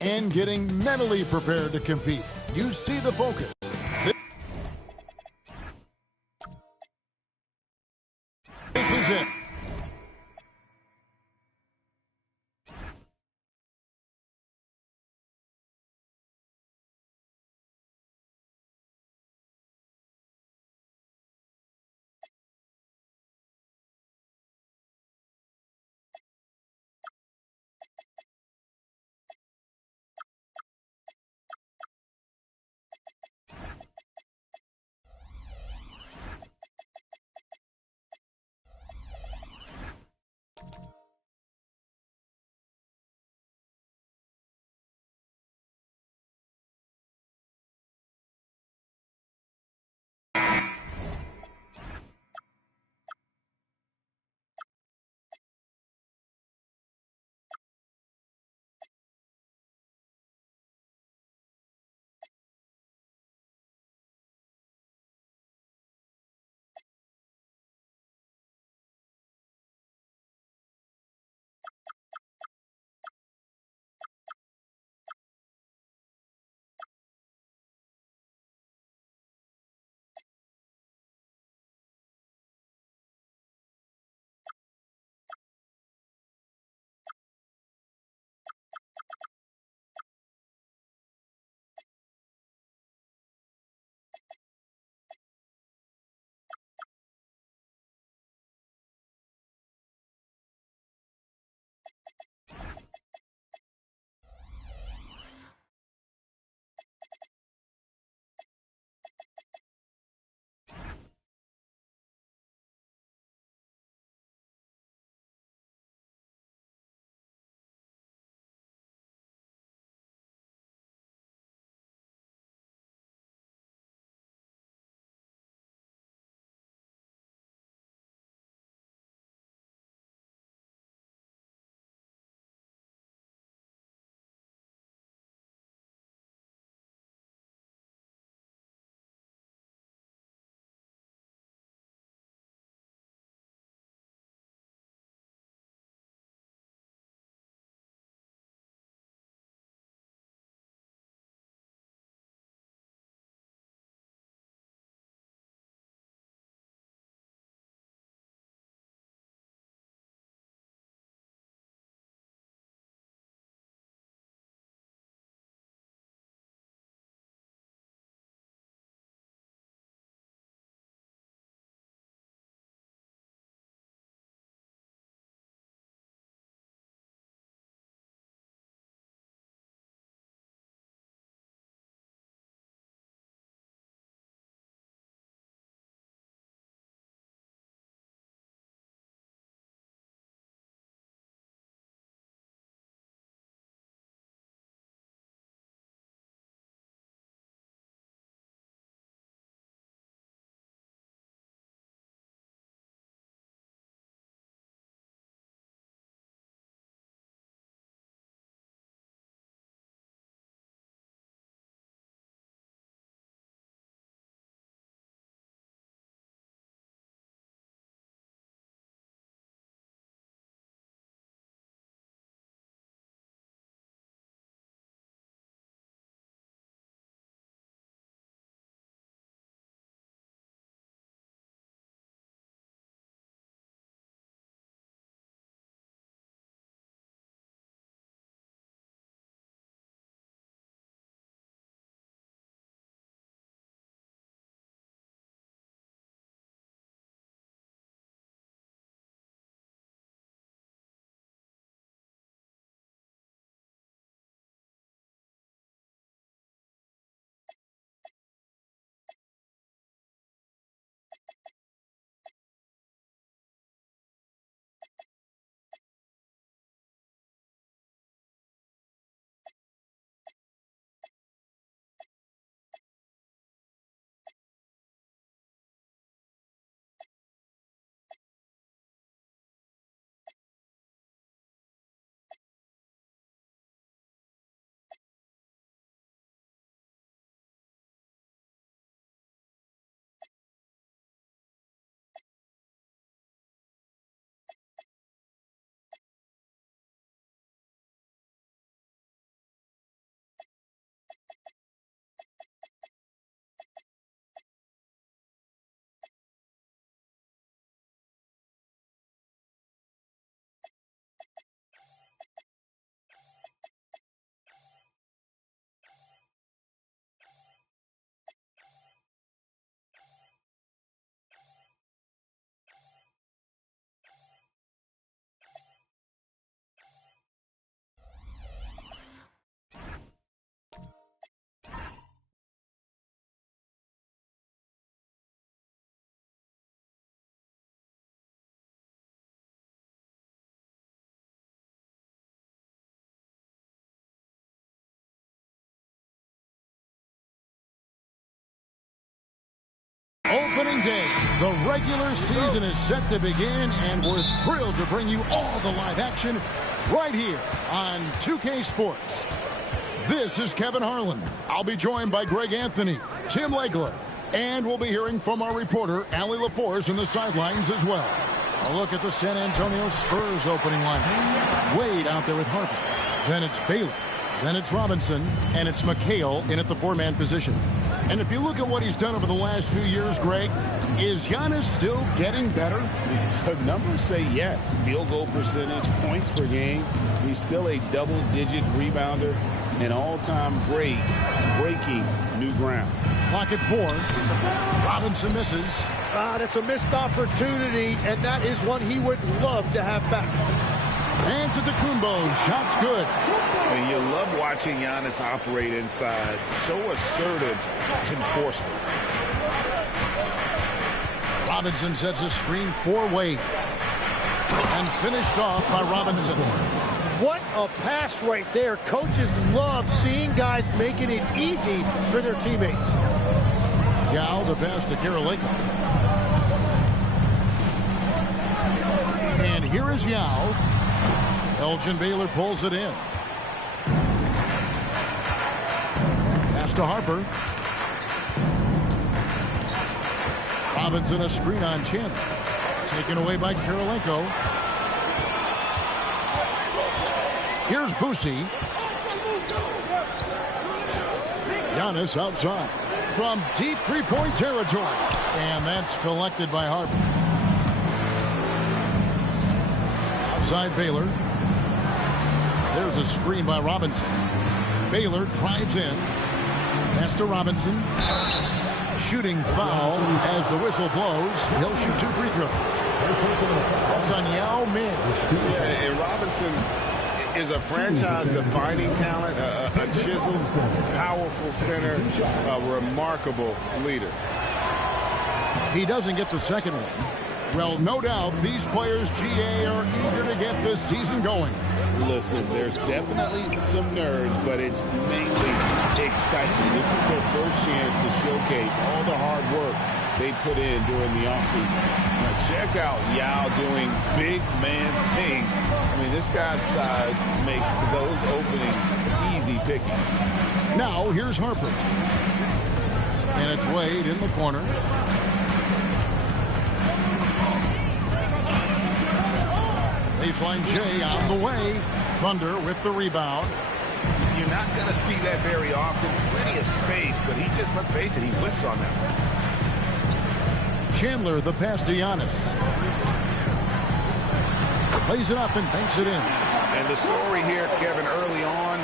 and getting mentally prepared to compete. You see the focus. This is it. opening day. The regular season is set to begin, and we're thrilled to bring you all the live action right here on 2K Sports. This is Kevin Harlan. I'll be joined by Greg Anthony, Tim Legler, and we'll be hearing from our reporter, Allie LaForce, in the sidelines as well. A look at the San Antonio Spurs opening line. Wade out there with Harper. Then it's Baylor. Then it's Robinson. And it's McHale in at the four-man position. And if you look at what he's done over the last few years, Greg, is Giannis still getting better? The numbers say yes. Field goal percentage, points per game. He's still a double-digit rebounder. An all-time great, breaking new ground. Clock at 4. Robinson misses. That's a missed opportunity, and that is one he would love to have back. And to Kumbo. Shot's good. And you love watching Giannis operate inside. So assertive and forceful. Robinson sets a screen for Wade. And finished off by Robinson. What a pass right there. Coaches love seeing guys making it easy for their teammates. Yao, the pass to Karolinko. And here is Yao. Elgin Baylor pulls it in. Pass to Harper. Robinson a screen on Chandler. Taken away by Karolinko. Here's Boosie. Giannis outside from deep three-point territory. And that's collected by Harper. Outside Baylor. There's a screen by Robinson. Baylor drives in. Pass to Robinson. Shooting foul as the whistle blows. He'll shoot 2 free throws. That's on Yao Ming. Yeah, and Robinson is a franchise-defining talent, a chiseled, powerful center, a remarkable leader. He doesn't get the second one. Well, no doubt these players, GA, are eager to get this season going. Listen, there's definitely some nerves, but it's mainly excitement. This is their first chance to showcase all the hard work they put in during the offseason. Now check out Yao doing big man things. I mean, this guy's size makes those openings easy picking. Now here's Harper. And it's Wade in the corner. Baseline J on the way. Thunder with the rebound. You're not going to see that very often. Plenty of space, but he just, let's face it, he whiffs on that one. Chandler, the pass to Giannis. Plays it up and banks it in. And the story here, Kevin, early on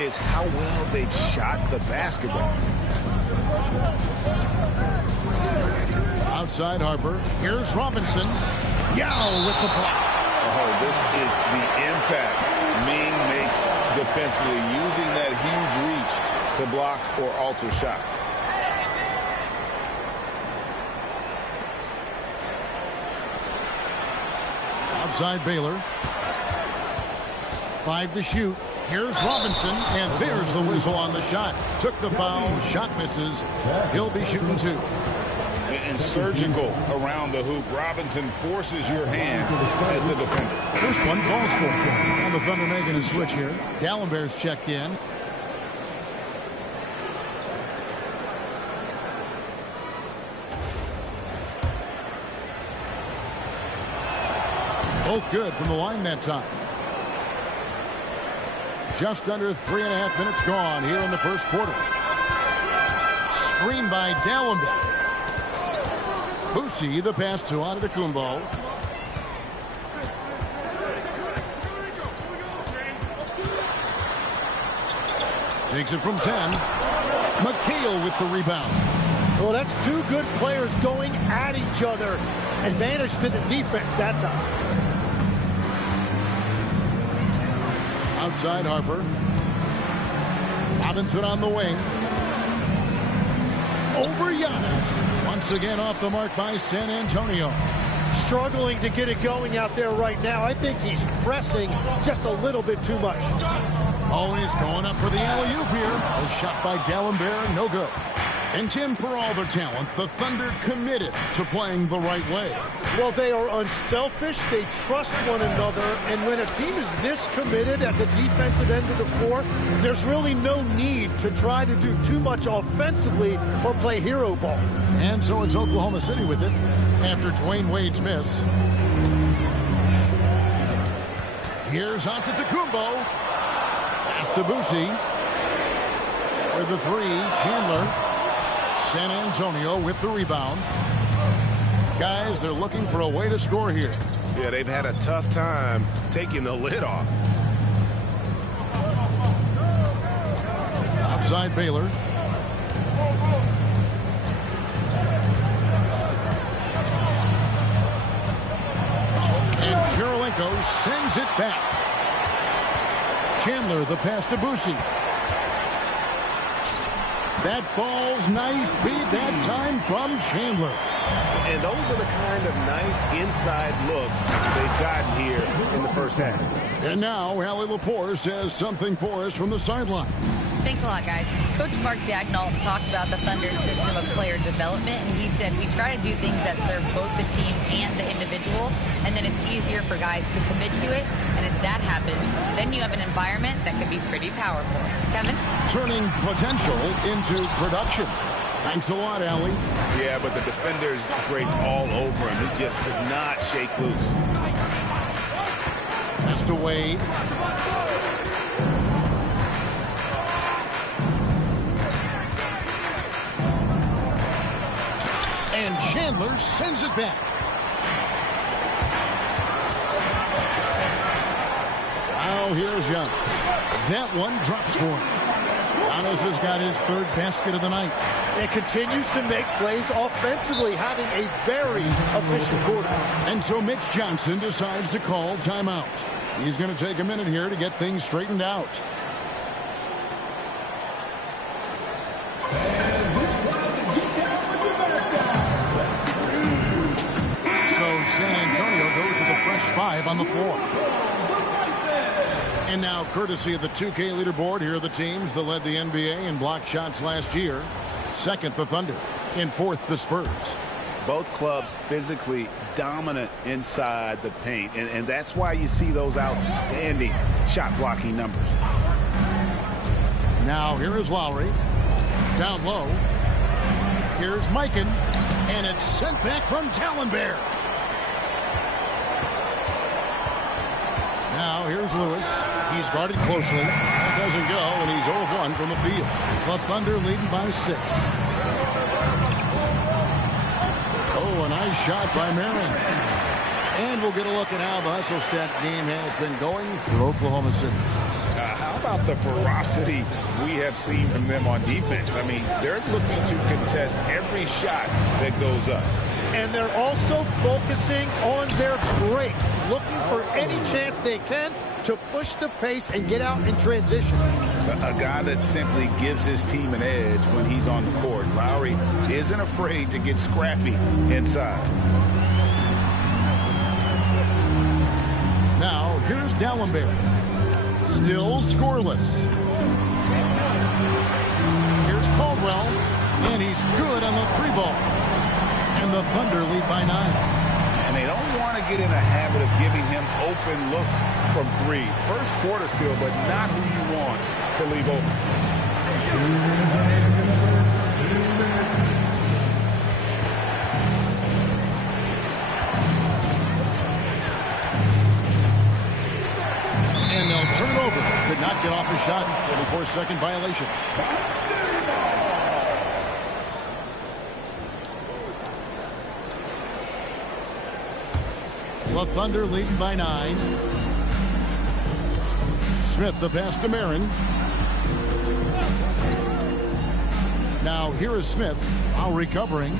is how well they've shot the basketball. Outside Harper. Here's Robinson. Yao with the block. Oh, this is the impact Ming makes defensively, using that huge reach to block or alter shots. Outside Baylor. 5 to shoot. Here's Robinson, and there's the whistle on the shot. Took the foul, shot misses. He'll be shooting 2. And surgical around the hoop. Robinson forces your hand as the defender. First one falls for him. And the Thunder making a switch here. Gallenberg's checked in. Both good from the line that time. Just under 3.5 minutes gone here in the first quarter. Screen by Dallenberg. Boosie, the pass to Kumbo. Takes it from 10. McHale with the rebound. Well, that's 2 good players going at each other. Advantage to the defense that time. Outside Harper. Robinson on the wing. Over Giannis. Once again off the mark by San Antonio. Struggling to get it going out there right now. I think he's pressing just a little bit too much. Always going up for the alley-oop here. A shot by Dallenberg, no good. And Tim, for all their talent, the Thunder committed to playing the right way. Well, they are unselfish. They trust one another. And when a team is this committed at the defensive end of the floor, there's really no need to try to do too much offensively or play hero ball. And so it's Oklahoma City with it after Dwayne Wade's miss. Here's Antetokounmpo. Pass to Boucher. For the three, Chandler. San Antonio with the rebound. Guys, they're looking for a way to score here. Yeah, they've had a tough time taking the lid off. Outside Baylor. And Kirilenko sends it back. Chandler, the pass to Boucher. That falls nice beat that time from Chandler. And those are the kind of nice inside looks they've gotten here in the first half. And now, Allie LaForce has something for us from the sideline. Thanks a lot, guys. Coach Mark Dagnall talked about the Thunder's system of player development, and he said we try to do things that serve both the team and the individual, and then it's easier for guys to commit to it. And if that happens, then you have an environment that can be pretty powerful. Kevin? Turning potential into production. Thanks a lot, Allie. Yeah, but the defenders draped all over him. He just could not shake loose. Pass to Wade. And Chandler sends it back. Now here's Young. That one drops for him. Giannis has got his third basket of the night. And continues to make plays offensively, having a very efficient quarter. And so Mitch Johnson decides to call timeout. He's going to take a minute here to get things straightened out. San Antonio goes with a fresh 5 on the floor. And now, courtesy of the 2K leaderboard, here are the teams that led the NBA in block shots last year. Second, the Thunder. In fourth, the Spurs. Both clubs physically dominant inside the paint, and that's why you see those outstanding shot blocking numbers. Now, here is Lowry. Down low. Here's Mikan. And it's sent back from Talonbear. Now, here's Lewis. He's guarded closely. That doesn't go, and he's 0 of 1 from the field. The Thunder leading by 6. Oh, a nice shot by Marin. And we'll get a look at how the hustle stat game has been going for Oklahoma City. How about the ferocity we have seen from them on defense? I mean, they're looking to contest every shot that goes up. And they're also focusing on their break, looking for any chance they can to push the pace and get out in transition. A guy that simply gives his team an edge when he's on the court. Lowry isn't afraid to get scrappy inside. Now, here's Dallenberg. Still scoreless. Here's Caldwell, and he's good on the 3-ball. And the Thunder lead by 9. And they don't want to get in a habit of giving him open looks from 3. First quarter still, but not who you want to leave open. And they'll turn it over. Could not get off a shot. 44-second violation. The Thunder leading by 9. Smith, the pass to Marin. Now here is Smith, while recovering.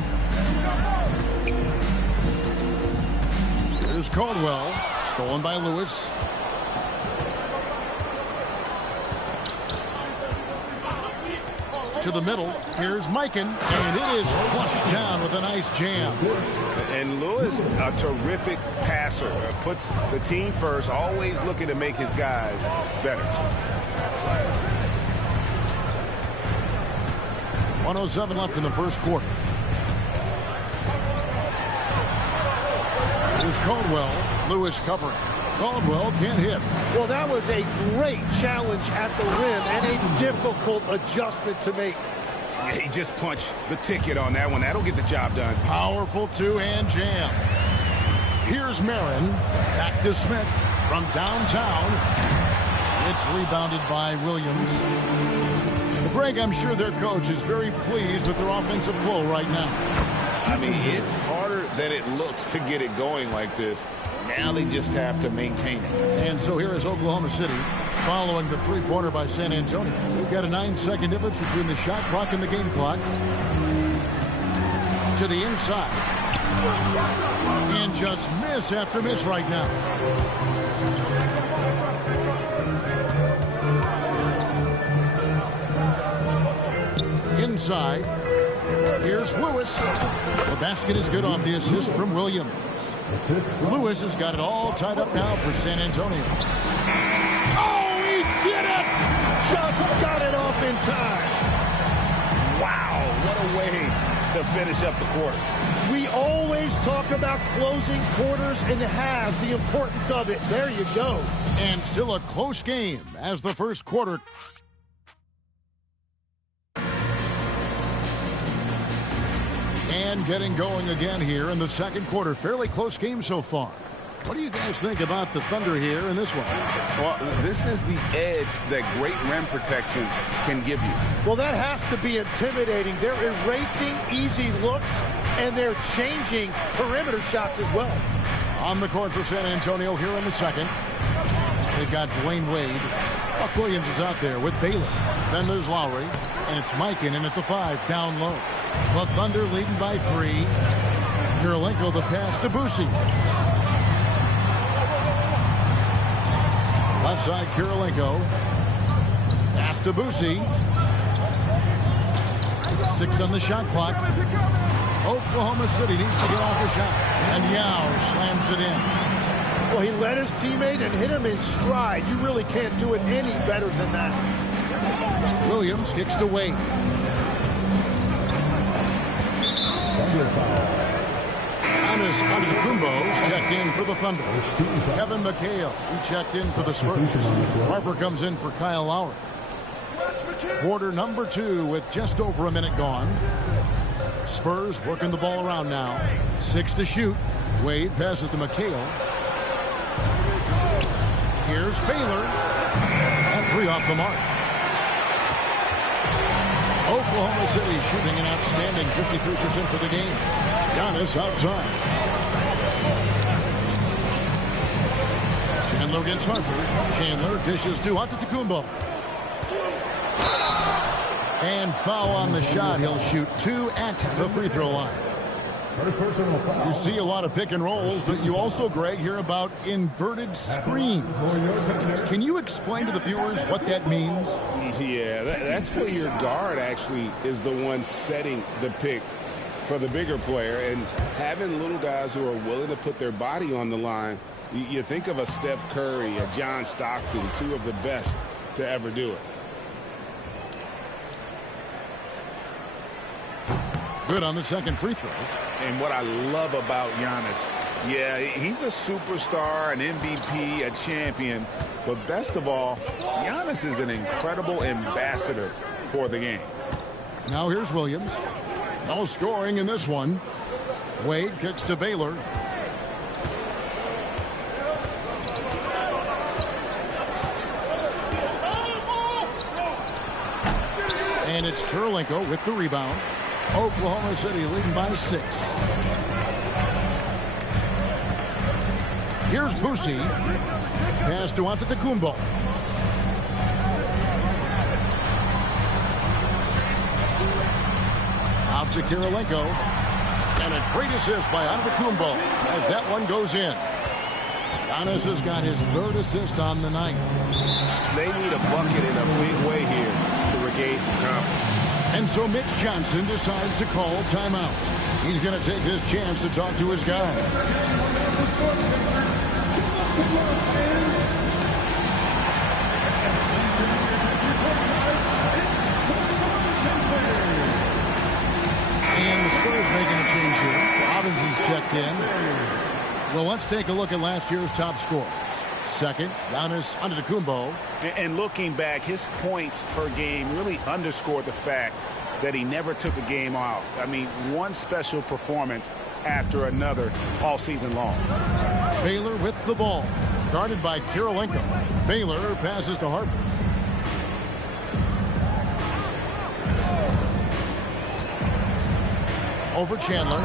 Here's Caldwell, stolen by Lewis. To the middle, here's Mikan, and it is flushed down with a nice jam. And Lewis, a terrific passer, puts the team first, always looking to make his guys better. 1:07 left in the first quarter. Here's Caldwell. Lewis covering. Caldwell can't hit. Well, that was a great challenge at the rim and a difficult adjustment to make. Yeah, he just punched the ticket on that one. That'll get the job done. Powerful two-hand jam. Here's Marin. Back to Smith from downtown. It's rebounded by Williams. Greg, I'm sure their coach is very pleased with their offensive flow right now. I mean, it's harder than it looks to get it going like this. Now they just have to maintain it. And so here is Oklahoma City following the three-pointer by San Antonio. We've got a 9-second difference between the shot clock and the game clock. To the inside. And just miss after miss right now. Inside. Here's Lewis. The basket is good off the assist from Williams. Lewis has got it all tied up now for San Antonio. Oh, he did it! Just got it off in time. Wow, what a way to finish up the quarter. We always talk about closing quarters and halves, the importance of it. There you go. And still a close game as the first quarter. And getting going again here in the second quarter. Fairly close game so far. What do you guys think about the Thunder here in this one? Well, this is the edge that great rim protection can give you. Well, that has to be intimidating. They're erasing easy looks, and they're changing perimeter shots as well. On the court for San Antonio here in the second. They've got Dwayne Wade. Buck Williams is out there with Baylor. Then there's Lowry, and it's Mikan in at the 5, down low. The Thunder leading by 3. Kirilenko the pass to Boosie. Left side, Kirilenko. Pass to Boosie. 6 on the shot clock. Oklahoma City needs to get off a shot. And Yao slams it in. Well, he led his teammate and hit him in stride. You really can't do it any better than that. Williams kicks to Wade. Giannis Antetokounmpo's checked in for the Thunder. Kevin McHale, he checked in for the Spurs. Harper comes in for Kyle Lowry. Quarter number 2 with just over a minute gone. Spurs working the ball around now. 6 to shoot. Wade passes to McHale. Here's Baylor. And 3 off the mark. Oklahoma City shooting an outstanding 53% for the game. Giannis outside. Chandler against Harper. Chandler dishes to Antetokounmpo. And foul on the shot. He'll shoot 2 at the free throw line. You see a lot of pick and rolls, but you also, Greg, hear about inverted screens. Can you explain to the viewers what that means? Yeah, that's where your guard actually is the one setting the pick for the bigger player, and having little guys who are willing to put their body on the line. You think of a Steph Curry, a John Stockton, 2 of the best to ever do it. Good on the second free throw. And what I love about Giannis, yeah, he's a superstar, an MVP, a champion. But best of all, Giannis is an incredible ambassador for the game. Now here's Williams. No scoring in this one. Wade kicks to Baylor. And it's Kirilenko with the rebound. Oklahoma City leading by 6. Here's Boosie. Pass to Antetokounmpo. Out to Kirilenko. And a great assist by Antetokounmpo as that one goes in. Giannis has got his 3rd assist on the night. They need a bucket in a big way here to regain some confidence. And so Mitch Johnson decides to call timeout. He's going to take this chance to talk to his guy. And the Spurs making a change here. Robinson's checked in. Well, let's take a look at last year's top scorers. Second, Giannis Antetokounmpo. And looking back, his points per game really underscored the fact that he never took a game off. I mean, one special performance after another all season long. Baylor with the ball. Guarded by Kirilenko. Baylor passes to Harper. Over Chandler.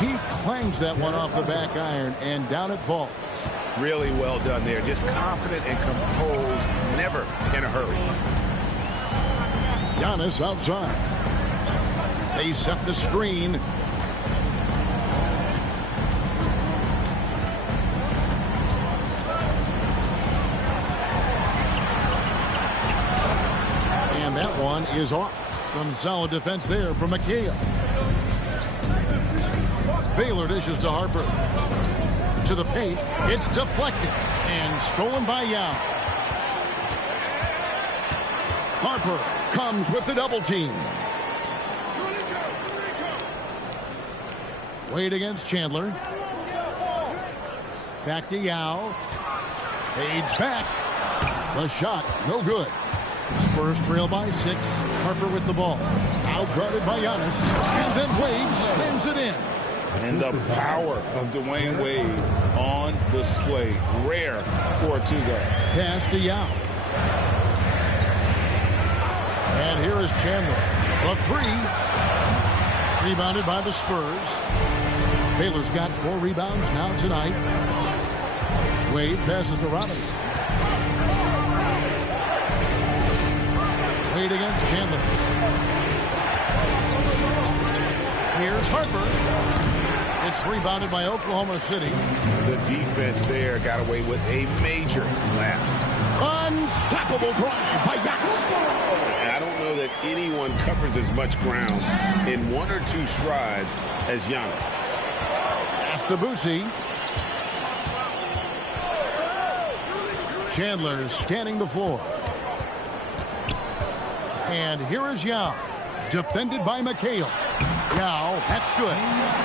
He clangs that one off the back iron, and down it falls. Really well done there. Just confident and composed, never in a hurry. Giannis outside. They set the screen. And that one is off. Some solid defense there from McHale. Baylor dishes to Harper. To the paint. It's deflected and stolen by Yao. Harper comes with the double team. Wade against Chandler. Back to Yao. Fades back. The shot, no good. Spurs trail by 6. Harper with the ball. Out guarded by Giannis. And then Wade slams it in. And the power of Dwayne Wade on display. Rare for a two-guard. Pass to Yao. And here is Chandler. The 3. Rebounded by the Spurs. Baylor's got 4 rebounds now tonight. Wade passes to Robinson. Wade against Chandler. Here's Harper. It's rebounded by Oklahoma City. The defense there got away with a major lapse. Unstoppable drive by Giannis. I don't know that anyone covers as much ground in 1 or 2 strides as Giannis. Pass to Boosie. Chandler scanning the floor. And here is Yao. Defended by McHale. Yao, that's good.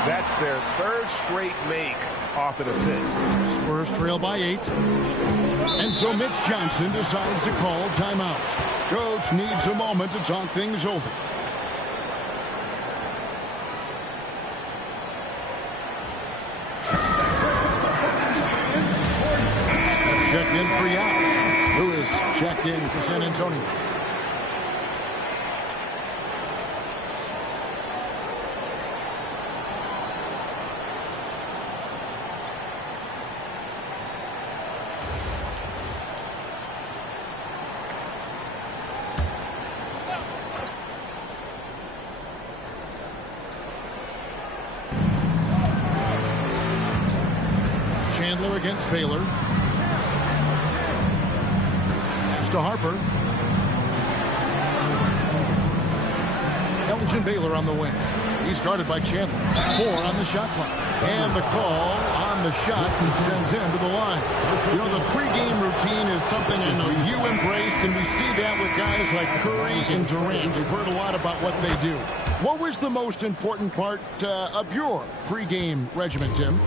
That's their 3rd straight make off an assist. Spurs trail by 8. And so Mitch Johnson decides to call timeout. Coach needs a moment to talk things over. Checked in for Yao. Lewis checked in for San Antonio. Chandler against Baylor. Pass to Harper. Elgin Baylor on the wing. He's guarded by Chandler. 4 on the shot clock. And the call on the shot sends him to the line. You know, the pregame routine is something I know you embraced, and we see that with guys like Curry and Durant. We've heard a lot about what they do. What was the most important part of your pregame regimen, Tim?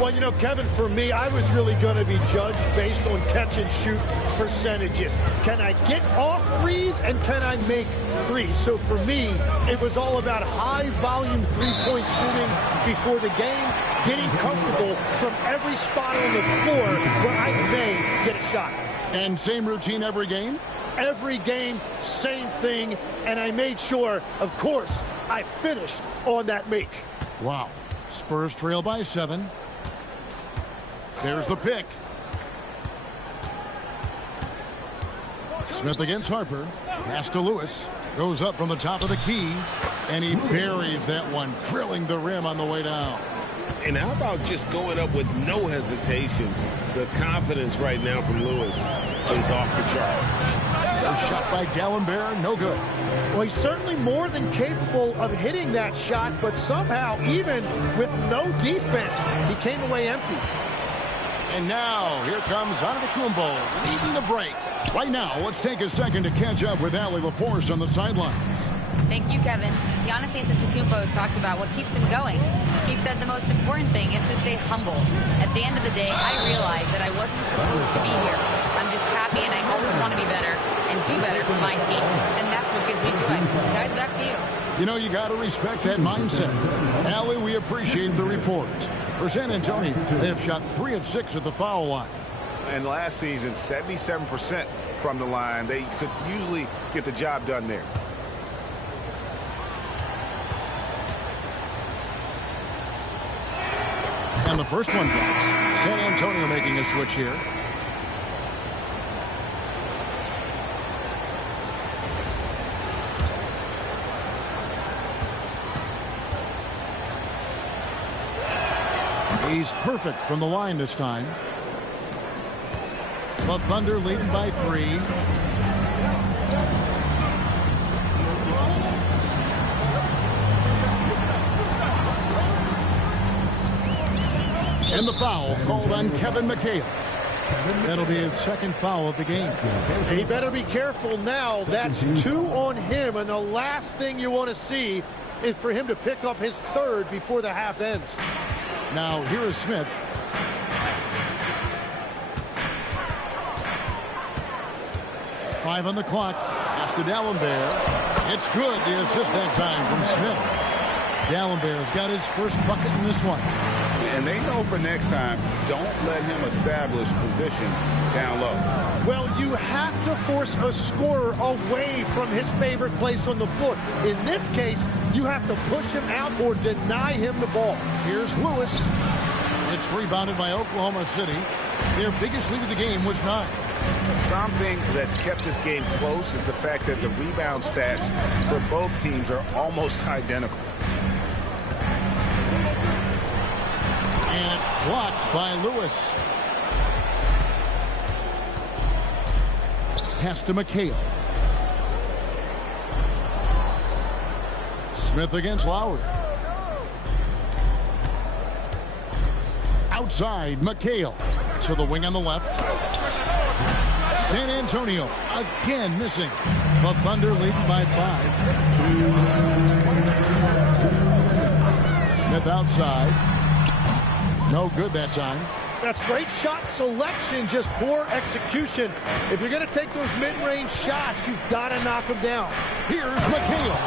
Well, you know, Kevin, for me, I was really going to be judged based on catch and shoot percentages. Can I get off threes and can I make threes? So for me, it was all about high volume three-point shooting before the game, getting comfortable from every spot on the floor where I may get a shot. And same routine every game? Every game, same thing, and I made sure, of course, I finished on that make. Wow. Spurs trail by 7. There's the pick. Smith against Harper. Pass to Lewis. Goes up from the top of the key. And he buries that one, drilling the rim on the way down. And how about just going up with no hesitation? The confidence right now from Lewis is off the chart. A shot by Gallenberg, no good. Well, he's certainly more than capable of hitting that shot, but somehow, even with no defense, he came away empty. And now, here comes Antetokounmpo leading the break. Right now, let's take a second to catch up with Allie LaForce on the sidelines. Thank you, Kevin. Giannis Antetokounmpo talked about what keeps him going. He said the most important thing is to stay humble. At the end of the day, I realized that I wasn't supposed to be here. I'm just happy, and I always want to be better and do better for my team. And that's what gives me joy. Guys, back to you. You know, you got to respect that mindset. Allie, we appreciate the report. For San Antonio, they have shot 3 of 6 at the foul line. And last season, 77% from the line. They could usually get the job done there. And the first one drops. San Antonio making a switch here. He's perfect from the line this time. The Thunder leading by 3. And the foul called on Kevin McHale. That'll be his second foul of the game. He better be careful now. That's 2 on him, and the last thing you want to see is for him to pick up his 3rd before the half ends. Now, here is Smith. Five on the clock. Pass to D'Alembert. It's good. The assist that time from Smith. D'Alembert's got his first bucket in this one. And they know for next time, don't let him establish position down low. Well, you have to force a scorer away from his favorite place on the floor. In this case, you have to push him out or deny him the ball. Here's Lewis. It's rebounded by Oklahoma City. Their biggest lead of the game was 9. Something that's kept this game close is the fact that the rebound stats for both teams are almost identical. And it's blocked by Lewis. Pass to McHale. Smith against Lowry. Outside, McHale. To the wing on the left. San Antonio again missing. The Thunder leading by 5. Smith outside. No good that time. That's great shot selection, just poor execution. If you're going to take those mid-range shots, you've got to knock them down. Here's McHale.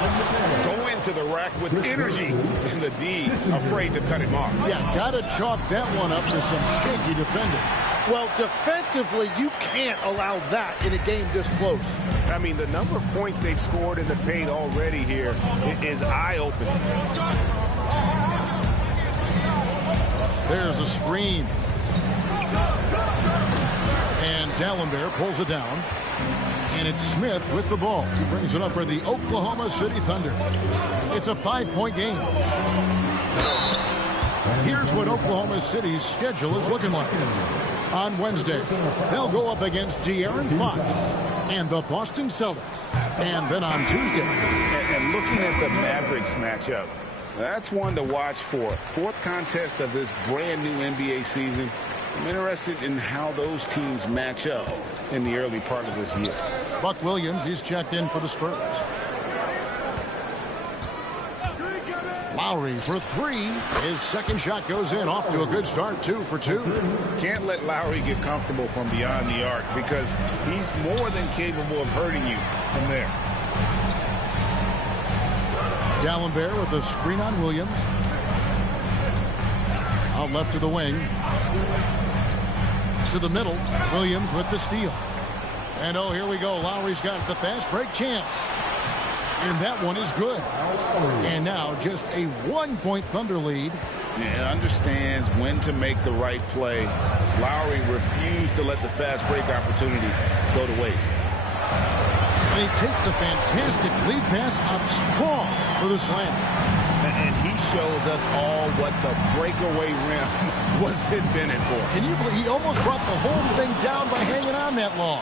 Go into the rack with energy, and the D afraid to cut him off. Yeah, got to chalk that one up to some shaky defending. Well, defensively, you can't allow that in a game this close. I mean, the number of points they've scored in the paint already here is eye-opening. There's a screen. And D'Alembert pulls it down. And it's Smith with the ball. He brings it up for the Oklahoma City Thunder. It's a 5-point game. Here's what Oklahoma City's schedule is looking like. On Wednesday, they'll go up against De'Aaron Fox and the Boston Celtics. And then on Tuesday. And looking at the Mavericks matchup, that's one to watch for. 4th contest of this brand new NBA season. I'm interested in how those teams match up in the early part of this year. Buck Williams, he's checked in for the Spurs. Lowry for 3. His second shot goes in. Off to a good start. 2 for 2. Can't let Lowry get comfortable from beyond the arc because he's more than capable of hurting you from there. D'Alembert with the screen on Williams. Out left to the wing. To the middle. Williams with the steal. And oh, here we go. Lowry's got the fast break chance. And that one is good. And now just a 1-point Thunder lead. Yeah, understands when to make the right play. Lowry refused to let the fast break opportunity go to waste. And he takes the fantastic lead pass up strong for the slam. And he shows us all what the breakaway rim was invented for. Can you believe he almost brought the whole thing down by hanging on that long?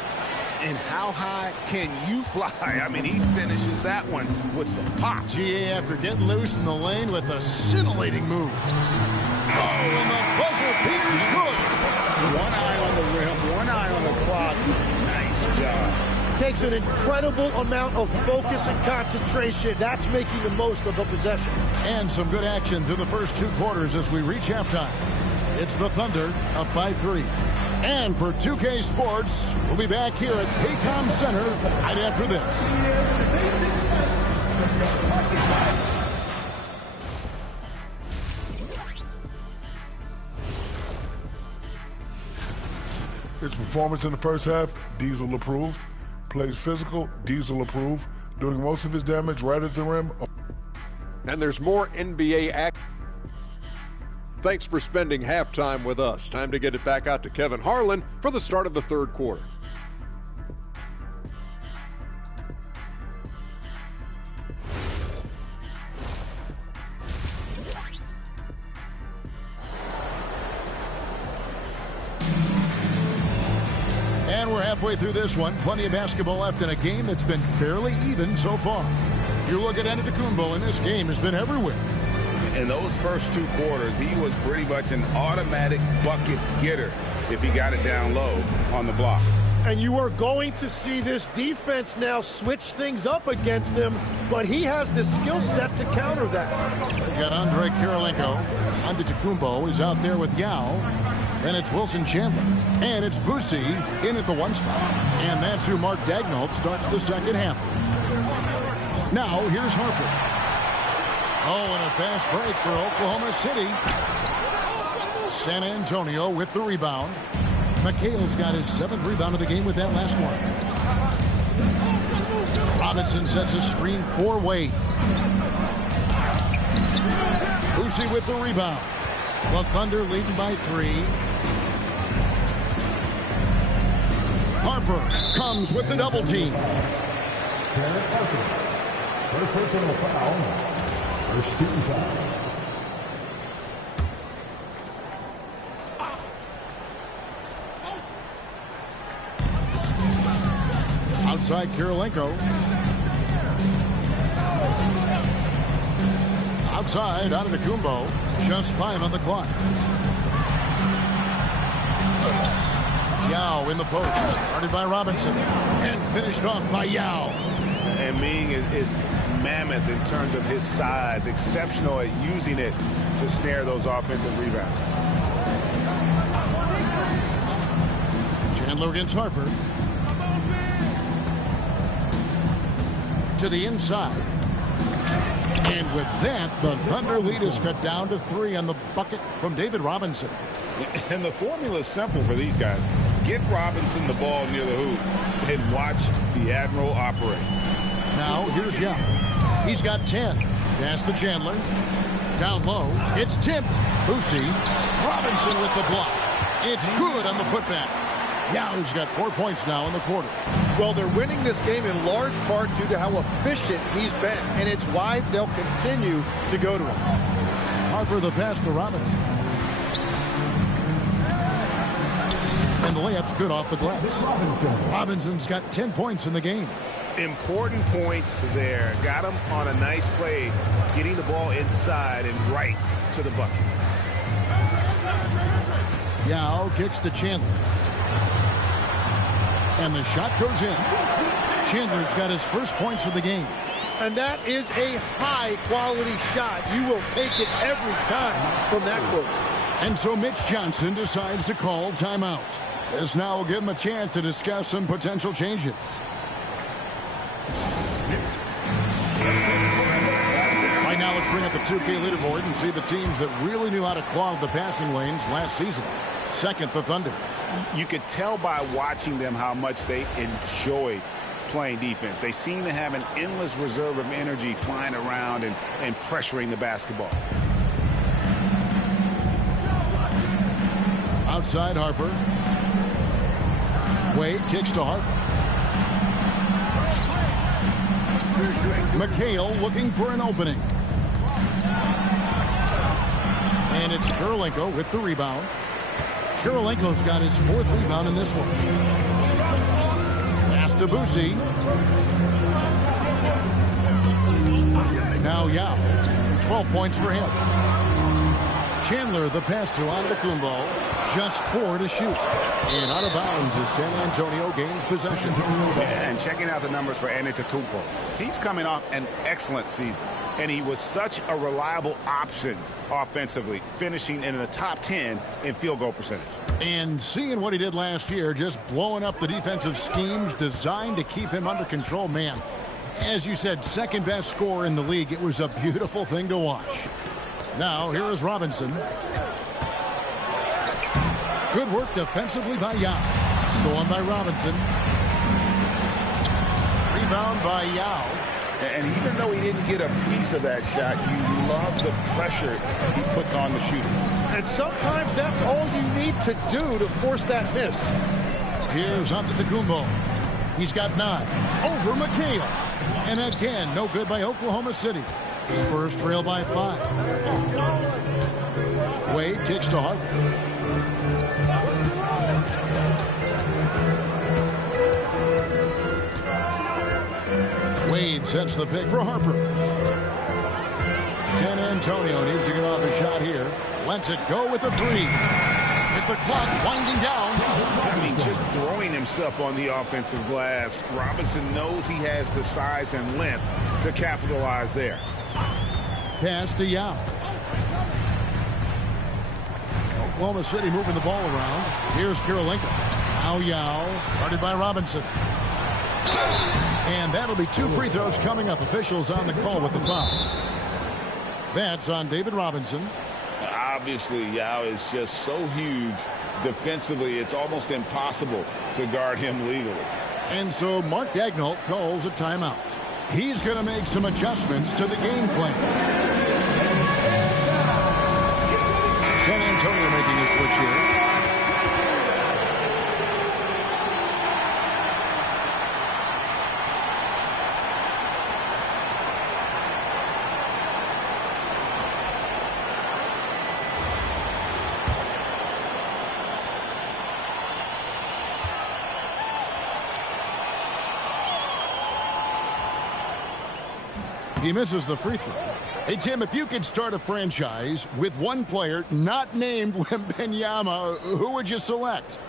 And how high can you fly? I mean, he finishes that one with some pop. GA after getting loose in the lane with a scintillating move. Oh, and the buzzer beater's good. One eye on the rim, one eye on the clock. Nice job. takes an incredible amount of focus and concentration. That's making the most of a possession. And some good action through the first 2 quarters as we reach halftime. It's the Thunder up by 3. And for 2K Sports, we'll be back here at Paycom Center right after this. His performance in the first half, Diesel approved. Plays physical, Diesel approved. Doing most of his damage right at the rim. And there's more NBA action. Thanks for spending halftime with us. Time to get it back out to Kevin Harlan for the start of the third quarter. And we're halfway through this one. Plenty of basketball left in a game that's been fairly even so far. You look at Antetokounmpo, and this game has been everywhere. In those first 2 quarters, he was pretty much an automatic bucket getter if he got it down low on the block. And you are going to see this defense now switch things up against him, but he has the skill set to counter that. They've got Andre Kirilenko. Antetokounmpo is out there with Yao. Then it's Wilson Chandler. And it's Boosie in at the 1 spot. And that's who Mark Daigneault starts the second half. Now, here's Harper. Oh, and a fast break for Oklahoma City. San Antonio with the rebound. McHale's got his 7th rebound of the game with that last one. Robinson sets a screen for Wade. Boosie with the rebound. The Thunder leading by 3. Harper comes with the double team. First personal foul. First team foul. Outside Kirilenko. Outside Antetokounmpo. Just 5 on the clock. Yao in the post. Started by Robinson. And finished off by Yao. And Ming is mammoth in terms of his size. Exceptional at using it to snare those offensive rebounds. Chandler against Harper. To the inside. And with that, the Thunder lead is cut down to 3 on the bucket from David Robinson. And the formula is simple for these guys. Get Robinson the ball near the hoop and watch the Admiral operate. Now, here's Yao. He's got 10. Pass to Chandler. Down low. It's tipped. Boosie. Robinson with the block. It's good on the putback. Yao's got 4 points now in the quarter. Well, they're winning this game in large part due to how efficient he's been, and it's why they'll continue to go to him. Harper the pass to Robinson. And the layup's good off the glass. Robinson's got 10 points in the game. Important points there. Got him on a nice play, getting the ball inside and right to the bucket. Yao kicks to Chandler. And the shot goes in. Chandler's got his first points of the game. And that is a high-quality shot. You will take it every time from that close. And so Mitch Johnson decides to call timeout. This now will give him a chance to discuss some potential changes. Right now, let's bring up the 2K leaderboard and see the teams that really knew how to clog the passing lanes last season. Second, the Thunder. You could tell by watching them how much they enjoyed playing defense. They seem to have an endless reserve of energy flying around and pressuring the basketball. Outside Harper. Wade kicks to Harper. McHale looking for an opening. And it's Kirilenko with the rebound. Kirilenko's got his 4th rebound in this one. Pass to Boosie. Now Yao. 12 points for him. Chandler, the pass to Antetokounmpo. Just 4 to shoot. And out of bounds as San Antonio gains possession. Yeah, and checking out the numbers for Antetokounmpo. He's coming off an excellent season. And he was such a reliable option offensively, finishing in the top 10 in field goal percentage. And seeing what he did last year, just blowing up the defensive schemes designed to keep him under control, man. As you said, second best scorer in the league. It was a beautiful thing to watch. Now, here is Robinson. Good work defensively by Yao. Stolen by Robinson. Rebound by Yao. And even though he didn't get a piece of that shot, you love the pressure he puts on the shooter. And sometimes that's all you need to do to force that miss. Here's Antetokounmpo. He's got 9. Over McHale. And again, no good by Oklahoma City. Spurs trail by 5. Wade kicks to Harper. Wade sets the pick for Harper. San Antonio needs to get off a shot here. Lets it go with a 3. With the clock winding down. I mean, just throwing himself on the offensive glass. Robinson knows he has the size and length to capitalize there. Pass to Yao. Oklahoma City moving the ball around. Here's Karolinko. Now Yao, guarded by Robinson. And that'll be 2 free throws coming up. Officials on the call with the foul. That's on David Robinson. Obviously, Yao is just so huge defensively, it's almost impossible to guard him legally. And so Mark Daigneault calls a timeout. He's going to make some adjustments to the game plan. San Antonio making a switch here. He misses the free throw. Hey, Tim, if you could start a franchise with one player not named Wembanyama, who would you select?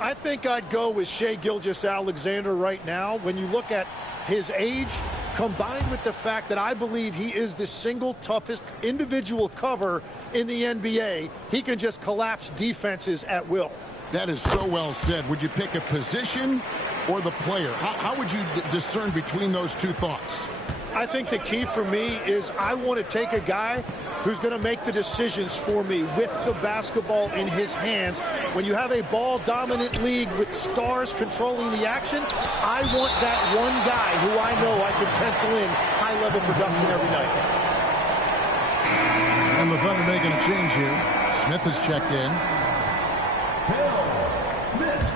I think I'd go with Shai Gilgeous-Alexander right now. When you look at his age, combined with the fact that I believe he is the single toughest individual cover in the NBA, he can just collapse defenses at will. That is so well said. Would you pick a position or the player? How would you discern between those two thoughts? I think the key for me is I want to take a guy who's going to make the decisions for me with the basketball in his hands. When you have a ball-dominant league with stars controlling the action, I want that one guy who I know I can pencil in high-level production every night. And the Thunder making a change here. Smith has checked in. Phil Smith.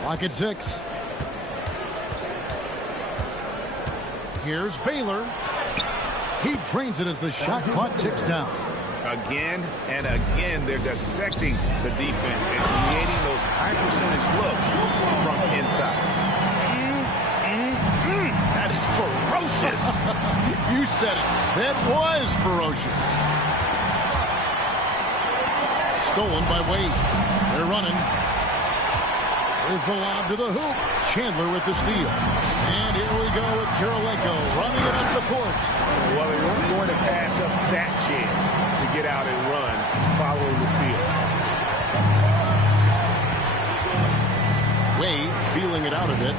Clock at 6. Here's Baylor. He drains it as the shot clock ticks down. Again and again, they're dissecting the defense and creating those high percentage looks from inside. That is ferocious. You said it. That was ferocious. Stolen by Wade. They're running. There's the lob to the hoop. Chandler with the steal. And here we go with Karolinko running it up the court. Well, they weren't going to pass up that chance to get out and run following the steal. Wade feeling it out a bit.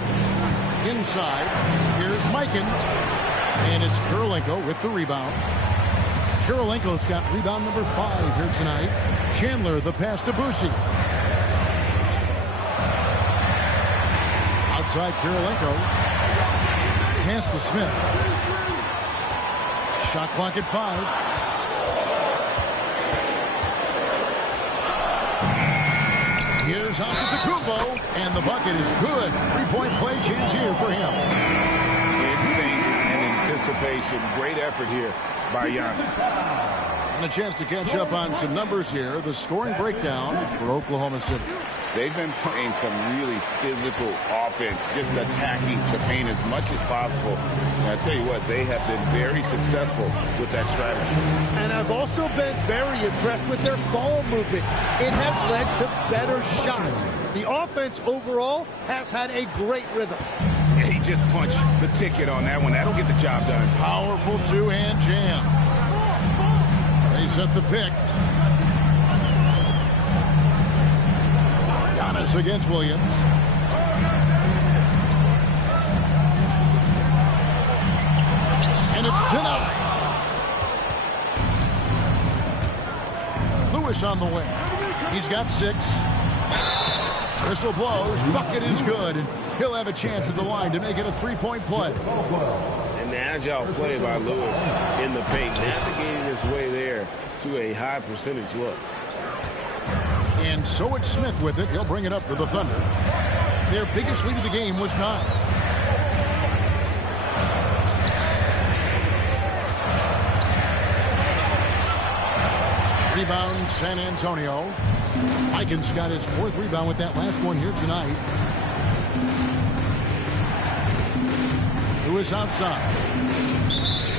Inside, here's Mikan. And it's Karolinko with the rebound. Karolinko's got rebound number 5 here tonight. Chandler, the pass to Boucher. Outside Karolinko. Pass to Smith. Shot clock at 5. Here's Antetokounmpo, and the bucket is good. 3-point play chance here for him. Instincts and anticipation. Great effort here by Giannis. And a chance to catch up on some numbers here. The scoring breakdown for Oklahoma City. They've been playing some really physical offense, just attacking the paint as much as possible. And I tell you what, they have been very successful with that strategy. And I've also been very impressed with their ball movement. It has led to better shots. The offense overall has had a great rhythm. Yeah, he just punched the ticket on that one. That'll get the job done. Powerful two-hand jam. They set the pick. Giannis against Williams. And it's denied. Lewis on the wing. He's got 6. Whistle blows. Bucket is good. And he'll have a chance at the line to make it a 3-point play. An agile play by Lewis in the paint, navigating his way there to a high percentage look. And so it's Smith with it. He'll bring it up for the Thunder. Their biggest lead of the game was 9. Rebound, San Antonio. Mikens got his 4th rebound with that last one here tonight. Lewis outside.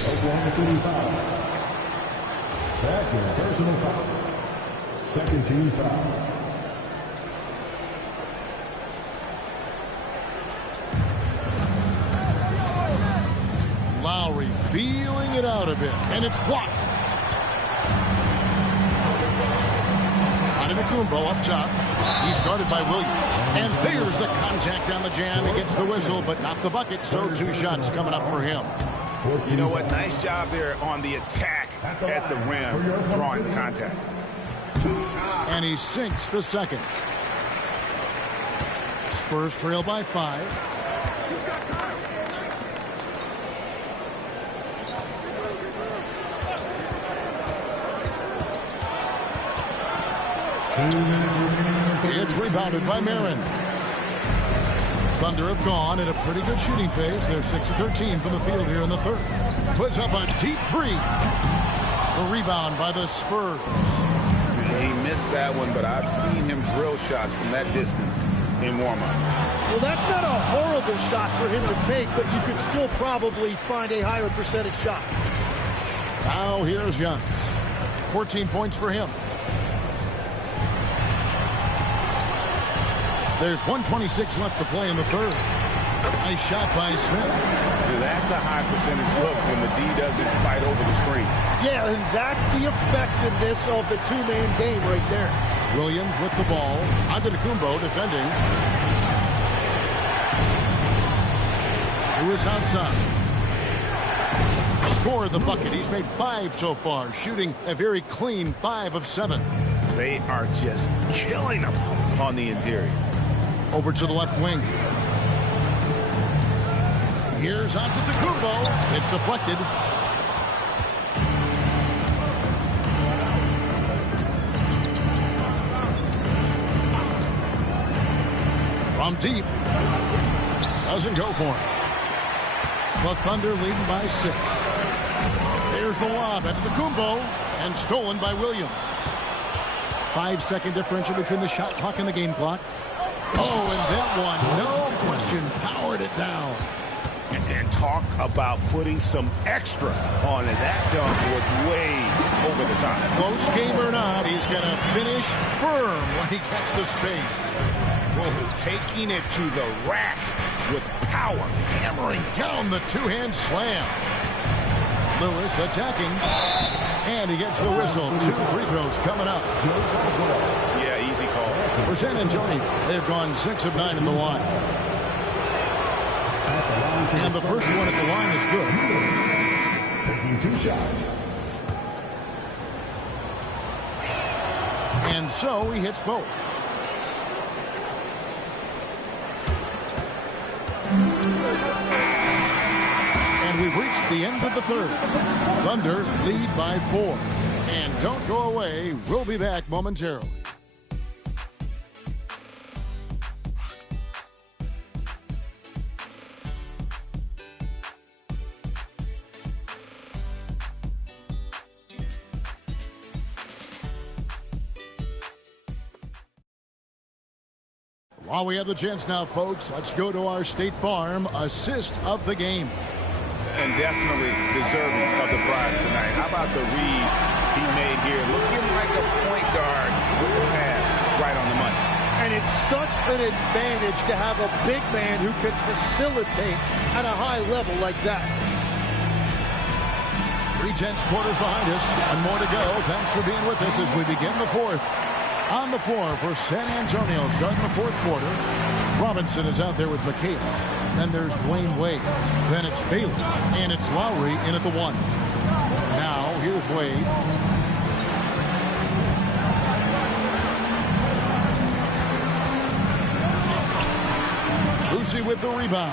Oklahoma City foul. Second personal foul. Second team foul. Lowry feeling it out a bit, and it's blocked. Antetokounmpo up top. He's guarded by Williams. And there's the contact on the jam. He gets the whistle, but not the bucket, so 2 shots coming up for him. You know what? Nice job there on the attack at the rim, drawing contact. And he sinks the second. Spurs trail by 5. It's rebounded by Marin. Thunder have gone at a pretty good shooting pace. They're 6 of 13 from the field here in the 3rd. Puts up a deep 3. The rebound by the Spurs. He missed that one, but I've seen him drill shots from that distance in warm-up. Well, that's not a horrible shot for him to take, but you could still probably find a higher percentage shot. Now here's Giannis. 14 points for him. There's 1:26 left to play in the 3rd. Nice shot by Smith. That's a high percentage look when the D doesn't fight over the screen. Yeah, and that's the effectiveness of the 2-man game right there. Williams with the ball. Antetokounmpo defending. Lewis outside. Scored the bucket. He's made 5 so far, shooting a very clean 5 of 7. They are just killing them on the interior. Over to the left wing. Here's Antetokounmpo. It's deflected. From deep. Doesn't go for him. The Thunder leading by 6. There's the lob at Antetokounmpo and stolen by Williams. 5-second differential between the shot clock and the game clock. Oh, and that one, no question, powered it down. And talk about putting some extra on it. That dunk was way over the top. Close game or not, he's going to finish firm when he gets the space. Well, taking it to the rack with power. Hammering down the 2-hand slam. Lewis attacking. And he gets the whistle. 2 free throws coming up. Yeah, easy call. For San Antonio, they've gone 6 of 9 in the line. And the first one at the line is good. Taking 2 shots. And so he hits both. And we've reached the end of the 3rd. Thunder lead by 4. And don't go away. We'll be back momentarily. While we have the chance now, folks, let's go to our State Farm assist of the game. And definitely deserving of the prize tonight. How about the read he made here? Looking like a point guard with the pass right on the money. And it's such an advantage to have a big man who can facilitate at a high level like that. 3/10 quarters behind us and more to go. Thanks for being with us as we begin the fourth. On the floor for San Antonio starting the fourth quarter. Robinson is out there with McHale. Then there's Dwayne Wade. Then it's Bailey. And it's Lowry in at the 1. Now here's Wade. Lucy with the rebound.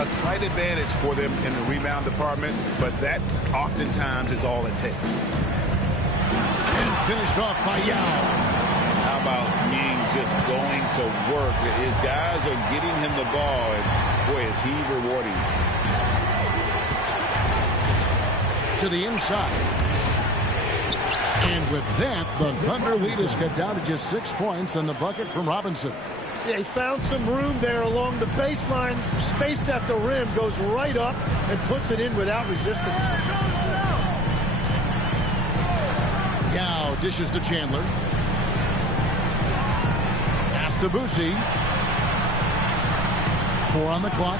A slight advantage for them in the rebound department, but that oftentimes is all it takes. And finished off by Yao. How about Ming just going to work? His guys are getting him the ball, and boy, is he rewarding. To the inside. And with that, the Thunder lead is cut down to just 6 points and the bucket from Robinson. Yeah, he found some room there along the baseline. Space at the rim, goes right up and puts it in without resistance. Yao dishes to Chandler. Pass to Boosie. 4 on the clock.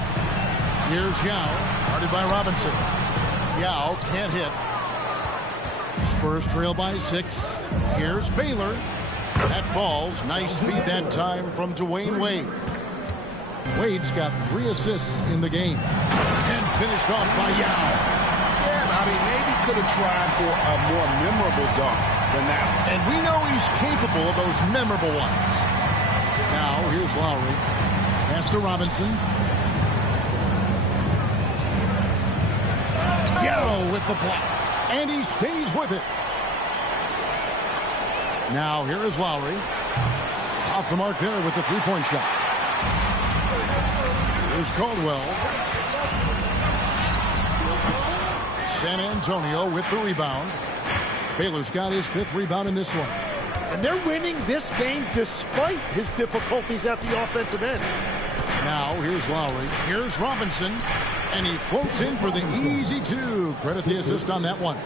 Here's Yao, guarded by Robinson. Yao can't hit. Spurs trail by 6. Here's Baylor. That falls. Nice feed that time from Dwayne Wade. Wade's got 3 assists in the game. And finished off by Yao. Yeah, I mean, maybe could have tried for a more memorable dunk than that. And we know he's capable of those memorable ones. Now, here's Lowry. Pass to Robinson. Yao with the block. And he stays with it. Now, here is Lowry. Off the mark there with the three-point shot. Here's Caldwell. San Antonio with the rebound. Baylor's got his 5th rebound in this one. And they're winning this game despite his difficulties at the offensive end. Now, here's Lowry. Here's Robinson. And he floats in for the easy 2. Credit the assist on that one.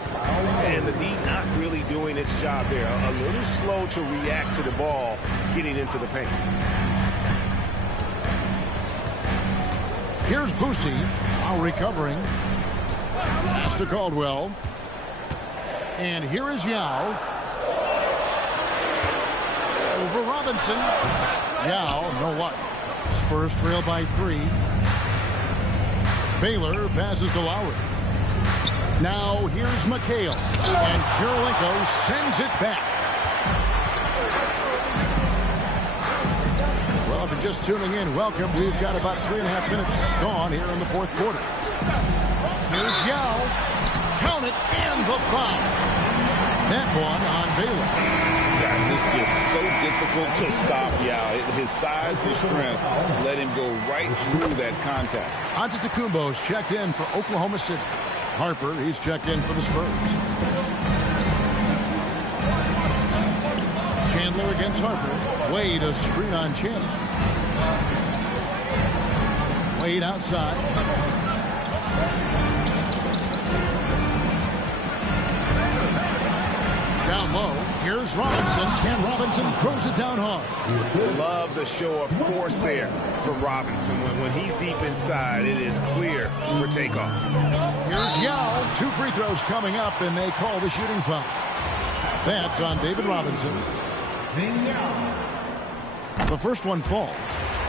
And the D not really doing its job there. A little slow to react to the ball getting into the paint. Here's Boosie. Now recovering. Pass to Caldwell. And here is Yao. Over Robinson. Yao, no luck. Spurs trail by 3. Baylor passes to Lowry. Now here's McHale. And Kirilenko sends it back. Well, if you're just tuning in, welcome. We've got about 3.5 minutes gone here in the fourth quarter. Here's Yao. Count it, and the foul. That one on Baylor. Guys, it's just so difficult to stop Yao. His size and strength let him go right through that contact. Antetokounmpo's checked in for Oklahoma City. Harper, he's checked in for the Spurs. Chandler against Harper. Wade, a screen on Chandler. Wade outside. Down low. Here's Robinson. And Robinson throws it down hard. Love the show of force there from Robinson. When he's deep inside, it is clear for takeoff. Here's Yao. 2 free throws coming up, and they call the shooting foul. That's on David Robinson. The first one falls.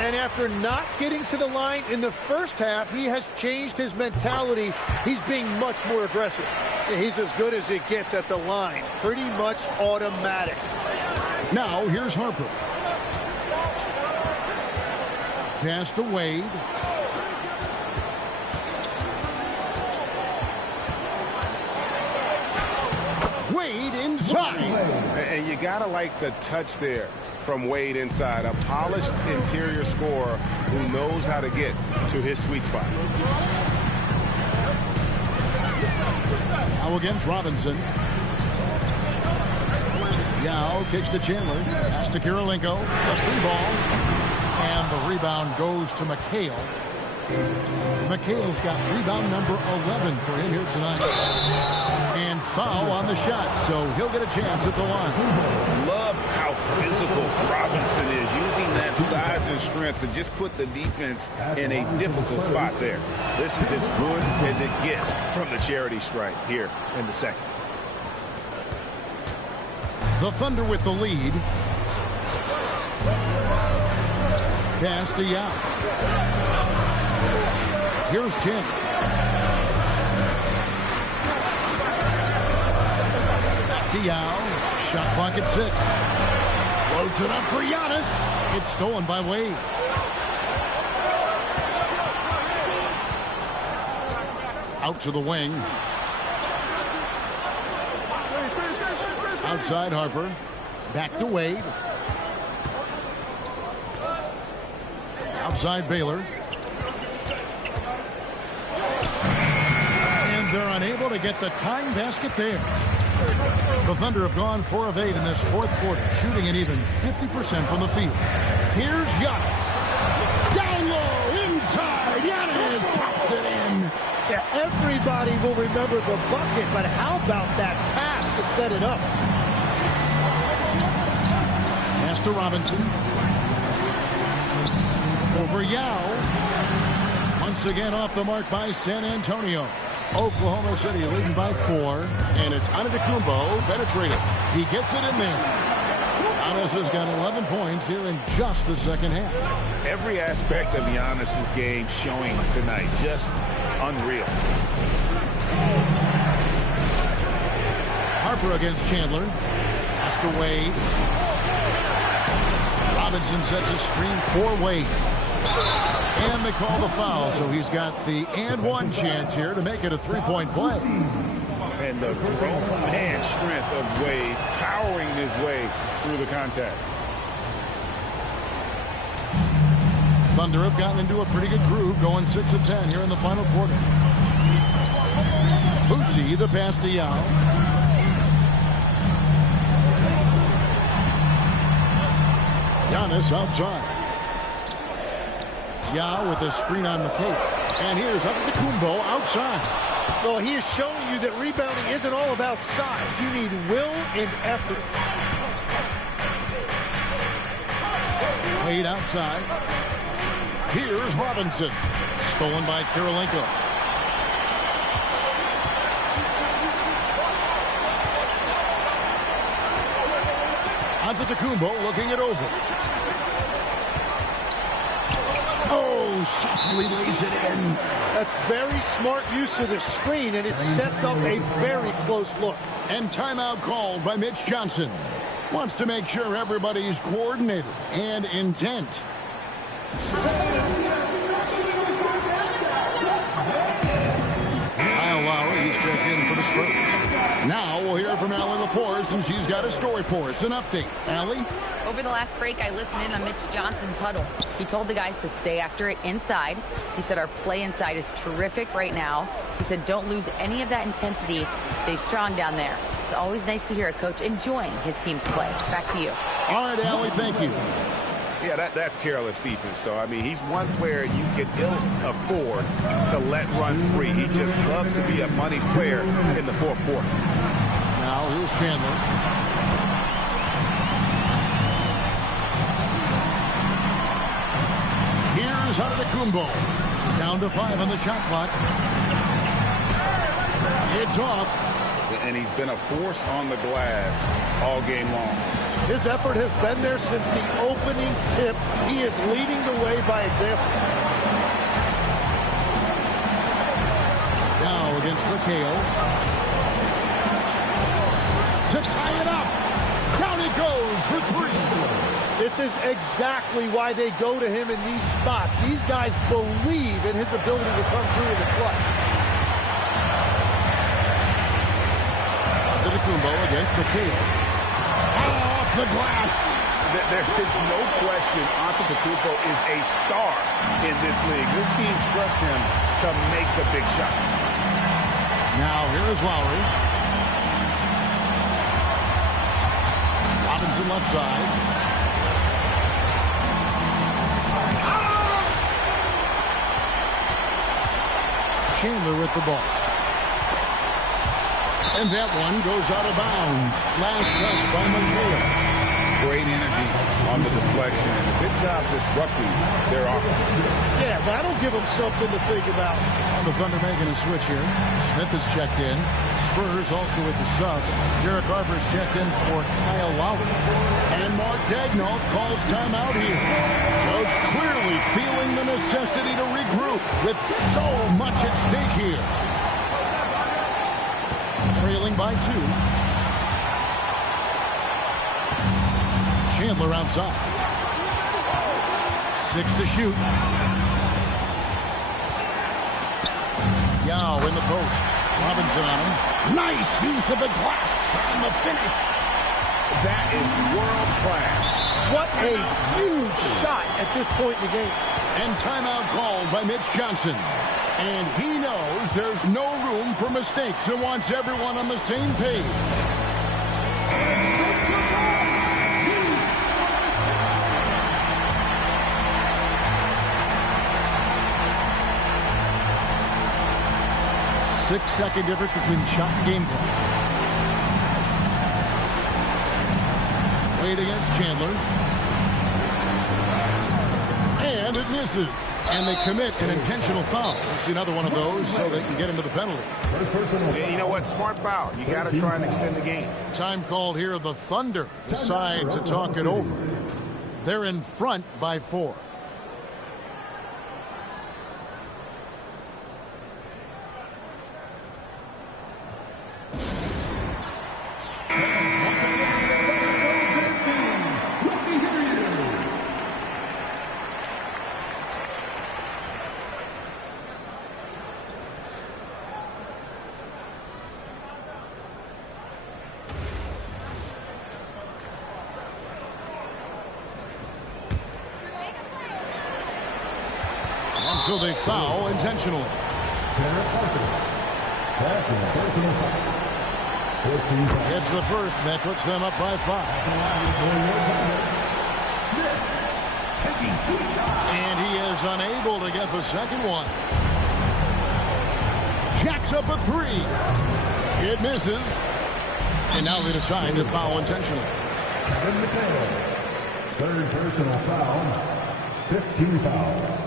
And after not getting to the line in the first half, he has changed his mentality. He's being much more aggressive. He's as good as it gets at the line. Pretty much automatic. Now here's Harper. Pass to Wade. Wade inside. And you got to like the touch there from Wade inside. A polished interior scorer who knows how to get to his sweet spot. Now against Robinson. Yao kicks to Chandler. Pass to Kirilenko. A 3 ball. And the rebound goes to McHale. McHale's got rebound number 11 for him here tonight. And foul on the shot, so he'll get a chance at the line. Love how physical Robinson is, using that size and strength to just put the defense in a difficult spot there. This is as good as it gets from the charity stripe here in the second. The Thunder with the lead. Pass to Yao. Here's Chin. Back to Yao. Shot clock at 6. Floats it up for Giannis. It's stolen by Wade. Out to the wing. Outside Harper. Back to Wade. Outside Baylor. And they're unable to get the tying basket there. The Thunder have gone 4 of 8 in this fourth quarter, shooting at even 50% from the field. Here's Giannis. Down low, inside. Giannis drops it in. Yeah, everybody will remember the bucket, but how about that pass to set it up? Pass to Robinson. Over Yao. Once again off the mark by San Antonio. Oklahoma City leading by 4. And it's Antetokounmpo penetrating. He gets it in there. Giannis has got 11 points here in just the second half. Every aspect of Giannis's game showing tonight. Just unreal. Harper against Chandler. Pass to Wade. Robinson sets a screen for Wade. And they call the foul, so he's got the and one chance here to make it a three-point play. And the grown man strength of Wade powering his way through the contact. Thunder have gotten into a pretty good groove, going 6 of 10 here in the final quarter. Boucy, the pass to Yao. Giannis outside. Yao with the screen on McHale. And here's Antetokounmpo outside. Well, he is showing you that rebounding isn't all about size. You need will and effort. Wade outside. Here's Robinson. Stolen by Kirilenko. Antetokounmpo looking it over. Oh, softly lays it in. That's very smart use of the screen, and it sets up a very close look. And timeout called by Mitch Johnson. Wants to make sure everybody's coordinated and intent. Kyle Lowry, he's checked in for the Spurs. Now we'll hear from Allie LaForce, and she's got a story for us. An update. Allie? Over the last break, I listened in on Mitch Johnson's huddle. He told the guys to stay after it inside. He said our play inside is terrific right now. He said don't lose any of that intensity. Stay strong down there. It's always nice to hear a coach enjoying his team's play. Back to you. All right, Allie, thank you. Yeah, that's careless defense, though. I mean, he's one player you can ill afford to let run free. He just loves to be a money player in the fourth quarter. Now here's Chandler. Here's Antetokounmpo. Down to 5 on the shot clock. It's off. And he's been a force on the glass all game long. His effort has been there since the opening tip. He is leading the way by example. Now against McHale. To tie it up. Down he goes for 3. This is exactly why they go to him in these spots. These guys believe in his ability to come through in the clutch. Antetokounmpo against McHale. Off the glass. There is no question Antetokounmpo is a star in this league. This team trusts him to make the big shot. Now here is Lowry. Robinson left side. Chandler with the ball. And that one goes out of bounds. Last touch by McHale. Great energy on the deflection, and a good job disrupting their offense. Yeah, that'll give them something to think about. On the Thunder making a switch here. Smith is checked in. Spurs also with the sub. Derek Harper's checked in for Kyle Lowry. And Mark Daignault calls timeout here. Coach clearly feeling the necessity to regroup with so much at stake here. Trailing by 2. Chandler outside. 6 to shoot. Yao in the post. Robinson on him. Nice use of the glass on the finish. That is world class. What a huge shot at this point in the game. And timeout called by Mitch Johnson. And he knows there's no room for mistakes and wants everyone on the same page. Six-second difference between shot and game clock. Wade against Chandler. And it misses. And they commit an intentional foul. We'll see another one of those so they can get into the penalty. Yeah, you know what? Smart foul. You got to try and extend the game. Time called here. The Thunder decide to talk it over. They're in front by 4. So they foul intentionally. It's the first. That puts them up by 5. And he is unable to get the second one. Jacks up a 3. It misses. And now they decide to foul intentionally. Third personal foul. 15 fouls.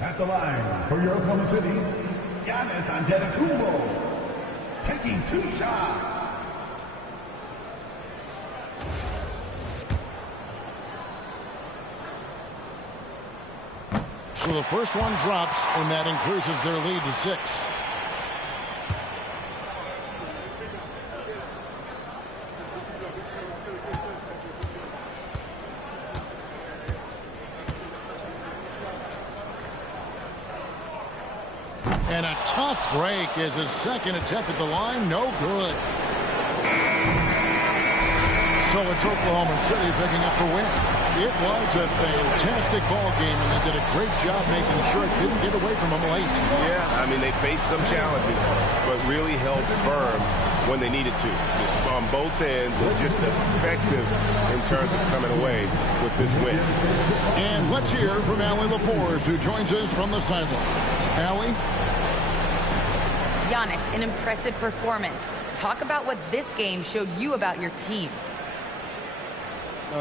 At the line for your Oklahoma City, Giannis Antetokounmpo, taking 2 shots. So the first one drops, and that increases their lead to 6. And a tough break is his second attempt at the line. No good. So it's Oklahoma City picking up the win. It was a fantastic ball game, and they did a great job making sure it didn't get away from them late. Yeah, I mean, they faced some challenges, but really held firm when they needed to. On both ends, and just effective in terms of coming away with this win. And let's hear from Allie LaForce, who joins us from the sideline. Allie? Giannis, an impressive performance. Talk about what this game showed you about your team.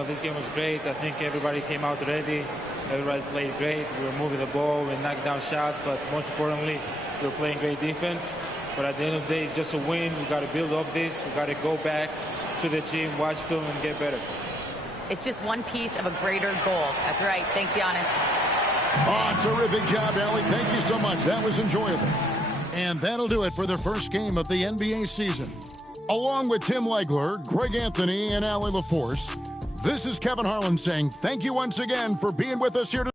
This game was great. I think everybody came out ready. Everybody played great. We were moving the ball. We knocked down shots. But most importantly, we were playing great defense. But at the end of the day, it's just a win. We got to build off this. We got to go back to the gym, watch film, and get better. It's just one piece of a greater goal. That's right. Thanks, Giannis. Oh, terrific job, Allie. Thank you so much. That was enjoyable. And that'll do it for the first game of the NBA season. Along with Tim Legler, Greg Anthony, and Allie LaForce, this is Kevin Harlan saying thank you once again for being with us here today.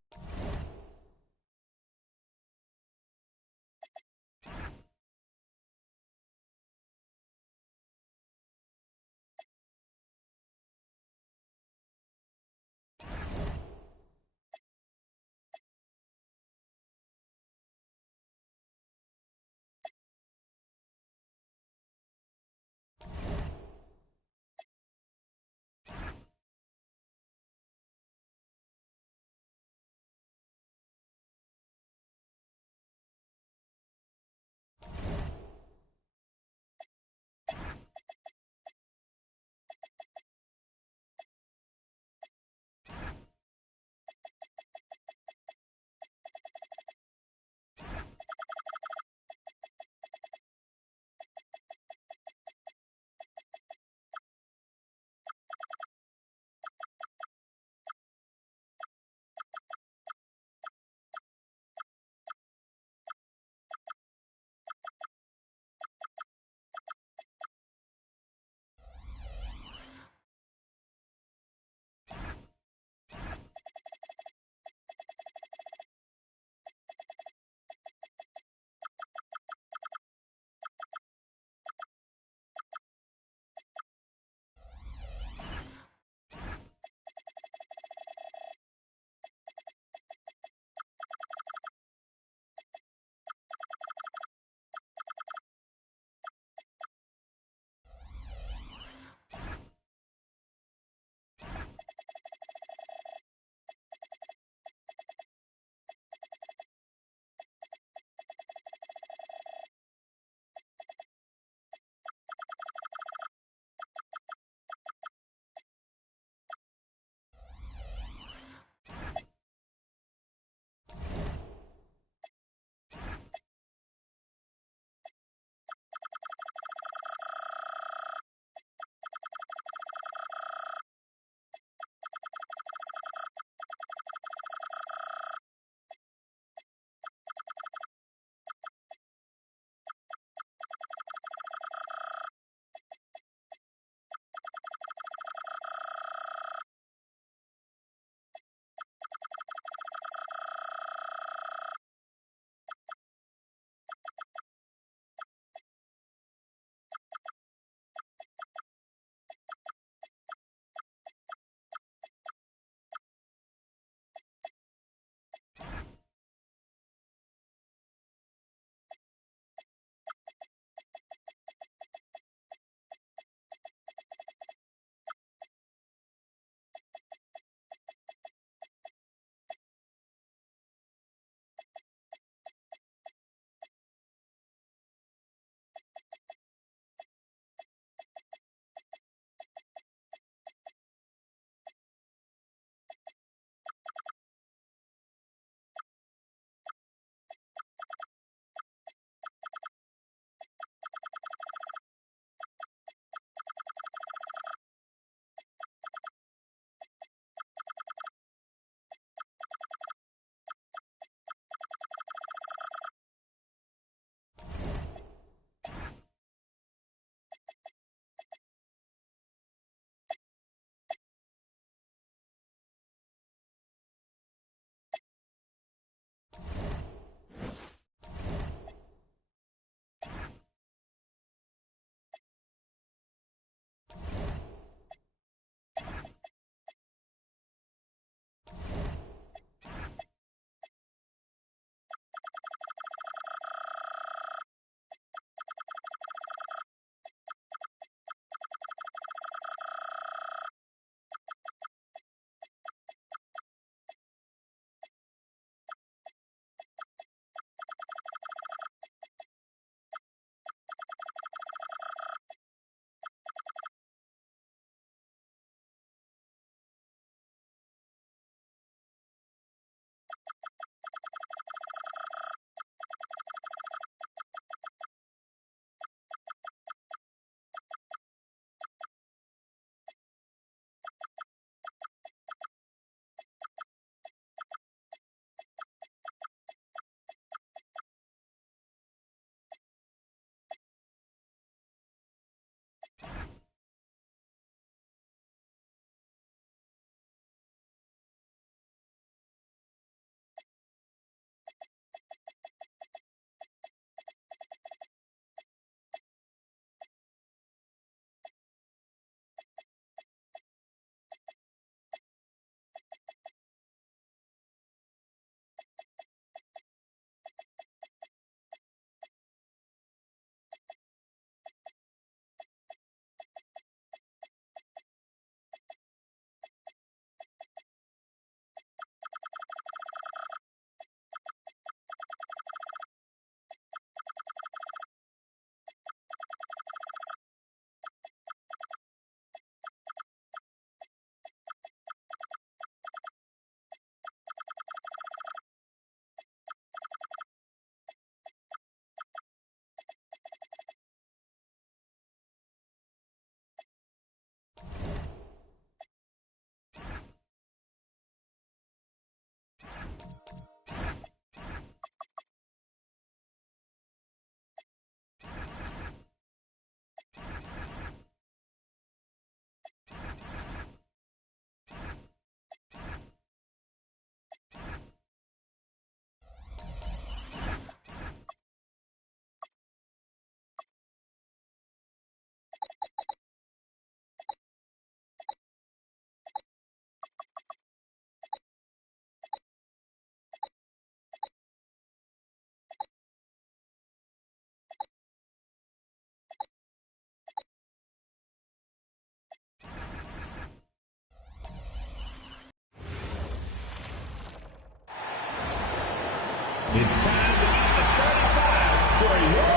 It's time to meet the 35 for your...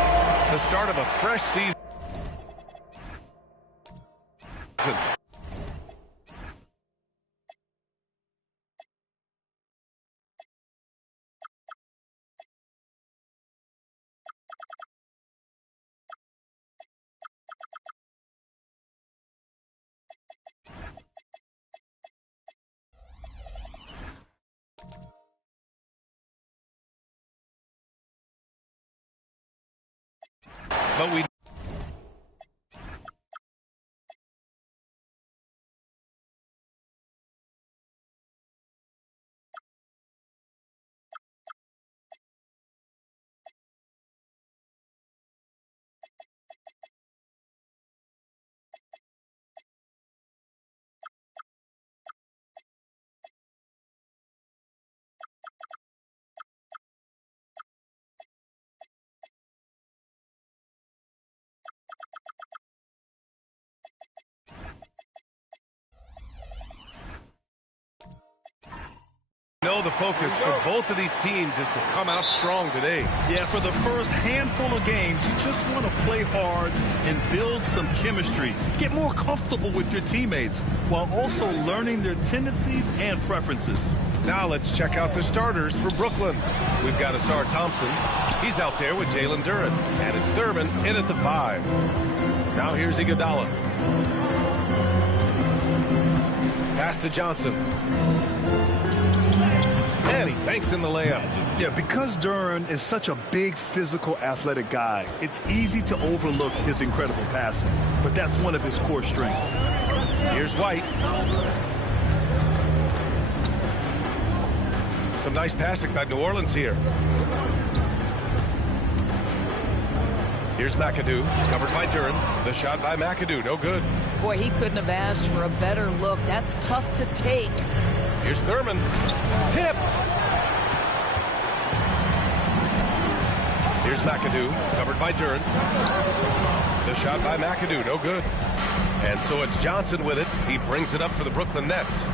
The start of a fresh season. But we know the focus for both of these teams is to come out strong today. Yeah, for the first handful of games, you just want to play hard and build some chemistry. Get more comfortable with your teammates while also learning their tendencies and preferences. Now let's check out the starters for Brooklyn. We've got Asar Thompson. He's out there with Jalen Duren. And it's Thurman in at the 5. Now here's Iguodala. Pass to Johnson. And he banks in the layup. Yeah, because Duren is such a big, physical, athletic guy, it's easy to overlook his incredible passing. But that's one of his core strengths. Here's White. Some nice passing by New Orleans here. Here's McAdoo, covered by Duren. The shot by McAdoo, no good. Boy, he couldn't have asked for a better look. That's tough to take. Here's Thurman. Tipped. Here's McAdoo, covered by Duren. The shot by McAdoo, no good. And so it's Johnson with it. He brings it up for the Brooklyn Nets.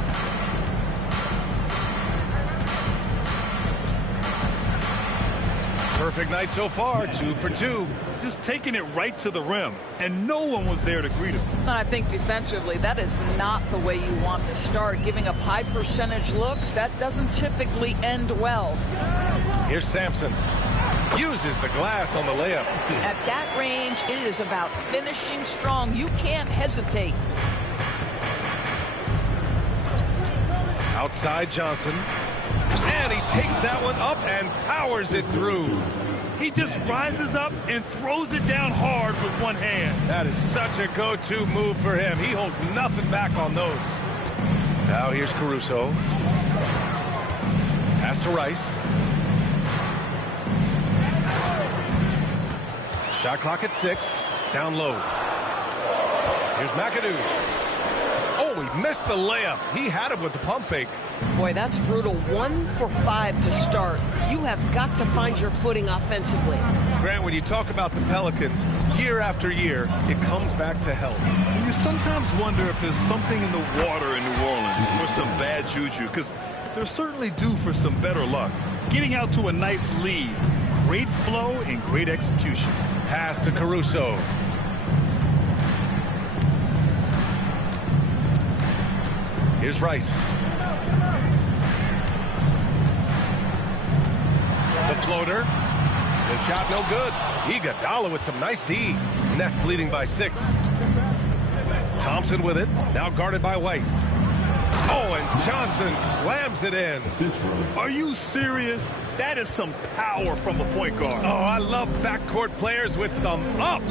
Perfect night so far, 2 for 2. Just taking it right to the rim, and no one was there to greet him. I think defensively, that is not the way you want to start. Giving up high percentage looks, that doesn't typically end well. Here's Sampson. Uses the glass on the layup. At that range, it is about finishing strong. You can't hesitate. Outside Johnson. And he takes that one up and powers it through. He just rises up and throws it down hard with one hand. That is such a go-to move for him. He holds nothing back on those. Now here's Caruso. Pass to Rice. Shot clock at 6. Down low. Here's McAdoo. Oh, he missed the layup. He had it with the pump fake. Boy, that's brutal. 1 for 5 to start. You have got to find your footing offensively. Grant, when you talk about the Pelicans, year after year, it comes back to health. And you sometimes wonder if there's something in the water in New Orleans or some bad juju, because they're certainly due for some better luck. Getting out to a nice lead, great flow and great execution. Pass to Caruso. Here's Rice. The floater. The shot no good. Iguodala with some nice D. Nets leading by 6. Thompson with it. Now guarded by White. Oh, and Johnson slams it in. Are you serious? That is some power from a point guard. Oh, I love backcourt players with some ups.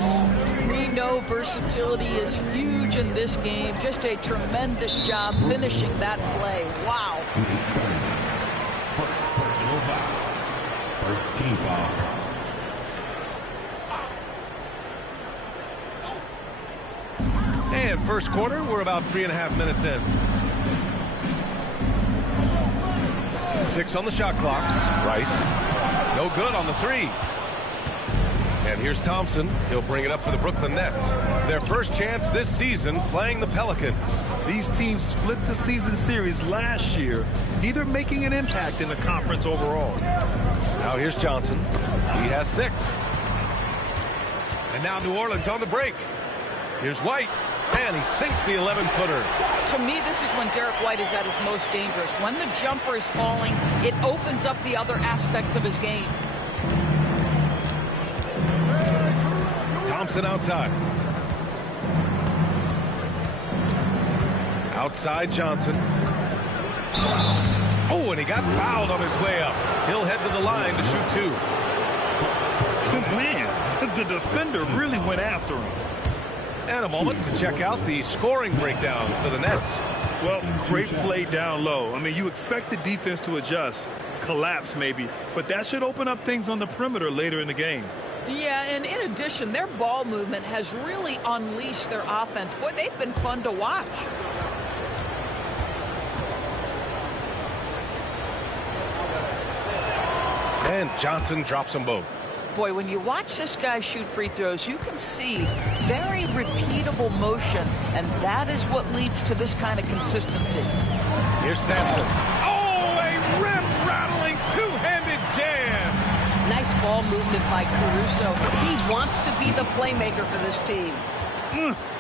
We know versatility is huge in this game. Just a tremendous job finishing that play. Wow. Personal foul. First team foul. And first quarter, we're about 3.5 minutes in. 6 on the shot clock. Rice. No good on the 3. And here's Thompson. He'll bring it up for the Brooklyn Nets. Their first chance this season playing the Pelicans. These teams split the season series last year, neither making an impact in the conference overall. Now here's Johnson. He has 6. And now New Orleans on the break. Here's White. And he sinks the 11-footer. To me, this is when Derek White is at his most dangerous. When the jumper is falling, it opens up the other aspects of his game. Thompson outside. Outside Johnson. Oh, and he got fouled on his way up. He'll head to the line to shoot 2. Good man. The defender really went after him. And a moment to check out the scoring breakdown for the Nets. Well, great play down low. I mean, you expect the defense to adjust, collapse maybe, but that should open up things on the perimeter later in the game. Yeah, and in addition, their ball movement has really unleashed their offense. Boy, they've been fun to watch. And Johnson drops them both. Boy, when you watch this guy shoot free throws, you can see very repeatable motion, and that is what leads to this kind of consistency. Here's Sampson. Oh, a rim-rattling two-handed jam. Nice ball movement by Caruso. He wants to be the playmaker for this team.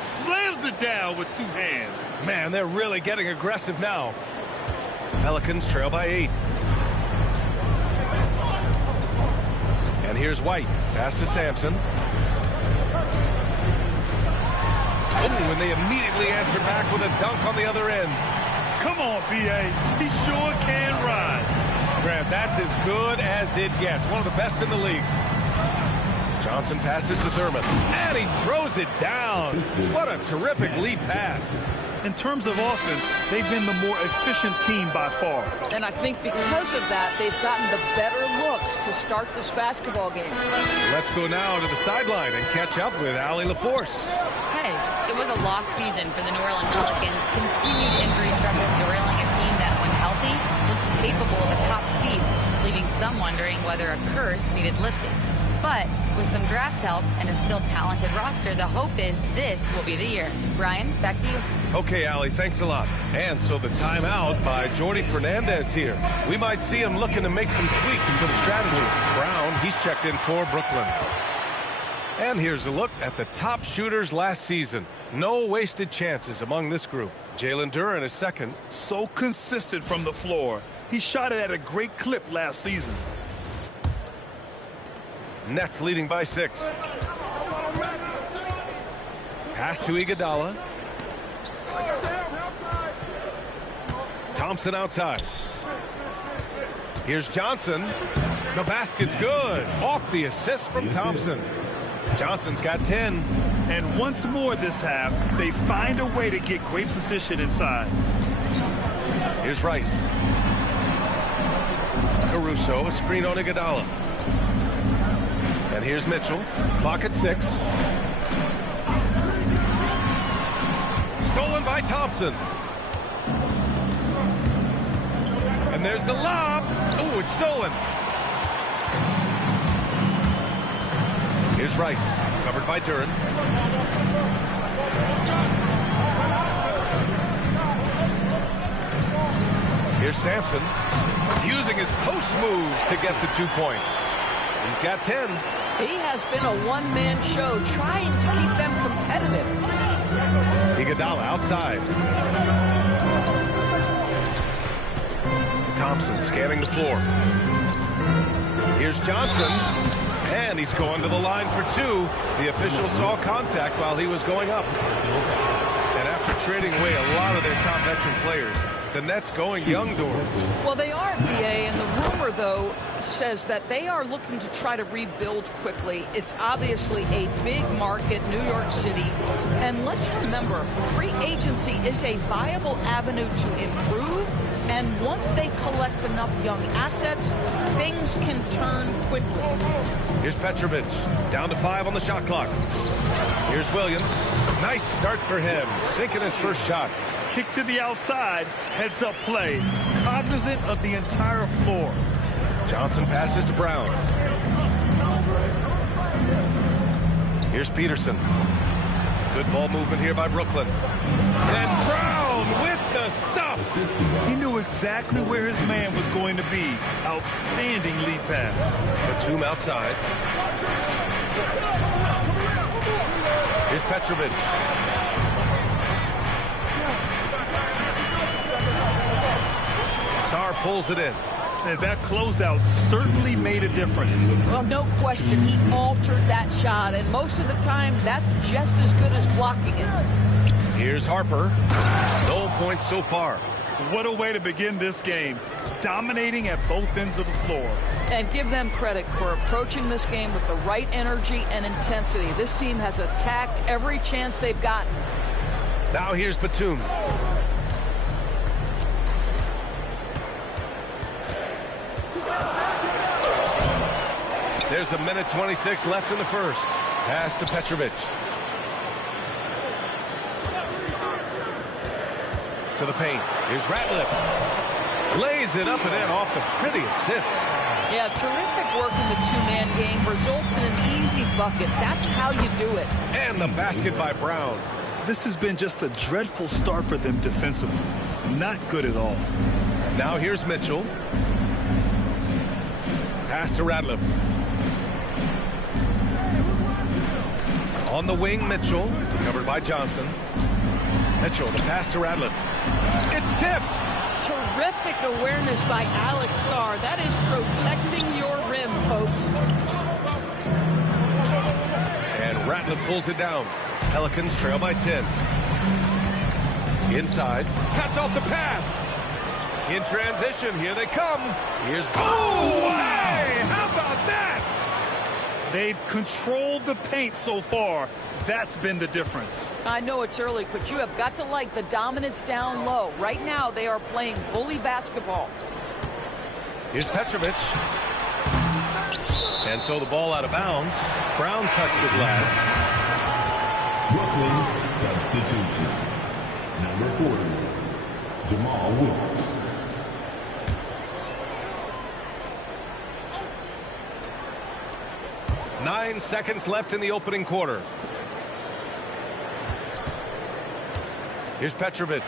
Slams it down with 2 hands. Man, they're really getting aggressive now. Pelicans trail by 8. And here's White. Pass to Sampson. Oh, and they immediately answer back with a dunk on the other end. Come on, B.A. He sure can rise. Grant, that's as good as it gets. One of the best in the league. Johnson passes to Thurman. And he throws it down. What a terrific lead pass. In terms of offense, they've been the more efficient team by far. And I think because of that, they've gotten the better looks to start this basketball game. Let's go now to the sideline and catch up with Allie LaForce. Hey, it was a lost season for the New Orleans Pelicans. Continued injury troubles derailing a team that, when healthy, looked capable of a top seed, leaving some wondering whether a curse needed lifting. But with some draft help and a still talented roster, the hope is this will be the year. Brian, back to you. Okay, Allie, thanks a lot. And so the timeout by Jordi Fernandez here. We might see him looking to make some tweaks to the strategy. Brown, he's checked in for Brooklyn. And here's a look at the top shooters last season. No wasted chances among this group. Jalen Duren is second. So consistent from the floor. He shot it at a great clip last season. Nets leading by 6. Pass to Iguodala. Thompson outside. Here's Johnson. The basket's good. Off the assist from Thompson. Johnson's got 10. And once more this half, they find a way to get great position inside. Here's Rice. Caruso, a screen on Iguodala. And here's Mitchell. Clock at 6. Stolen by Thompson. And there's the lob. Oh, it's stolen. Here's Rice, covered by Duren. Here's Sampson, using his post moves to get the 2 points. He's got 10. He has been a one-man show trying to keep them competitive. Iguodala outside. Thompson scanning the floor. Here's Johnson, and he's going to the line for 2. The official saw contact while he was going up. And after trading away a lot of their top veteran players, the Nets going young doors. Well, they are, BA, and the rumor, though, says that they are looking to try to rebuild quickly. It's obviously a big market, New York City. And let's remember, free agency is a viable avenue to improve. And once they collect enough young assets, things can turn quickly. Here's Petrovic, down to 5 on the shot clock. Here's Williams. Nice start for him, sinking his first shot. Kick to the outside, heads-up play, cognizant of the entire floor. Johnson passes to Brown. Here's Peterson. Good ball movement here by Brooklyn. And Brown with the stuff. He knew exactly where his man was going to be. Outstanding lead pass. Batum outside. Here's Petrovic. Sarr pulls it in. And that closeout certainly made a difference. Well, no question. He altered that shot, and most of the time, that's just as good as blocking it. Here's Harper. No points so far. What a way to begin this game. Dominating at both ends of the floor. And give them credit for approaching this game with the right energy and intensity. This team has attacked every chance they've gotten. Now here's Batum. There's a minute 26 left in the first. Pass to Petrovic. To the paint. Here's Ratliff. Lays it up and in off the pretty assist. Yeah, terrific work in the two-man game. Results in an easy bucket. That's how you do it. And the basket by Brown. This has been just a dreadful start for them defensively. Not good at all. Now here's Mitchell. Pass to Ratliff. On the wing, Mitchell. Covered by Johnson. Mitchell, the pass to Ratliff. It's tipped. Terrific awareness by Alex Sarr. That is protecting your rim, folks. And Ratliff pulls it down. Pelicans trail by 10. Inside. Cuts off the pass. In transition, here they come. Here's... Oh, hey! How about that? They've controlled the paint so far. That's been the difference. I know it's early, but you have got to like the dominance down low. Right now, they are playing bully basketball. Here's Petrovic. And so the ball out of bounds. Brown touched it last. Brooklyn substitution. Number 40, Jamal Wilkes. Nine seconds left in the opening quarter. Here's Petrovic.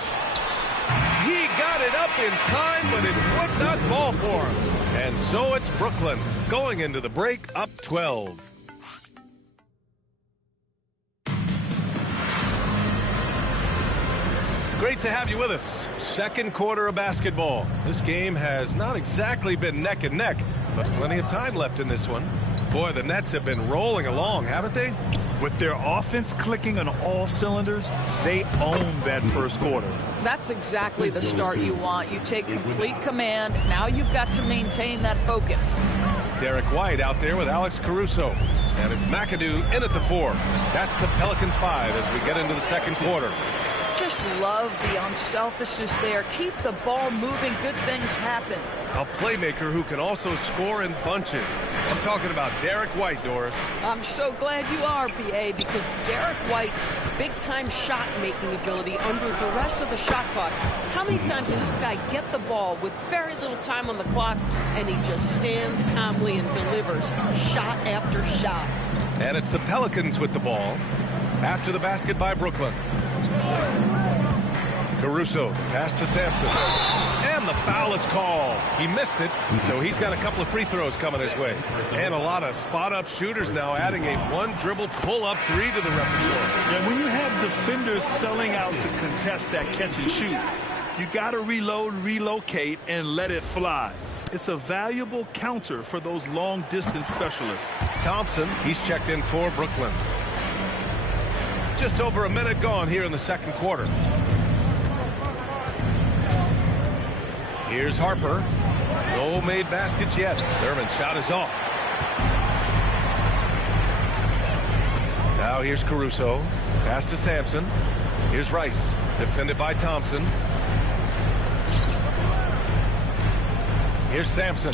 He got it up in time, but it would not fall for him. And so it's Brooklyn going into the break up 12. Great to have you with us. Second quarter of basketball. This game has not exactly been neck and neck, but plenty of time left in this one. Boy, the Nets have been rolling along, haven't they? With their offense clicking on all cylinders, they own that first quarter. That's exactly the start you want. You take complete command. Now you've got to maintain that focus. Derek White out there with Alex Caruso. And it's McAdoo in at the 4. That's the Pelicans 5 as we get into the second quarter. Just love the unselfishness there. Keep the ball moving. Good things happen. A playmaker who can also score in bunches. I'm talking about Derek White, Doris. I'm so glad you are, PA, because Derek White's big-time shot-making ability under duress of the shot clock. How many times does this guy get the ball with very little time on the clock, and he just stands calmly and delivers shot after shot? And it's the Pelicans with the ball after the basket by Brooklyn. Caruso, pass to Sampson. And the foul is called. He missed it, so he's got a couple of free throws coming his way. And a lot of spot-up shooters now, adding a one-dribble pull-up 3 to the repertoire. And when you have defenders selling out to contest that catch and shoot, you got to reload, relocate, and let it fly. It's a valuable counter for those long-distance specialists. Thompson, he's checked in for Brooklyn. Just over a minute gone here in the second quarter. Here's Harper. No made baskets yet. Thurman's shot is off. Now here's Caruso. Pass to Sampson. Here's Rice. Defended by Thompson. Here's Sampson.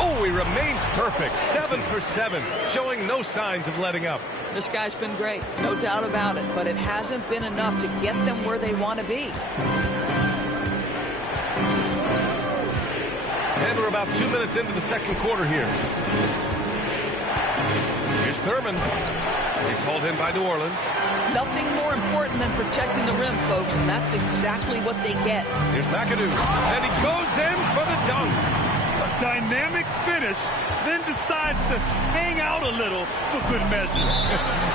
Oh, he remains perfect. 7 for 7, showing no signs of letting up. This guy's been great, no doubt about it, but it hasn't been enough to get them where they want to be. And we're about 2 minutes into the second quarter here. Here's Thurman. It's hauled in by New Orleans. Nothing more important than protecting the rim, folks, and that's exactly what they get. Here's McAdoo, and he goes in for the dunk. A dynamic finish, then decides to hang out a little for good measure.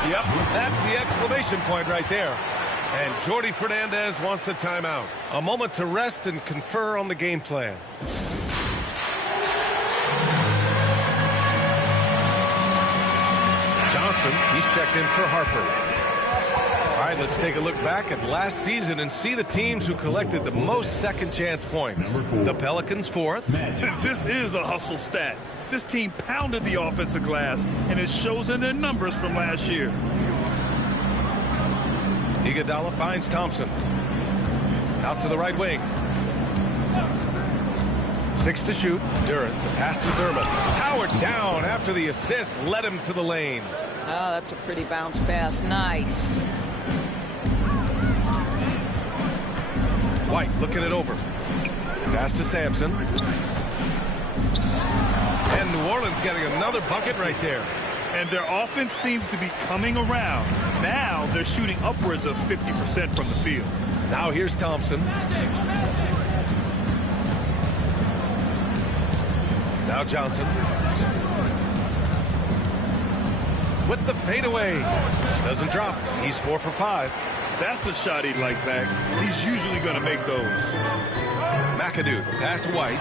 Yep, that's the exclamation point right there. And Jordi Fernandez wants a timeout. A moment to rest and confer on the game plan. Johnson, he's checked in for Harper. All right, let's take a look back at last season and see the teams who collected the most second chance points. The Pelicans 4th. This is a hustle stat. This team pounded the offensive glass, and it shows in their numbers from last year. Iguodala finds Thompson. Out to the right wing. 6 to shoot. Durant, the pass to Thurman. Powered down after the assist led him to the lane. Oh, that's a pretty bounce pass. Nice. White looking it over. Pass to Sampson. And New Orleans getting another bucket right there. And their offense seems to be coming around. Now they're shooting upwards of 50% from the field. Now here's Thompson. Now Johnson. With the fadeaway. Doesn't drop. He's 4 for 5. That's a shot he'd like back. He's usually going to make those. McAdoo, pass to White.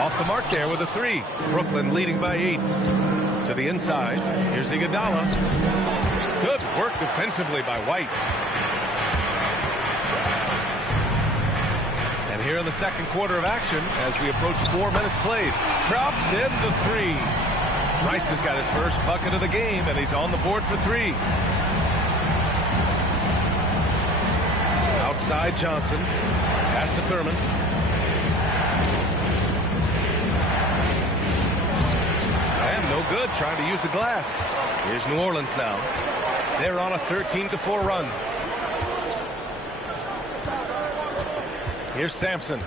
Off the mark there with a 3. Brooklyn leading by 8. To the inside. Here's Iguodala. Good work defensively by White. And here in the second quarter of action, as we approach 4 minutes played, drops in the 3. Rice has got his first bucket of the game, and he's on the board for 3. Outside Johnson. Pass to Thurman. And no good, trying to use the glass. Here's New Orleans now. They're on a 13-4 run. Here's Sampson.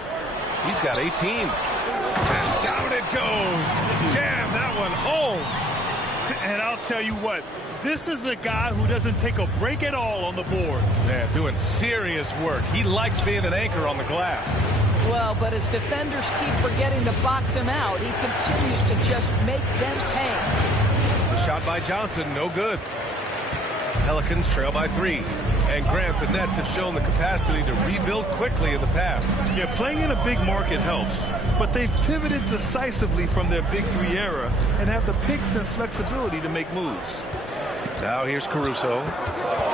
He's got 18. And down it goes. Jam that one home. And I'll tell you what, this is a guy who doesn't take a break at all on the boards. Man, doing serious work. He likes being an anchor on the glass. Well, but as defenders keep forgetting to box him out, he continues to just make them pay. The shot by Johnson, no good. Pelicans trail by 3. And Grant, the Nets have shown the capacity to rebuild quickly in the past. Yeah, playing in a big market helps, but they've pivoted decisively from their Big 3 era and have the picks and flexibility to make moves. Now here's Caruso.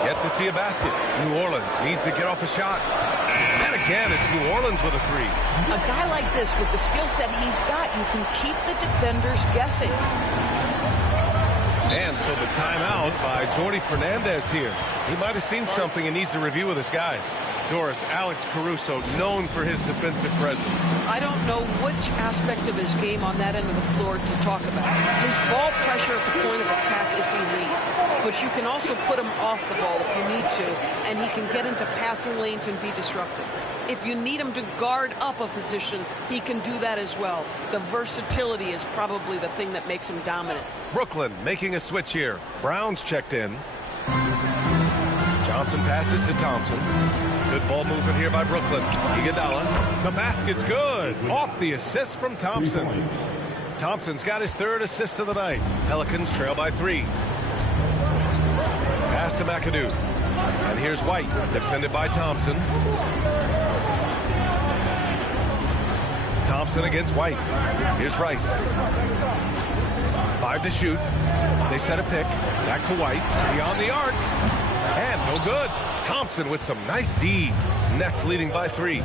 Yet to see a basket. New Orleans needs to get off a shot. And a again. It's New Orleans with a three. A guy like this, with the skill set he's got, you can keep the defenders guessing. And so the timeout by Jordi Fernandez here. He might have seen something and needs to review with his guys. Doris, Alex Caruso, known for his defensive presence. I don't know which aspect of his game on that end of the floor to talk about. His ball pressure at the point of attack is elite, but you can also put him off the ball if you need to, and he can get into passing lanes and be disruptive. If you need him to guard up a position, he can do that as well. The versatility is probably the thing that makes him dominant. Brooklyn making a switch here. Brown's checked in. Johnson passes to Thompson. Good ball movement here by Brooklyn. Iguodala. The basket's good. Off the assist from Thompson. Thompson's got his third assist of the night. Pelicans trail by 3. Pass to McAdoo. And here's White, defended by Thompson. Thompson against White. Here's Rice. 5 to shoot. They set a pick. Back to White. Beyond the arc. And no good. Thompson with some nice D. Nets leading by 3.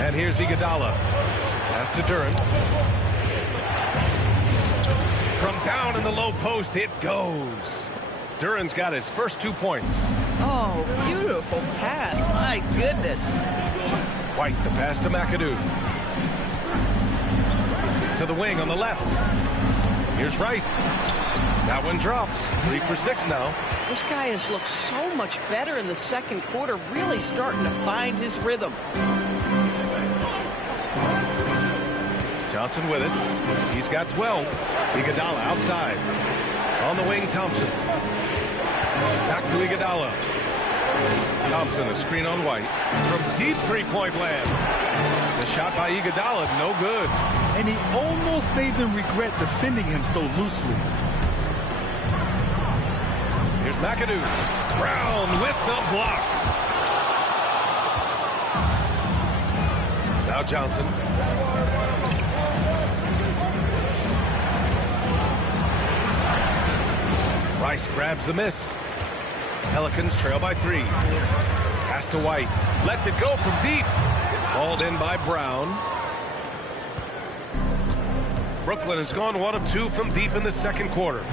And here's Iguodala. Pass to Duren. From down in the low post, it goes. Duren's got his first 2 points. Oh, beautiful pass. My goodness. White, the pass to McAdoo. To the wing on the left. Here's Rice. That one drops. 3 for 6 now. This guy has looked so much better in the second quarter, really starting to find his rhythm. Johnson with it. He's got 12. Iguodala outside. On the wing, Thompson. Back to Iguodala. Thompson, a screen on White. From deep three-point land. The shot by Iguodala, no good. And he almost made them regret defending him so loosely. Here's McAdoo. Brown with the block. Now Johnson. Rice grabs the miss. Pelicans trail by 3. Pass to White. Lets it go from deep. Hauled in by Brown. Brooklyn has gone 1 of 2 from deep in the second quarter.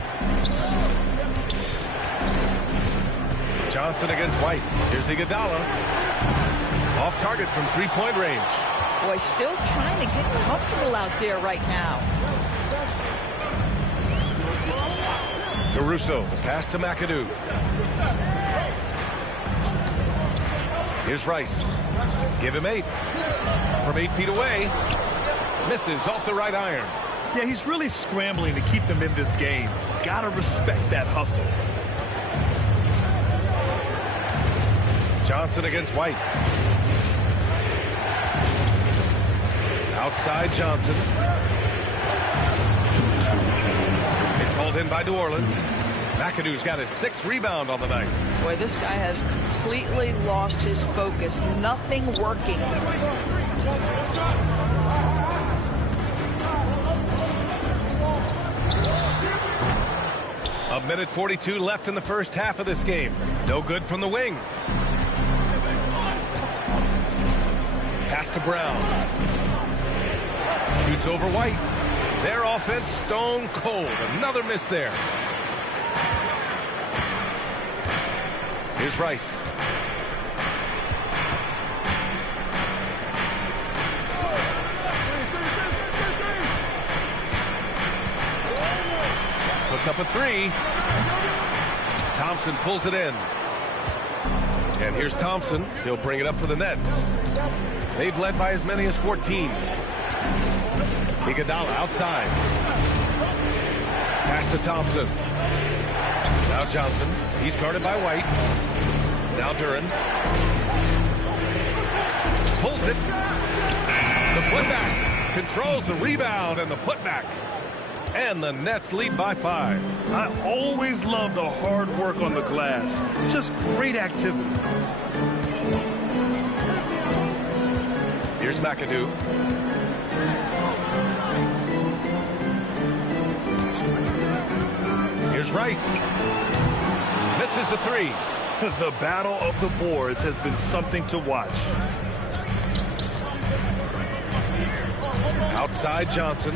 Johnson against White. Here's Iguodala. Off target from 3-point range. Boy, still trying to get comfortable out there right now. Caruso, the pass to McAdoo. Here's Rice. Give him 8. From 8 feet away. Misses off the right iron. Yeah, he's really scrambling to keep them in this game. Gotta respect that hustle. Johnson against White. Outside Johnson. It's hauled in by New Orleans. McAdoo's got his 6th rebound on the night. Boy, this guy has completely lost his focus. Nothing working. A minute 42 left in the first half of this game. No good from the wing. Pass to Brown. Shoots over White. Their offense stone cold. Another miss there. Here's Rice. Puts up a 3. Thompson pulls it in. And here's Thompson. He'll bring it up for the Nets. They've led by as many as 14. Iguodala outside. Pass to Thompson. Now Johnson. He's guarded by White. Now Duren. Pulls it. The putback. Controls the rebound and the putback. And the Nets lead by 5. I always love the hard work on the glass. Just great activity. Here's McAdoo. Here's Rice. Misses the 3. The battle of the boards has been something to watch. Outside Johnson.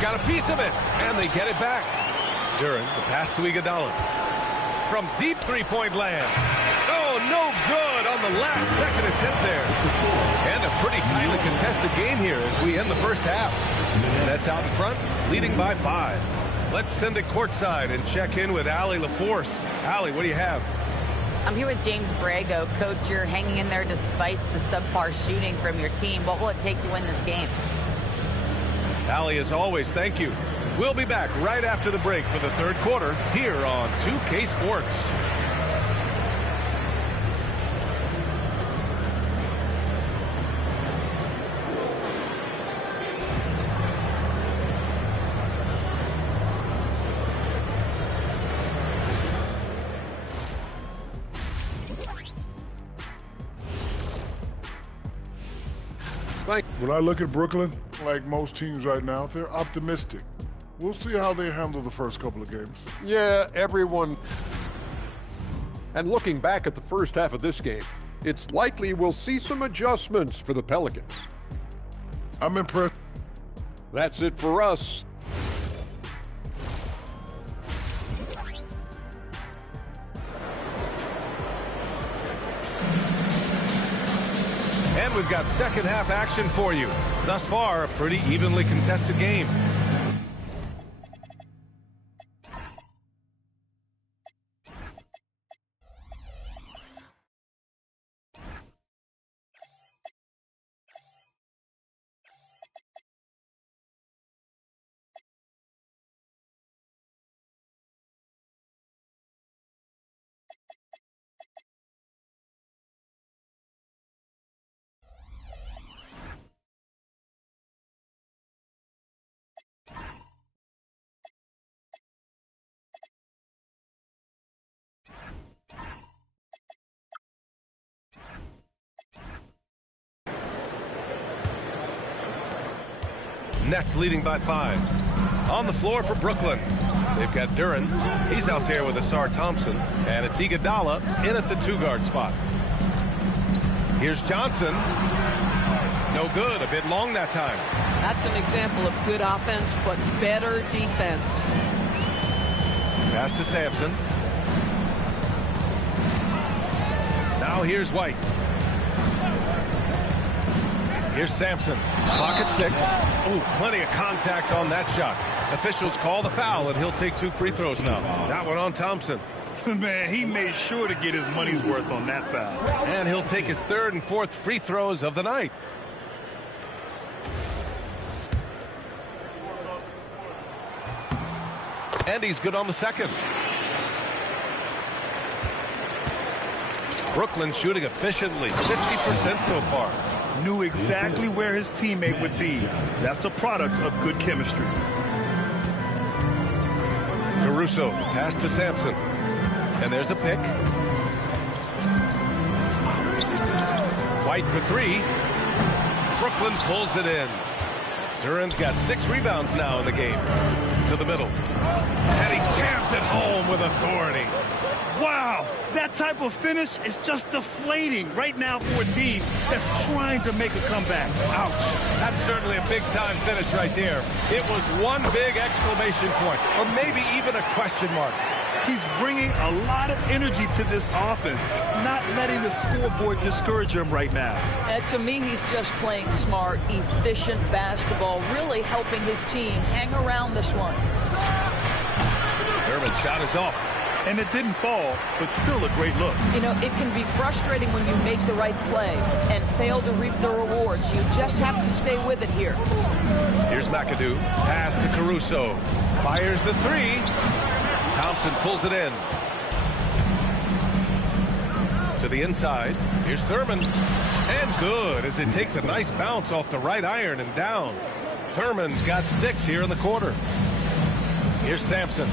Got a piece of it, and they get it back. Duran, the pass to Iguodala. From deep three-point land. Oh, no good on the last second attempt there. And a pretty tightly contested game here as we end the first half. Nets out in front, leading by 5. Let's send it courtside and check in with Allie LaForce. Allie, what do you have? I'm here with James Borrego. Coach, you're hanging in there despite the subpar shooting from your team. What will it take to win this game? Allie, as always, thank you. We'll be back right after the break for the third quarter here on 2K Sports. When I look at Brooklyn, like most teams right now, they're optimistic. We'll see how they handle the first couple of games. Yeah, everyone. And looking back at the first half of this game, it's likely we'll see some adjustments for the Pelicans. I'm impressed. That's it for us. And we've got second half action for you. Thus far, a pretty evenly contested game. Nets leading by 5. On the floor for Brooklyn. They've got Duran. He's out there with Asar Thompson. And it's Iguodala in at the 2-guard spot. Here's Johnson. No good. A bit long that time. That's an example of good offense, but better defense. Pass to Sampson. Now here's White. Here's Sampson. Pocket 6. Ooh, plenty of contact on that shot. Officials call the foul, and he'll take 2 free throws now. That one on Thompson. Man, he made sure to get his money's worth on that foul. And he'll take his 3rd and 4th free throws of the night. And he's good on the 2nd. Brooklyn shooting efficiently, 50% so far. Knew exactly where his teammate would be. That's a product of good chemistry. Caruso, pass to Sampson. And there's a pick. White for 3. Brooklyn pulls it in. Duran's got 6 rebounds now in the game. To the middle. And he jams it home with authority. Wow, that type of finish is just deflating right now for a team that's trying to make a comeback. Ouch. That's certainly a big-time finish right there. It was one big exclamation point, or maybe even a question mark. He's bringing a lot of energy to this offense, not letting the scoreboard discourage him right now. And to me, he's just playing smart, efficient basketball, really helping his team hang around this one. Thurman's shot is off. And it didn't fall, but still a great look. You know, it can be frustrating when you make the right play and fail to reap the rewards. You just have to stay with it here. Here's McAdoo. Pass to Caruso. Fires the 3. Thompson pulls it in. To the inside. Here's Thurman. And good as it takes a nice bounce off the right iron and down. Thurman's got 6 here in the quarter. Here's Sampson.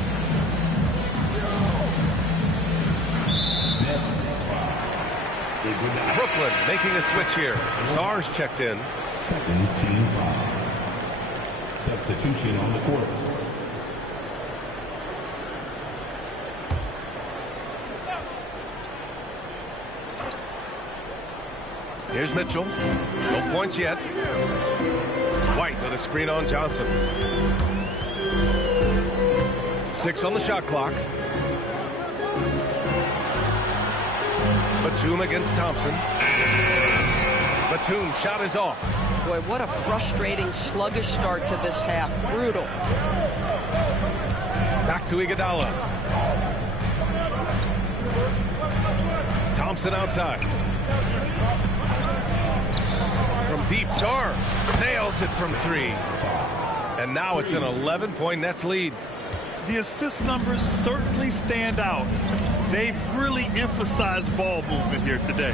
Brooklyn making a switch here. Czar's checked in. Second team foul. Substitution on the court. Here's Mitchell. No points yet. White with a screen on Johnson. 6 on the shot clock. Batum against Thompson. Batum's shot is off. Boy, what a frustrating, sluggish start to this half. Brutal. Back to Iguodala. Thompson outside. From deep, Char nails it from 3. And now it's an 11-point Nets lead. The assist numbers certainly stand out. They've really emphasized ball movement here today.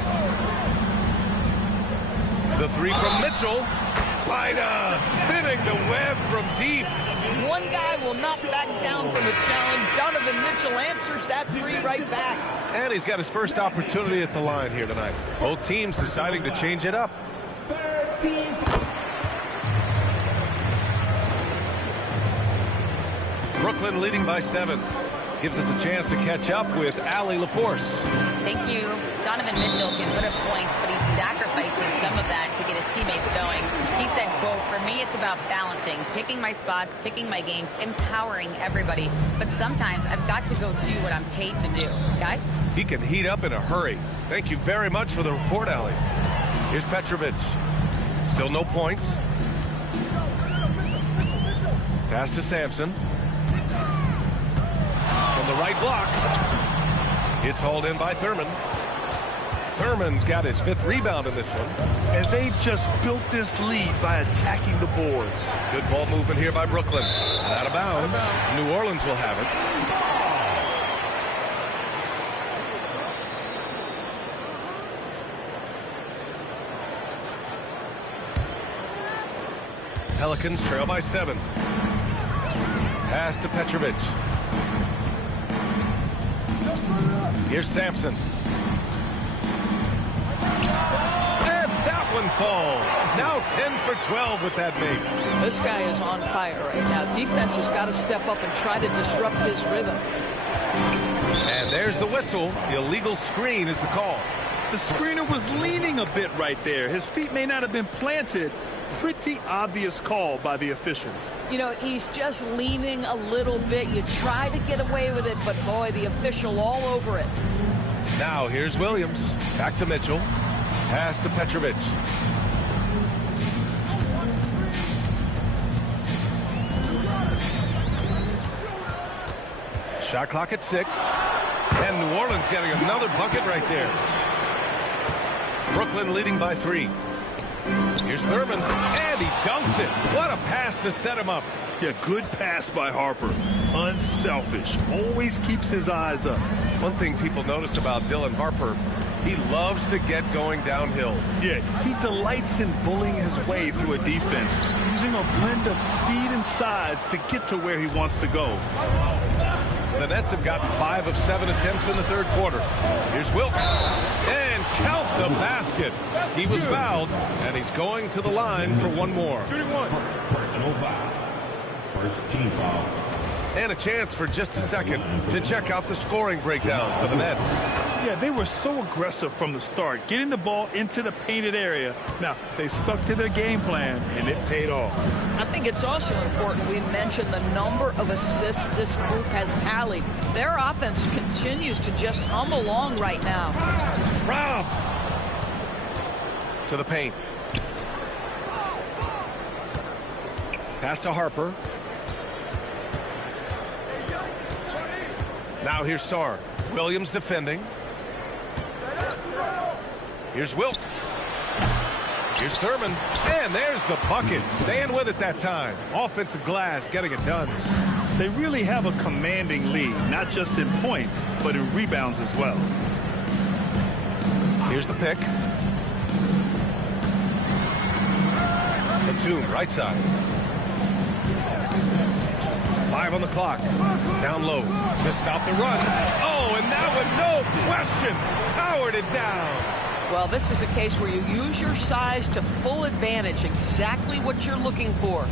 The 3 from Mitchell. Spider spinning the web from deep. One guy will not back down from a challenge. Donovan Mitchell answers that 3 right back. And he's got his first opportunity at the line here tonight. Both teams deciding to change it up. Brooklyn leading by 7. Gives us a chance to catch up with Allie LaForce. Thank you. Donovan Mitchell can put up points, but he's sacrificing some of that to get his teammates going. He said, quote, "For me, it's about balancing, picking my spots, picking my games, empowering everybody. But sometimes I've got to go do what I'm paid to do." Guys? He can heat up in a hurry. Thank you very much for the report, Allie. Here's Petrovic. Still no points. Pass to Sampson. From the right block. It's hauled in by Thurman. Thurman's got his 5th rebound in this one. And they've just built this lead by attacking the boards. Good ball movement here by Brooklyn. And out of bounds. New Orleans will have it. Pelicans trail by 7. Pass to Petrovic. Here's Sampson. And that one falls. Now 10 for 12 with that make. This guy is on fire right now. Defense has got to step up and try to disrupt his rhythm. And there's the whistle. The illegal screen is the call. The screener was leaning a bit right there. His feet may not have been planted. Pretty obvious call by the officials. You know, he's just leaning a little bit. You try to get away with it, but boy, the official all over it. Now here's Williams. Back to Mitchell. Pass to Petrovic. Shot clock at 6. And New Orleans getting another bucket right there. Brooklyn leading by 3. Here's Thurman, and he dunks it. What a pass to set him up. Yeah, good pass by Harper. Unselfish. Always keeps his eyes up. One thing people notice about Dylan Harper, he loves to get going downhill. Yeah, he delights in bullying his way through a defense, using a blend of speed and size to get to where he wants to go. The Nets have gotten 5 of 7 attempts in the 3rd quarter. Here's Wilkes. And count the basket. He was fouled, and he's going to the line for one more. Shooting 1. Personal foul. First team foul. And a chance for just a second to check out the scoring breakdown for the Nets. Yeah, they were so aggressive from the start, getting the ball into the painted area. Now, they stuck to their game plan, and it paid off. I think it's also important we mention the number of assists this group has tallied. Their offense continues to just hum along right now. Rob! To the paint. Pass to Harper. Now here's Sarr. Williams defending. Here's Wilkes. Here's Thurman. And there's the bucket. Staying with it that time. Offensive glass getting it done. They really have a commanding lead, not just in points, but in rebounds as well. Here's the pick. Batum, right side. 5 on the clock. Down low to stop the run. Oh, and that one, no question, powered it down. Well, this is a case where you use your size to full advantage, exactly what you're looking for.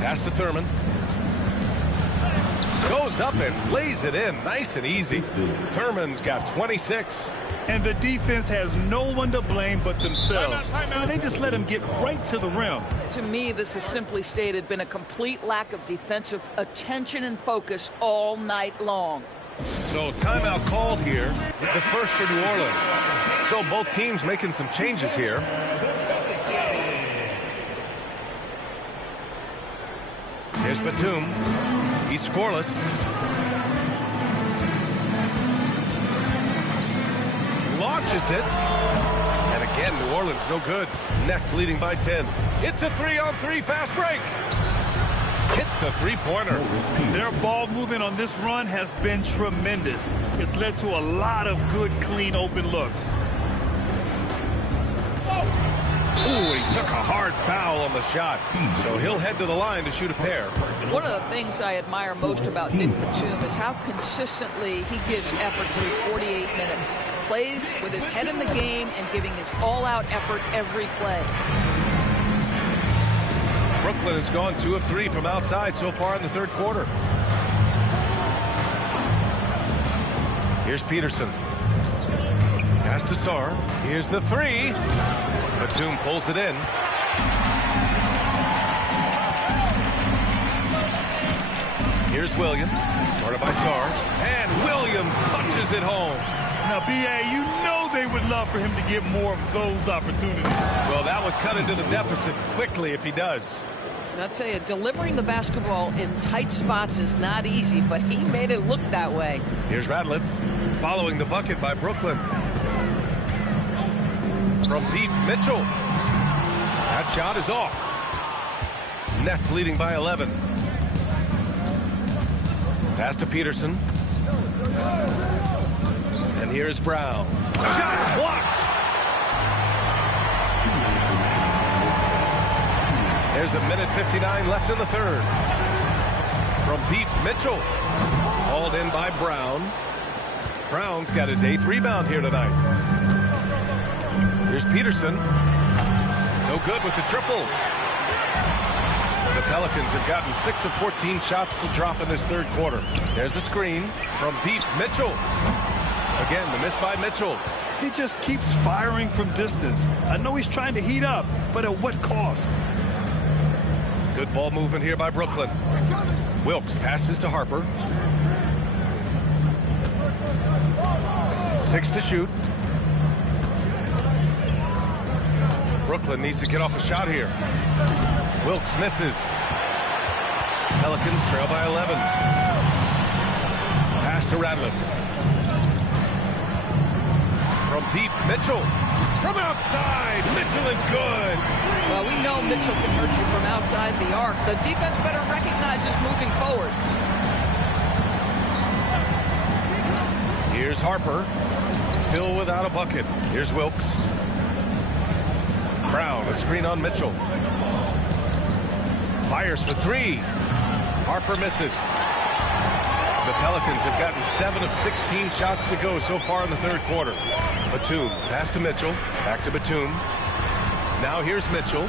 Pass to Thurman. Goes up and lays it in, nice and easy. Thurman's got 26. and the defense has no one to blame but themselves. And they just let him get right to the rim. To me, this has simply stated been a complete lack of defensive attention and focus all night long. So timeout called here, the first for New Orleans. So both teams making some changes here. Here's Batum. He's scoreless. Launches it. And again, New Orleans no good. Nets leading by 10. It's a 3-on-3 fast break. Hits a three-pointer. Their ball movement on this run has been tremendous. It's led to a lot of good, clean, open looks. Ooh, he took a hard foul on the shot. So he'll head to the line to shoot a pair. One of the things I admire most about Nick Batum is how consistently he gives effort through 48 minutes. Plays with his head in the game and giving his all-out effort every play. Brooklyn has gone 2 of 3 from outside so far in the third quarter. Here's Peterson. Pass to Sarr. Here's the 3. Batum pulls it in. Here's Williams. Guarded by Sarr. And Williams punches it home. Now, B.A., you know they would love for him to get more of those opportunities. Well, that would cut into the deficit quickly if he does. And I'll tell you, delivering the basketball in tight spots is not easy, but he made it look that way. Here's Radliff following the bucket by Brooklyn. From deep, Mitchell. That shot is off. Nets leading by 11. Pass to Peterson. And here's Brown. Shot blocked. There's a minute 59 left in the third. From deep, Mitchell. Hauled in by Brown. Brown's got his 8th rebound here tonight. Here's Peterson. No good with the triple. The Pelicans have gotten 6 of 14 shots to drop in this third quarter. There's a screen from deep, Mitchell. Again, the miss by Mitchell. He just keeps firing from distance. I know he's trying to heat up, but at what cost? Good ball movement here by Brooklyn. Wilkes passes to Harper. 6 to shoot. Brooklyn needs to get off a shot here. Wilkes misses. Pelicans trail by 11. Pass to Radliff. From deep, Mitchell. From outside, Mitchell is good. Well, we know Mitchell can hurt you from outside the arc. The defense better recognize this moving forward. Here's Harper. Still without a bucket. Here's Wilkes. Brown, a screen on Mitchell. Fires for 3. Harper misses. The Pelicans have gotten 7 of 16 shots to go so far in the third quarter. Batum, pass to Mitchell. Back to Batum. Now here's Mitchell.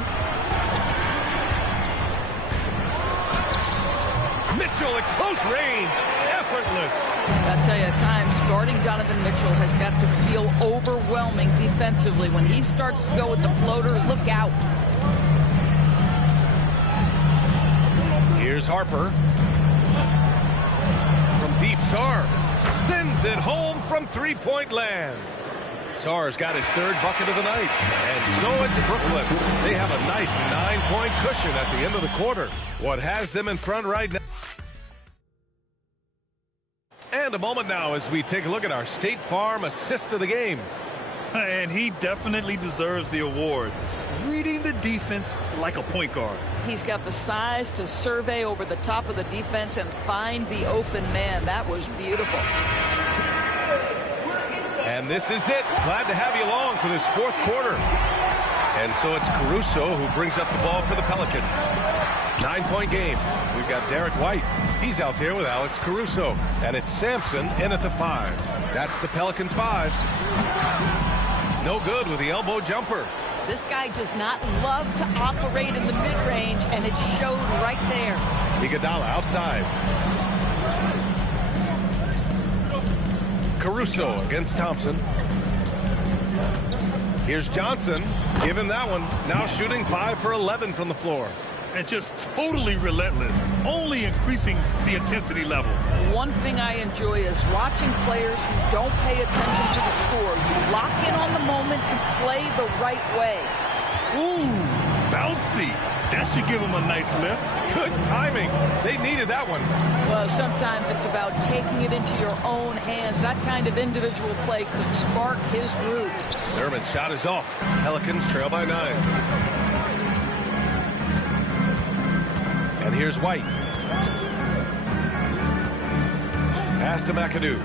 Mitchell at close range. Effortless. I'll tell you, at times, guarding Donovan Mitchell has got to feel overwhelming defensively. When he starts to go with the floater, look out. Here's Harper. From deep, Sarr sends it home from three-point land. Sarr's got his 3rd bucket of the night. And so it's Brooklyn. They have a nice 9-point cushion at the end of the quarter. What has them in front right now? And a moment now as we take a look at our State Farm assist of the game. And he definitely deserves the award. Reading the defense like a point guard. He's got the size to survey over the top of the defense and find the open man. That was beautiful. And this is it. Glad to have you along for this 4th quarter. And so it's Caruso who brings up the ball for the Pelicans. 9-point game. We've got Derek White. He's out there with Alex Caruso. And it's Sampson in at the 5. That's the Pelicans' 5s. No good with the elbow jumper. This guy does not love to operate in the mid-range, and it showed right there. Iguodala outside. Caruso against Thompson. Here's Johnson. Give him that one. Now shooting 5 for 11 from the floor. And just totally relentless, only increasing the intensity level. One thing I enjoy is watching players who don't pay attention to the score. You lock in on the moment and play the right way. Ooh, bouncy. That should give them a nice lift. Good timing. They needed that one. Well, sometimes it's about taking it into your own hands. That kind of individual play could spark his groove. Thurman's shot is off. Pelicans trail by 9. And here's White. Pass to McAdoo.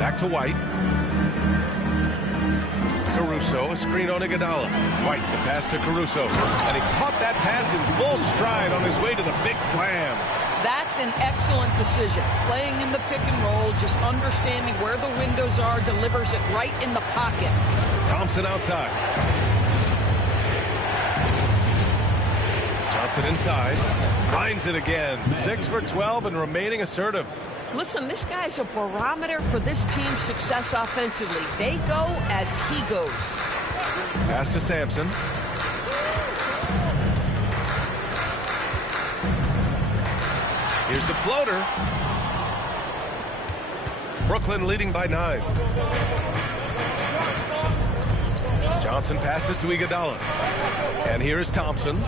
Back to White. Caruso, a screen on Iguodala. White, the pass to Caruso. And he caught that pass in full stride on his way to the big slam. That's an excellent decision. Playing in the pick and roll, just understanding where the windows are, delivers it right in the pocket. Thompson outside. Johnson inside. Finds it again. 6 for 12 and remaining assertive. Listen, this guy's a barometer for this team's success offensively. They go as he goes. Pass to Sampson. Here's the floater. Brooklyn leading by 9. Johnson passes to Iguodala. And here is Thompson.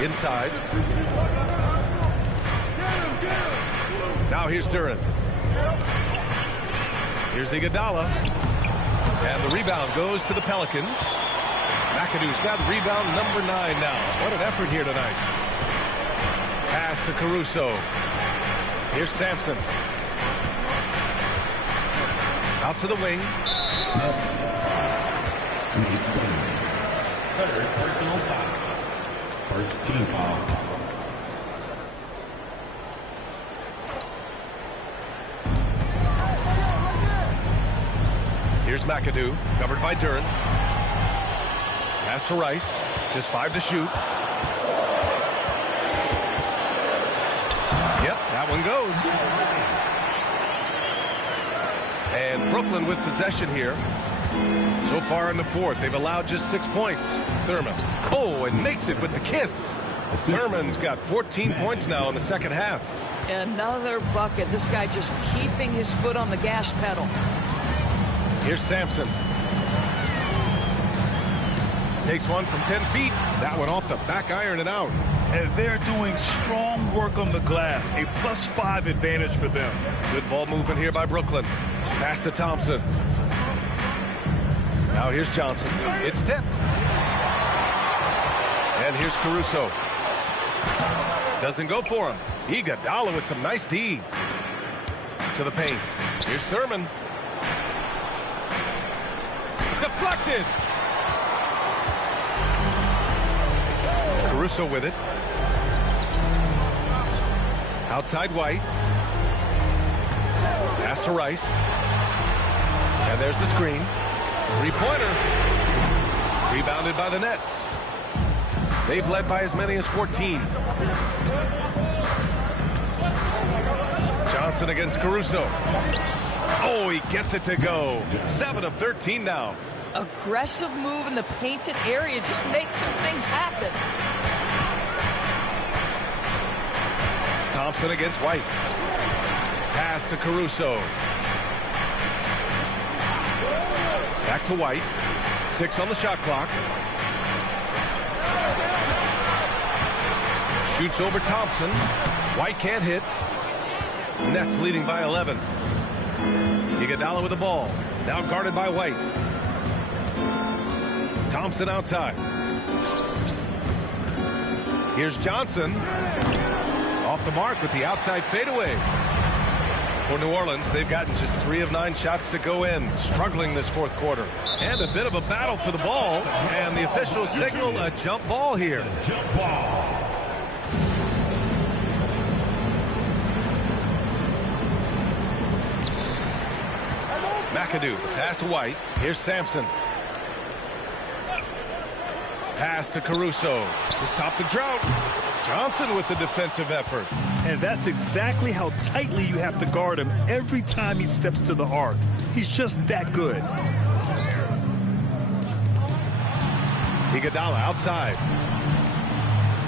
Inside. Now here's Duren. Here's Iguodala. And the rebound goes to the Pelicans. McAdoo's got rebound number 9 now. What an effort here tonight. Pass to Caruso. Here's Sampson. Out to the wing. Third personal foul. First team foul. Here's McAdoo, covered by Duren. Pass to Rice, just 5 to shoot. Yep, that one goes. And Brooklyn with possession here. So far in the fourth, they've allowed just 6 points. Thurman, oh, and makes it with the kiss. Thurman's got 14 points now in the second half. Another bucket. This guy just keeping his foot on the gas pedal. Here's Sampson. Takes one from 10 feet. That one off the back iron and out. And they're doing strong work on the glass. A +5 advantage for them. Good ball movement here by Brooklyn. Pass to Thompson. Now here's Johnson. It's tipped. And here's Caruso. Doesn't go for him. Iguodala with some nice D. To the paint. Here's Thurman. Deflected. Caruso with it. Outside White. Pass to Rice. And there's the screen. Three-pointer. Rebounded by the Nets. They've led by as many as 14. Johnson against Caruso. Oh, he gets it to go. 7 of 13 now. Aggressive move in the painted area. Just makes some things happen. Thompson against White. Pass to Caruso. Back to White. 6 on the shot clock. Shoots over Thompson. White can't hit. Nets leading by 11. Iguodala with the ball. Now guarded by White. Thompson outside. Here's Johnson. Off the mark with the outside fadeaway. For New Orleans, they've gotten just 3 of 9 shots to go in. Struggling this fourth quarter. And a bit of a battle for the ball. And the officials signal a jump ball here. Jump ball. McAdoo, pass to White. Here's Sampson. Pass to Caruso to stop the drought. Johnson with the defensive effort. And that's exactly how tightly you have to guard him every time he steps to the arc. He's just that good. Iguodala outside.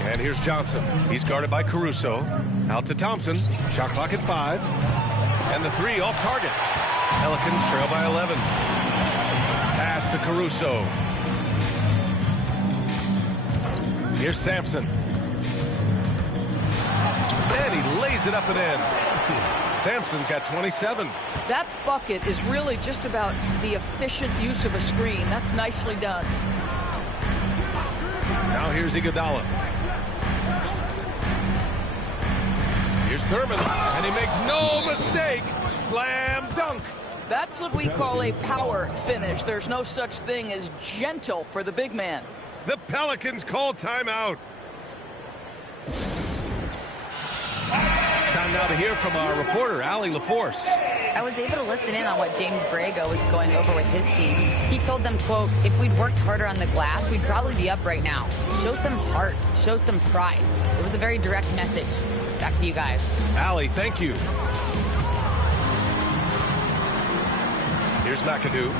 And here's Johnson. He's guarded by Caruso. Out to Thompson. Shot clock at 5. And the 3 off target. Pelicans trail by 11. Pass to Caruso. Here's Sampson. And he lays it up and in. Sampson's got 27. That bucket is really just about the efficient use of a screen. That's nicely done. Now here's Iguodala. Here's Thurman, and he makes no mistake. Slam dunk. That's what we call a power finish. There's no such thing as gentle for the big man. The Pelicans call timeout. Time now to hear from our reporter, Allie LaForce. I was able to listen in on what James Borrego was going over with his team. He told them, quote, if we'd worked harder on the glass, we'd probably be up right now. Show some heart. Show some pride. It was a very direct message. Back to you guys. Allie, thank you. Here's McAdoo.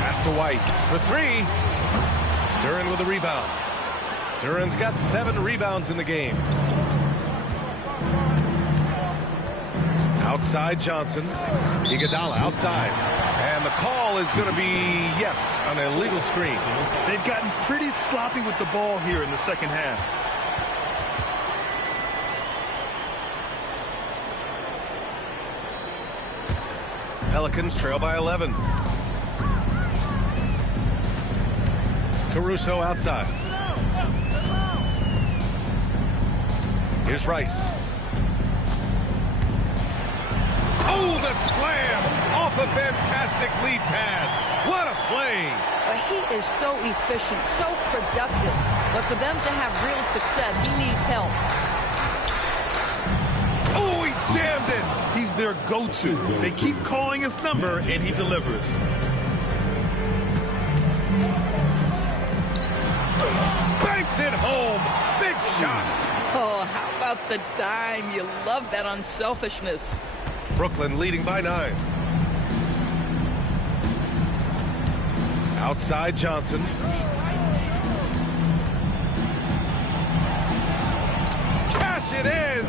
Pass to White for 3. Duren with a rebound. Duren's got 7 rebounds in the game. Outside Johnson. Iguodala outside. And the call is going to be, yes, an illegal screen. They've gotten pretty sloppy with the ball here in the second half. Pelicans trail by 11. Caruso outside. Here's Rice. Oh, the slam off a fantastic lead pass. What a play. He is so efficient, so productive. But for them to have real success, he needs help. Oh, he jammed it. He's their go-to. They keep calling his number, and he delivers. Banks it home. Big shot. Oh, how about the dime? You love that unselfishness. Brooklyn leading by 9. Outside Johnson. Cash it in.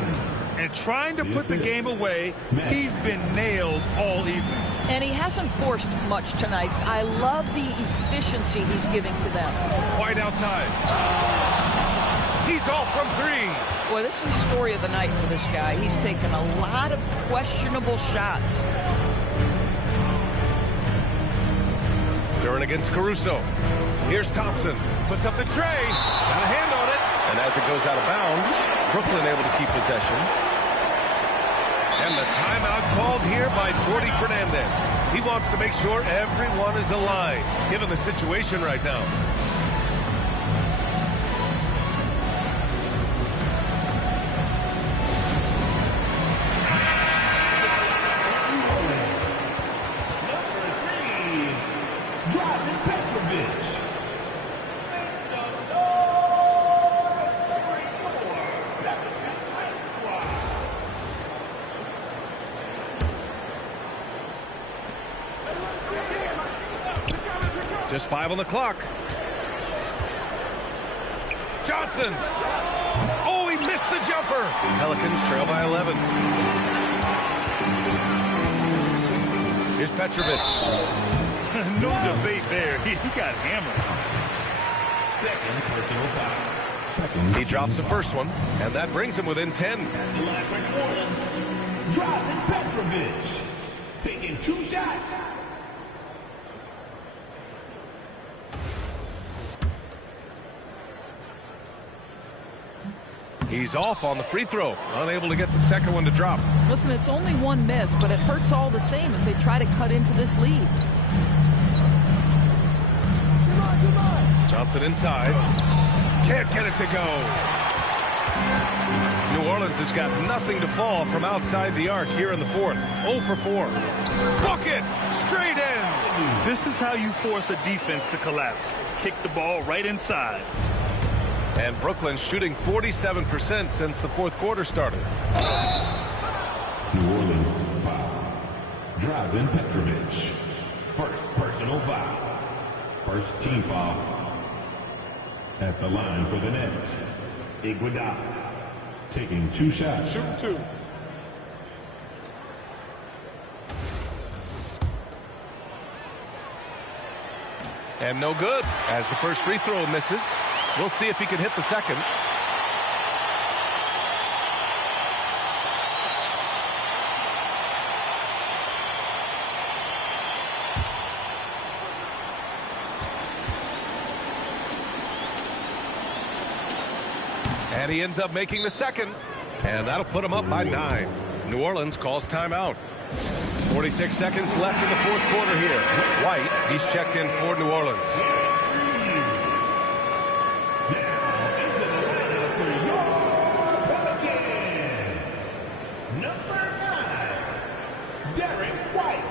And trying to put the game away, he's been nails all evening. And he hasn't forced much tonight. I love the efficiency he's giving to them. White outside. He's off from 3. Boy, this is the story of the night for this guy. He's taken a lot of questionable shots. Duren against Caruso. Here's Thompson. Puts up the tray. Got a hand on it. And as it goes out of bounds, Brooklyn able to keep possession. And the timeout called here by Jordi Fernandez. He wants to make sure everyone is aligned, given the situation right now. Just 5 on the clock. Johnson. Oh, he missed the jumper. Pelicans trail by 11. Here's Petrovic. No debate there. He got hammered. He drops the first one, and that brings him within 10. Driving Petrovic. Taking 2 shots. He's off on the free throw, unable to get the second one to drop. Listen, it's only 1 miss, but it hurts all the same as they try to cut into this lead. Johnson inside. Can't get it to go. New Orleans has got nothing to fall from outside the arc here in the 4th. 0 for 4. Bucket! Straight in! This is how you force a defense to collapse. Kick the ball right inside. And Brooklyn's shooting 47% since the fourth quarter started. New Orleans foul. Drazen Petrovic. First personal foul. First team foul. At the line for the Nets, Iguodala taking 2 shots. Shoot 2. And no good as the first free throw misses. We'll see if he can hit the second. And he ends up making the second. And that'll put him up by 9. New Orleans calls timeout. 46 seconds left in the fourth quarter here. White, he's checked in for New Orleans. Number 9, Derek White.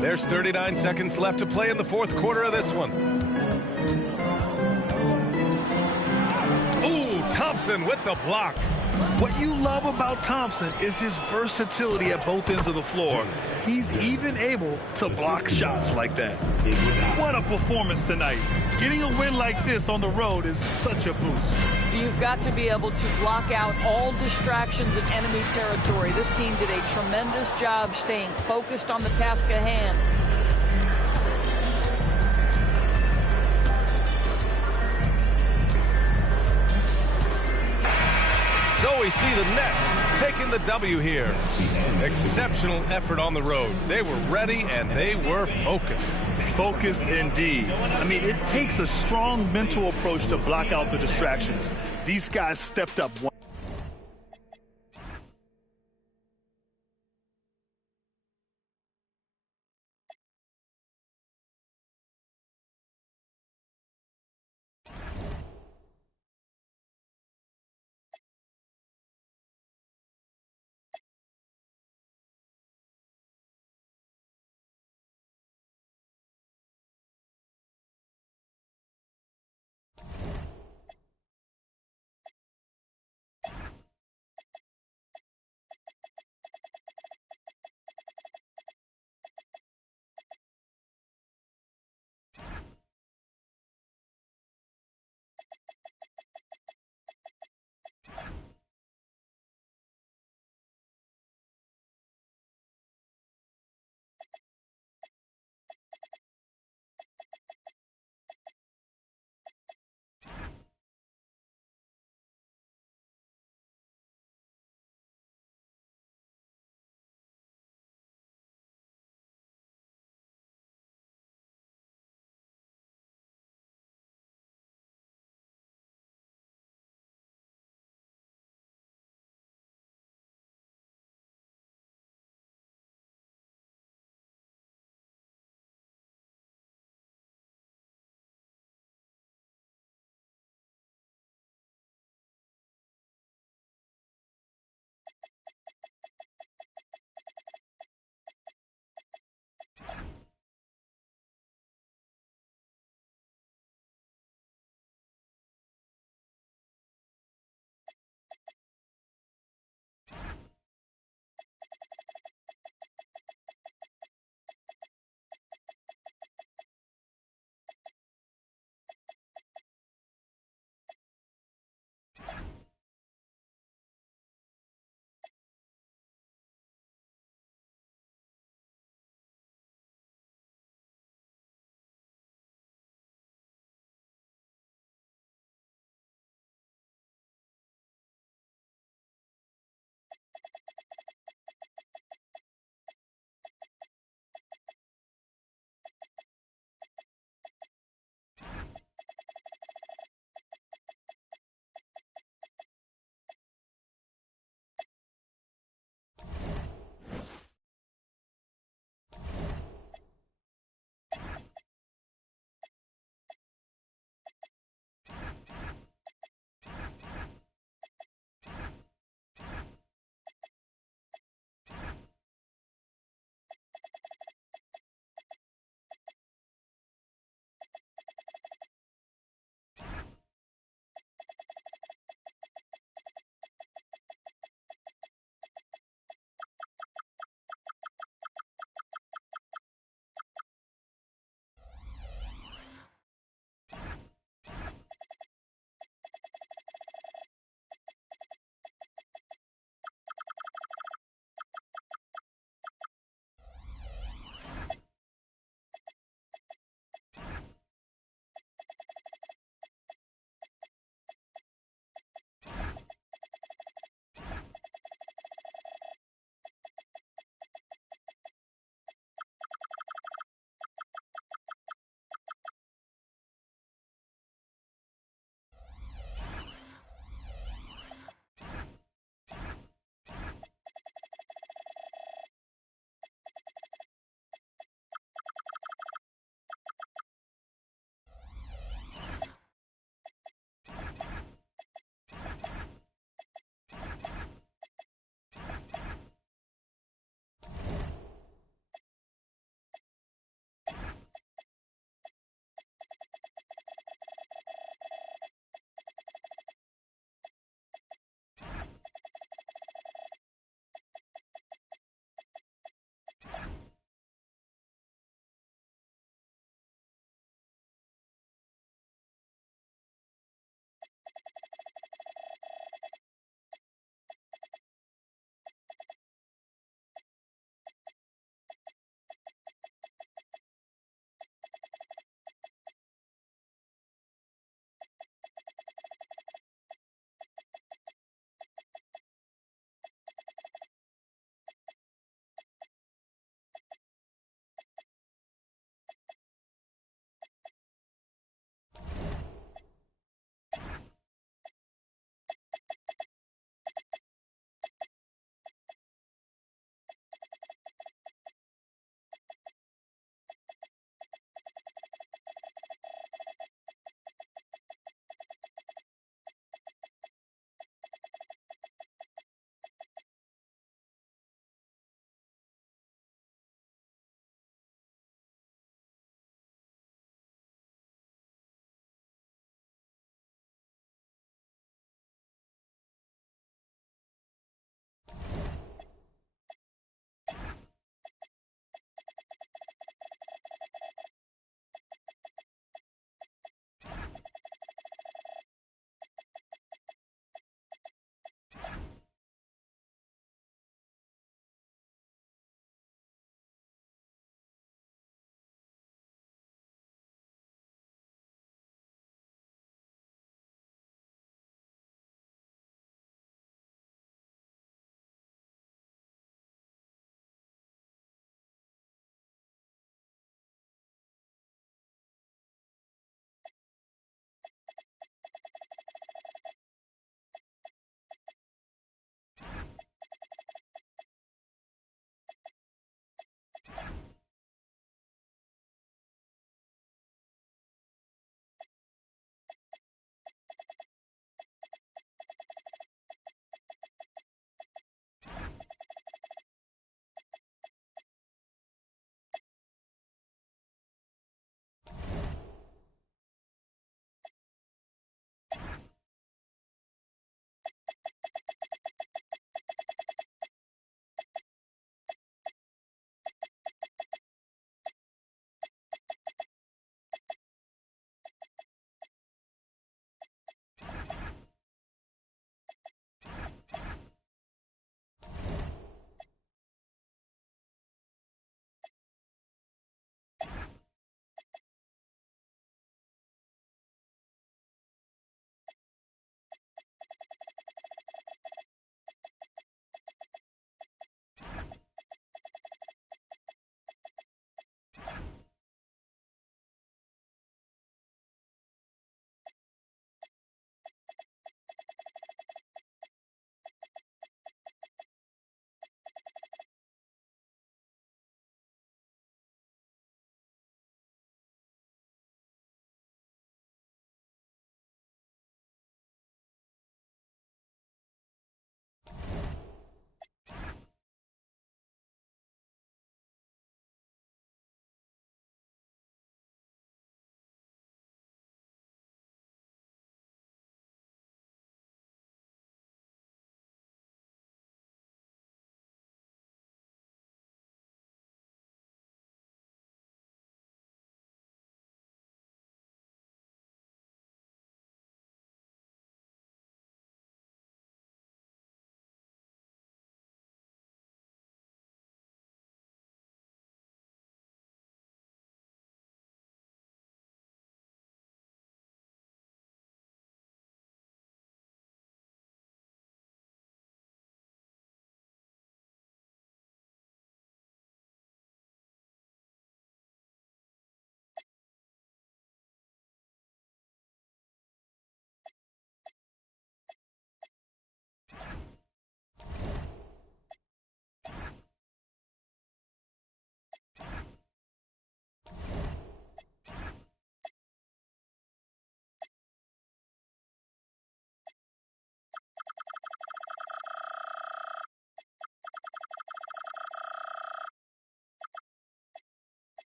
There's 39 seconds left to play in the fourth quarter of this one. Ooh, Thompson with the block. What you love about Thompson is his versatility at both ends of the floor. He's even able to block shots like that. What a performance tonight. Getting a win like this on the road is such a boost. You've got to be able to block out all distractions in enemy territory. This team did a tremendous job staying focused on the task at hand. So we see the Nets taking the W here. Exceptional effort on the road. They were ready and they were focused. Focused indeed. I mean, it takes a strong mental approach to block out the distractions. These guys stepped up.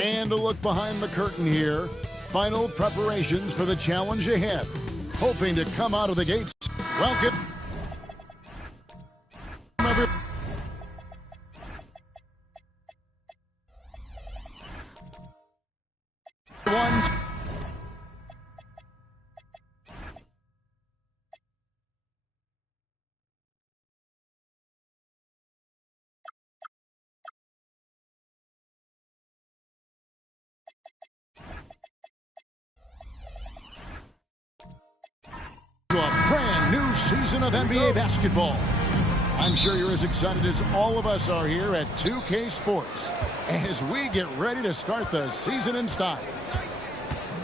And a look behind the curtain here. Final preparations for the challenge ahead. Hoping to come out of the gates. Welcome, everyone. To a brand new season of NBA basketball. I'm sure you're as excited as all of us are here at 2K Sports as we get ready to start the season in style.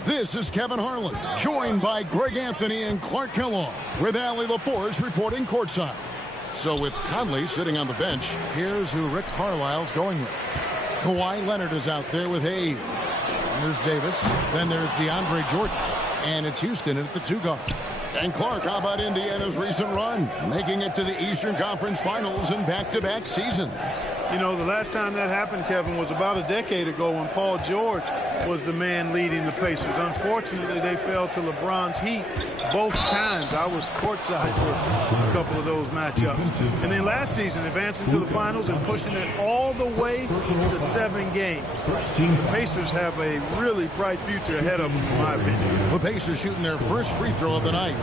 This is Kevin Harlan, joined by Greg Anthony and Clark Kellogg, with Allie LaForge reporting courtside. So with Conley sitting on the bench, here's who Rick Carlisle's going with. Kawhi Leonard is out there with Hayes. And there's Davis. Then there's DeAndre Jordan. And it's Houston at the 2 guard. And Clark, how about Indiana's recent run, making it to the Eastern Conference Finals in back-to-back seasons? You know, the last time that happened, Kevin, was about a decade ago when Paul George was the man leading the Pacers. Unfortunately, they fell to LeBron's Heat both times. I was courtside for a couple of those matchups. And then last season, advancing to the finals and pushing it all the way to 7 games. The Pacers have a really bright future ahead of them, in my opinion. The Pacers shooting their first free throw of the night.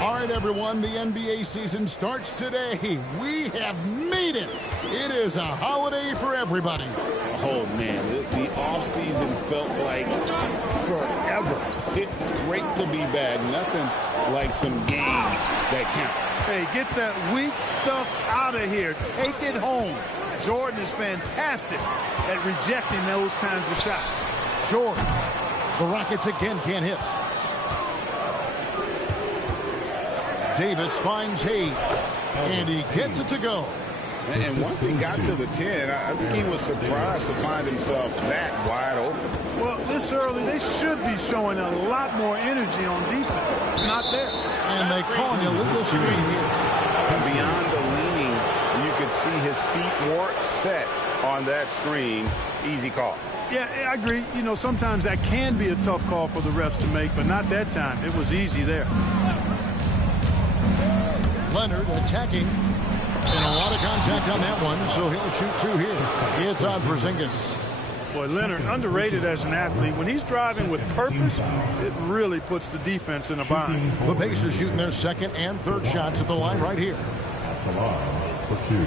All right, everyone, the NBA season starts today. We have made it. It is a holiday for everybody. Oh, man, the offseason felt like forever. It's great to be back. Nothing like some games that count. Hey, get that weak stuff out of here. Take it home. Jordan is fantastic at rejecting those kinds of shots. George, the Rockets again can't hit. Davis finds Hayes, and he gets it to go. And once he got to the 10, I think he was surprised to find himself that wide open. Well, this early, they should be showing a lot more energy on defense. It's not there. And they call an illegal screen here. And beyond the leaning, you could see his feet weren't set on that screen. Easy call. Yeah, I agree. You know, sometimes that can be a tough call for the refs to make, but not that time. It was easy there. Leonard attacking. And a lot of contact on that one, so he'll shoot 2 here. It's on Porzingis. Boy, Leonard, underrated as an athlete. When he's driving with purpose, it really puts the defense in a bind. The Pacers shooting their second and third shots at the line right here. At the line for 2.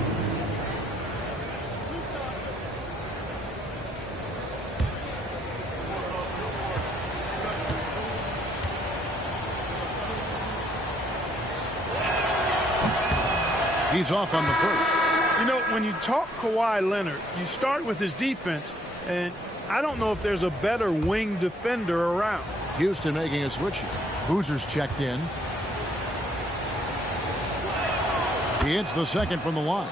He's off on the first. You know, when you talk Kawhi Leonard, you start with his defense, and I don't know if there's a better wing defender around. Houston making a switch here. Boozer's checked in. He hits the second from the line.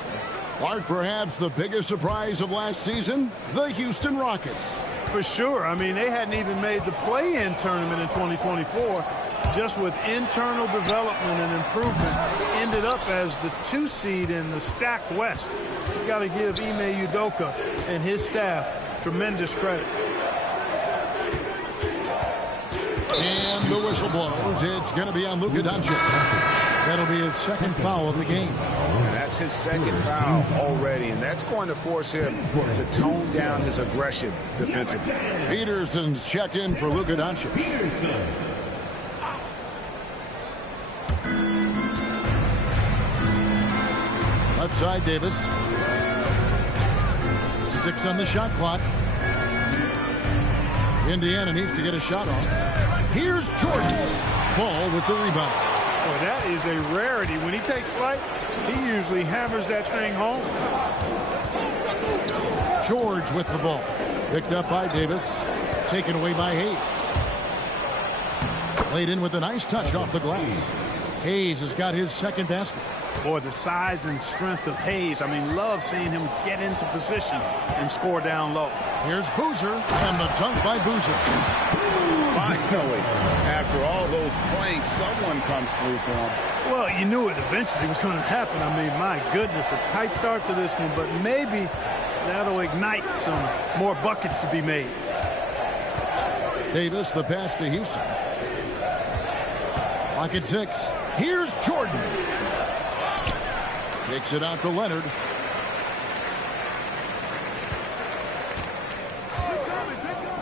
Clark, perhaps the biggest surprise of last season, the Houston Rockets. For sure. I mean, they hadn't even made the play-in tournament in 2024. Just with internal development and improvement, ended up as the 2 seed in the stacked West. You got to give Ime Udoka and his staff tremendous credit. And the whistle blows. It's going to be on Luka Doncic. That'll be his second foul of the game. And that's his second foul already, and that's going to force him to tone down his aggression defensively. Peterson's checked in for Luka Doncic. Left side, Davis. 6 on the shot clock. Indiana needs to get a shot off. Here's Jordan. Fall with the rebound. Boy, that is a rarity. When he takes flight, he usually hammers that thing home. George with the ball. Picked up by Davis. Taken away by Hayes. Laid in with a nice touch off the glass. Hayes has got his second basket. Boy, the size and strength of Hayes. I mean, love seeing him get into position and score down low. Here's Boozer, and the dunk by Boozer. Finally, after all those planks, someone comes through for him. Well, you knew it eventually was going to happen. I mean, my goodness, a tight start to this one, but maybe That'll ignite some more buckets to be made. Davis, the pass to Houston. Lock at 6. Here's Jordan. Kicks it out to Leonard.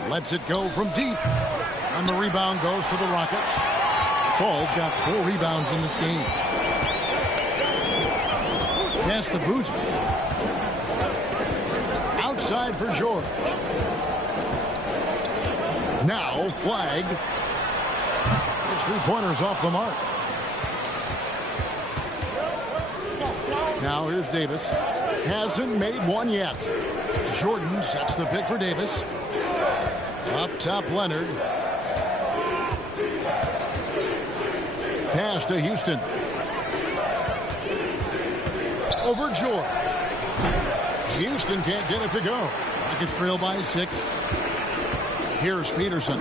Lets it go from deep. And the rebound goes to the Rockets. Fall's got 4 rebounds in this game. Pass to Boozer. Outside for George. Now flag. His 3-pointer's off the mark. Now here's Davis. Hasn't made one yet. Jordan sets the pick for Davis. Up top, Leonard. Pass to Houston. Over George. Houston can't get it to go. Rockets trail by 6. Here's Peterson.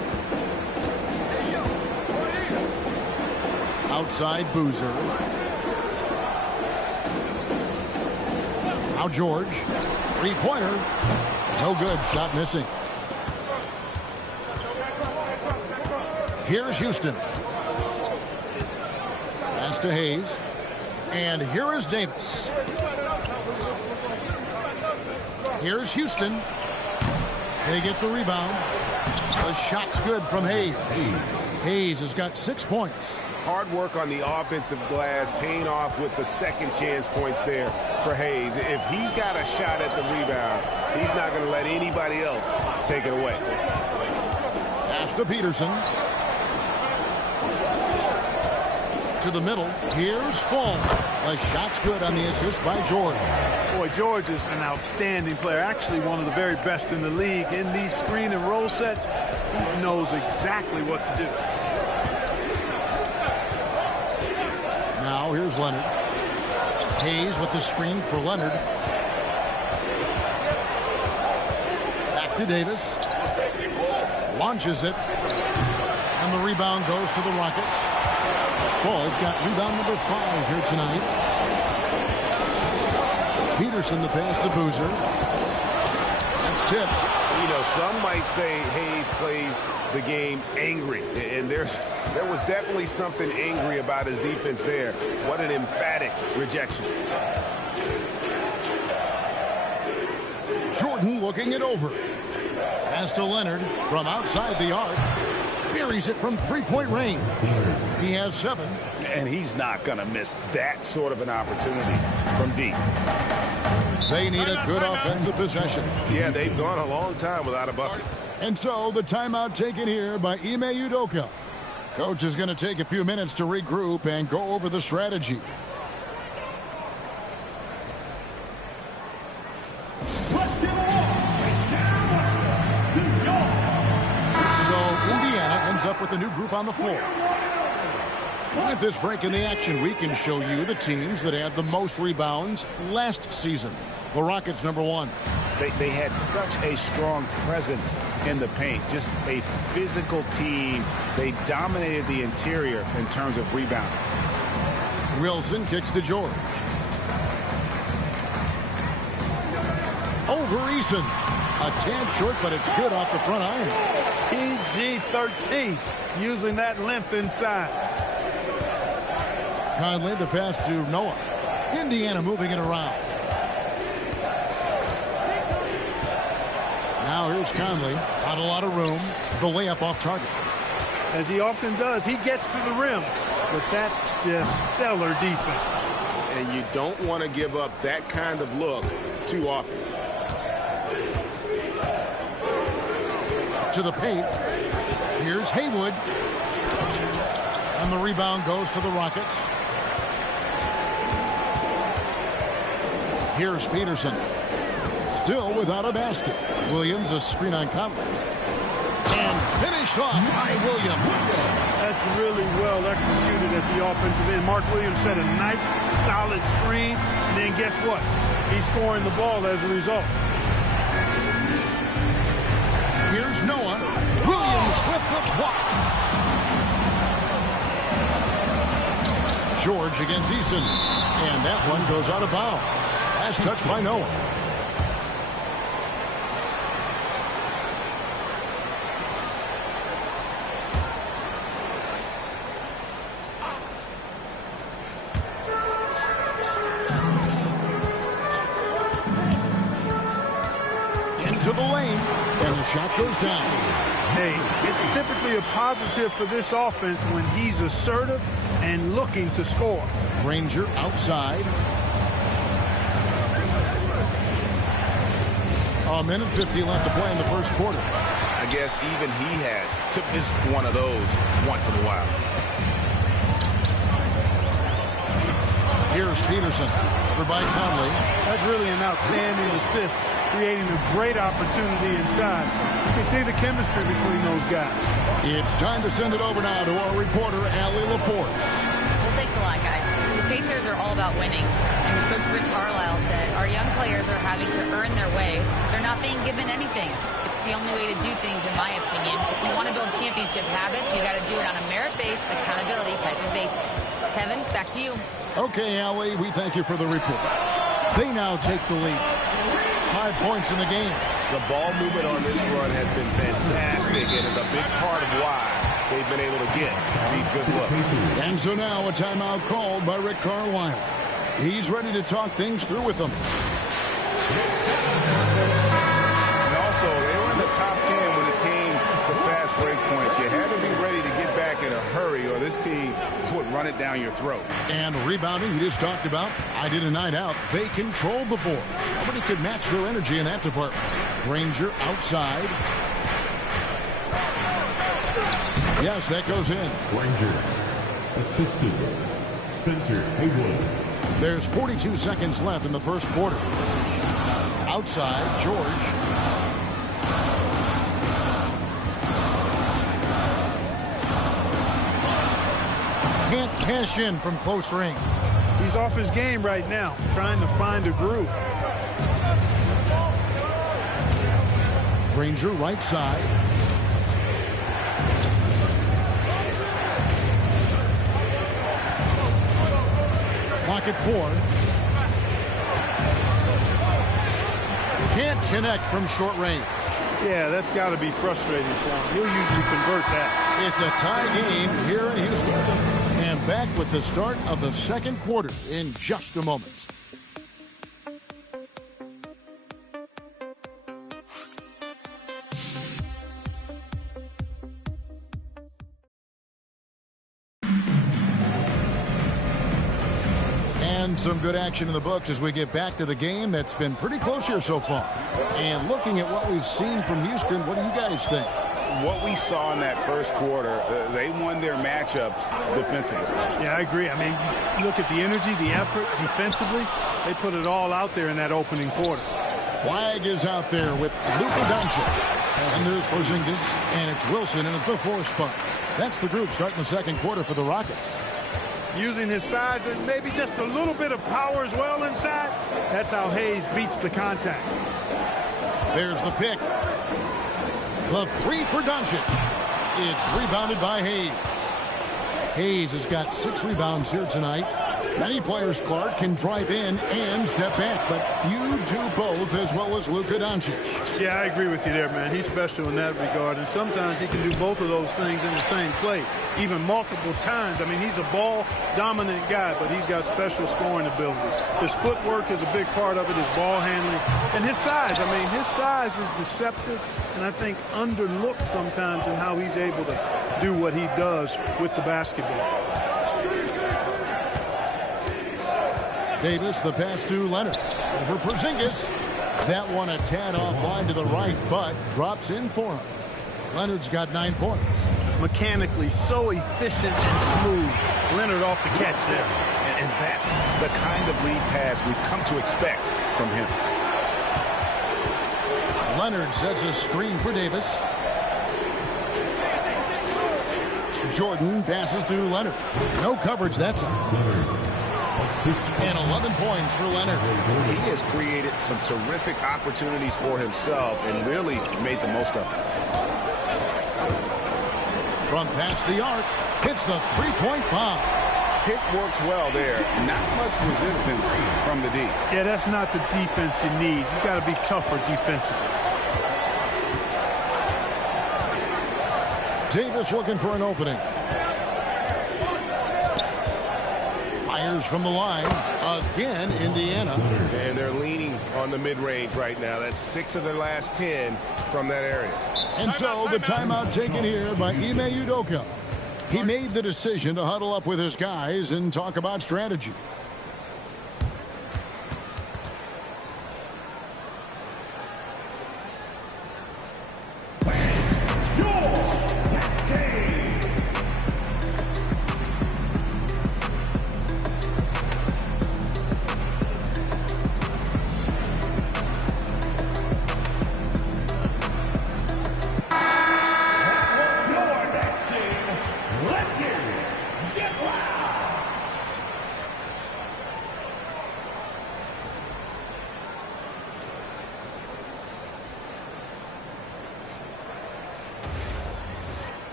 Outside Boozer. Now George. 3-pointer. No good. Shot missing. Here's Houston. Pass to Hayes. And here is Davis. Here's Houston. They get the rebound. The shot's good from Hayes. Hayes has got 6 points. Hard work on the offensive glass, paying off with the second chance points there for Hayes. If he's got a shot at the rebound, he's not going to let anybody else take it away. Pass to Peterson. To the middle. Here's Fall. The shot's good on the assist by George. Boy, George is an outstanding player. Actually, one of the very best in the league. In these screen and roll sets, he knows exactly what to do. Now here's Leonard. Hayes with the screen for Leonard. Back to Davis. Launches it. And the rebound goes to the Rockets. Fall's got rebound number 5 here tonight. Peterson the pass to Boozer. That's tipped. You know, some might say Hayes plays the game angry, and there was definitely something angry about his defense there. What an emphatic rejection. Jordan looking it over. Pass to Leonard from outside the arc. Buries it from 3-point range. He has 7. And he's not going to miss that sort of an opportunity from deep. They need a good offensive possession. Yeah, they've gone a long time without a bucket. And so the timeout taken here by Ime Udoka. Coach is going to take a few minutes to regroup and go over the strategy. Up with a new group on the floor. With this break in the action, we can show you the teams that had the most rebounds last season. The Rockets, number 1. They had such a strong presence in the paint. Just a physical team. They dominated the interior in terms of rebounding. Wilson kicks to George. Over Eason. A tad short, but it's good off the front iron. PG-13, using that length inside. Conley, the pass to Noah. Indiana moving it around. Now here's Conley. Not a lot of room. The layup off target. As he often does, he gets to the rim. But that's just stellar defense. And you don't want to give up that kind of look too often. To the paint. Here's Haywood. And the rebound goes to the Rockets. Here's Peterson. Still without a basket. Williams, a screen on Conley. And finished off by Williams. That's really well executed at the offensive end. Mark Williams set a nice, solid screen. And then guess what? He's scoring the ball as a result. Here's Noah. Williams with the block. George against Eason. And that one goes out of bounds. Last touch by Noah. to the lane, and the shot goes down. Hey, it's typically a positive for this offense when he's assertive and looking to score. Granger outside. A minute 50 left to play in the first quarter. I guess even he has to miss one of those once in a while. Here's Peterson. Over by Conley. That's really an outstanding assist, creating a great opportunity inside. You can see the chemistry between those guys. It's time to send it over now to our reporter, Allie LaForce. Well, thanks a lot, guys. The Pacers are all about winning. And Coach Rick Carlisle said, our young players are having to earn their way. They're not being given anything. It's the only way to do things, in my opinion. If you want to build championship habits, you got to do it on a merit-based, accountability type of basis. Kevin, back to you. Okay, Allie, we thank you for the report. They now take the lead. 5 points in the game. The ball movement on this run has been fantastic and is a big part of why they've been able to get these good looks. And so now a timeout called by Rick Carlisle. He's ready to talk things through with them. And also, they were in the top 10 when it came to fast break points. You had to be ready to get back in a hurry or this team would run it down your throat. And rebounding, we just talked about. I did a night out. They controlled the boards. Nobody could match their energy in that department. Granger outside. Yes, that goes in. Granger assisted Spencer Haywood. There's 42 seconds left in the first quarter. Outside, George. Can't cash in from close range. He's off his game right now, trying to find a groove. Granger right side. Clock at 4. Can't connect from short range. Yeah, that's got to be frustrating for him. He'll usually convert that. It's a tie game here in Houston. And back with the start of the second quarter in just a moment. And some good action in the books as we get back to the game that's been pretty close here so far. And looking at what we've seen from Houston, what do you guys think? What we saw in that first quarter, they won their matchups defensively. Yeah, I agree. I mean, you look at the energy, the effort defensively, they put it all out there in that opening quarter. Flag is out there with Luka Doncic. And there's Porzingis, and it's Wilson in the 4 spot. That's the group starting the second quarter for the Rockets. Using his size and maybe just a little bit of power as well inside. That's how Hayes beats the contact. There's the pick. The 3 for Doncic. It's rebounded by Hayes. Hayes has got 6 rebounds here tonight. Many players, Clark, can drive in and step back, but few do both as well as Luka Doncic. Yeah, I agree with you there, man. He's special in that regard, and sometimes he can do both of those things in the same play, even multiple times. I mean, he's a ball-dominant guy, but he's got special scoring ability. His footwork is a big part of it, his ball handling, and his size. I mean, his size is deceptive, and I think underlooked sometimes in how he's able to do what he does with the basketball. Davis, the pass to Leonard. Over Porzingis. That one a tad offline to the right, but drops in for him. Leonard's got 9 points. Mechanically so efficient and smooth. Leonard off the catch there. And that's the kind of lead pass we've come to expect from him. Leonard sets a screen for Davis. Jordan passes to Leonard. No coverage that time. And 11 points for Leonard. He has created some terrific opportunities for himself and really made the most of it. From past the arc, hits the 3-point bomb. Pick works well there. Not much resistance from the D. Yeah, that's not the defense you need. You got to be tougher defensively. Davis looking for an opening. Fires from the line. Again, Indiana. And they're leaning on the mid-range right now. That's 6 of their last 10 from that area. And so the timeout taken here by Ime Udoka. He made the decision to huddle up with his guys and talk about strategy.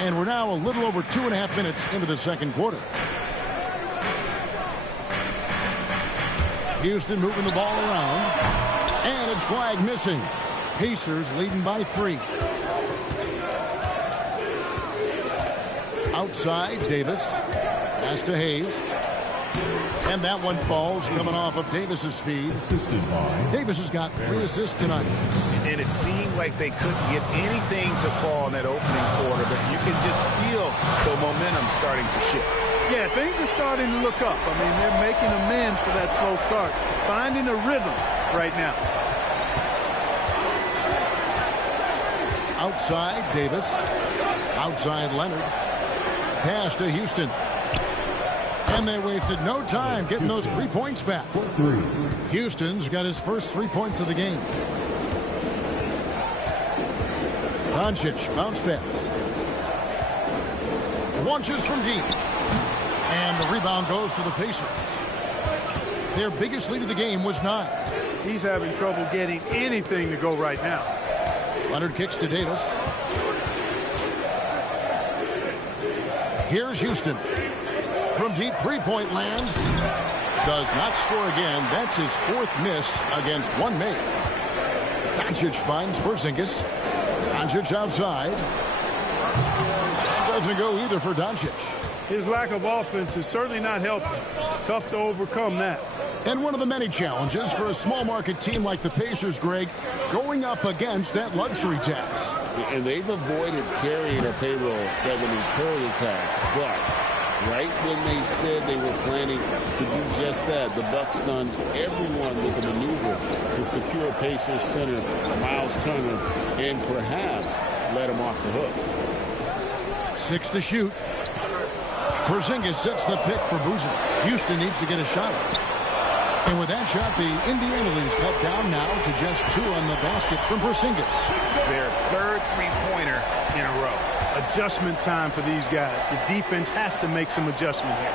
And we're now a little over 2.5 minutes into the second quarter. Houston moving the ball around. And it's flag missing. Pacers leading by 3. Outside, Davis. Pass to Hayes. And that one falls coming off of Davis's feed. Davis has got 3 assists tonight. And it seemed like they couldn't get anything to fall in that opening quarter, but you can just feel the momentum starting to shift. Yeah, things are starting to look up. I mean, they're making amends for that slow start, finding a rhythm right now. Outside, Davis. Outside, Leonard. Pass to Houston. And they wasted no time getting those 3 points back. Houston's got his first 3 points of the game. Doncic, bounce pass. Launches from deep. And the rebound goes to the Pacers. Their biggest lead of the game was 9. He's having trouble getting anything to go right now. Leonard kicks to Davis. Here's Houston. From deep three-point land. Does not score again. That's his 4th miss against 1 made. Doncic finds Porzingis. Doncic outside. Doesn't go either for Doncic. His lack of offense is certainly not helping. Tough to overcome that. And one of the many challenges for a small market team like the Pacers, Greg, going up against that luxury tax. And they've avoided carrying a payroll that would incur the tax, but right when they said they were planning to do just that, the Bucks stunned everyone with a maneuver to secure Pacers center Miles Turner and perhaps let him off the hook. 6 to shoot. Porzingis sets the pick for Boozer. Houston needs to get a shot. And with that shot, the Indiana lead is cut down now to just 2 on the basket from Porzingis. Their 3rd three-pointer in a row. Adjustment time for these guys. The defense has to make some adjustment here.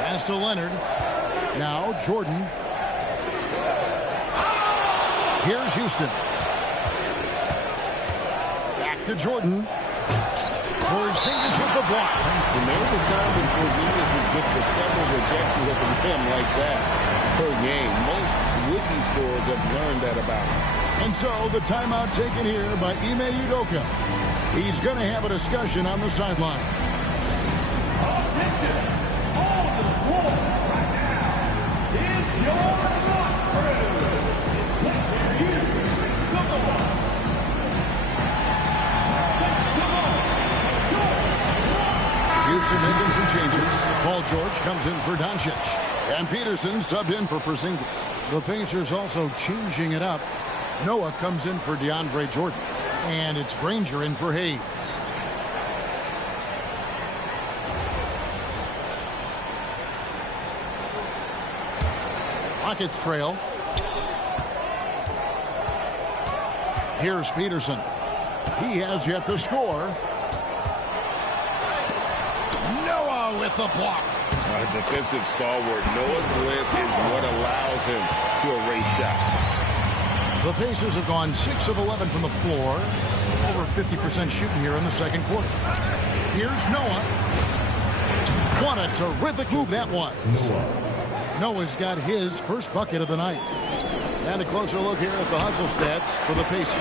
Pass to Leonard. Now Jordan. Here's Houston. Back to Jordan. Porzingis with the block. And there was a time when Porzingis was good for several rejections at the rim like that per game. Most would-be scorers have learned that about him. And so the timeout taken here by Ime Udoka. He's going to have a discussion on the sideline. Attention! All to the floor right now is your rock crew. Let's hear Houston making some changes. Paul George comes in for Doncic. And Peterson subbed in for Porzingis. The Pacers also changing it up. Noah comes in for DeAndre Jordan. And it's Granger in for Hayes. Rockets trail. Here's Peterson. He has yet to score. Noah with the block. A defensive stalwart. Noah's length is what allows him to erase shots. The Pacers have gone 6 of 11 from the floor. Over 50% shooting here in the second quarter. Here's Noah. What a terrific move that was. Noah's got his first bucket of the night. And a closer look here at the hustle stats for the Pacers.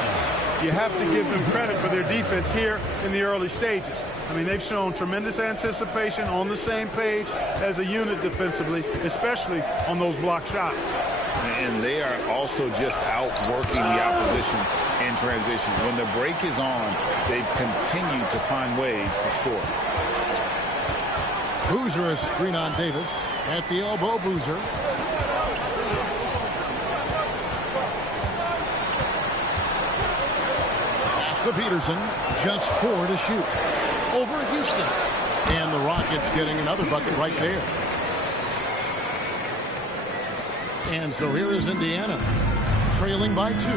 You have to give them credit for their defense here in the early stages. I mean, they've shown tremendous anticipation, on the same page as a unit defensively, especially on those block shots. And they are also just outworking the opposition in transition. When the break is on, they've continued to find ways to score. Boozer, a screen on Davis. At the elbow, Boozer. Pass to Peterson. Just 4 to shoot. Over Houston. And the Rockets getting another bucket right there. And so here is Indiana, trailing by 2.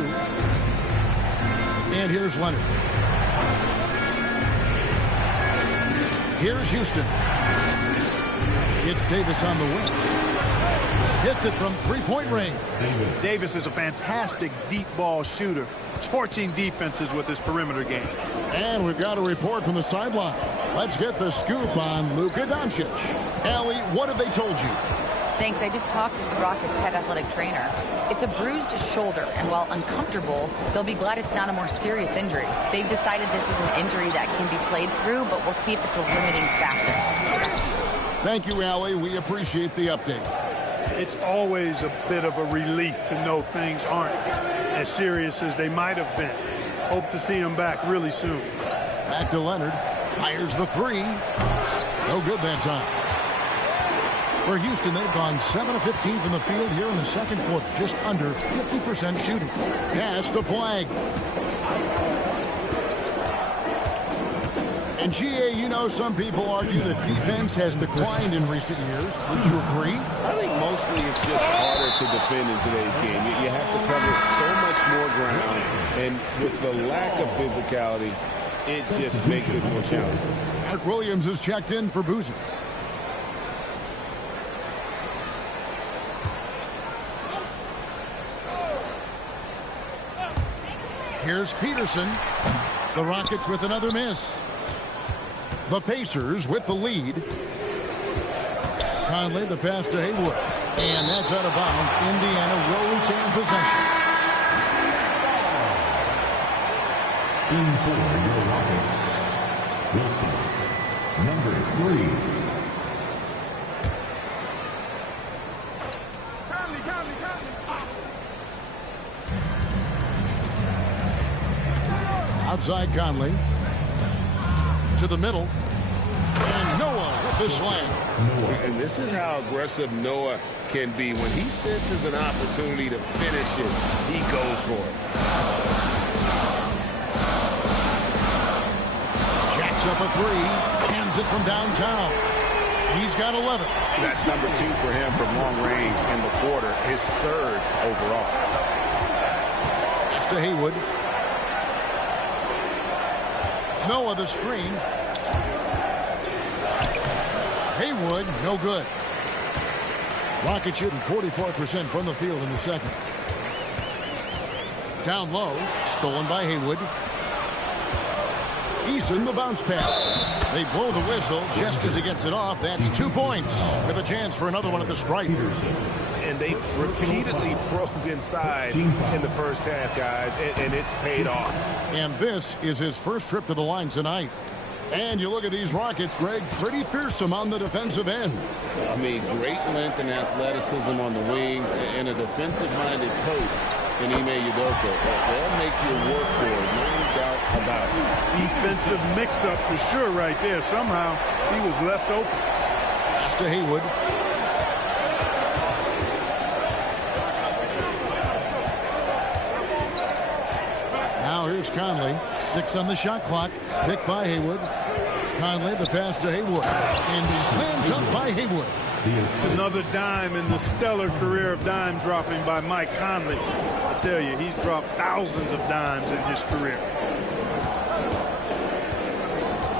And here's Leonard. Here's Houston. It's Davis on the wing. Hits it from three-point range. Davis is a fantastic deep ball shooter, torching defenses with his perimeter game. And we've got a report from the sideline. Let's get the scoop on Luka Doncic. Allie, what have they told you? Thanks. I just talked with the Rockets head athletic trainer. It's a bruised shoulder, and while uncomfortable, they'll be glad it's not a more serious injury. They've decided this is an injury that can be played through, but we'll see if it's a limiting factor. Thank you, Allie. We appreciate the update. It's always a bit of a relief to know things aren't as serious as they might have been. Hope to see him back really soon. Back to Leonard. Fires the 3. No good that time. For Houston, they've gone 7 of 15 from the field here in the second quarter. Just under 50% shooting. Pass to Flag. And GA, you know, some people argue that defense has declined in recent years. Would you agree? I think mostly it's just harder to defend in today's game. You have to cover so much more ground, and with the lack of physicality, it just makes it more challenging. Mark Williams is checked in for Boozer. Here's Peterson. The Rockets with another miss. The Pacers with the lead. Conley, the pass to Haywood. And that's out of bounds. Indiana will retain possession. In for your Rockets, Wilson, number 3. Outside Conley. To the middle. And Noah with the slam. And this is how aggressive Noah can be. When he senses an opportunity to finish it, he goes for it. Jacks up a 3. Hands it from downtown. He's got 11. That's number 2 for him from long range in the quarter. His 3rd overall. That's to Haywood. Noah the screen. Haywood, no good. Rockets shooting 44% from the field in the second. Down low, stolen by Haywood. Eason, the bounce pass. They blow the whistle just as he gets it off. That's 2 points with a chance for another one at the stripe. And they've repeatedly probed inside in the first half, guys, and it's paid off. And this is his first trip to the line tonight. And you look at these Rockets, Greg, pretty fearsome on the defensive end. I mean, great length and athleticism on the wings, and a defensive-minded coach in Ime Udoka. They'll make you work for it, no doubt about it. Defensive mix-up for sure right there. Somehow he was left open. Pass to Haywood. Now here's Conley. 6 on the shot clock. Picked by Haywood. Conley, the pass to Haywood. And slam dunk by Haywood. Another dime in the stellar career of dime dropping by Mike Conley. I tell you, he's dropped thousands of dimes in his career.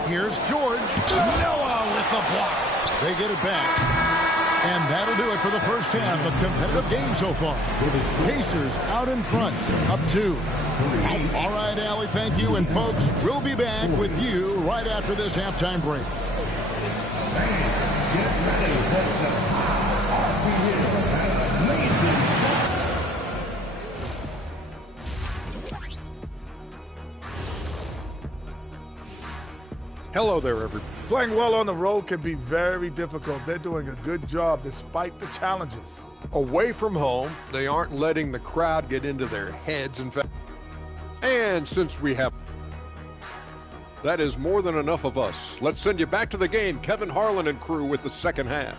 Here's George. Noah with the block. They get it back. And that'll do it for the first half. A competitive game so far. Pacers out in front, up 2. All right, Allie, thank you. And, folks, we'll be back with you right after this halftime break. Hello there, everybody. Playing well on the road can be very difficult. They're doing a good job despite the challenges. Away from home, they aren't letting the crowd get into their heads. In fact, and since we have, that is more than enough of us. Let's send you back to the game. Kevin Harlan and crew with the second half.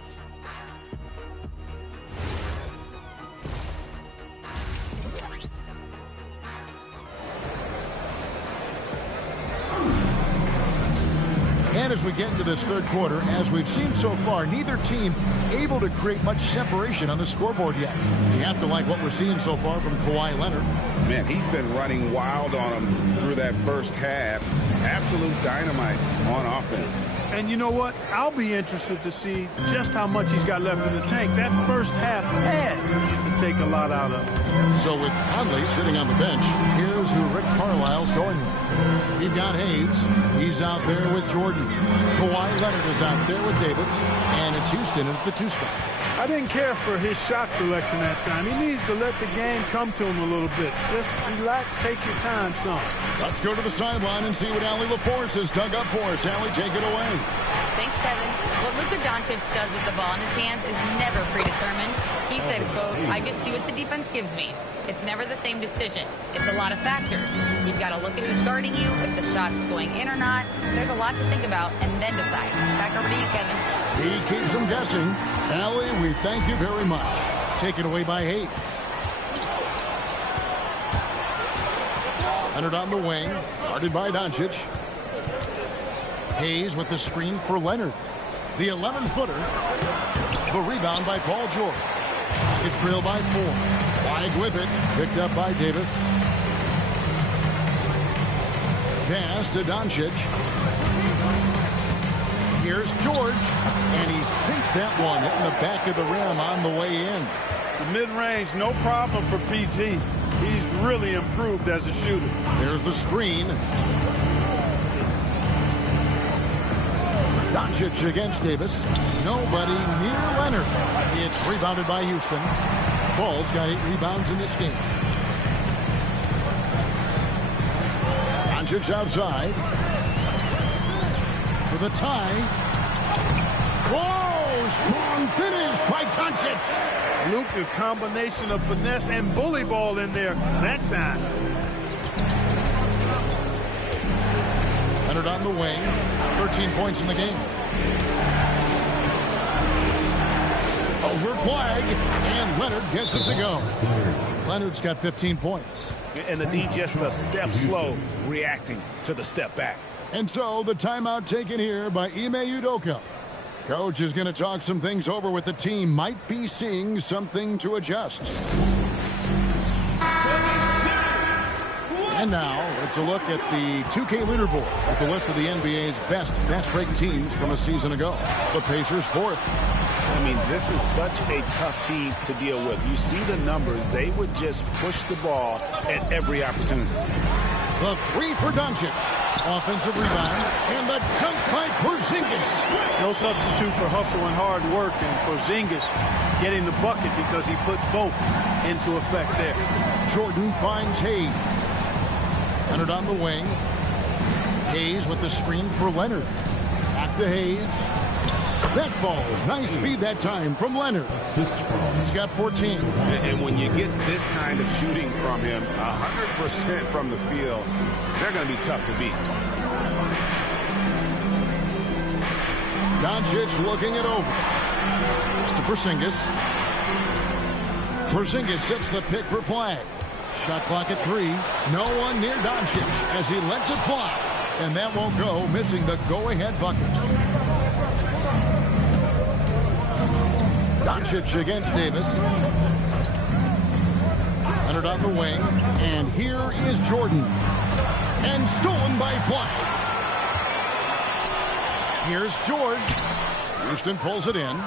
And as we get into this third quarter, as we've seen so far, neither team able to create much separation on the scoreboard yet. You have to like what we're seeing so far from Kawhi Leonard. Man, he's been running wild on him through that first half. Absolute dynamite on offense. And you know what? I'll be interested to see just how much he's got left in the tank. That first half had to take a lot out of him. So with Conley sitting on the bench, here's who Rick Carlisle's going with. You've got Hayes. He's out there with Jordan. Kawhi Leonard is out there with Davis. And it's Houston at the 2 spot. I didn't care for his shot selection that time. He needs to let the game come to him a little bit. Just relax, take your time, son. Let's go to the sideline and see what Allie LaForce has dug up for us. Allie, take it away. Thanks, Kevin. What Luka Doncic does with the ball in his hands is never predetermined. He said, quote, "I just see what the defense gives me. It's never the same decision. It's a lot of factors. You've got to look at who's guarding you, if the shot's going in or not. There's a lot to think about, and then decide." Back over to you, Kevin. He keeps them guessing. Allie, we thank you very much. Taken away by Hayes. Leonard on the wing, guarded by Doncic. Hayes with the screen for Leonard. The 11-footer. The rebound by Paul George. It's trailed by 4. Wide with it. Picked up by Davis. Pass to Doncic. Here's George. And he sinks that one, hitting the back of the rim on the way in. The mid-range, no problem for PG. He's really improved as a shooter. There's the screen. Doncic against Davis. Nobody near Leonard. It's rebounded by Houston. Fall's got 8 rebounds in this game. Doncic outside. For the tie. Whoa! Strong finish by Doncic. Luka, combination of finesse and bully ball in there that time. Leonard on the wing. 13 points in the game. Over flag, and Leonard gets it to go. Leonard's got 15 points. And the D just a step slow, reacting to the step back. And so the timeout taken here by Ime Udoka. Coach is going to talk some things over with the team. Might be seeing something to adjust. And now, it's a look at the 2K leaderboard with the list of the NBA's best fast-break teams from a season ago. The Pacers 4th. I mean, this is such a tough team to deal with. You see the numbers. They would just push the ball at every opportunity. The 3 for Doncic. Offensive rebound. And the dunk by Porzingis. No substitute for hustle and hard work. And Porzingis getting the bucket because he put both into effect there. Jordan finds Hayes. Leonard on the wing. Hayes with the screen for Leonard. Back to Hayes. That falls. Nice feed that time from Leonard. He's got 14. And when you get this kind of shooting from him, 100% from the field, they're going to be tough to beat. Doncic looking it over. It's to Porzingis. Porzingis sets the pick for flag. Shot clock at 3. No one near Doncic as he lets it fly. And that won't go, missing the go-ahead bucket. Doncic against Davis. Leonard on the wing. And here is Jordan. And stolen by Flag. Here's George. Houston pulls it in.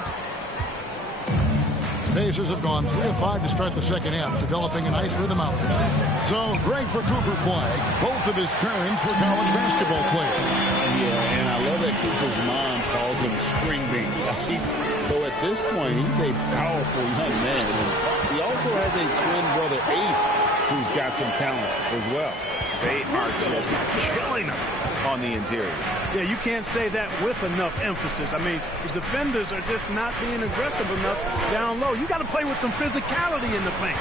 Pacers have gone 3 of 5 to start the second half, developing a nice rhythm out there. So, great for Cooper Flag. Both of his parents were college basketball players. Yeah, and I love that Cooper's mom calls him String Bean. Though at this point, he's a powerful young man. And he also has a twin brother, Ace, who's got some talent as well. They are just killing him on the interior. Yeah, you can't say that with enough emphasis. I mean, the defenders are just not being aggressive enough down low. You got to play with some physicality in the paint.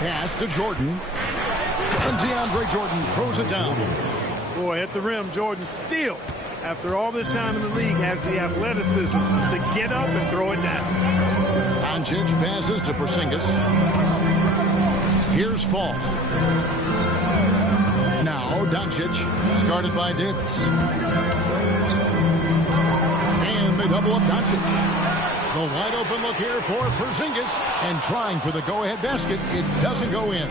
Pass to Jordan. And DeAndre Jordan throws it down. Boy, at the rim, Jordan still, after all this time in the league, has the athleticism to get up and throw it down. Doncic passes to Porzingis. Here's Fall. Now Doncic is guarded by Davis. And they double up Doncic. The wide open look here for Porzingis. And trying for the go-ahead basket. It doesn't go in.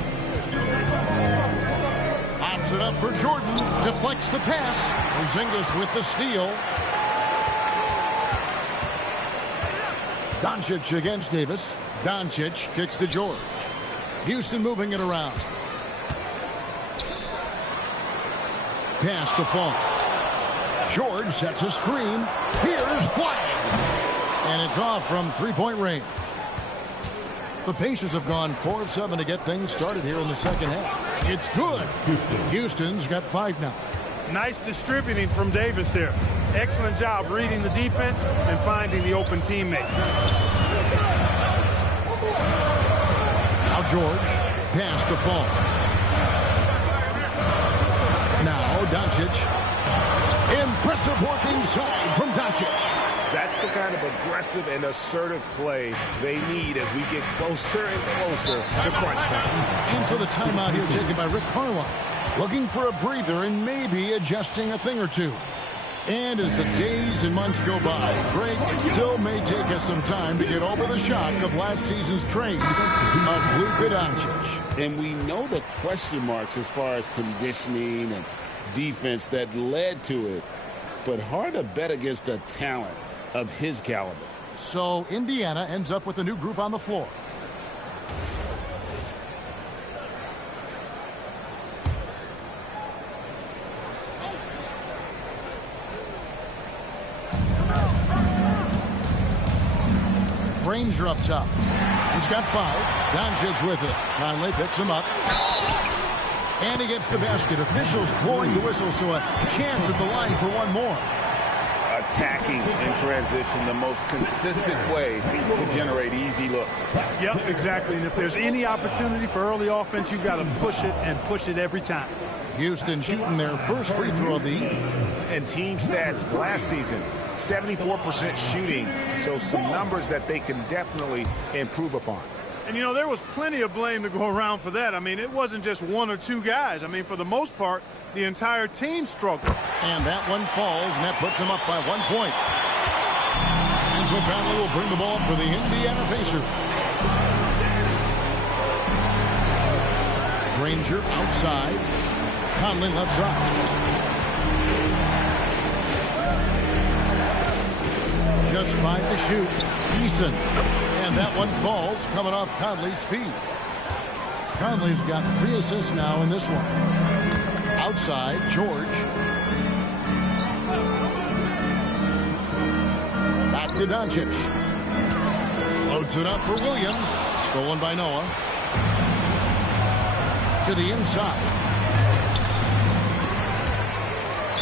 Pops it up for Jordan. Deflects the pass. Porzingis with the steal. Doncic against Davis. Doncic kicks to George. Houston moving it around. Pass to Fall. George sets a screen. Here's flag. And it's off from three-point range. The Pacers have gone 4 of 7 to get things started here in the second half. It's good. Houston's got 5 now. Nice distributing from Davis there. Excellent job reading the defense and finding the open teammate. Now George. Pass to Fall. Now Doncic. Impressive work inside from Doncic. That's the kind of aggressive and assertive play they need as we get closer and closer to crunch time. And so the timeout here taken by Rick Carlisle. Looking for a breather and maybe adjusting a thing or two. And as the days and months go by, Greg, it still may take us some time to get over the shock of last season's trade of Luka Doncic. And we know the question marks as far as conditioning and defense that led to it. But hard to bet against the talent of his caliber. So Indiana ends up with a new group on the floor. Granger up top. He's got 5. Doncic with it. Conley picks him up. And he gets the basket. Officials blowing the whistle, so a chance at the line for one more. Attacking in transition, the most consistent way to generate easy looks. Yep, exactly. And if there's any opportunity for early offense, you've got to push it and push it every time. Houston shooting their first free throw of the evening. And team stats last season, 74% shooting. So some numbers that they can definitely improve upon. And, you know, there was plenty of blame to go around for that. I mean, it wasn't just 1 or 2 guys. I mean, for the most part, the entire team struggled. And that one falls, and that puts them up by 1 point. And so Conley will bring the ball up for the Indiana Pacers. Granger outside. Conley left side. Just 5 to shoot. Eason. And that one falls, coming off Conley's feet. Conley's got 3 assists now in this one. Outside, George. Back to Doncic. Floats it up for Williams. Stolen by Noah. To the inside.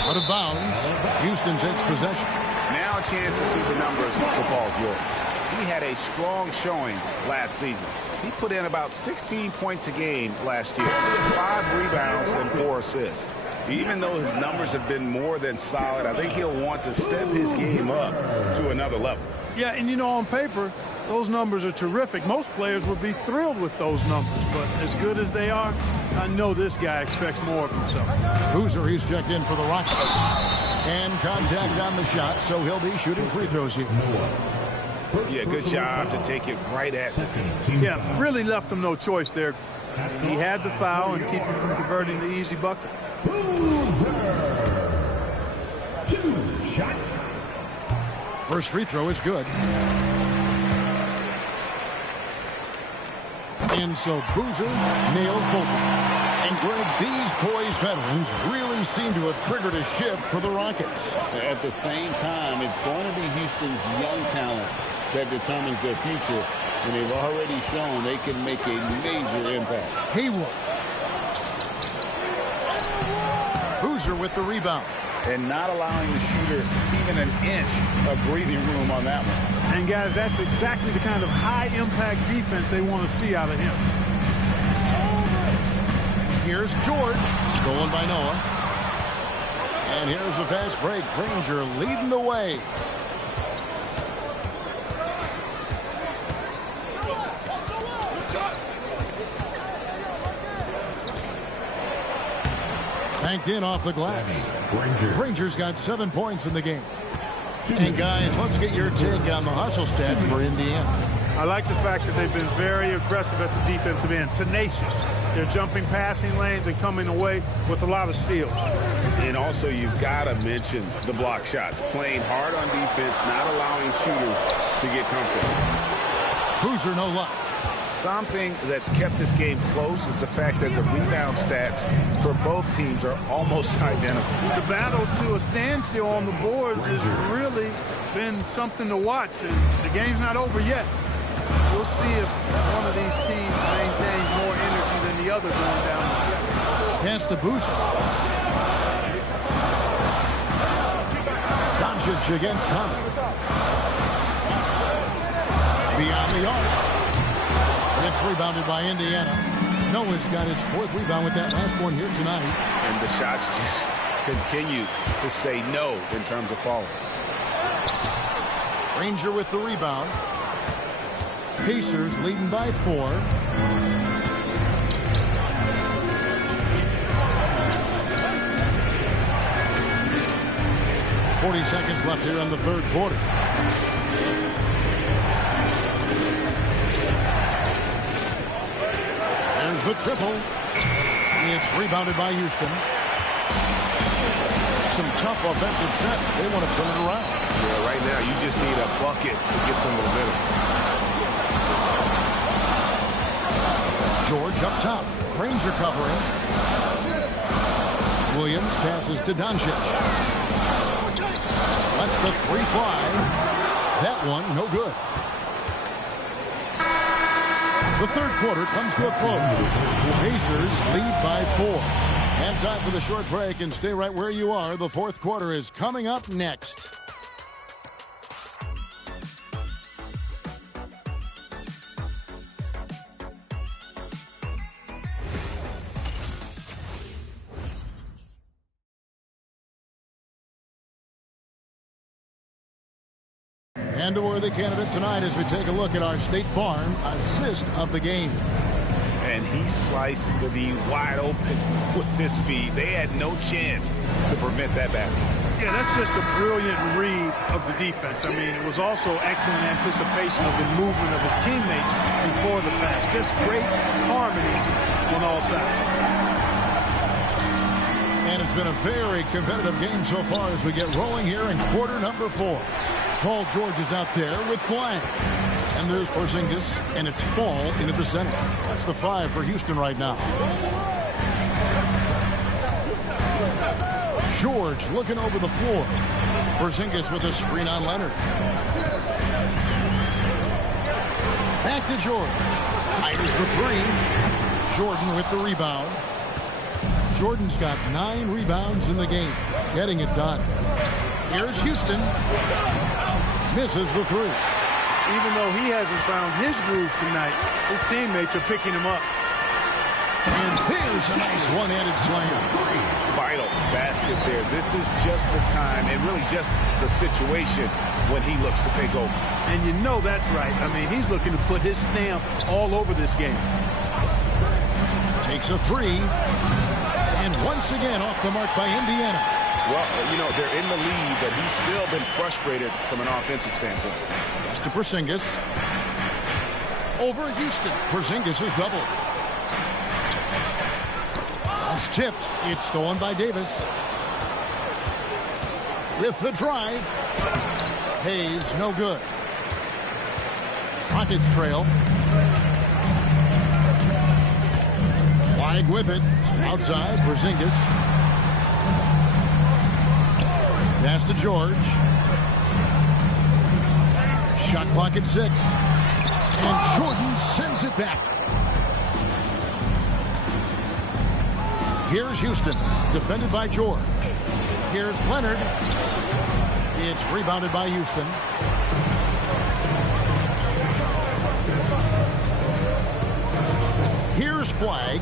Out of bounds. Houston takes possession. Now a chance to see the numbers for Paul George. He had a strong showing last season. He put in about 16 points a game last year, 5 rebounds and 4 assists. Even though his numbers have been more than solid, I think he'll want to step his game up to another level. Yeah, and you know, on paper, those numbers are terrific. Most players would be thrilled with those numbers, but as good as they are, I know this guy expects more of himself. Boozer, he's checked in for the Rockets. And contact on the shot, so he'll be shooting free throws here. Yeah, good job to take it right at him. Yeah, really left him no choice there. He had the foul and keep him from converting the easy bucket. 2 shots. First free throw is good. And so Boozer nails both of them. And Greg, these poised veterans really seem to have triggered a shift for the Rockets. At the same time, it's going to be Houston's young talent that determines their future. And they've already shown they can make a major impact. Hayward. Boozer with the rebound. and not allowing the shooter even an inch of breathing room on that one. And, guys, that's exactly the kind of high-impact defense they want to see out of him. Here's George, stolen by Noah. And here's a fast break. Granger leading the way. Banked in off the glass. Granger's got 7 points in the game. And guys, let's get your take on the hustle stats for Indiana. I like the fact that they've been very aggressive at the defensive end, tenacious. They're jumping passing lanes and coming away with a lot of steals. And also, you've got to mention the block shots. Playing hard on defense, not allowing shooters to get comfortable. Boozer, no luck. Something that's kept this game close is the fact that the rebound stats for both teams are almost identical. The battle to a standstill on the boards has really been something to watch. And the game's not over yet. We'll see if one of these teams maintains more energy than the other going down the stretch. Pass to Boozer. Doncic against Conley. Beyond the arc. It's rebounded by Indiana. Noah's got his 4th rebound with that last one here tonight. And the shots just continue to say no in terms of falling. Granger with the rebound. Pacers leading by 4. .40 seconds left here in the 3rd quarter. There's the triple. It's rebounded by Houston. Some tough offensive sets. They want to turn it around. Yeah, right now you just need a bucket to get some momentum. George up top. Granger covering. Williams passes to Doncic. Lets the 3 fly. That one no good. The 3rd quarter comes to a close. The Pacers lead by 4. And time for the short break, and stay right where you are. The 4th quarter is coming up next. And a worthy candidate tonight as we take a look at our State Farm assist of the game. And he sliced the D wide open with his feet. They had no chance to prevent that basket. Yeah, that's just a brilliant read of the defense. I mean, it was also excellent anticipation of the movement of his teammates before the pass. Just great harmony on all sides. And it's been a very competitive game so far as we get rolling here in quarter number 4. Paul George is out there with flag. And there's Porzingis, and it's Fall into the center. That's the 5 for Houston right now. George looking over the floor. Porzingis with a screen on Leonard. Back to George. Fires the 3. Jordan with the rebound. Jordan's got 9 rebounds in the game. Getting it done. Here's Houston. Misses the 3. Even though he hasn't found his groove tonight, his teammates are picking him up. And there's a nice one-handed slam. Vital basket there. This is just the time and really just the situation when he looks to take over. And you know that's right. I mean, he's looking to put his stamp all over this game. Takes a 3. And once again off the mark by Indiana. Well, you know, they're in the lead, but he's still been frustrated from an offensive standpoint. Pass to Porzingis. Over Houston. Porzingis is doubled. It's tipped. It's stolen by Davis. With the drive. Hayes, no good. Rockets trail. Wide with it. Outside, Porzingis. Pass to George. Shot clock at 6. And Jordan sends it back. Here's Houston, defended by George. Here's Leonard. It's rebounded by Houston. Here's Flagg.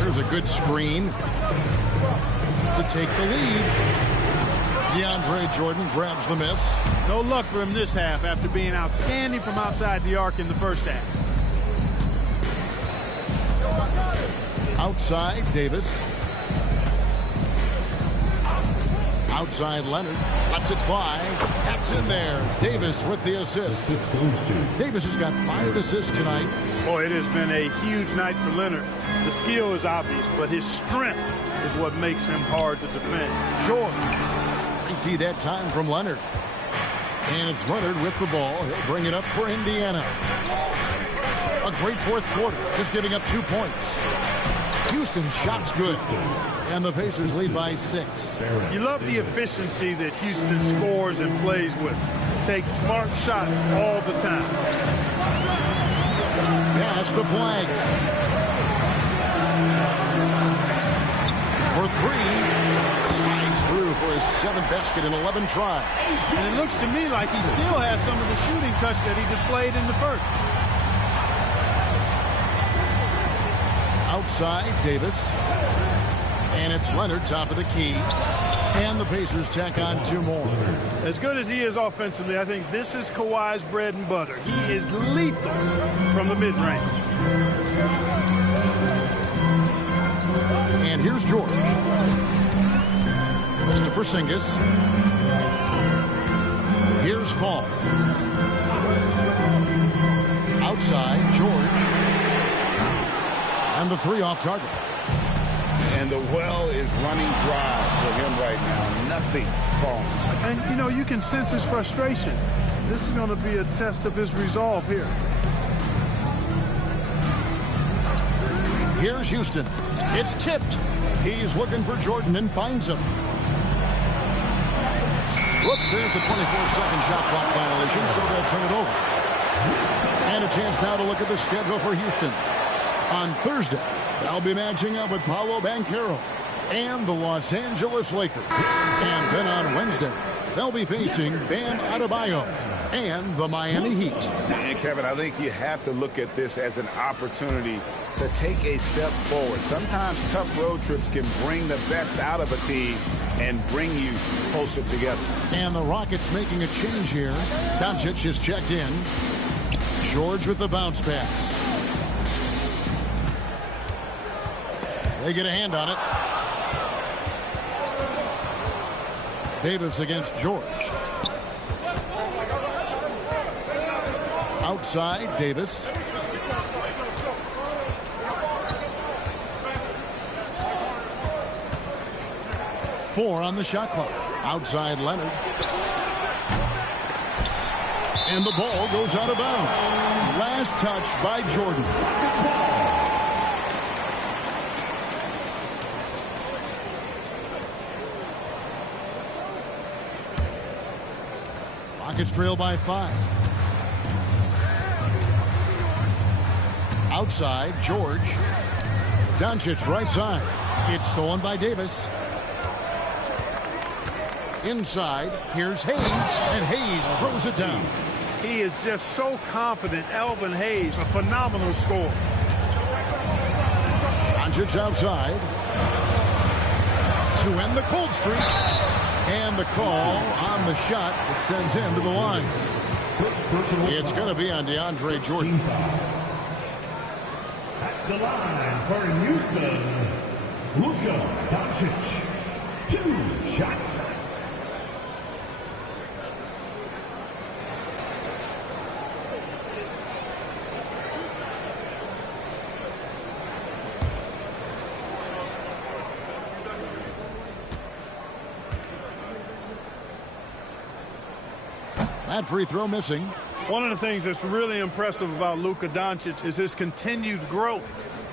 There's a good screen to take the lead. DeAndre Jordan grabs the miss. No luck for him this half after being outstanding from outside the arc in the first half. Outside, Davis. Outside, Leonard. Lets it fly. That's in there. Davis with the assist. Davis has got 5 assists tonight. Boy, it has been a huge night for Leonard. The skill is obvious, but his strength is what makes him hard to defend. George. Great D that time from Leonard. And it's Leonard with the ball. He'll bring it up for Indiana. A great fourth quarter, just giving up 2 points. Houston shot's good, and the Pacers lead by 6. You love the efficiency that Houston scores and plays with. Takes smart shots all the time. Pass to Flagg. For 3. Slides through for his 7th basket in 11 tries. And it looks to me like he still has some of the shooting touch that he displayed in the first. Outside, Davis. And it's Leonard, top of the key. And the Pacers tack on 2 more. As good as he is offensively, I think this is Kawhi's bread and butter. He is lethal from the mid-range. And here's George. Goes to Porzingis. Here's Fall. Outside, George. And the 3 off target. And the well is running dry for him right now. Nothing falling. And, you know, you can sense his frustration. This is going to be a test of his resolve here. Here's Houston. It's tipped. He's looking for Jordan and finds him. Whoops, there's the 24-second shot clock violation, so they'll turn it over. And a chance now to look at the schedule for Houston. On Thursday, they'll be matching up with Paolo Banchero and the Los Angeles Lakers. And then on Wednesday, they'll be facing Bam Adebayo and the Miami Heat. And Kevin, I think you have to look at this as an opportunity to take a step forward. Sometimes tough road trips can bring the best out of a team and bring you closer together. And the Rockets making a change here. Doncic is checked in. George with the bounce pass. They get a hand on it. Davis against George. Outside, Davis. Four on the shot clock. Outside, Leonard. And the ball goes out of bounds. Last touch by Jordan. Rockets trail by 5. Outside, George. Doncic right side. It's stolen by Davis. Inside, here's Hayes, and Hayes throws it down. He is just so confident. Elvin Hayes, a phenomenal scorer. Doncic outside to end the cold streak. And the call on the shot that sends him to the line. It's going to be on DeAndre Jordan. At the line for Houston, Luka Doncic. 2 shots. That free throw missing. One of the things that's really impressive about Luka Doncic is his continued growth.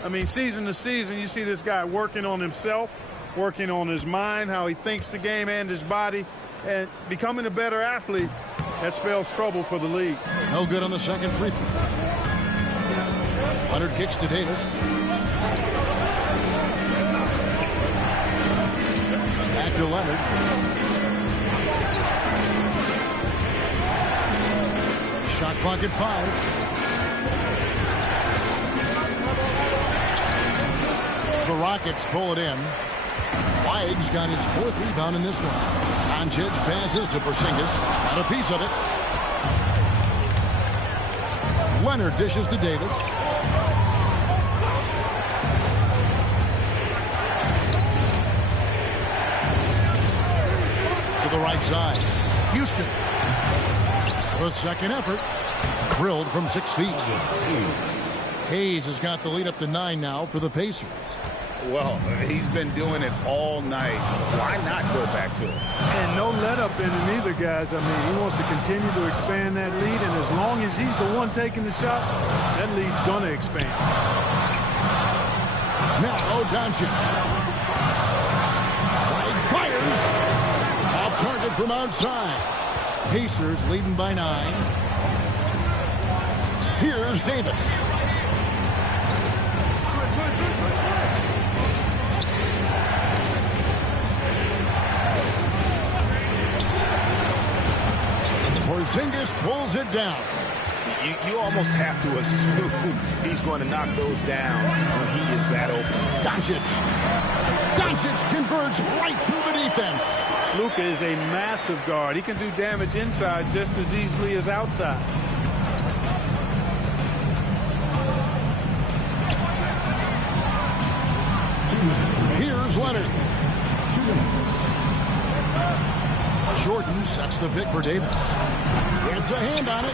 I mean, season to season, you see this guy working on himself, working on his mind, how he thinks the game and his body, and becoming a better athlete. That spells trouble for the league. No good on the second free throw. Leonard kicks to Davis. to Leonard. Shot clock at 5. The Rockets pull it in. Weig's got his 4th rebound in this one. Doncic passes to Porzingis. Got a piece of it. Leonard dishes to Davis. To the right side. Houston. The second effort. Drilled from 6 feet. Hayes has got the lead up to 9 now for the Pacers. Well, he's been doing it all night. Why not go back to it? And no let up in it either, guys. I mean, he wants to continue to expand that lead, and as long as he's the one taking the shots, that lead's going to expand. Now, Doncic. Fires. Off target from outside. Pacers leading by 9. Here's Davis. Porzingis pulls it down. You almost have to assume he's going to knock those down when he is that open. Doncic converts right through the defense. Luka is a massive guard. He can do damage inside just as easily as outside. Here's Leonard. Jordan sets the pick for Davis. Gets a hand on it.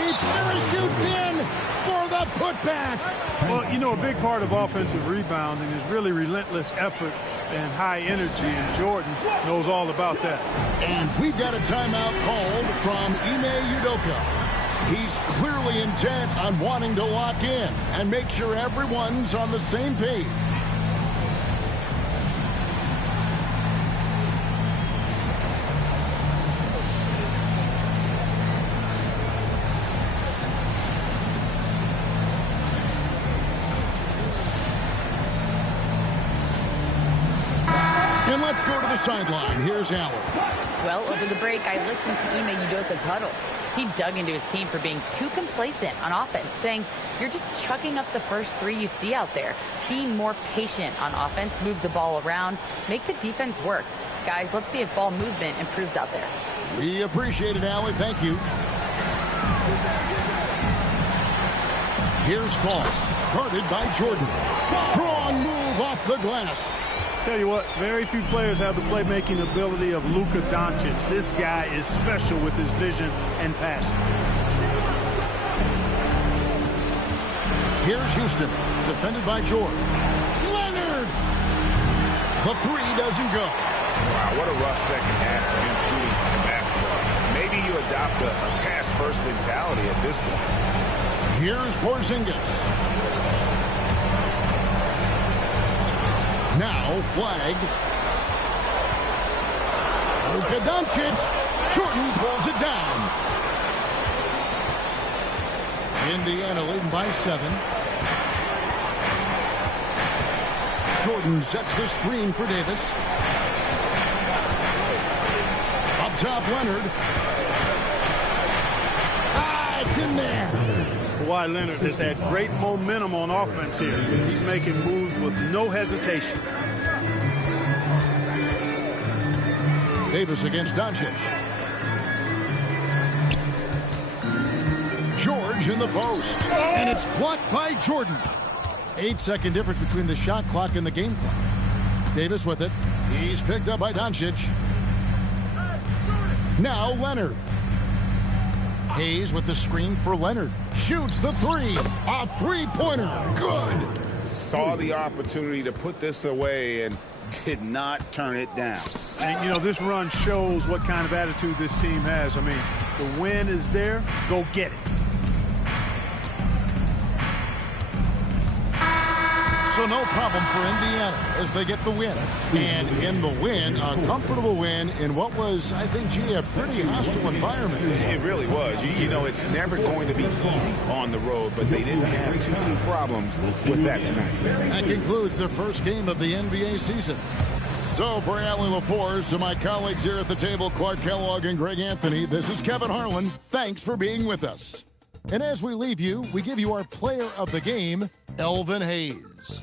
He parachutes in for the putback. Well, you know, a big part of offensive rebounding is really relentless effort and high energy, and Jordan knows all about that. And we've got a timeout called from Ime Udoka. He's clearly intent on wanting to lock in and make sure everyone's on the same page. And let's go to the sideline. Here's Allen. Well, over the break, I listened to Ime Udoka's huddle. He dug into his team for being too complacent on offense, saying, you're just chucking up the first 3 you see out there. Be more patient on offense, move the ball around, make the defense work. Guys, let's see if ball movement improves out there. We appreciate it, Allen. Thank you. Here's Fall, guarded by Jordan. Strong move off the glass. Tell you what, very few players have the playmaking ability of Luka Doncic. This guy is special with his vision and passion. Here's Houston, defended by George. Leonard! The 3 doesn't go. Wow, what a rough second half for him shooting the basketball. Maybe you adopt a pass-first mentality at this point. Here's Porzingis. Now flagged. Luka Doncic. Jordan pulls it down. Indiana leading by 7. Jordan sets the screen for Davis. Up top, Leonard. It's in there. Kawhi Leonard has had great momentum on offense here. He's making moves with no hesitation. Davis against Doncic. George in the post. And it's blocked by Jordan. 8-second difference between the shot clock and the game clock. Davis with it. He's picked up by Doncic. Now Leonard. Hayes with the screen for Leonard. Shoots the 3. A three-pointer. Good. Saw the opportunity to put this away and did not turn it down. And, you know, this run shows what kind of attitude this team has. I mean, the win is there. Go get it. So no problem for Indiana as they get the win. And in the win, a comfortable win in what was, I think, a pretty hostile environment. It really was. You know, it's never going to be easy on the road, but they didn't have too many problems with that tonight. That concludes the first game of the NBA season. So for Allie LaForce and my colleagues here at the table, Clark Kellogg and Greg Anthony, this is Kevin Harlan. Thanks for being with us. And as we leave you, we give you our player of the game, Elvin Hayes.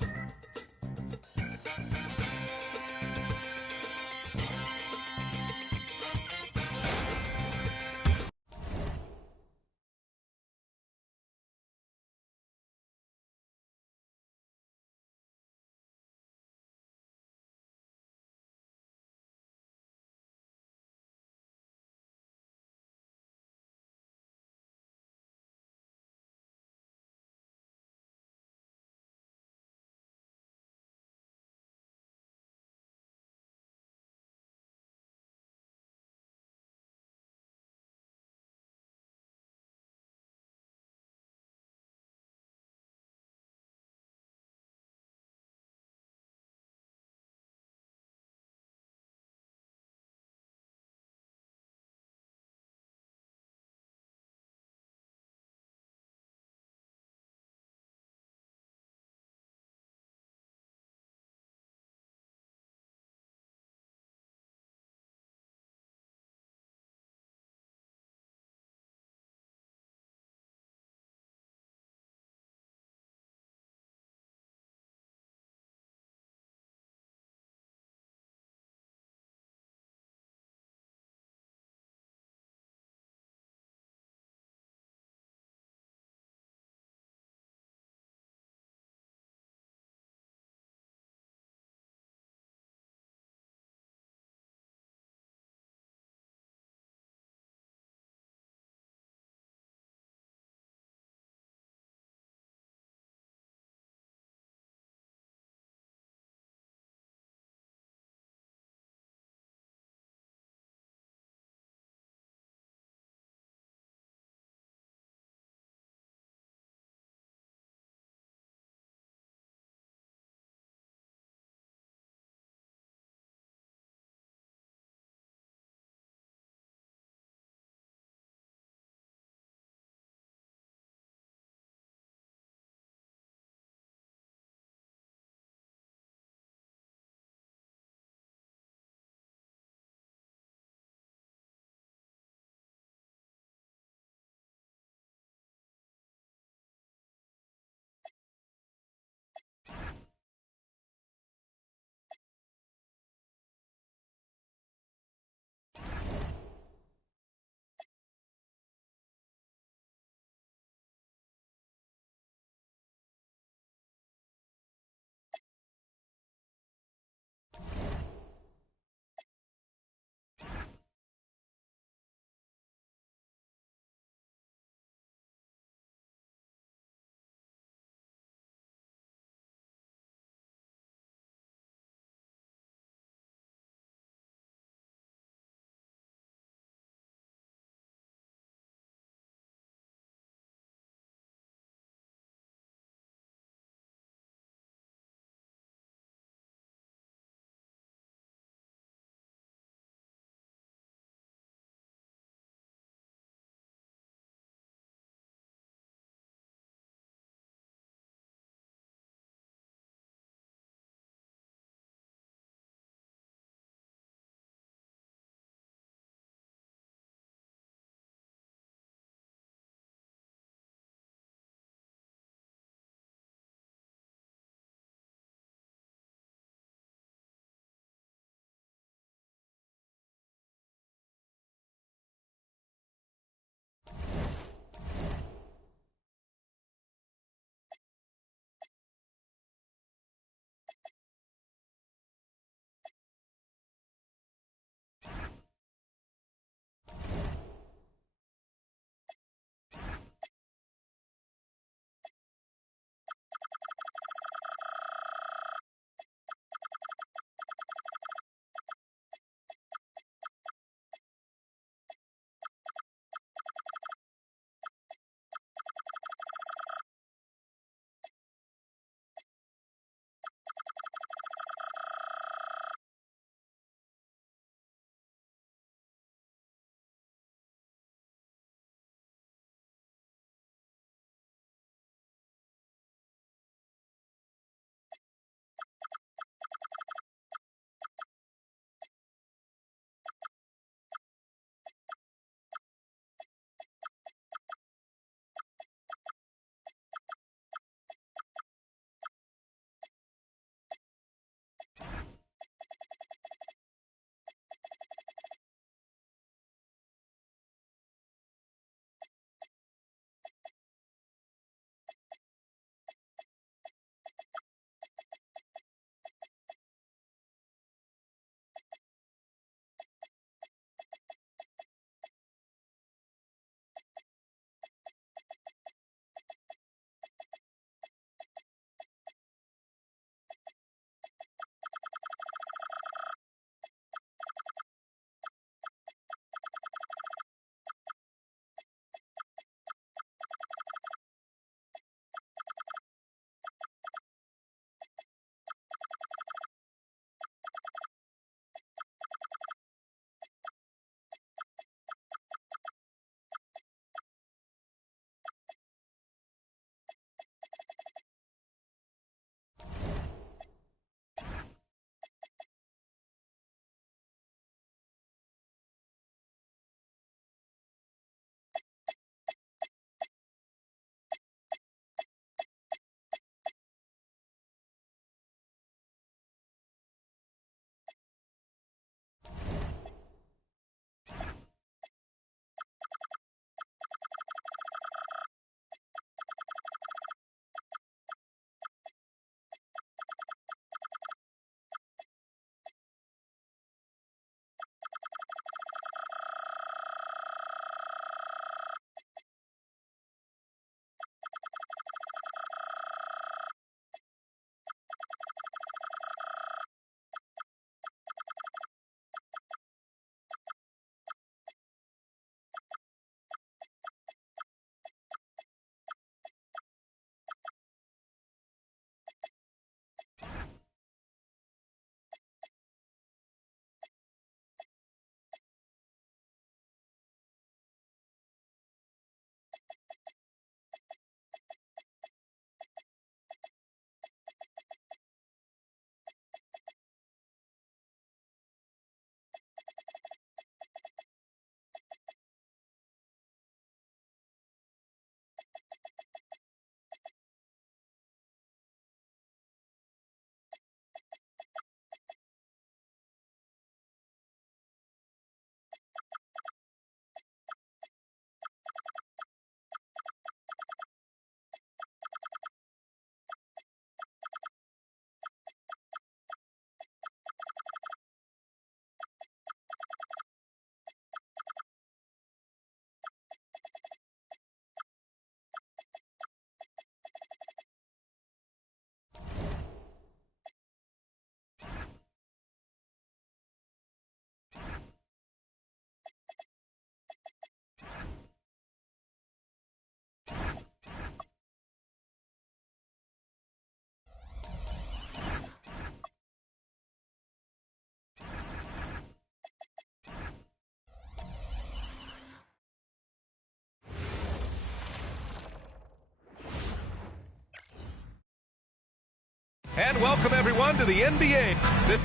And welcome everyone to the NBA. This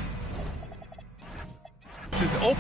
is open.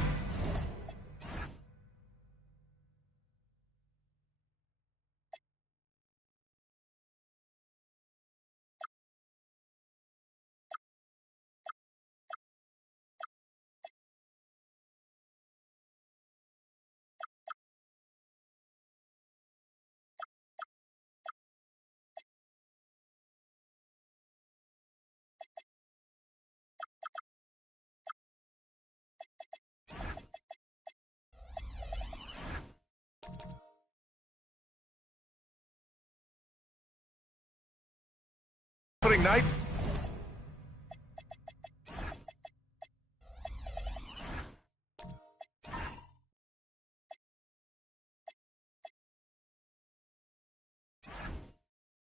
Opening night.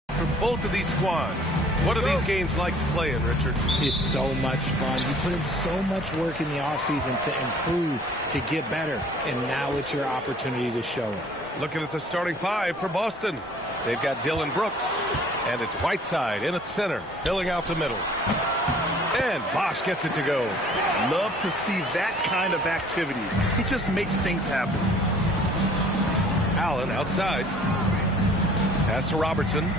For both of these squads, what are these games like to play in, Richard? It's so much fun. You put in so much work in the offseason to improve, to get better, and now it's your opportunity to show it. Looking at the starting five for Boston. They've got Dylan Brooks, and it's Whiteside in at center, filling out the middle. And Bosch gets it to go. Love to see that kind of activity. He just makes things happen. Allen outside. Pass to Robertson.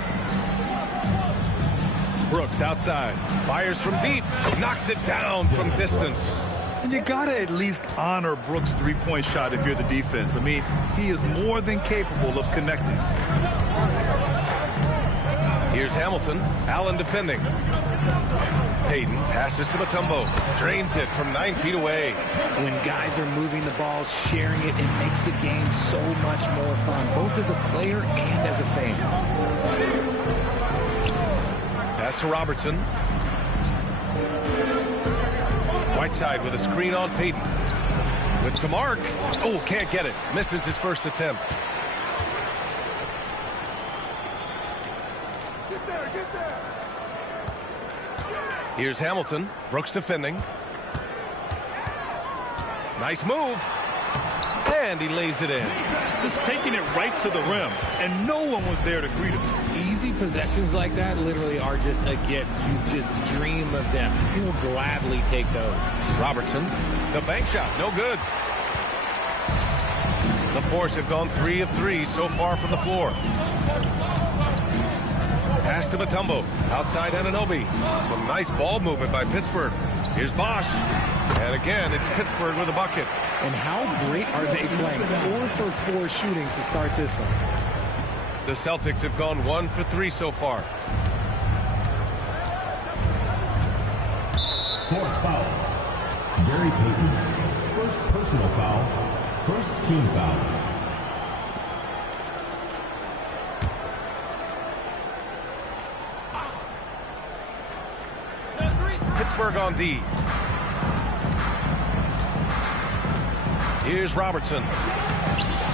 Brooks outside. Fires from deep. Knocks it down from distance. And you got to at least honor Brooks' three-point shot if you're the defense. I mean, he is more than capable of connecting. Here's Hamilton. Allen defending. Payton passes to Mutombo. Drains it from 9 feet away. When guys are moving the ball, sharing it, it makes the game so much more fun, both as a player and as a fan. Pass to Robertson. Whiteside with a screen on Payton. With some arc. Oh, can't get it. Misses his first attempt. Here's Hamilton. Brooks defending. Nice move. And he lays it in. Just taking it right to the rim, and no one was there to greet him. Easy possessions like that literally are just a gift. You just dream of them. He'll gladly take those. Robertson, the bank shot, no good. The Force have gone 3 of 3 so far from the floor. Pass to Mutombo, outside Anunoby. Some nice ball movement by Pittsburgh. Here's Bosch. And again, it's Pittsburgh with a bucket. And how great are they playing? 4 for 4 shooting to start this one. The Celtics have gone 1 for 3 so far. Force foul. Gary Payton. First personal foul. First team foul. Pittsburgh on D. Here's Robertson.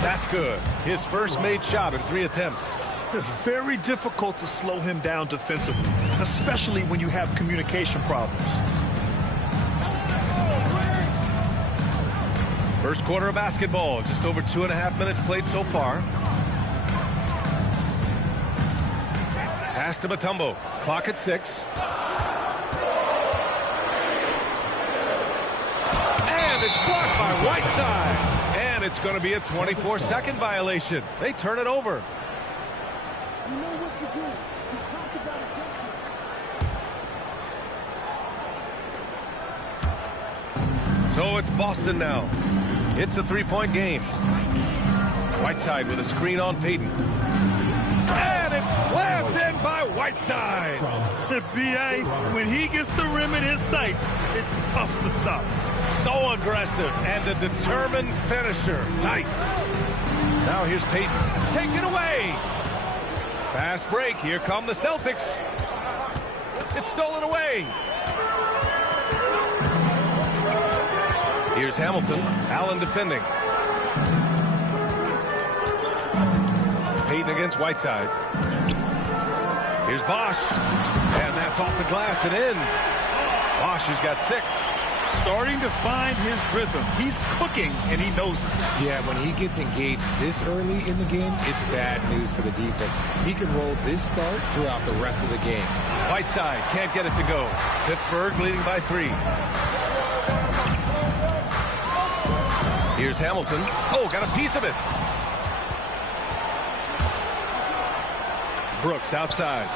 That's good. His first made shot in 3 attempts. It's very difficult to slow him down defensively, especially when you have communication problems. First quarter of basketball. Just over 2.5 minutes played so far. Pass to Mutombo. Clock at 6. And it's blocked by Whiteside. And it's going to be a 24-second violation. They turn it over. You know what to do. You talked about it. So it's Boston now. It's a 3-point game. Whiteside with a screen on Payton. And it's slammed in by Whiteside. The BA, when he gets the rim in his sights, it's tough to stop. So aggressive and a determined finisher. Nice. Now here's Payton. Take it away. Fast break. Here come the Celtics. It's stolen away. Here's Hamilton. Allen defending. Payton against Whiteside. Here's Bosch. And that's off the glass and in. Bosch has got 6. starting to find his rhythm. He's cooking, and he knows it. Yeah, when he gets engaged this early in the game, it's bad news for the defense. He can roll this start throughout the rest of the game. Whiteside can't get it to go. Pittsburgh leading by 3. Here's Hamilton. Oh, got a piece of it. Brooks outside.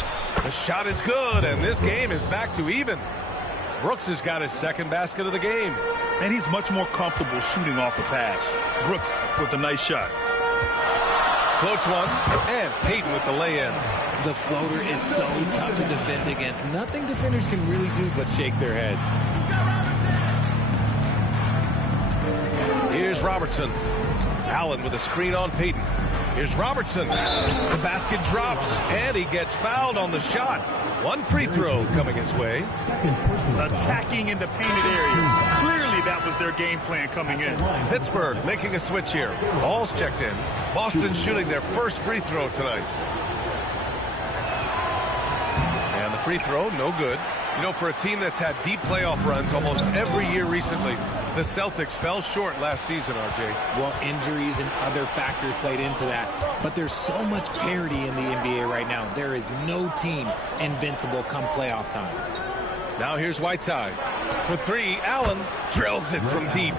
The shot is good, and this game is back to even. Brooks has got his second basket of the game. And he's much more comfortable shooting off the pass. Brooks with a nice shot. Floats one, and Payton with the lay-in. The floater is so tough to defend against. Nothing defenders can really do but shake their heads. Here's Robertson. Allen with a screen on Payton. Here's Robertson. The basket drops, and he gets fouled on the shot. One free throw coming his way. Attacking in the painted area. Clearly that was their game plan coming in. Pittsburgh making a switch here. Ball's checked in. Boston shooting their first free throw tonight. And the free throw, no good. You know, for a team that's had deep playoff runs almost every year recently, the Celtics fell short last season, RJ. Well, injuries and other factors played into that. But there's so much parity in the NBA right now. There is no team invincible come playoff time. Now here's Whiteside. For 3, Allen drills it from deep.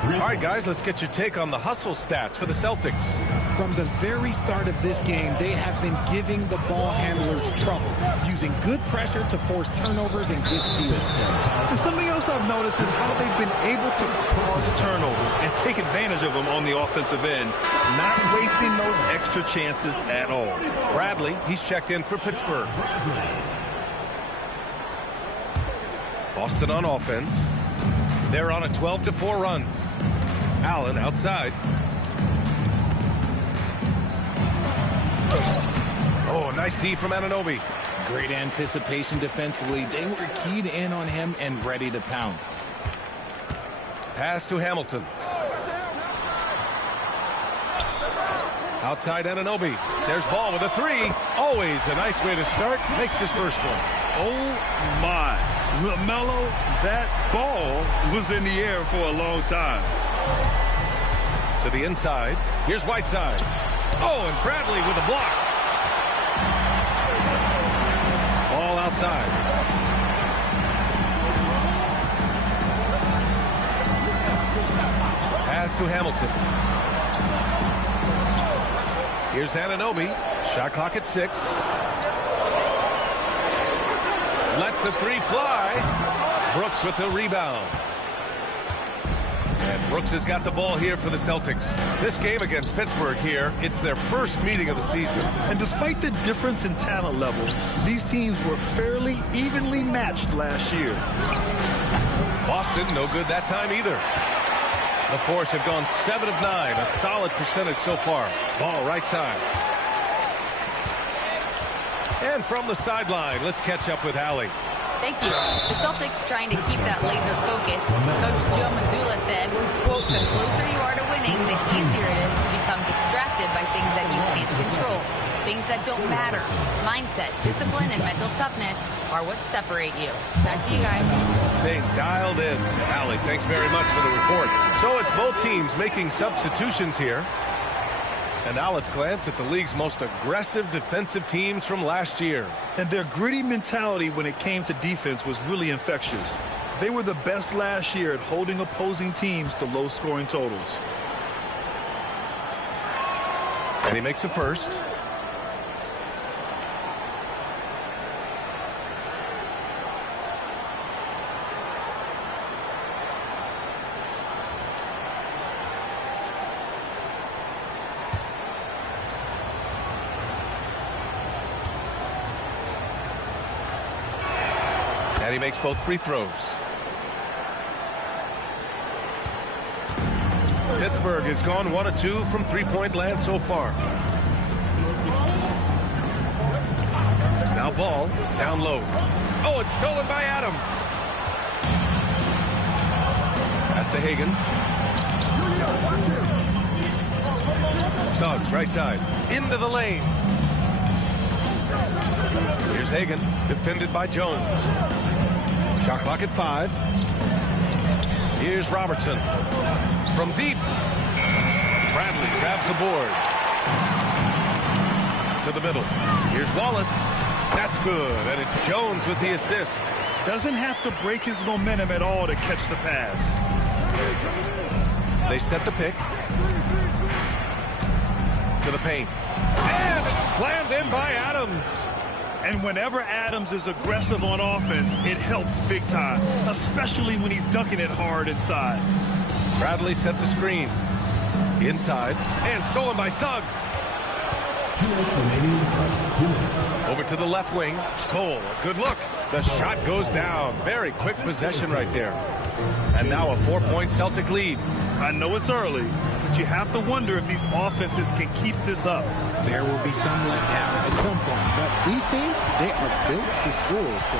All right, guys, let's get your take on the hustle stats for the Celtics. From the very start of this game, they have been giving the ball handlers trouble, using good pressure to force turnovers and get steals. And something else I've noticed is how they've been able to cause turnovers and take advantage of them on the offensive end, not wasting those extra chances at all. Bradley, he's checked in for Pittsburgh. Boston on offense. They're on a 12-4 run. Allen outside. Oh, nice D from Anunoby. Great anticipation defensively. They were keyed in on him and ready to pounce. Pass to Hamilton. Outside Anunoby. There's Ball with a 3. Always a nice way to start. Makes his first one. Oh, my. LaMelo, that ball was in the air for a long time. To the inside. Here's Whiteside. Oh, and Bradley with a block. Ball outside. Pass to Hamilton. Here's Anunoby. Shot clock at 6. Lets the 3 fly. Brooks with the rebound. And Brooks has got the ball here for the Celtics. This game against Pittsburgh here, it's their first meeting of the season. And despite the difference in talent levels, these teams were fairly evenly matched last year. Boston, no good that time either. The Force have gone 7 of 9, a solid percentage so far. Ball right side. And from the sideline, let's catch up with Allie. Thank you. The Celtics trying to keep that laser focus. Coach Joe Mazzulla said, quote, the closer you are to winning, the easier it is to become distracted by things that you can't control. Things that don't matter. Mindset, discipline, and mental toughness are what separate you. Back to you guys. Staying dialed in. Allie, thanks very much for the report. So it's both teams making substitutions here. And now let's glance at the league's most aggressive defensive teams from last year. And their gritty mentality when it came to defense was really infectious. They were the best last year at holding opposing teams to low-scoring totals. And he makes the first. And he makes both free throws. Pittsburgh has gone 1 of 2 from three-point land so far. Now Ball down low. Oh, it's stolen by Adams. Pass to Hagan. Suggs right side. Into the lane. Here's Hagan, defended by Jones. Shot clock at 5. Here's Robertson. From deep. Bradley grabs the board. To the middle. Here's Wallace. That's good. And it's Jones with the assist. Doesn't have to break his momentum at all to catch the pass. They set the pick. To the paint. And it's slammed in by Adams. And whenever Adams is aggressive on offense, it helps big time, especially when he's dunking it hard inside. Bradley sets a screen. Inside. And stolen by Suggs. 2 minutes remaining. 2 minutes. Over to the left wing. Cole, a good look. The shot goes down. Very quick possession right there. And now a 4-point Celtic lead. I know it's early, but you have to wonder if these offenses can keep this up. There will be some letdown at some point, but these teams, they are built to score, so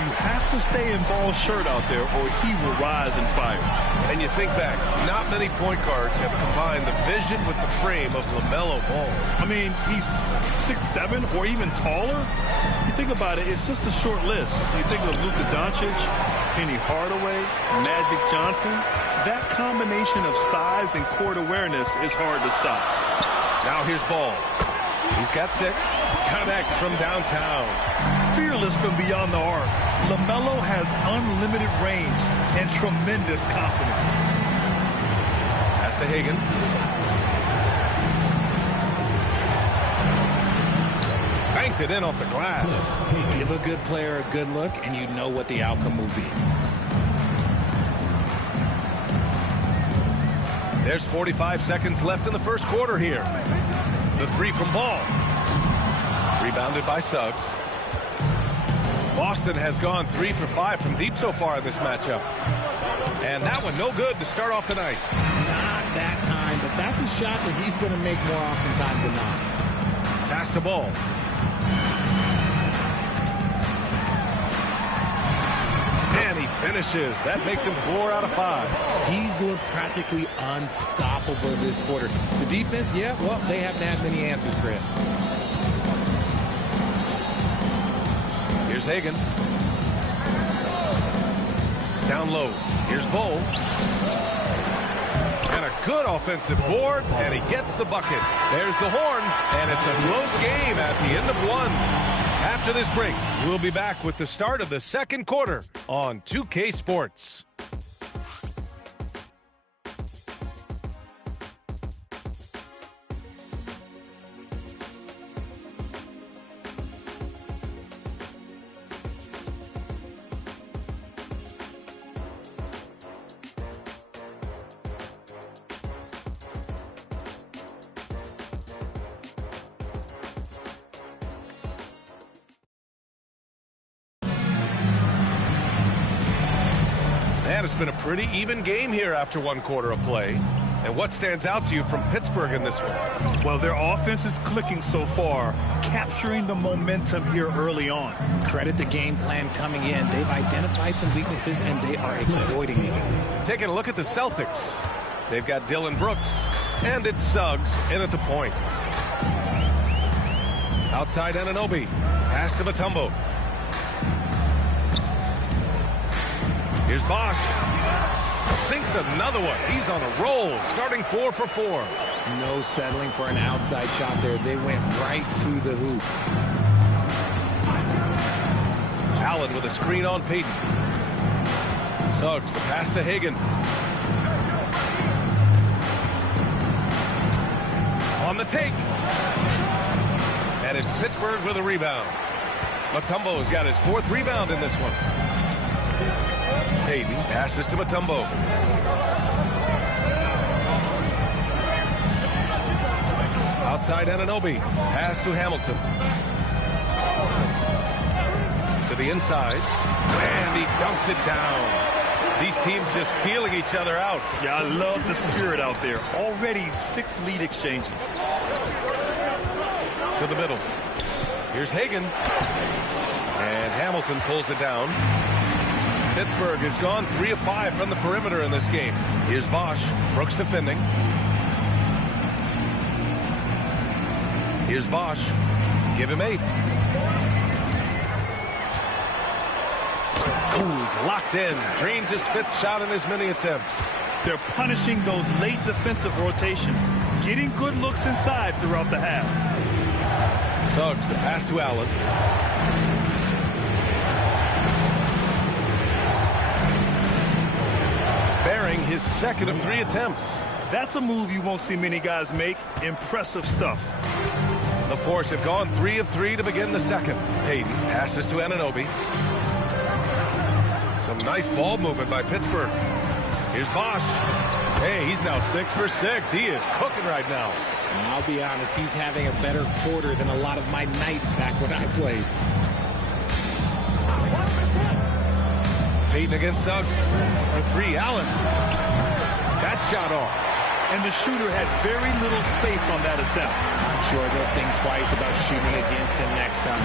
you have to stay in Ball's shirt out there or he will rise and fire. And you think back, not many point guards have combined the vision with the frame of LaMelo Ball. I mean, he's 6'7" or even taller. You think about it, it's just a short list. You think of Luka Doncic, Penny Hardaway, Magic Johnson. That combination of size and court awareness is hard to stop. Now here's Ball. He's got 6. Connects from downtown. Fearless from beyond the arc. LaMelo has unlimited range and tremendous confidence. Pass to Hagan. Banked it in off the glass. Give a good player a good look, and you know what the outcome will be. There's 45 seconds left in the first quarter here. The 3 from Ball. Rebounded by Suggs. Boston has gone 3 for 5 from deep so far in this matchup. And that one no good to start off the night. Not that time, but that's a shot that he's going to make more oftentimes than not. Pass to Ball. And he finishes. That makes him 4 out of 5. He's looked practically unstoppable this quarter. The defense, yeah, well, they haven't had many answers for him. Here's Hagan. Down low. Here's Bowl. And a good offensive board, and he gets the bucket. There's the horn, and it's a close game at the end of 1. After this break, we'll be back with the start of the second quarter on 2K Sports. And it's been a pretty even game here after 1 quarter of play. And what stands out to you from Pittsburgh in this one? Well, their offense is clicking so far, capturing the momentum here early on. Credit the game plan coming in. They've identified some weaknesses, and they are exploiting them. Taking a look at the Celtics. They've got Dylan Brooks, and it's Suggs in at the point. Outside Anunoby. Pass to Mutombo. Here's Bosch. Sinks another one. He's on a roll, starting 4 for 4. No settling for an outside shot there. They went right to the hoop. Allen with a screen on Payton. Suggs, the pass to Hagan. On the take. And it's Pittsburgh with a rebound. Mutombo's got his 4th rebound in this one. Payton passes to Mutombo. Outside Anunoby. Pass to Hamilton. To the inside. And he dunks it down. These teams just feeling each other out. Yeah, I love the spirit out there. Already 6 lead exchanges. To the middle. Here's Hagan. And Hamilton pulls it down. Pittsburgh has gone 3 of 5 from the perimeter in this game. Here's Bosch. Brooks defending. Here's Bosch. Give him 8. Ooh, he's locked in. Drains his 5th shot in as many attempts. They're punishing those late defensive rotations, getting good looks inside throughout the half. Suggs, the pass to Allen. Bearing his 2nd of 3 attempts. That's a move you won't see many guys make. Impressive stuff. The Force have gone 3 of 3 to begin the 2nd. Payton passes to Anunoby. Some nice ball movement by Pittsburgh. Here's Bosch. Hey, he's now 6 for 6. He is cooking right now. I'll be honest, he's having a better quarter than a lot of my nights back when I played. Payton against Suggs. For 3, Allen. That shot off. And the shooter had very little space on that attempt. I'm sure they'll think twice about shooting against him next time.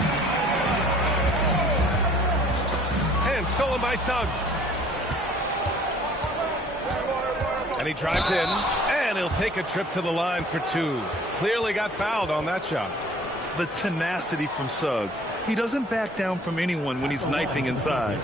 And stolen by Suggs. And he drives in, and he'll take a trip to the line for 2. Clearly got fouled on that shot. The tenacity from Suggs. He doesn't back down from anyone when he's knifing inside.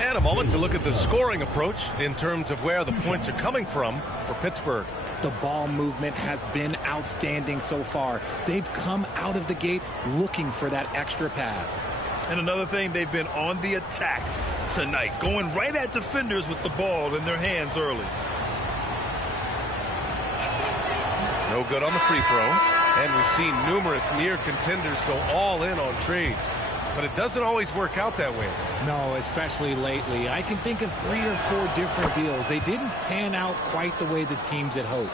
And a moment to look at the scoring approach in terms of where the points are coming from for Pittsburgh. The ball movement has been outstanding so far. They've come out of the gate looking for that extra pass. And another thing, they've been on the attack tonight, going right at defenders with the ball in their hands early. No good on the free throw. And we've seen numerous near contenders go all in on trades. But it doesn't always work out that way. No, especially lately. I can think of 3 or 4 different deals. They didn't pan out quite the way the teams had hoped.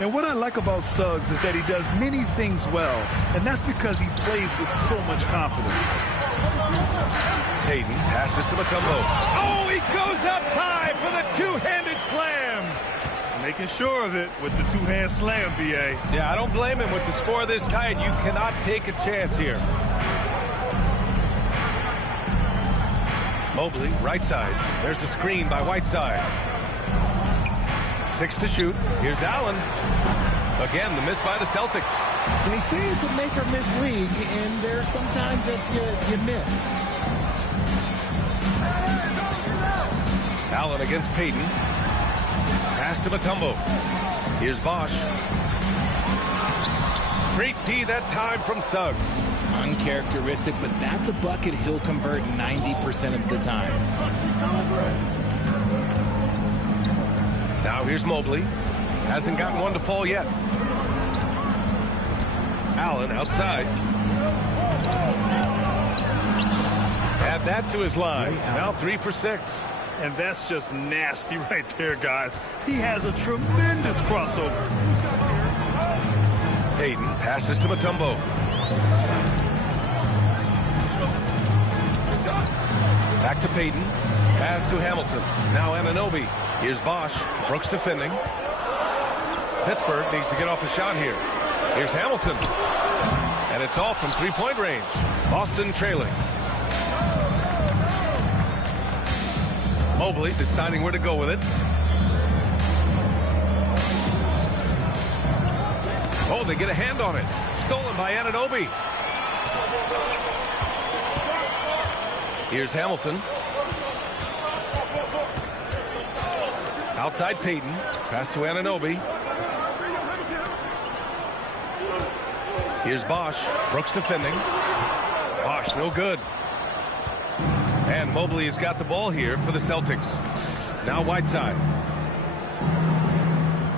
And what I like about Suggs is that he does many things well, and that's because he plays with so much confidence. Payton passes to Mutombo. Oh, he goes up high for the 2-handed slam. Making sure of it with the 2-hand slam, B.A. Yeah, I don't blame him with the score this tight. You cannot take a chance here. Mobley, right side. There's a screen by Whiteside. 6 to shoot. Here's Allen. Again, the miss by the Celtics. They say it's a make or miss league, and there's sometimes that you miss. Allen against Payton. Pass to Mutombo. Here's Bosch. Great D that time from Suggs. Uncharacteristic, but that's a bucket he'll convert 90% of the time. Now here's Mobley. Hasn't gotten one to fall yet. Allen outside. Add that to his line. Now 3 for 6. And that's just nasty right there, guys. He has a tremendous crossover. Payton passes to Mutombo. Back to Payton. Pass to Hamilton. Now Anunoby. Here's Bosch. Brooks defending. Pittsburgh needs to get off a shot here. Here's Hamilton. And it's off from 3-point range. Boston trailing. Mobley deciding where to go with it. Oh, they get a hand on it. Stolen by Anunoby. Here's Hamilton. Outside Payton. Pass to Anunoby. Here's Bosch. Brooks defending. Bosch, no good. And Mobley has got the ball here for the Celtics. Now Whiteside.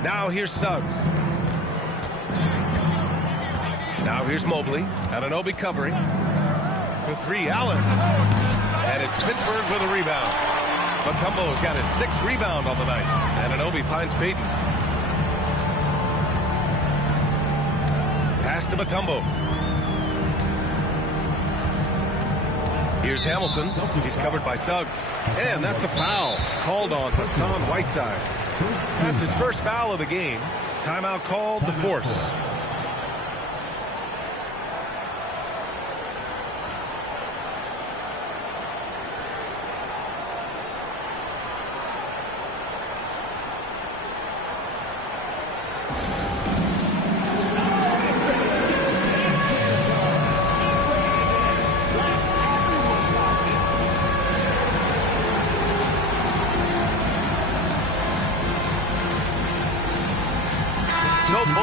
Now here's Suggs. Now here's Mobley. Anunoby covering. For 3, Allen. And it's Pittsburgh with a rebound. Mutombo's got his 6th rebound on the night. Anunoby finds Payton. Pass to Mutombo. Here's Hamilton. He's covered by Suggs. And that's a foul called on Hassan Whiteside. That's his first foul of the game. Timeout called, the Force.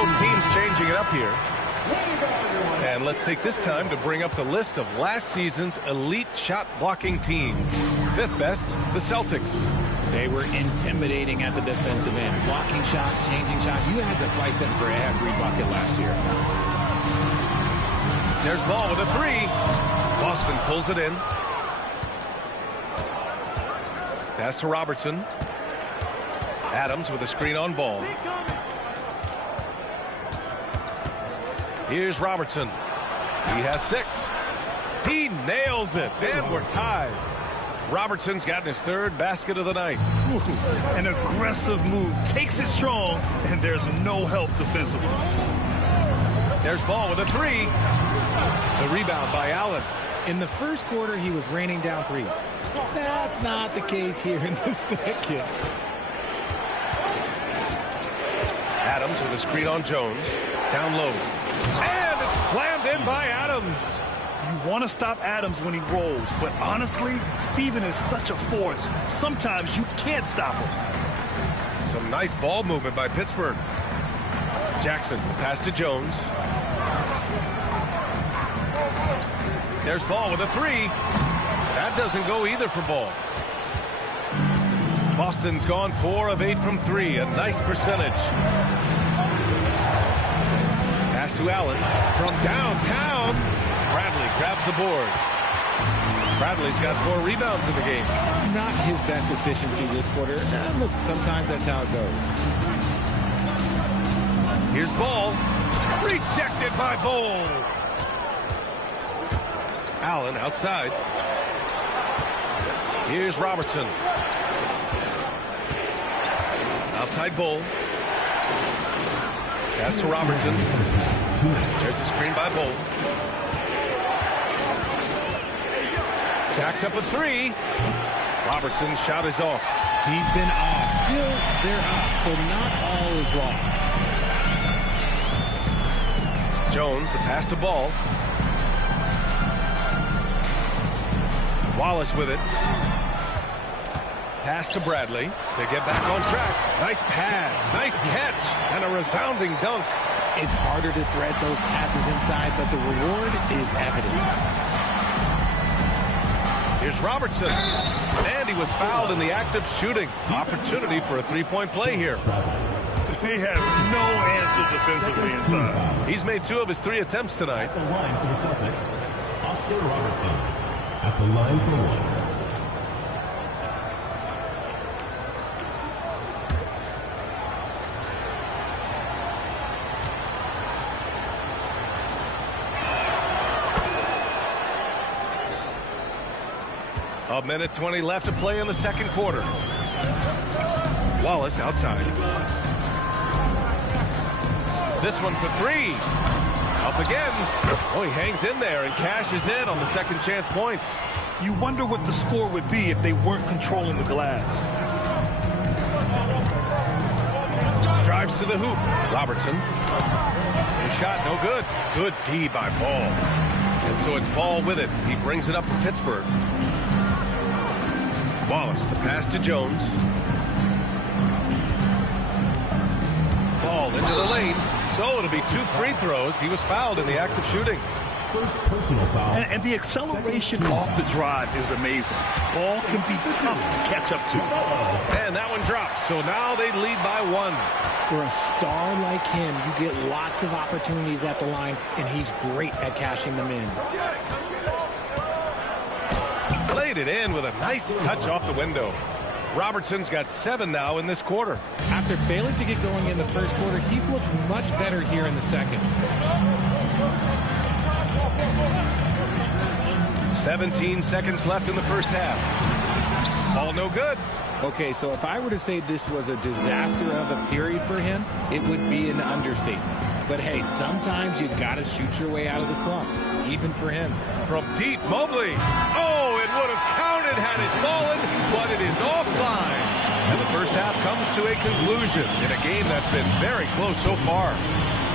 Both teams changing it up here. And let's take this time to bring up the list of last season's elite shot blocking team. 5th best, the Celtics. They were intimidating at the defensive end. Blocking shots, changing shots. You had to fight them for every bucket last year. There's Ball with a 3. Boston pulls it in. Pass to Robertson. Adams with a screen on Ball. Here's Robertson. He has 6. He nails it, and we're tied. Robertson's gotten his 3rd basket of the night. Ooh, an aggressive move. Takes it strong, and there's no help defensively. There's Ball with a 3. The rebound by Allen. In the first quarter, he was raining down threes. That's not the case here in the second. Adams with a screen on Jones. Down low. And it's slammed in by Adams. You want to stop Adams when he rolls, but honestly, Steven is such a force. Sometimes you can't stop him. Some nice ball movement by Pittsburgh. Jackson, the pass to Jones. There's Ball with a 3. That doesn't go either for Ball. Boston's gone 4 of 8 from 3. A nice percentage. Pass to Allen from downtown. Bradley grabs the board. Bradley's got 4 rebounds in the game. Not his best efficiency this quarter. Look, sometimes that's how it goes. Here's Ball. Rejected by Ball. Allen outside. Here's Robertson. Outside Ball. Pass to Robertson. There's a screen by Ball. Jacks up a 3. Robertson's shot is off. He's been off. Still, they're up, so not all is lost. Jones, the pass to Ball. Wallace with it. Pass to Bradley to get back on track. Nice pass, nice catch, and a resounding dunk. It's harder to thread those passes inside, but the reward is evident. Here's Robertson, and he was fouled in the act of shooting. Opportunity for a 3-point play here. They have no answer defensively inside. He's made 2 of his 3 attempts tonight. At the line for the Celtics, Oscar Robertson. At the line for 1. A minute 20 left to play in the second quarter. Wallace outside. This one for 3. Up again. Oh, he hangs in there and cashes in on the second chance points. You wonder what the score would be if they weren't controlling the glass. Drives to the hoop. Robertson. His shot no good. Good D by Ball. And so it's Ball with it. He brings it up for Pittsburgh. Wallace, the pass to Jones. Ball into the lane. So it'll be 2 free throws. He was fouled in the act of shooting. First personal foul. And the acceleration off the drive is amazing. Ball can be tough to catch up to. And that one drops. So now they lead by 1. For a star like him, you get lots of opportunities at the line, and he's great at cashing them in. Laid it in with a nice touch off the window. Robertson's got 7 now in this quarter. After failing to get going in the first quarter, he's looked much better here in the second. 17 seconds left in the first half. Ball no good. Okay, so if I were to say this was a disaster of a period for him, it would be an understatement. But hey, sometimes you gotta shoot your way out of the slump, even for him. From deep, Mobley. Oh, it would have counted had it fallen, but it is offline. And the first half comes to a conclusion in a game that's been very close so far.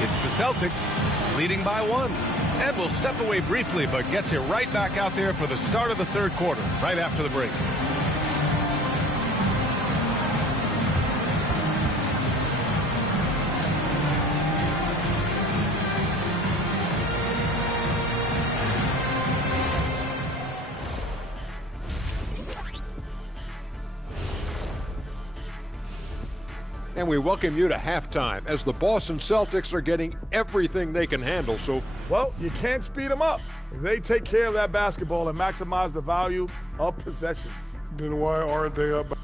It's the Celtics leading by 1. And we'll step away briefly, but get you right back out there for the start of the third quarter, right after the break. And we welcome you to halftime as the Boston Celtics are getting everything they can handle. So, well, you can't speed them up. If they take care of that basketball and maximize the value of possessions. Then why aren't they up?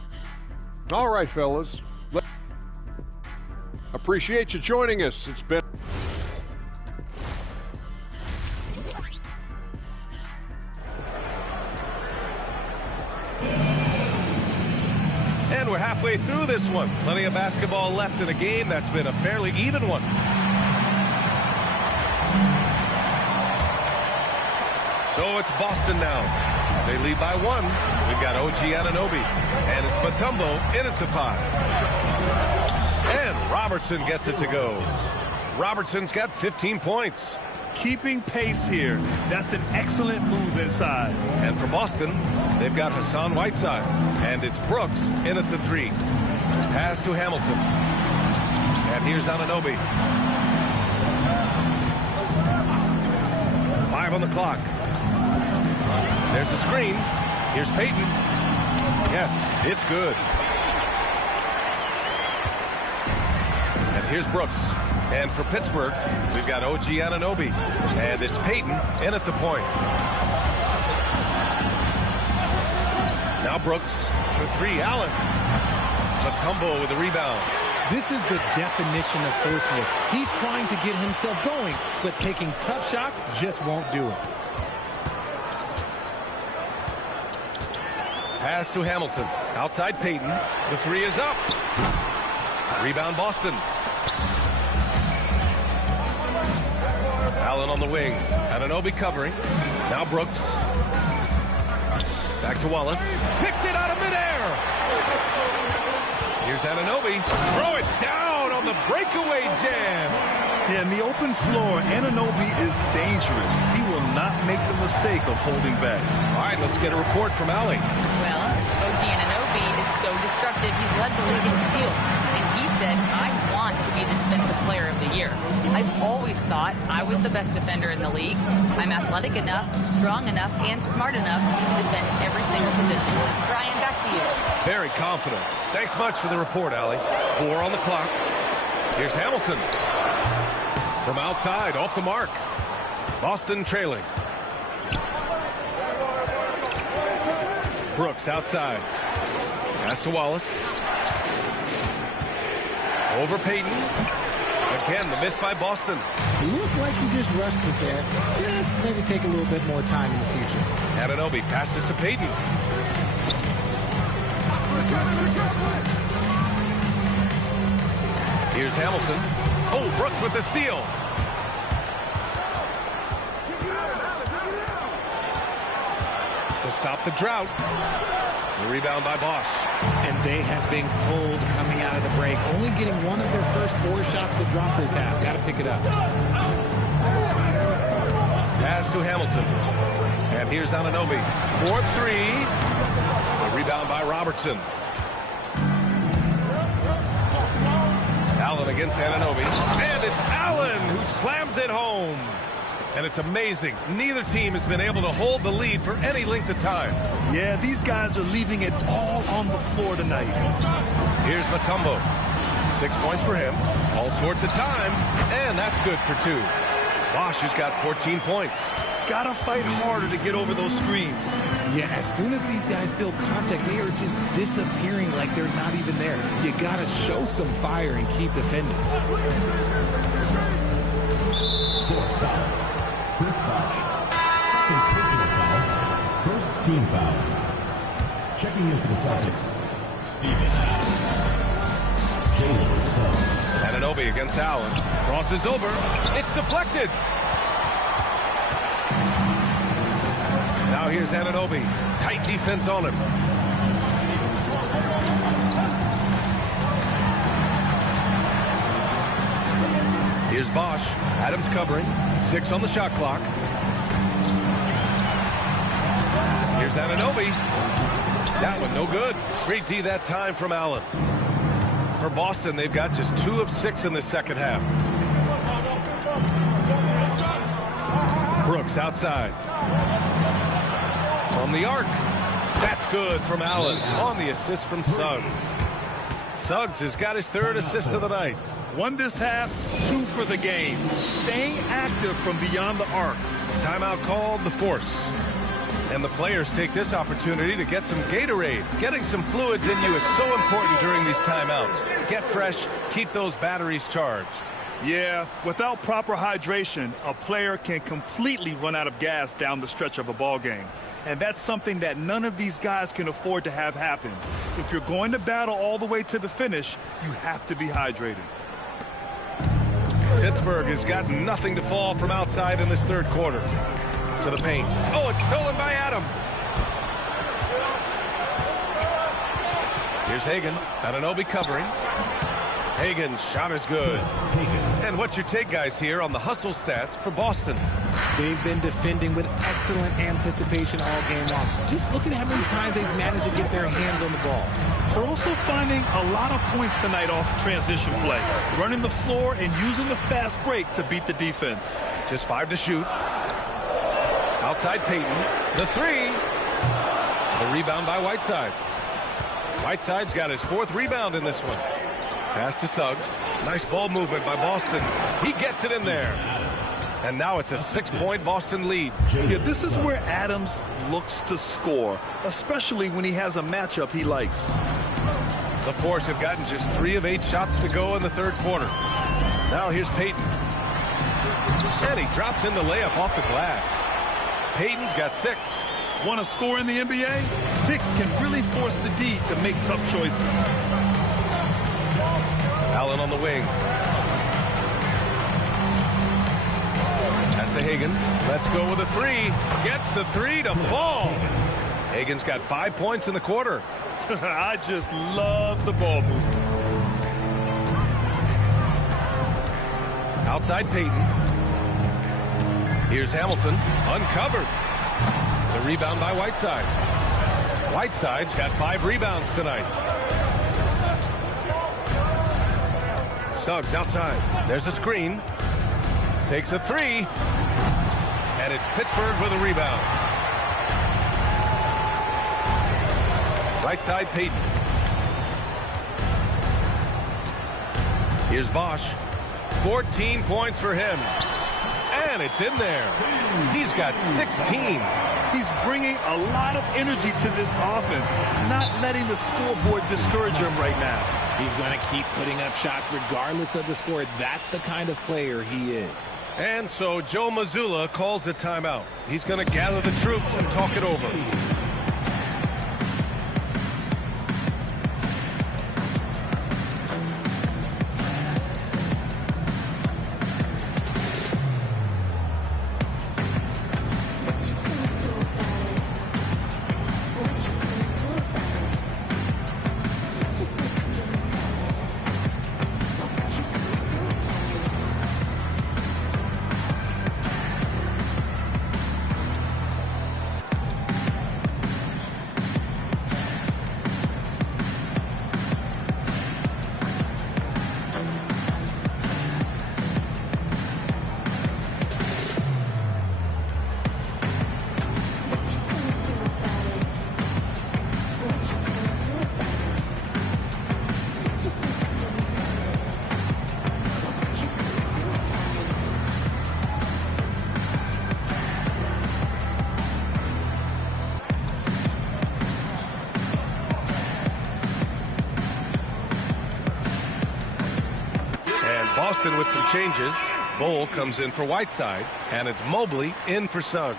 All right, fellas. Appreciate you joining us. It's been... And we're halfway through this one. Plenty of basketball left in a game that's been a fairly even one. So it's Boston now. They lead by 1. We've got OG Anunoby. And it's Mutombo in at the 5. And Robertson gets it to go. Robertson's got 15 points. Keeping pace here. That's an excellent move inside. And for Boston, they've got Hassan Whiteside. And it's Brooks in at the 3. Pass to Hamilton. And here's Anunoby. 5 on the clock. There's a screen. Here's Payton. Yes, it's good. And here's Brooks. And for Pittsburgh, we've got OG Anunoby. And it's Payton in at the point. Now Brooks for 3. Allen. Mutombo with the rebound. This is the definition of forcing it. He's trying to get himself going, but taking tough shots just won't do it. Pass to Hamilton. Outside Payton. The 3 is up. Rebound Boston. Allen on the wing. Anunoby covering. Now Brooks. Back to Wallace. Picked it out of midair. Here's Anunoby. Throw it down on the breakaway jam. Yeah, in the open floor, Anunoby is dangerous. He will not make the mistake of holding back. All right, let's get a report from Allie. Well, OG Anunoby is so destructive. He's led the league in steals. And he said, I want to be the defensive player of the year. I've always thought I was the best defender in the league. I'm athletic enough, strong enough, and smart enough to defend every single position. Brian, back to you. Very confident. Thanks much for the report, Allie. 4 on the clock. Here's Hamilton. From outside, off the mark. Boston trailing. Brooks outside. Pass to Wallace. Over Payton. Again, the miss by Boston. It looked like he just rushed it there. Just maybe take a little bit more time in the future. Anunoby passes to Payton. Here's Hamilton. Oh, Brooks with the steal. To stop the drought. The rebound by Bosch. And they have been cold coming out of the break. Only getting one of their first 4 shots to drop this half. Got to pick it up. Pass to Hamilton. And here's Anunoby. 4-3. The rebound by Robertson. Allen against Anunoby. And it's Allen who slams it home. And it's amazing. Neither team has been able to hold the lead for any length of time. Yeah, these guys are leaving it all on the floor tonight. Here's Mutombo. 6 points for him. All sorts of time. And that's good for 2. Bosch has got 14 points. Gotta fight harder to get over those screens. Yeah, as soon as these guys feel contact, they are just disappearing like they're not even there. You gotta show some fire and keep defending. Force foul. Chris Bosh. Second personal foul. First team foul. Checking in for the Celtics. Steven Adams. Jalen Suggs. Anunoby against Allen. Crosses over. It's deflected. Now here's Anunoby. Tight defense on him. Here's Bosch. Adams covering. 6 on the shot clock. Here's Anunoby. That one no good. Great D that time from Allen. For Boston, they've got just 2 of 6 in the second half. Brooks outside. From the arc. That's good from Allen on the assist from Suggs. Suggs has got his third assist of the night. 1 this half, 2 for the game. Staying active from beyond the arc. Timeout called, the Force. And the players take this opportunity to get some Gatorade. Getting some fluids in you is so important during these timeouts. Get fresh, keep those batteries charged. Yeah, without proper hydration, a player can completely run out of gas down the stretch of a ball game. And that's something that none of these guys can afford to have happen. If you're going to battle all the way to the finish, you have to be hydrated. Pittsburgh has got nothing to fall from outside in this third quarter. To the paint. Oh, it's stolen by Adams. Here's Hagan. Anunoby covering. Hagan's shot is good. And what's your take, guys, here on the hustle stats for Boston? They've been defending with excellent anticipation all game long. Just look at how many times they've managed to get their hands on the ball. They're also finding a lot of points tonight off transition play. Running the floor and using the fast break to beat the defense. Just 5 to shoot. Outside Payton. The 3. The rebound by Whiteside. Whiteside's got his 4th rebound in this one. Pass to Suggs. Nice ball movement by Boston. He gets it in there. And now it's a 6-point Boston lead. Yeah, this is where Adams looks to score, especially when he has a matchup he likes. The Force have gotten just 3 of 8 shots to go in the third quarter. Now here's Payton. And he drops in the layup off the glass. Payton's got 6. Want to score in the NBA? Picks can really force the D to make tough choices. Allen on the wing. Pass to Hagan. Let's go with a 3. Gets the 3 to fall. Hagan's got 5 points in the quarter. I just love the ball movement. Outside Payton. Here's Hamilton. Uncovered. The rebound by Whiteside. Whiteside's got 5 rebounds tonight. Suggs outside. There's a screen. Takes a 3. And it's Pittsburgh with a rebound. Right side Payton. Here's Bosch. 14 points for him. And it's in there. He's got 16. He's bringing a lot of energy to this offense, not letting the scoreboard discourage him right now. He's going to keep putting up shots regardless of the score. That's the kind of player he is. And so Joe Mazzulla calls a timeout. He's going to gather the troops and talk it over. Boston with some changes. Bull comes in for Whiteside, and it's Mobley in for Suggs.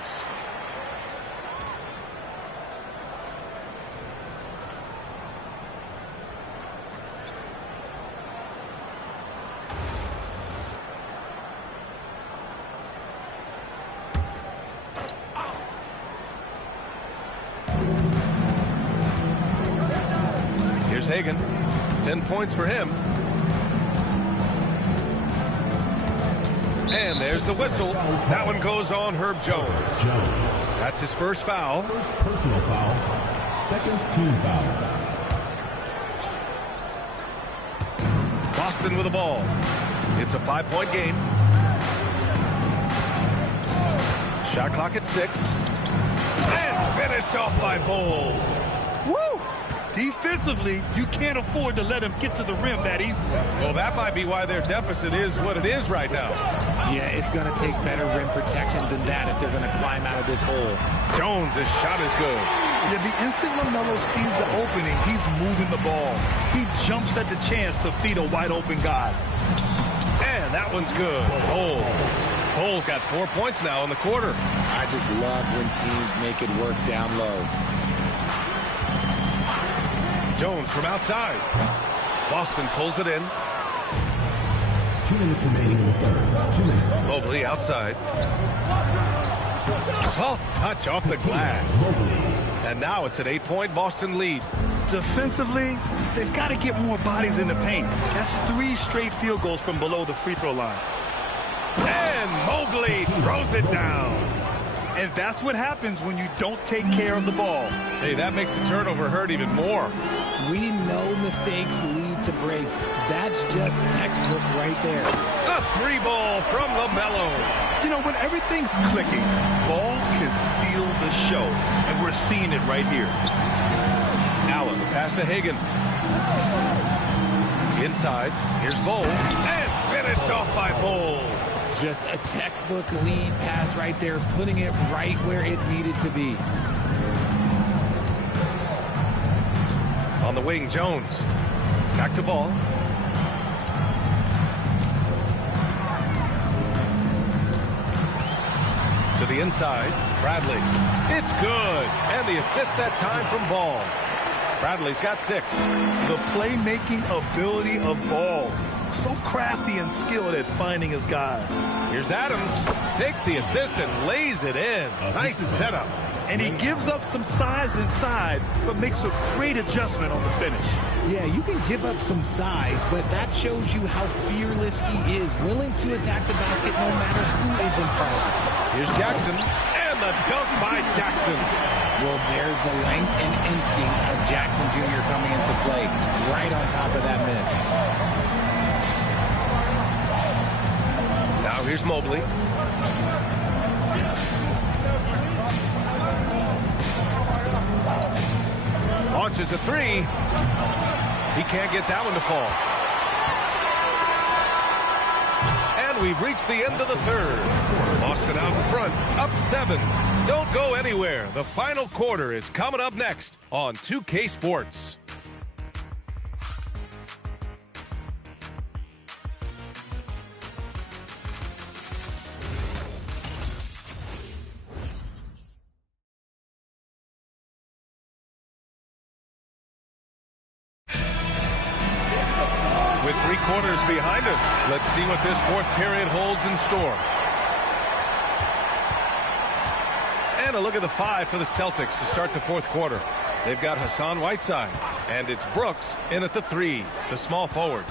Here's Hagan. 10 points for him. And there's the whistle. That one goes on Herb Jones. That's his first foul. First personal foul. Second team foul. Boston with the ball. It's a 5-point game. Shot clock at 6. And finished off by Bull. Woo! Defensively, you can't afford to let him get to the rim that easily. Well, that might be why their deficit is what it is right now. Yeah, it's going to take better rim protection than that if they're going to climb out of this hole. Jones' shot is good. Yeah, the instant LaMelo sees the opening, he's moving the ball. He jumps at the chance to feed a wide-open guy. And that one's good. Bull's got 4 points now in the quarter. I just love when teams make it work down low. Jones from outside. Boston pulls it in. 2 minutes remaining in the third. 2 minutes. Mobley outside. Soft touch off the glass. And now it's an 8-point Boston lead. Defensively, they've got to get more bodies in the paint. That's 3 straight field goals from below the free throw line. And Mobley throws it down. And that's what happens when you don't take care of the ball. Hey, that makes the turnover hurt even more. We know mistakes lead to breaks. That's just textbook right there. A 3-ball from LaMelo. You know, when everything's clicking, ball can steal the show. And we're seeing it right here. Allen, the pass to Hagan. Inside, here's Bull. And finished off by Bull. Just a textbook lead pass right there, putting it right where it needed to be. On the wing, Jones. Back to Ball. To the inside, Bradley. It's good. And the assist that time from Ball. Bradley's got 6. The playmaking ability of Ball. So crafty and skilled at finding his guys. Here's Adams. Takes the assist and lays it in. Nice setup. And he gives up some size inside, but makes a great adjustment on the finish. Yeah, you can give up some size, but that shows you how fearless he is, willing to attack the basket no matter who is in front of him. Here's Jackson. And the dunk by Jackson. Well, there's the length and instinct of Jackson Jr. coming into play. Right on top of that miss. Now here's Mobley. Launches a 3. He can't get that one to fall. And we've reached the end of the third. Boston out in front, up 7. Don't go anywhere. The final quarter is coming up next on 2K Sports. With 3 quarters behind us, let's see what this 4th period holds in store. And a look at the 5 for the Celtics to start the 4th quarter. They've got Hassan Whiteside, and it's Brooks in at the 3, the small forward.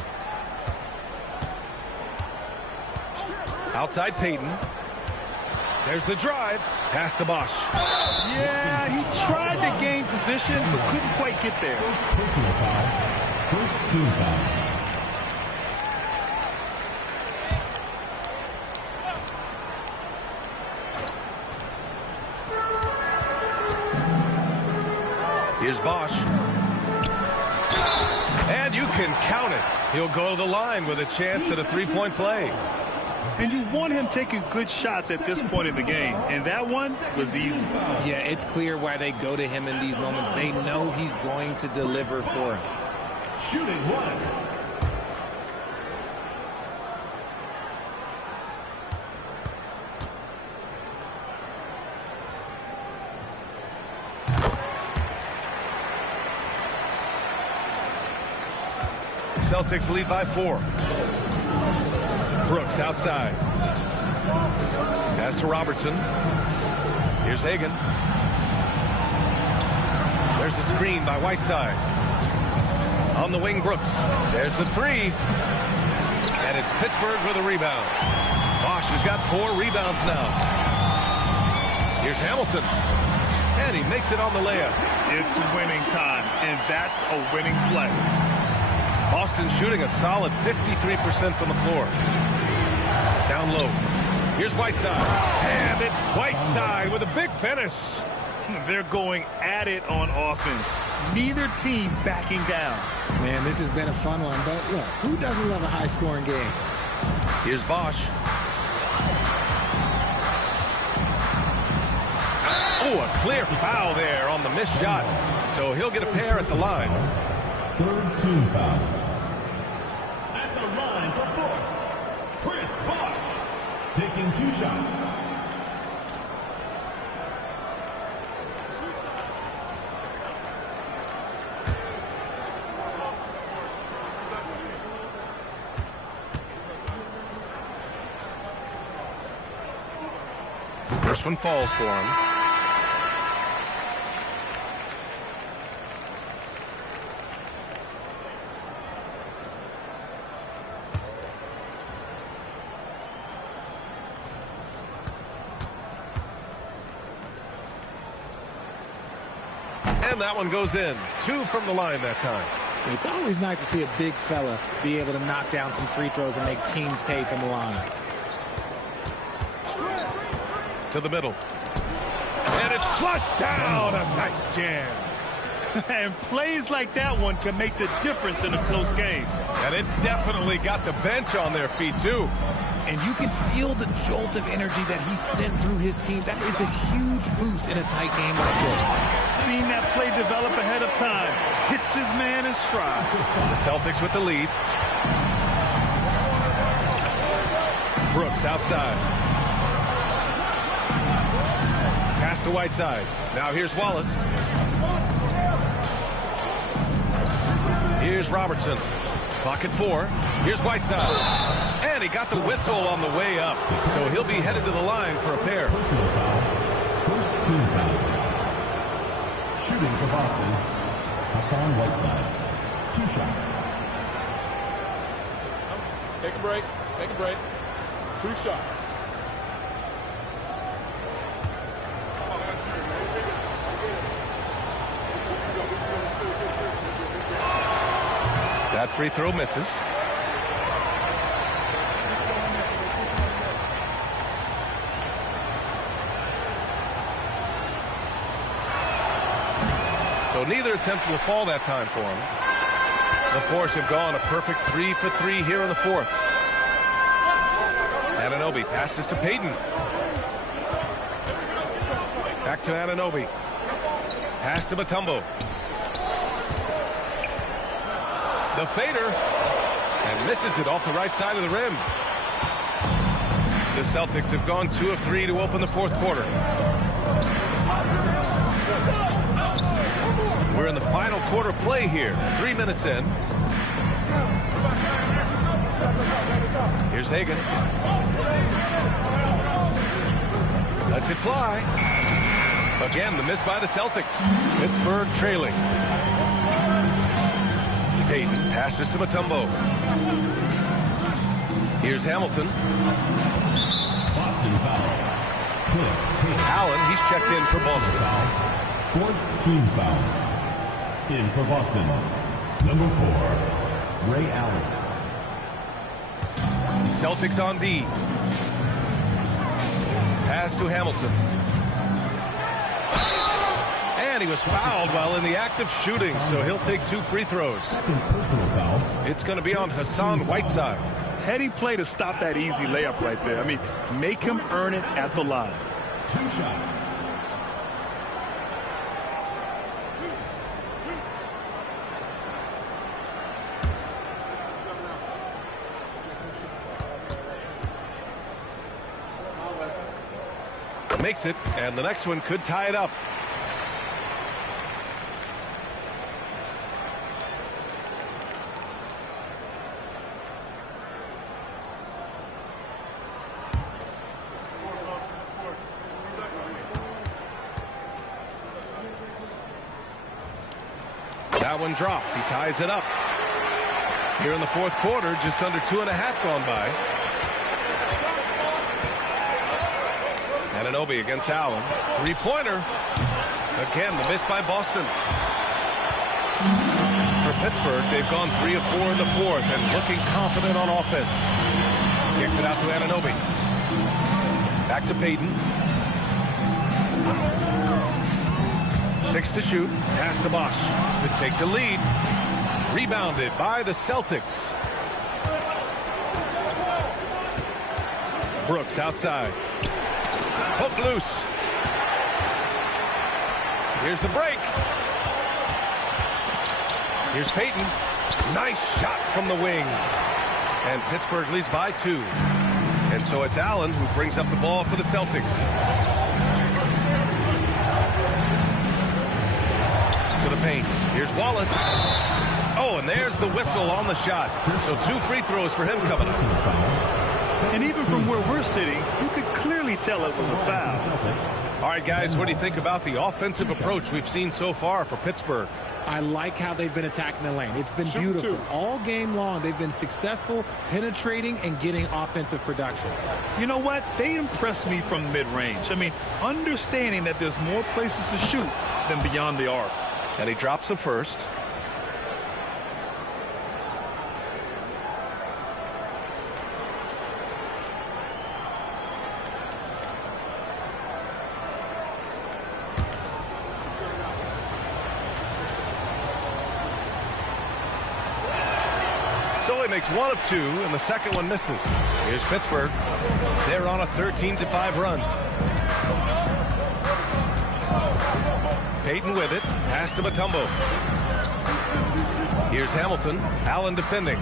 Outside Payton. There's the drive. Pass to Bosch. Yeah, he tried to gain position, but couldn't quite get there. Personal foul. First team foul. Here's Bosch. And you can count it. He'll go to the line with a chance at a 3-point play. And you want him taking good shots at this point in the game. And that one was easy. Yeah, it's clear why they go to him in these moments. They know he's going to deliver for him. Shooting 1. Celtics lead by 4. Brooks outside. Pass to Robertson. Here's Hagan. There's the screen by Whiteside. On the wing, Brooks. There's the 3. And it's Pittsburgh with a rebound. Bosch has got 4 rebounds now. Here's Hamilton. And he makes it on the layup. It's winning time, and that's a winning play. Boston shooting a solid 53% from the floor. Down low. Here's Whiteside. And it's Whiteside with a big finish. They're going at it on offense. Neither team backing down. Man, this has been a fun one, but look, who doesn't love a high-scoring game? Here's Bosch. Oh, a clear foul there on the missed shot. So he'll get a pair at the line. Third team foul. At the line for force, Chris Bosch, taking 2 shots. First one falls for him. And that one goes in. 2 from the line that time. It's always nice to see a big fella be able to knock down some free throws and make teams pay from the line. To the middle. And it's flushed down. A nice jam. And plays like that one can make the difference in a close game. And it definitely got the bench on their feet, too. And you can feel the jolt of energy that he sent through his team. That is a huge boost in a tight game like this. Seen that play develop ahead of time. Hits his man in stride. The Celtics with the lead. Brooks outside. Pass to Whiteside. Now here's Wallace. Here's Robertson. Clock at 4. Here's Whiteside. And he got the whistle on the way up. So he'll be headed to the line for a pair. Personal foul. First team foul. Shooting for Boston, Hassan Whiteside. 2 shots. Take a break. Take a break. 2 shots. That free throw misses. So neither attempt will fall that time for him. The Force have gone a perfect 3 for 3 here in the 4th. Anunoby passes to Payton. Back to Anunoby. Pass to Mutombo. The fader. And misses it off the right side of the rim. The Celtics have gone 2 of 3 to open the 4th quarter. We're in the final quarter play here. 3 minutes in. Here's Hagan. Lets it fly. Again, the miss by the Celtics. Pittsburgh trailing. Payton passes to Mutombo. Here's Hamilton. Boston foul. Allen, he's checked in for Boston. 4th team foul. In for Boston. Number 4, Ray Allen. Celtics on D. Pass to Hamilton. And he was fouled while in the act of shooting, so he'll take 2 free throws. Second personal foul. It's going to be on Hassan Whiteside. Heady play to stop that easy layup right there. I mean, make him earn it at the line. 2 shots. Makes it, and the next one could tie it up. That one drops. He ties it up. Here in the 4th quarter, just under 2.5 gone by. Anunoby against Allen. 3-pointer. Again, the miss by Boston. For Pittsburgh, they've gone 3 of 4 in the 4th and looking confident on offense. Kicks it out to Anunoby. Back to Payton. 6 to shoot. Pass to Bosch to take the lead. Rebounded by the Celtics. Brooks outside. Hook loose. Here's the break. Here's Payton. Nice shot from the wing. And Pittsburgh leads by 2. And so it's Allen who brings up the ball for the Celtics. To the paint. Here's Wallace. Oh, and there's the whistle on the shot. So 2 free throws for him coming up. And even from where we're sitting, you could clearly tell it was a foul. All right, guys, what do you think about the offensive approach we've seen so far for Pittsburgh? I like how they've been attacking the lane. It's been beautiful. All game long, they've been successful penetrating and getting offensive production. You know what? They impress me from mid-range. I mean, understanding that there's more places to shoot than beyond the arc. And he drops the first. So he makes 1 of 2, and the second one misses. Here's Pittsburgh. They're on a 13-5 run. Payton with it. Pass to Mutombo. Here's Hamilton. Allen defending.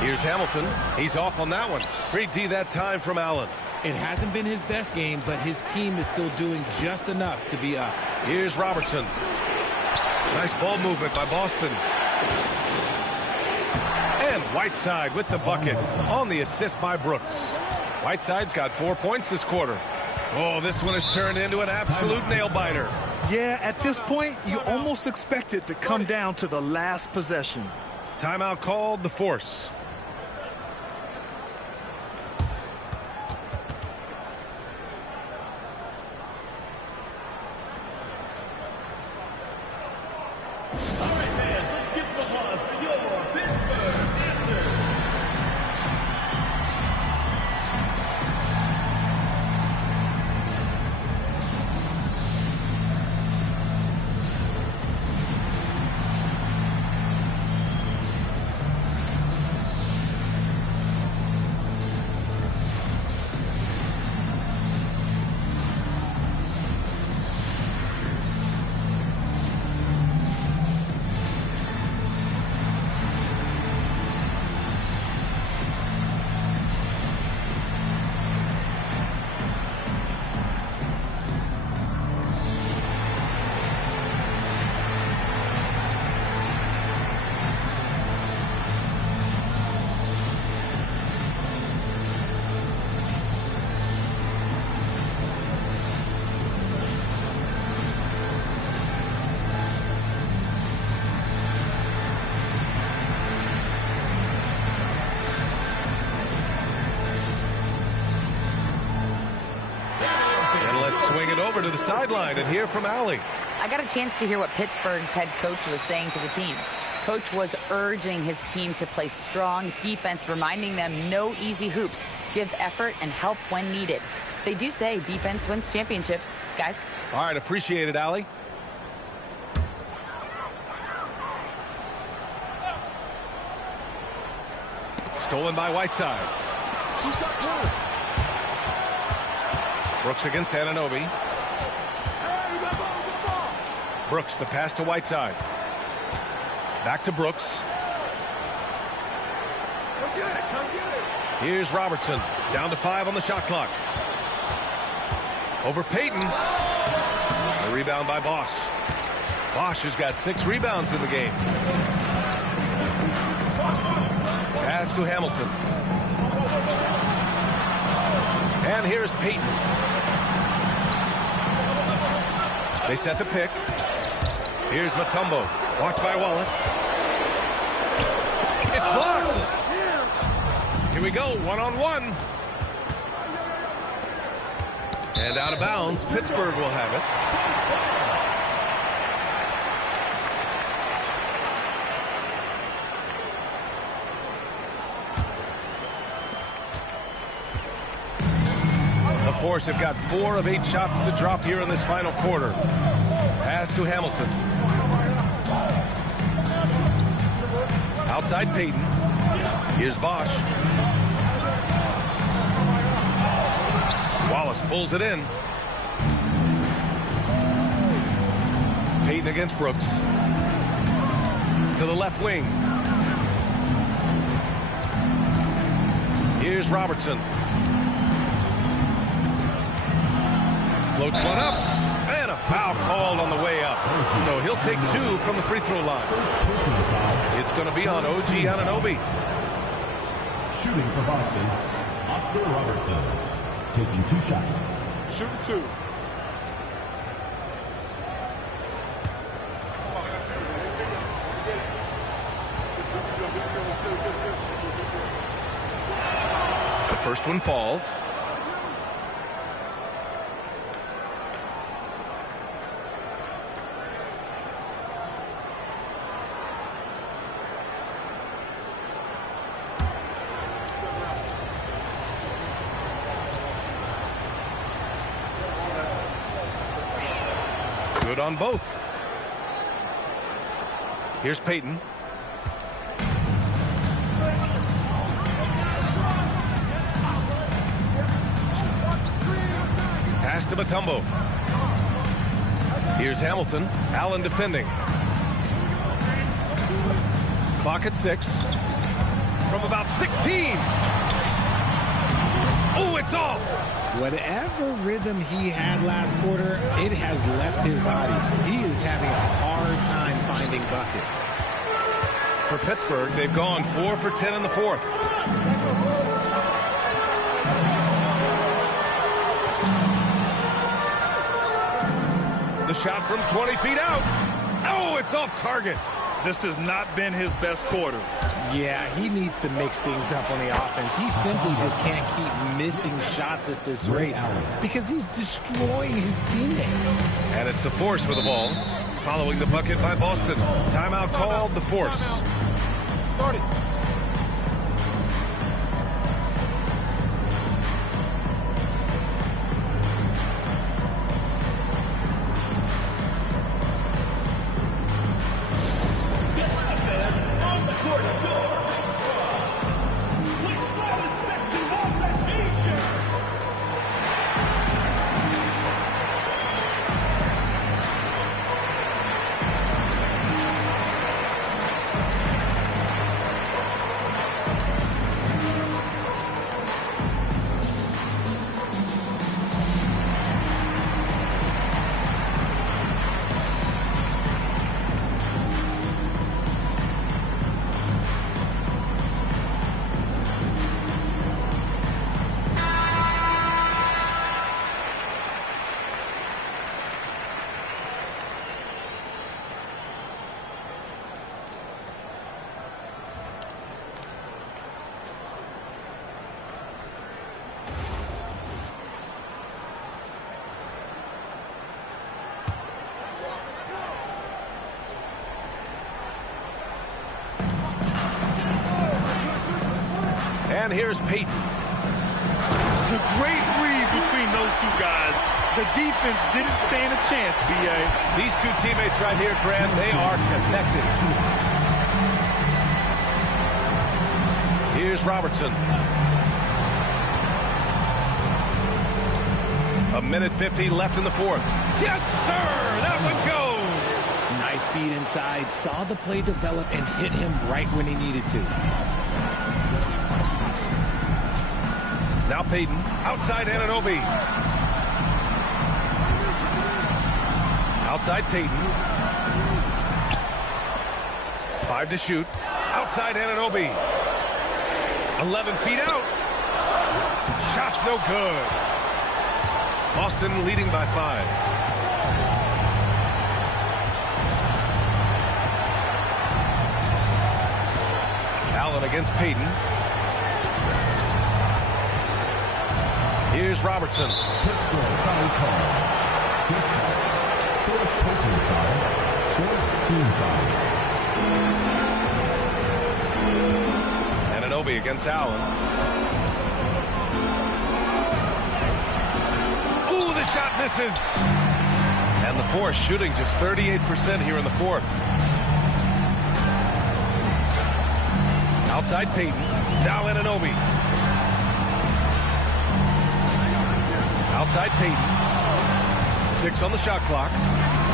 Here's Hamilton. He's off on that one. Great D that time from Allen. It hasn't been his best game, but his team is still doing just enough to be up. Here's Robertson. Nice ball movement by Boston. And Whiteside with the bucket on the assist by Brooks. Whiteside's got 4 points this quarter. Oh, this one has turned into an absolute nail-biter. Yeah, at this point, you almost expect it to come down to the last possession. Timeout called, the Force. Swing it over to the sideline and hear from Allie. I got a chance to hear what Pittsburgh's head coach was saying to the team. Coach was urging his team to play strong defense, reminding them no easy hoops, give effort and help when needed. They do say defense wins championships, guys. All right, appreciate it, Allie. Stolen by Whiteside. Brooks against Anunoby. Brooks, the pass to Whiteside. Back to Brooks. Here's Robertson. Down to 5 on the shot clock. Over Payton. A rebound by Bosch. Bosch has got 6 rebounds in the game. Pass to Hamilton. And here's Payton. They set the pick. Here's Mutombo. Blocked by Wallace. It's blocked. Here we go, one-on-one. And out of bounds, Pittsburgh will have it. The Force have got 4 of 8 shots to drop here in this final quarter. Pass to Hamilton. Outside Payton. Here's Bosch. Wallace pulls it in. Payton against Brooks. To the left wing. Here's Robertson. Floats one up. And a foul called on the way up. So he'll take 2 from the free throw line. It's going to be on OG Anunoby. Shooting for Boston, Oscar Robertson. Taking 2 shots. Shooting 2. The first one falls. Good on both. Here's Payton. Pass to Mutombo. Here's Hamilton. Allen defending. Clock at 6. From about 16. Oh, it's off. Whatever rhythm he had last quarter, it has left his body. He is having a hard time finding buckets. For Pittsburgh, they've gone 4 for 10 in the fourth. The shot from 20 feet out. Oh, it's off target. This has not been his best quarter. Yeah, he needs to mix things up on the offense. He simply just can't keep missing shots at this rate because he's destroying his teammates. And it's the Force with the ball. Following the bucket by Boston. Timeout called, the Force. Started. And here's Payton. The great read between those two guys. The defense didn't stand a chance, B.A. These two teammates right here, Grant, they are connected. Here's Robertson. A minute 50 left in the fourth. Yes, sir! That one goes! Nice feed inside. Saw the play develop and hit him right when he needed to. Now Payton, outside Anunoby. Outside Payton. 5 to shoot. Outside Anunoby. 11 feet out. Shot's no good. Boston leading by 5. Allen against Payton. Here's Robertson. Pittsburgh foul call. Chris Bosh. 4th personal foul. 4th team foul. Anunoby against Allen. shot misses. And the Force shooting just 38% here in the fourth. Outside Peyton. Now Anunoby. Outside Peyton. 6 on the shot clock.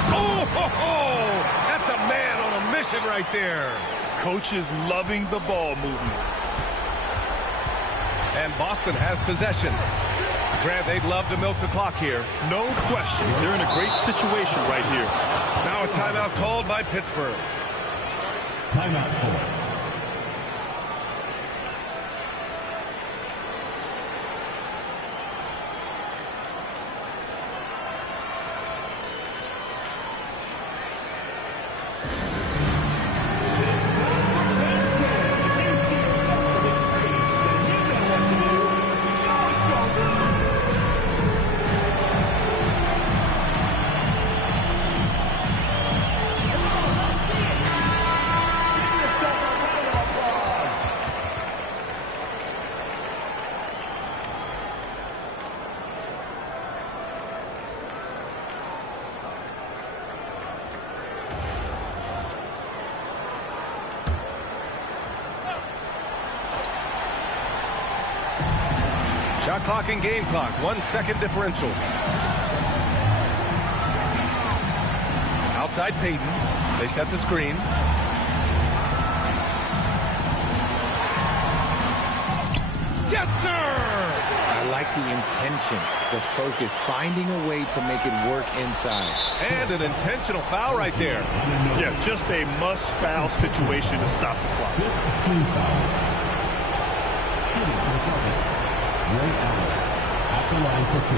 Oh, that's a man on a mission right there. Coach is loving the ball movement. And Boston has possession. Grant, they'd love to milk the clock here. No question. They're in a great situation right here. Now a timeout called by Pittsburgh. Timeout, Force. Shot clock and game clock, 1 second differential. Outside Peyton. They set the screen. Yes, sir! I like the intention, the focus, finding a way to make it work inside. And an intentional foul right there. Yeah, just a must-foul situation to stop the clock. 15 foul. Shooting for the Celtics. Ray Allen at the line for 2.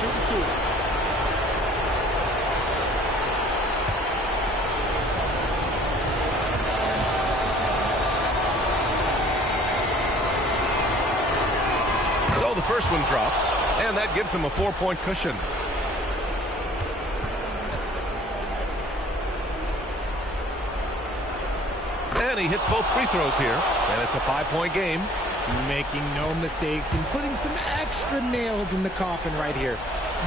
Shoot 2. So the first one drops, and that gives him a 4-point cushion. And he hits both free throws here, and it's a 5-point game. Making no mistakes and putting some extra nails in the coffin right here.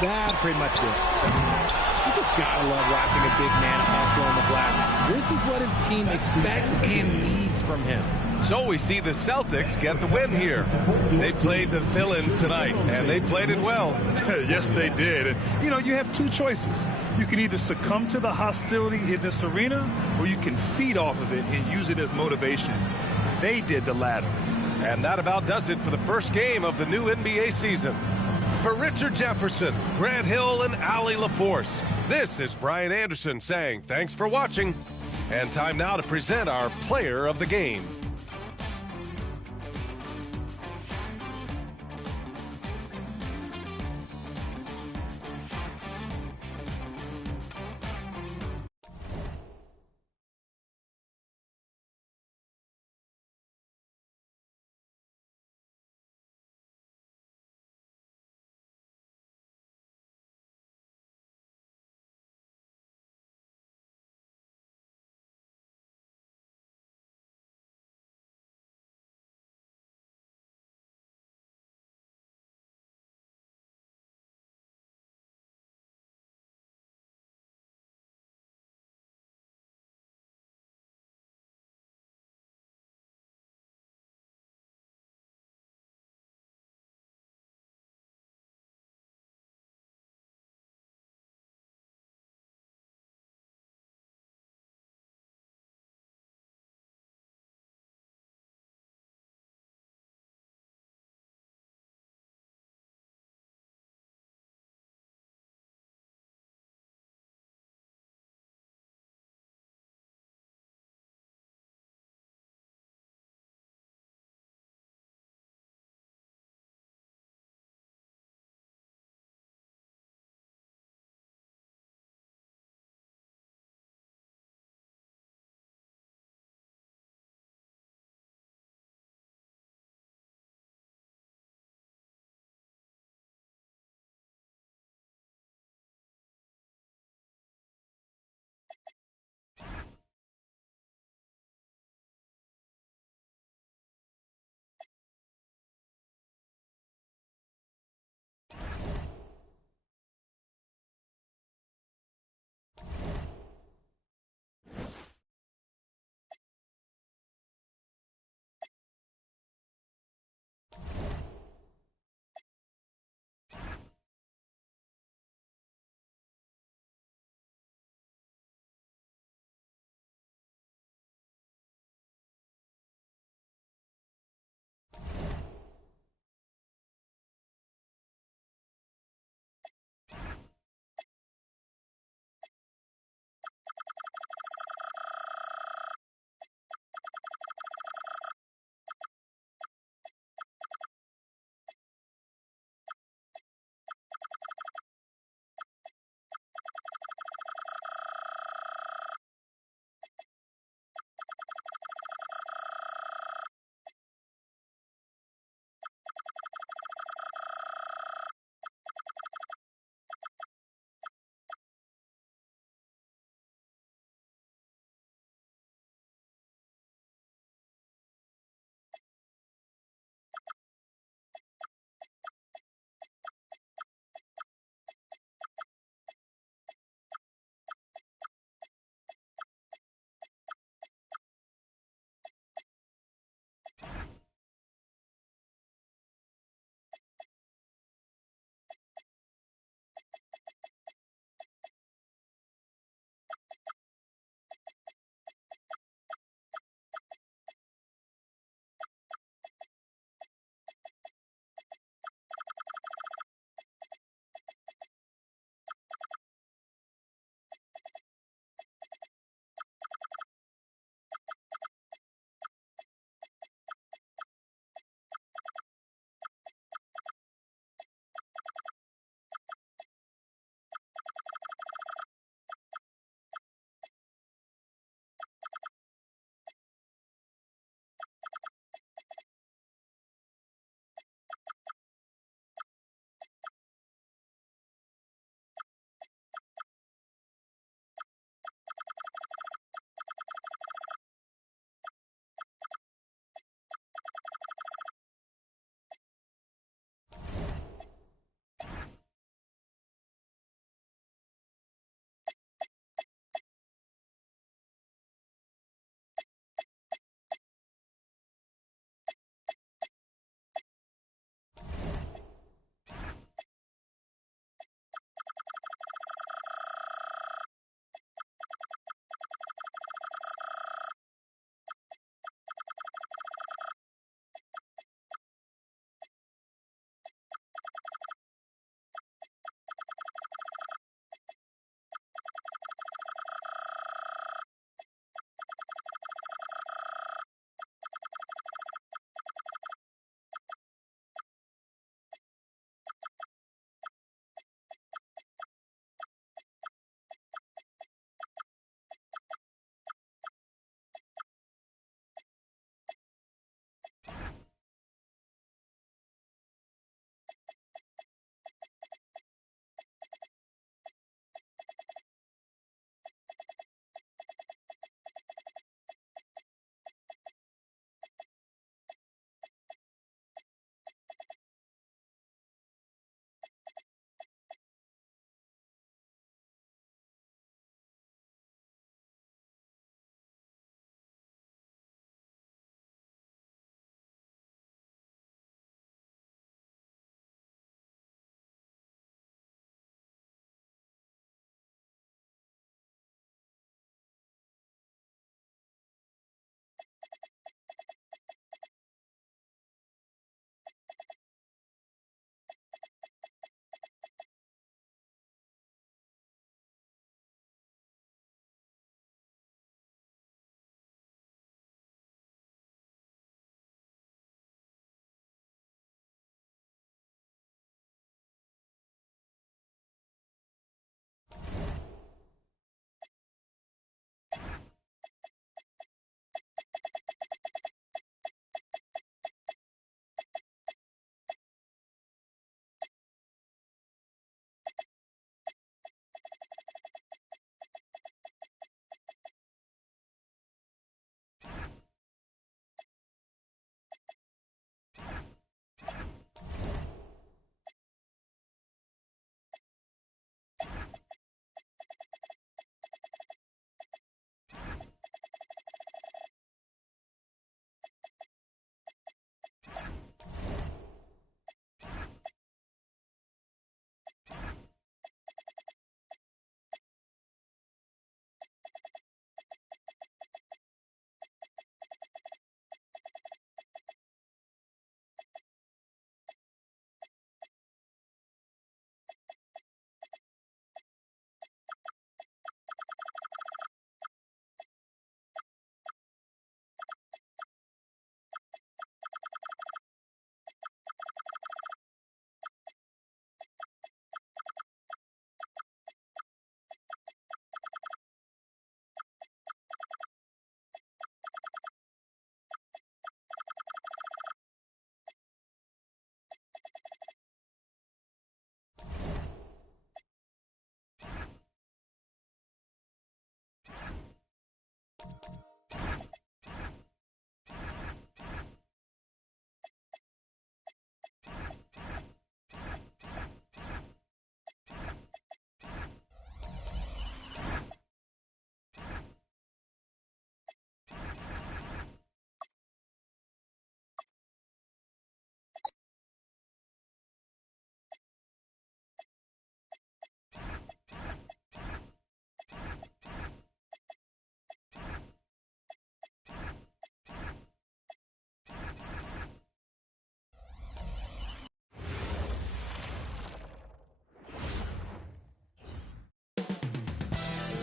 That pretty much did. You just gotta love watching a big man hustle on the glass. This is what his team expects and needs from him. So we see the Celtics get the win here. They played the villain tonight, and they played it well. Yes, they did. And, you know, you have two choices. You can either succumb to the hostility in this arena, or you can feed off of it and use it as motivation. They did the latter. And that about does it for the first game of the new NBA season. For Richard Jefferson, Grant Hill, and Allie LaForce, this is Brian Anderson saying thanks for watching. And time now to present our player of the game.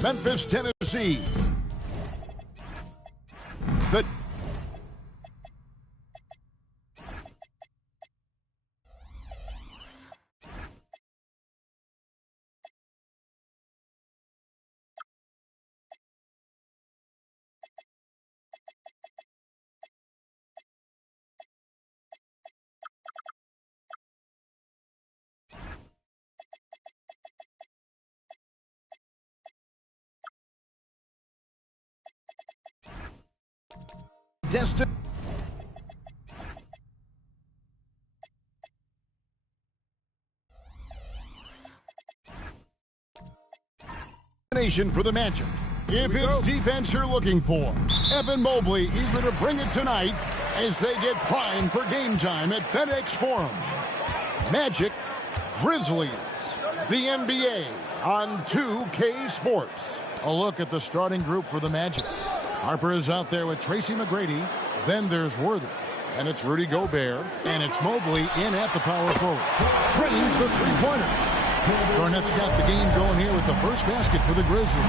Memphis, Tennessee. The destination for the Magic. If it's defense you're looking for, Evan Mobley eager to bring it tonight as they get primed for game time at FedEx Forum. Magic, Grizzlies, the NBA on 2K Sports. A look at the starting group for the Magic. Harper is out there with Tracy McGrady. Then there's Worthy. And it's Rudy Gobert. And it's Mobley in at the power forward. Drains the three-pointer. Garnett's got the game going here with the first basket for the Grizzlies.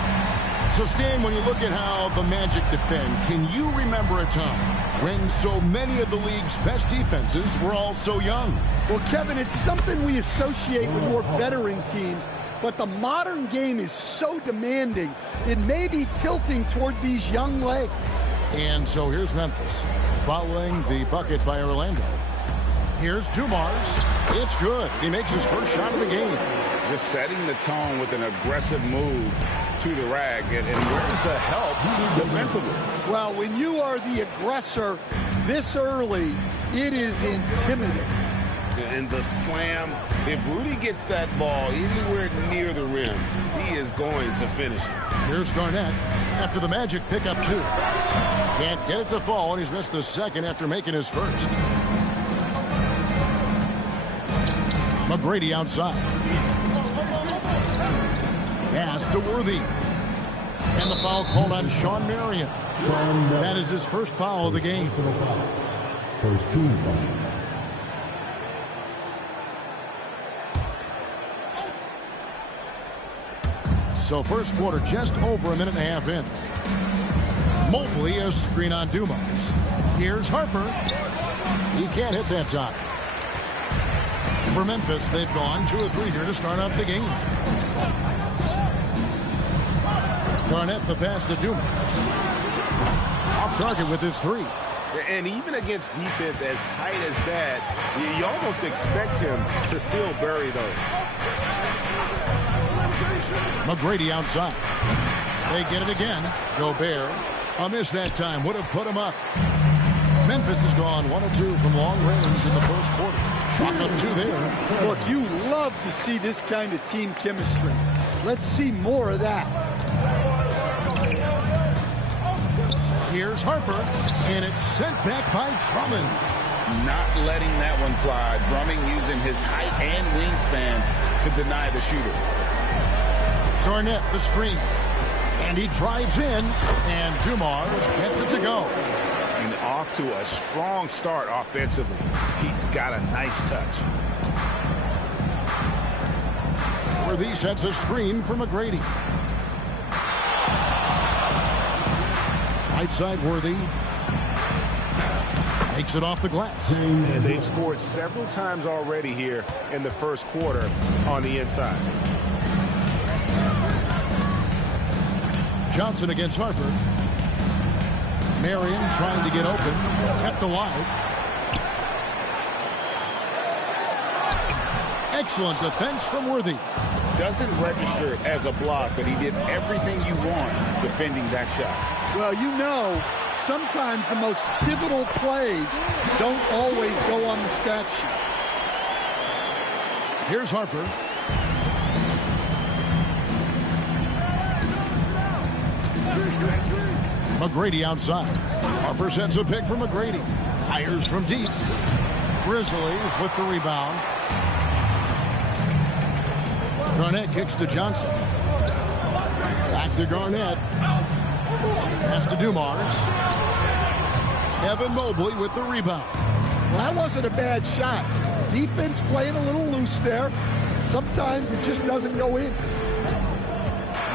So, Stan, when you look at how the Magic defend, can you remember a time when so many of the league's best defenses were all so young? Well, Kevin, it's something we associate with more veteran teams. But the modern game is so demanding, it may be tilting toward these young legs. And so here's Memphis, following the bucket by Orlando. Here's Dumars. It's good. He makes his first shot of the game. Just setting the tone with an aggressive move to the rack. And where's the help defensively? Well, when you are the aggressor this early, it is intimidating. And the slam, if Rudy gets that ball anywhere near the rim, he is going to finish it. Here's Garnett after the Magic pick up two. Can't get it to fall, and he's missed the second after making his first. McGrady outside. Pass to Worthy. And the foul called on Sean Marion. That is his first foul of the game. First team foul. So first quarter just over a minute and a half in. Mobley a screen on Dumars. Here's Harper. He can't hit that time. For Memphis, they've gone 2 or 3 here to start out the game. Garnett the pass to Dumars. Off target with his 3. And even against defense as tight as that, you almost expect him to still bury those. McGrady outside. They get it again. Gobert. A miss that time. Would have put him up. Memphis has gone 1 or 2 from long range in the first quarter. Shot up 2 there. Look, you love to see this kind of team chemistry. Let's see more of that. Here's Harper. And it's sent back by Drummond. Not letting that one fly. Drummond using his height and wingspan to deny the shooter. Garnett the screen. And he drives in. And Dumars gets it to go. And off to a strong start offensively. He's got a nice touch. Worthy sets a screen for McGrady. Right side Worthy. Takes it off the glass. And they've scored several times already here in the first quarter on the inside. Johnson against Harper. Marion trying to get open. Kept alive. Excellent defense from Worthy. Doesn't register as a block, but he did everything you want defending that shot. Well, you know, sometimes the most pivotal plays don't always go on the stat sheet. Here's Harper. McGrady outside. Harper sends a pick for McGrady. Fires from deep. Grizzlies with the rebound. Garnett kicks to Johnson. Back to Garnett. Pass to Dumars. Evan Mobley with the rebound. Well, that wasn't a bad shot. Defense playing a little loose there. Sometimes it just doesn't go in.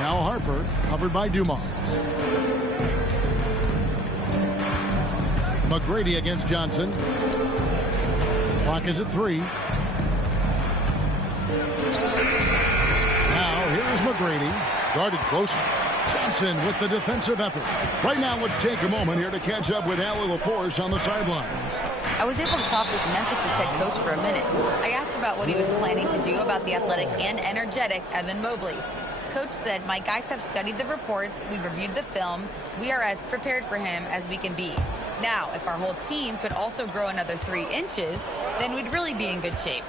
Now Harper, covered by Dumas. McGrady against Johnson. Clock is at 3. Now here's McGrady, guarded closely. Johnson with the defensive effort. Right now, let's take a moment here to catch up with Allie LaForce on the sidelines. I was able to talk with Memphis' head coach for a minute. I asked about what he was planning to do about the athletic and energetic Evan Mobley. Coach said, "My guys have studied the reports, we've reviewed the film, we are as prepared for him as we can be. Now, if our whole team could also grow another 3 inches, then we'd really be in good shape."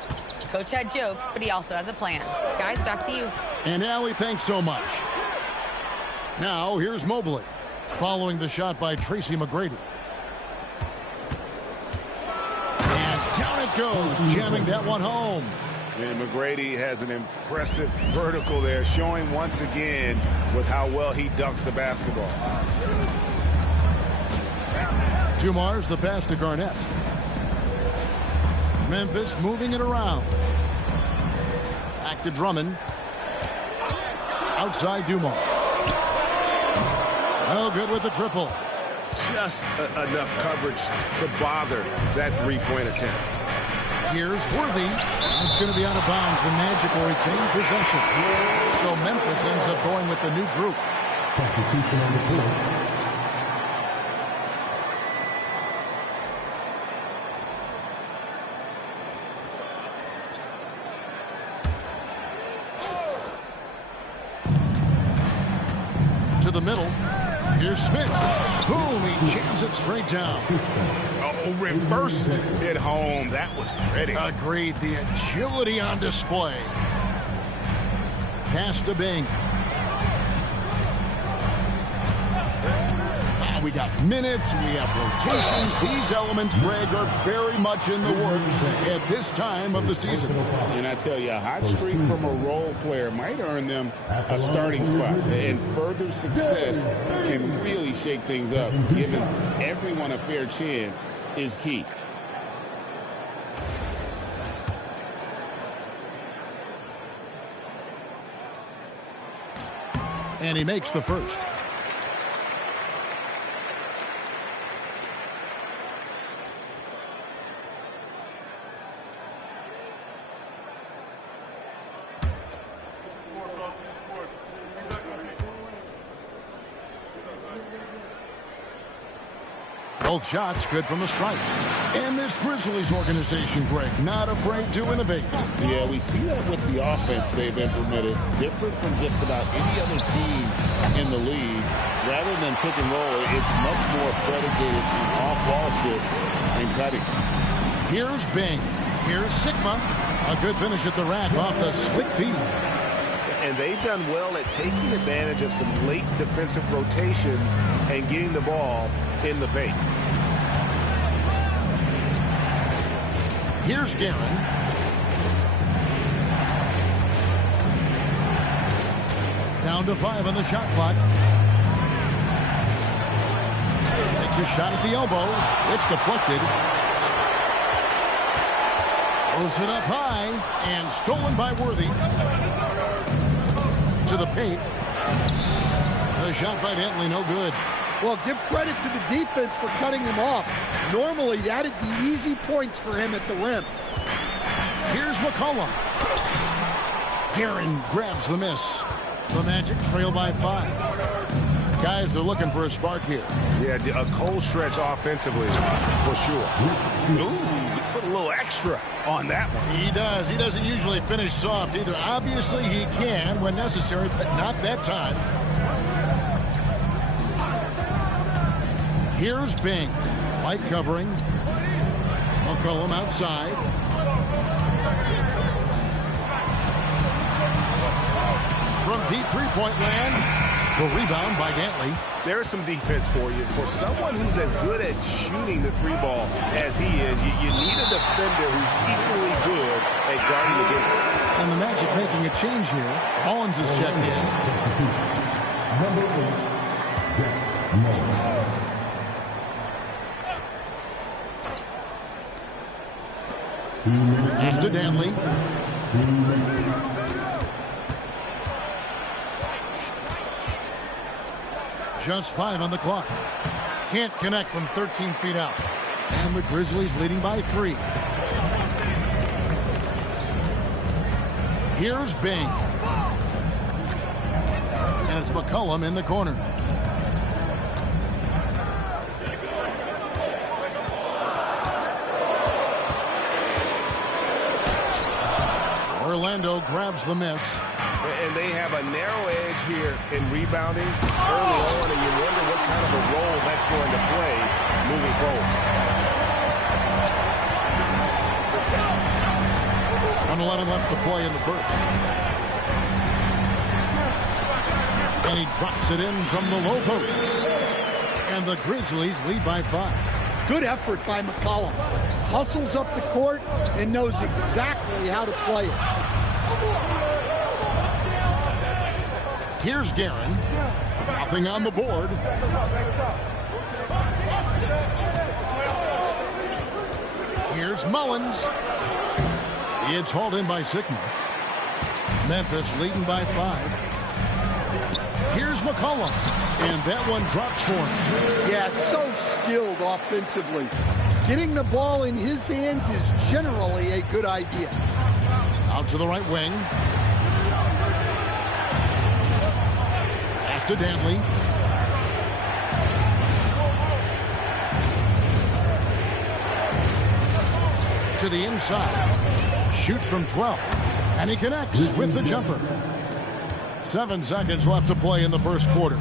Coach had jokes, but he also has a plan. Guys, back to you. And Allie, thanks so much. Now, here's Mobley, following the shot by Tracy McGrady. And down it goes, jamming that one home. And McGrady has an impressive vertical there, showing once again with how well he dunks the basketball. Dumars the pass to Garnett. Memphis moving it around. Back to Drummond. Outside Dumars. Oh, good with the triple. Just enough coverage to bother that three-point attempt. Here's Worthy. It's going to be out of bounds. The Magic will retain possession. So Memphis ends up going with the new group. Substitution on the court. To the middle. Here's Smith. Boom, he jams it straight down. Oh, reversed it home. That was pretty. Agreed. The agility on display. Pass to Bing. We got minutes, we have rotations. These elements, Greg, are very much in the works at this time of the season. And I tell you, a hot streak from a role player might earn them a starting spot. And further success can really shake things up. Giving everyone a fair chance is key. And he makes the first. Both shots good from the stripe. And this Grizzlies organization, Greg, not afraid to innovate. Yeah, we see that with the offense they've implemented. Different from just about any other team in the league. Rather than pick and roll, it's much more predicated on off-ball shifts and cutting. Here's Bing. Here's Sigma. A good finish at the rack off the slick feed. And they've done well at taking advantage of some late defensive rotations and getting the ball in the paint. Here's Guerin. Down to 5 on the shot clock. Takes a shot at the elbow. It's deflected. Throws it up high and stolen by Worthy. To the paint. The shot by Dantley, no good. Well, give credit to the defense for cutting him off. Normally, that'd be easy points for him at the rim. Here's McCollum. Guerin grabs the miss. The Magic trail by 5. Guys are looking for a spark here. Yeah, a cold stretch offensively, for sure. Ooh, put a little extra on that one. He does. He doesn't usually finish soft either. Obviously, he can when necessary, but not that time. Here's Bing. Light covering. McCollum outside. From deep three-point land. The rebound by Dantley. There's some defense for you. For someone who's as good at shooting the three ball as he is, you need a defender who's equally good at guarding the distance. And the Magic making a change here. Owens is checked in. Number 8, Jack Mullins. Pass to Dantley. Just 5 on the clock. Can't connect from 13 feet out. And the Grizzlies leading by 3. Here's Bing. And it's McCollum in the corner. Orlando grabs the miss. And they have a narrow edge here in rebounding early on, and you wonder what kind of a role that's going to play moving forward. 1:11 left to play in the first. And he drops it in from the low post. And the Grizzlies lead by 5. Good effort by McCollum. Hustles up the court and knows exactly how to play it. Here's Guerin. Nothing on the board. Here's Mullins. It's hauled in by Sickman. Memphis leading by 5. Here's McCollum. And that one drops for him. Yeah, so skilled offensively. Getting the ball in his hands is generally a good idea. Out to the right wing. Pass to Dantley. To the inside. Shoots from 12. And he connects with the jumper. 7 seconds left to play in the first quarter.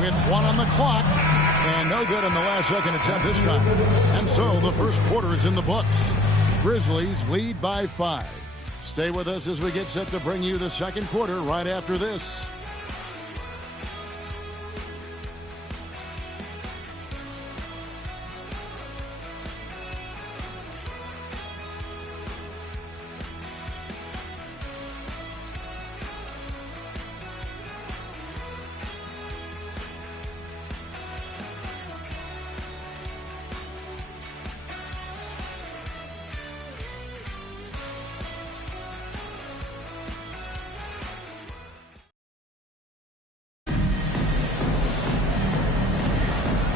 With 1 on the clock. And no good in the last second attempt this time. And so the first quarter is in the books. Grizzlies lead by 5. Stay with us as we get set to bring you the second quarter right after this.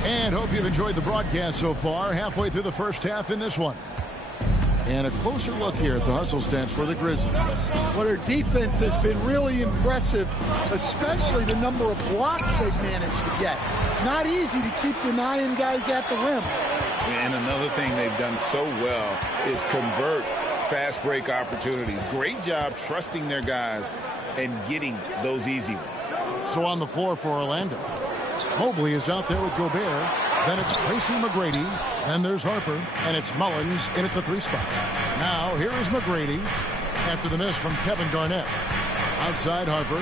And hope you've enjoyed the broadcast so far. Halfway through the first half in this one. And a closer look here at the hustle stats for the Grizzlies. Well, their defense has been really impressive, especially the number of blocks they've managed to get. It's not easy to keep denying guys at the rim. And another thing they've done so well is convert fast break opportunities. Great job trusting their guys and getting those easy ones. So on the floor for Orlando. Mobley is out there with Gobert. Then it's Tracy McGrady. Then there's Harper. And it's Mullins in at the 3 spot. Now here is McGrady after the miss from Kevin Garnett. Outside Harper.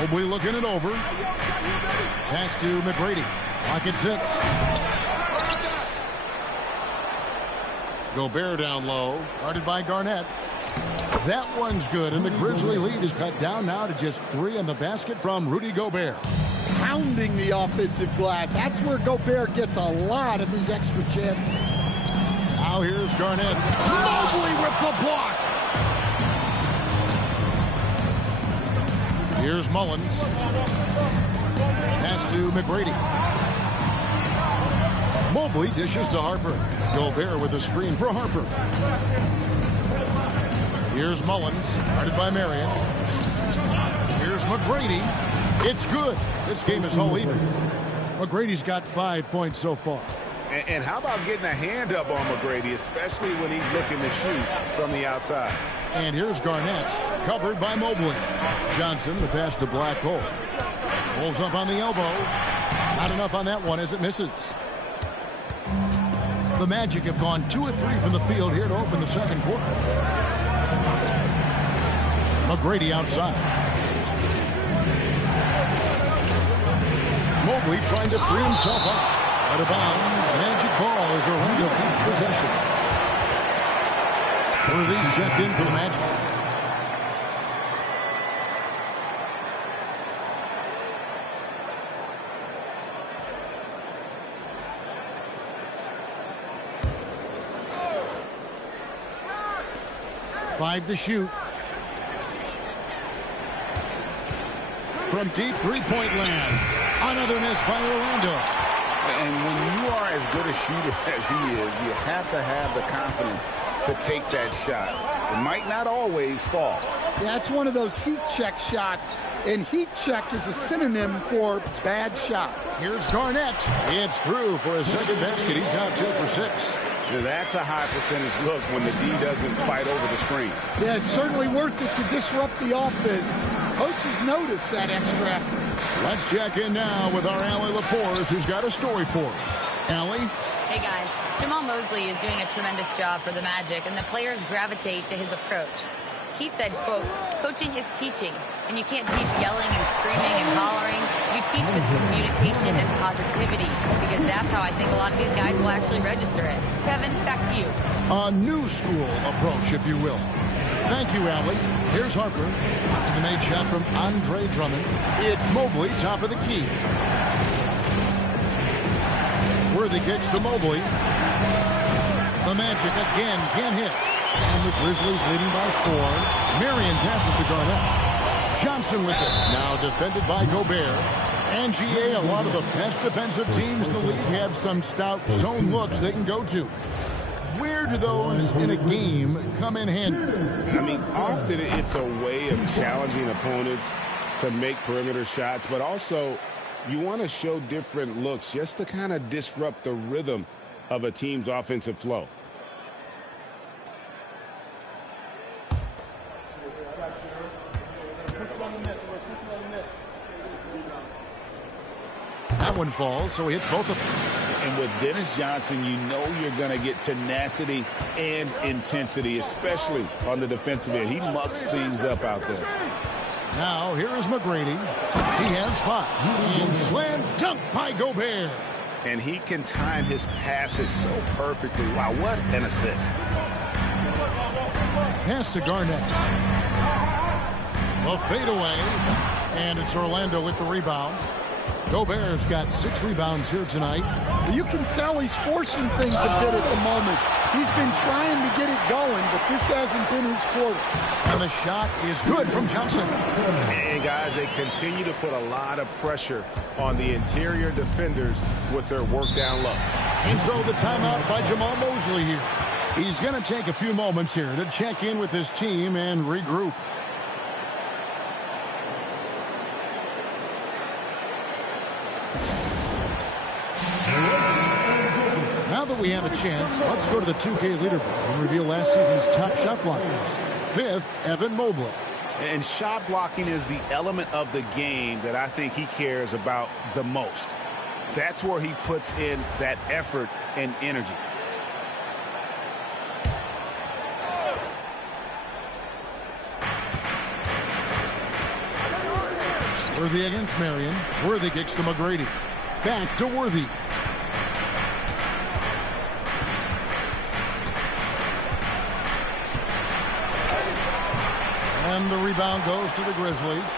Mobley looking it over. Pass to McGrady. Clock at 6. Gobert down low. Guarded by Garnett. That one's good, and the Grizzly lead is cut down now to just 3 on the basket from Rudy Gobert. Pounding the offensive glass. That's where Gobert gets a lot of his extra chances. Now here's Garnett. Mobley with the block. Here's Mullins. Pass to McGrady. Mobley dishes to Harper. Gobert with a screen for Harper. Here's Mullins, guarded by Marion. Here's McGrady. It's good. This game is all even. McGrady's got 5 points so far. And how about getting a hand up on McGrady, especially when he's looking to shoot from the outside. And here's Garnett, covered by Mobley. Johnson, the pass to Black Hole. Pulls up on the elbow. Not enough on that one as it misses. The Magic have gone 2 of 3 from the field here to open the second quarter. McGrady outside. Mobley trying to free himself up. Out of bounds. Magic ball as Orlando keeps possession. Worthy's checked in for the Magic. Five to shoot. from deep three-point land. Another miss by Orlando. And when you are as good a shooter as he is, you have to have the confidence to take that shot. It might not always fall. That's one of those heat check shots, and heat check is a synonym for bad shot. Here's Garnett. It's through for a second basket. He's now 2 for 6. That's a high percentage look when the D doesn't fight over the screen. Yeah, it's certainly worth it to disrupt the offense. Coaches notice that extra effort. Let's check in now with our Allie Laporte, who's got a story for us. Allie? Hey, guys. Jamal Mosley is doing a tremendous job for the Magic, and the players gravitate to his approach. He said, quote, coaching is teaching, and you can't teach yelling and screaming and hollering. You teach with communication and positivity, because that's how I think a lot of these guys will actually register it. Kevin, back to you. A new school approach, if you will. Thank you, Allie. Here's Harper. After the made shot from Andre Drummond. It's Mobley, top of the key. Worthy kicks to Mobley. The Magic again can't hit. And the Grizzlies leading by 4. Marion passes to Garnett. Johnson with it. Now defended by Gobert. And GA, a lot of the best defensive teams in the league have some stout zone looks they can go to. Where do those in a game come in handy? I mean, often it's a way of challenging opponents to make perimeter shots, but also you want to show different looks just to kind of disrupt the rhythm of a team's offensive flow. That one falls, so he hits both of them. And with Dennis Johnson, you know you're going to get tenacity and intensity, especially on the defensive end. He mucks things up out there. Now, here is McGrady. He has 5. And slam dunk by Gobert. And he can time his passes so perfectly. Wow, what an assist. Pass to Garnett. The fadeaway. And it's Orlando with the rebound. Gobert's got 6 rebounds here tonight. You can tell he's forcing things a bit at the moment. He's been trying to get it going, but this hasn't been his quarter. And the shot is good from Johnson. And guys, they continue to put a lot of pressure on the interior defenders with their work down low. And so the timeout by Jamal Mosley here. He's going to take a few moments here to check in with his team and regroup. Now that we have a chance, let's go to the 2K leaderboard and reveal last season's top shot blockers. 5th, Evan Mobley. And shot blocking is the element of the game that I think he cares about the most. That's where he puts in that effort and energy. Worthy against Marion. Worthy kicks to McGrady. Back to Worthy. And the rebound goes to the Grizzlies.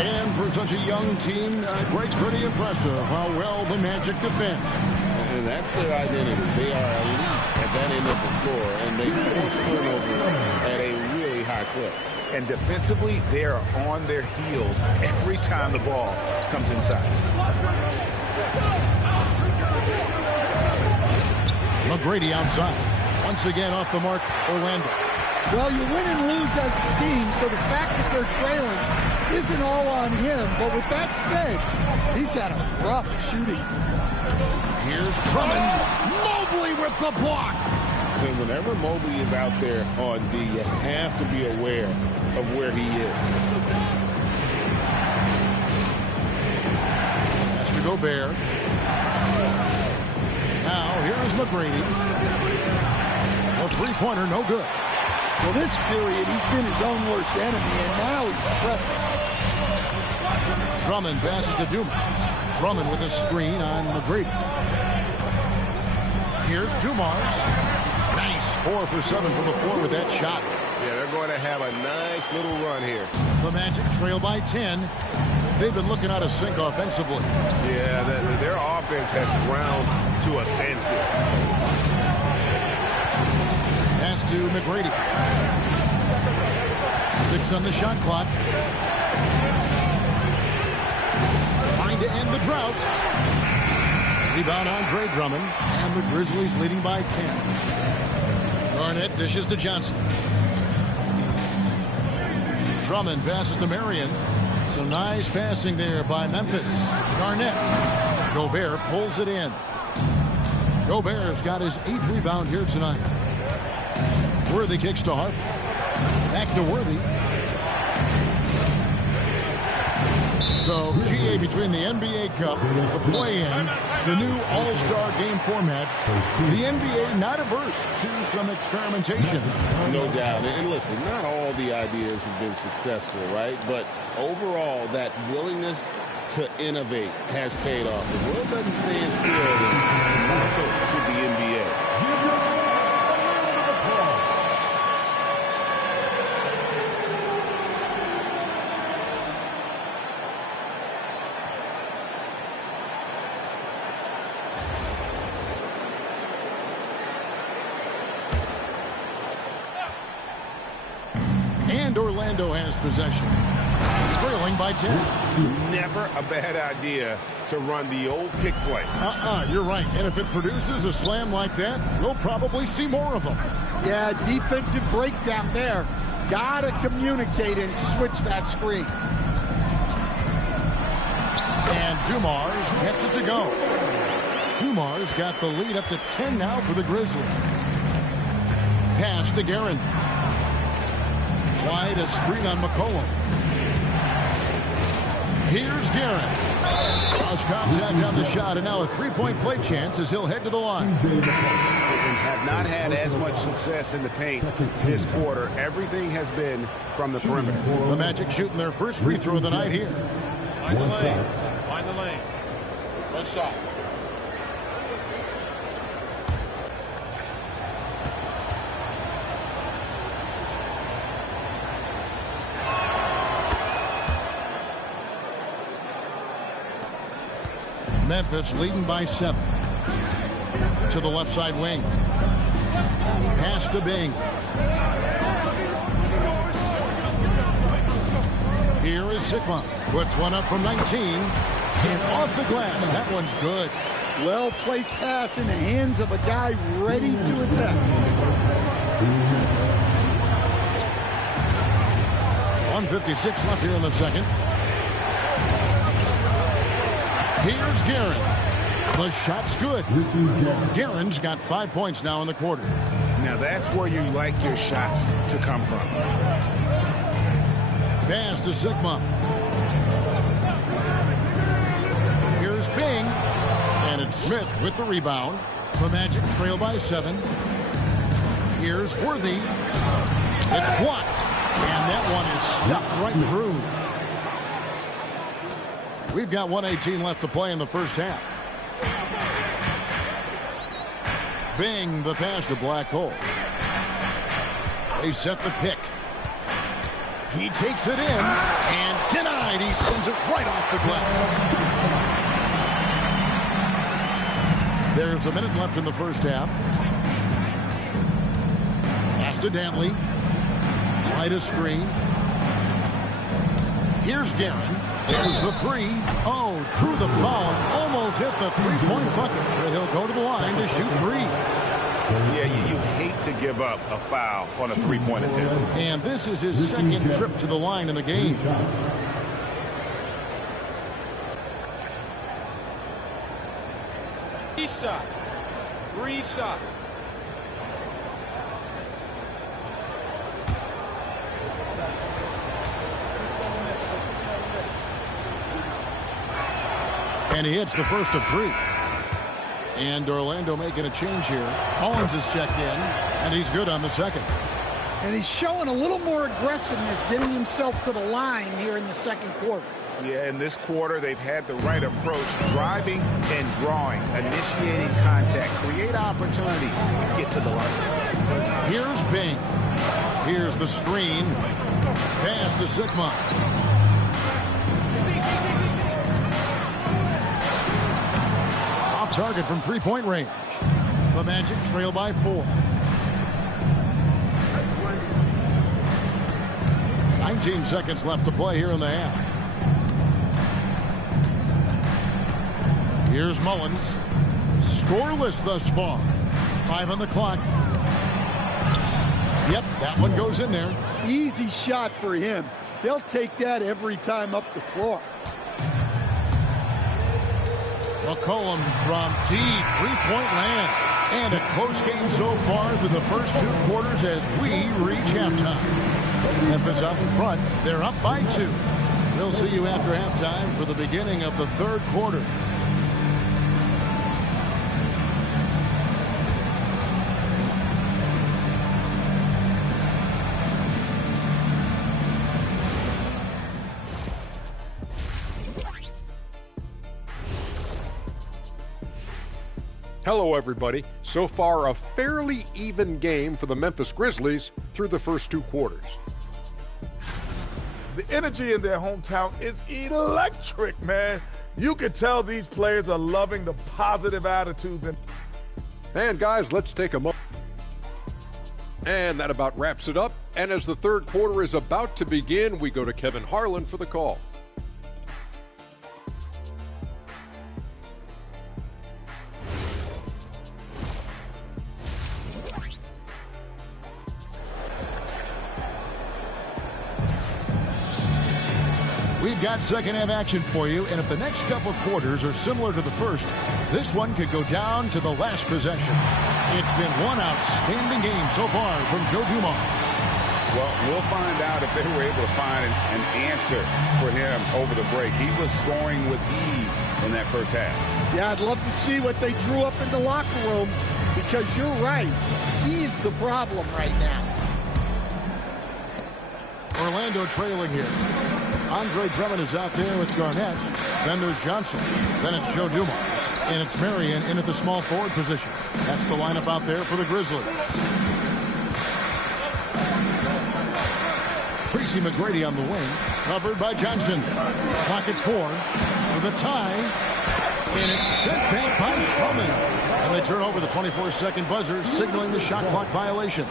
And for such a young team, pretty impressive how well the Magic defend. And that's their identity. They are elite at that end of the floor, and they force turnovers at a really high clip. And defensively, they are on their heels every time the ball comes inside. McGrady outside. Once again off the mark, Orlando. Well, you win and lose as a team, so the fact that they're trailing isn't all on him. But with that said, he's had a rough shooting. Here's Drummond. Mobley with the block. And whenever Mobley is out there on D, you have to be aware of where he is. That's to Gobert. Now, here is McGrady. A three-pointer, no good. Well, this period, he's been his own worst enemy, and now he's pressing. Drummond passes to Dumars. Drummond with a screen on McGrady. Here's Dumars. Nice 4 for 7 from the floor with that shot. Yeah, they're going to have a nice little run here. The Magic trail by 10. They've been looking out of sync offensively. Yeah, their offense has ground to a standstill. Pass to McGrady. 6 on the shot clock. to end the drought. Rebound Andre Drummond, and the Grizzlies leading by 10. Garnett dishes to Johnson. Drummond passes to Marion. Some nice passing there by Memphis. Garnett. Gobert pulls it in. Gobert's got his 8th rebound here tonight. Worthy kicks to Harper. Back to Worthy. So, GA, between the NBA Cup, the play-in, the new All-Star game format, the NBA not averse to some experimentation. No doubt. And listen, not all the ideas have been successful, right? But overall, that willingness to innovate has paid off. The world doesn't stand still, neither should the NBA. And Orlando has possession. Trailing by 10. Never a bad idea to run the old kick play. You're right. And if it produces a slam like that, we'll probably see more of them. Yeah, defensive breakdown there. Gotta communicate and switch that screen. And Dumars gets it to go. Dumars got the lead up to 10 now for the Grizzlies. Pass to Guerin. Wide, a screen on McCollum. Here's Guerin. Cross contact on the shot, and now a three-point play chance as he'll head to the line. And have not had as much success in the paint this quarter. Everything has been from the perimeter. The Magic shooting their first free throw of the night here. Find the lanes. Find the lanes. One shot. Memphis leading by 7. To the left side wing. Pass to Bing. Here is Sigma. Puts one up from 19. And off the glass. That one's good. Well-placed pass in the hands of a guy ready to attack. 1:56 left here in the second. Here's Guerin. The shot's good. Guerin's got 5 points now in the quarter. Now that's where you like your shots to come from. Pass to Sigma. Here's Bing. And it's Smith with the rebound. The Magic trail by 7. Here's Worthy. It's blocked. And that one is stuffed right through. We've got 1:18 left to play in the first half. Bing, the pass to Black Hole. They set the pick. He takes it in and denied. He sends it right off the glass. There's a minute left in the first half. Pass to Dantley. Right a screen. Here's Guerin. There's the three. Oh, drew the foul. Almost hit the three-point bucket. But he'll go to the line to shoot 3. Yeah, you hate to give up a foul on a three-point attempt. And this is his second trip to the line in the game. Three shots. 3 shots. And he hits the first of 3. And Orlando making a change here. Hollins is checked in, and he's good on the second. And he's showing a little more aggressiveness, getting himself to the line here in the second quarter. Yeah, in this quarter, they've had the right approach, driving and drawing, initiating contact, create opportunities, get to the line. Here's Bing. Here's the screen. Pass to Sigma. Off target from three-point range. The Magic trail by 4. 19 seconds left to play here in the half. Here's Mullins. Scoreless thus far. 5 on the clock. Yep, that one goes in there. Easy shot for him. They'll take that every time up the floor. McCollum from deep three-point land. And a close game so far through the first 2 quarters as we reach halftime. Memphis out in front. They're up by 2. We'll see you after halftime for the beginning of the 3rd quarter. Hello, everybody. So far, a fairly even game for the Memphis Grizzlies through the first 2 quarters. The energy in their hometown is electric, man. You can tell these players are loving the positive attitudes. And guys, let's take a moment. And that about wraps it up. And as the 3rd quarter is about to begin, we go to Kevin Harlan for the call. We've got second half action for you, and if the next couple quarters are similar to the first, this one could go down to the last possession. It's been one outstanding game so far from Joe Dumars. Well, we'll find out if they were able to find an answer for him over the break. He was scoring with ease in that first half. Yeah, I'd love to see what they drew up in the locker room, because you're right. He's the problem right now. Orlando trailing here. Andre Drummond is out there with Garnett. Then there's Johnson. Then it's Joe Dumars. And it's Marion in at the small forward position. That's the lineup out there for the Grizzlies. Tracy McGrady on the wing. Covered by Johnson. Clock at 4. For the tie. And it's sent back by Drummond. And they turn over the 24-second buzzer, signaling the shot clock violation.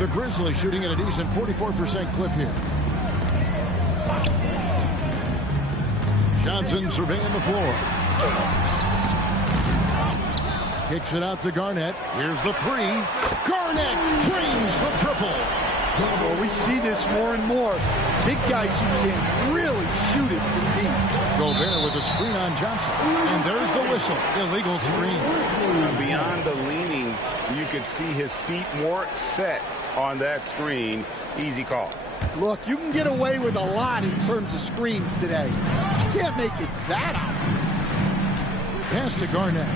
The Grizzlies shooting at a decent 44% clip here. Johnson surveying the floor. Kicks it out to Garnett. Here's the 3. Garnett drains the triple. Well, we see this more and more. Big guys who can really shoot it from deep. Gobert with a screen on Johnson. And there's the whistle. Illegal screen. Beyond the leaning, you could see his feet more set on that screen. Easy call. Look, you can get away with a lot in terms of screens today. You can't make it that obvious. Pass to Garnett.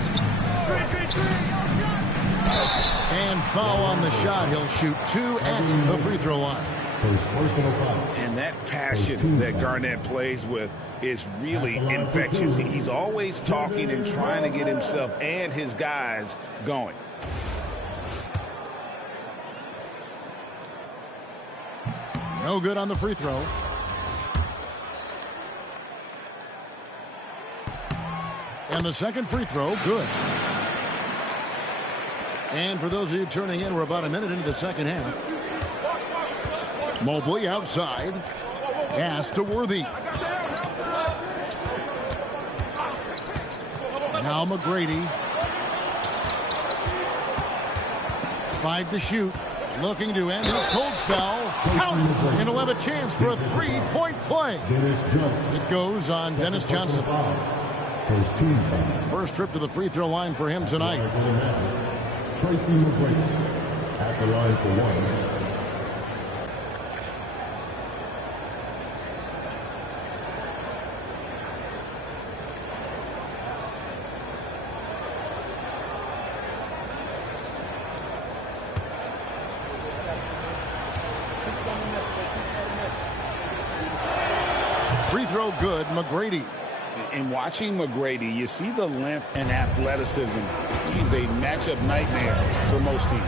And foul on the shot. He'll shoot 2 at the free throw line. And that passion that Garnett plays with is really infectious. He's always talking and trying to get himself and his guys going. No good on the free throw. And the second free throw, good. And for those of you turning in, we're about a minute into the second half. Mobley outside. Pass to Worthy. Now McGrady. 5 to shoot. Looking to end his cold spell. Count. And he'll have a chance for a 3-point play. It goes on Dennis Johnson. First trip to the free throw line for him tonight. Tracy McGrady at the line for 1. Free throw good, McGrady. In watching McGrady, you see the length and athleticism. He's a matchup nightmare for most teams.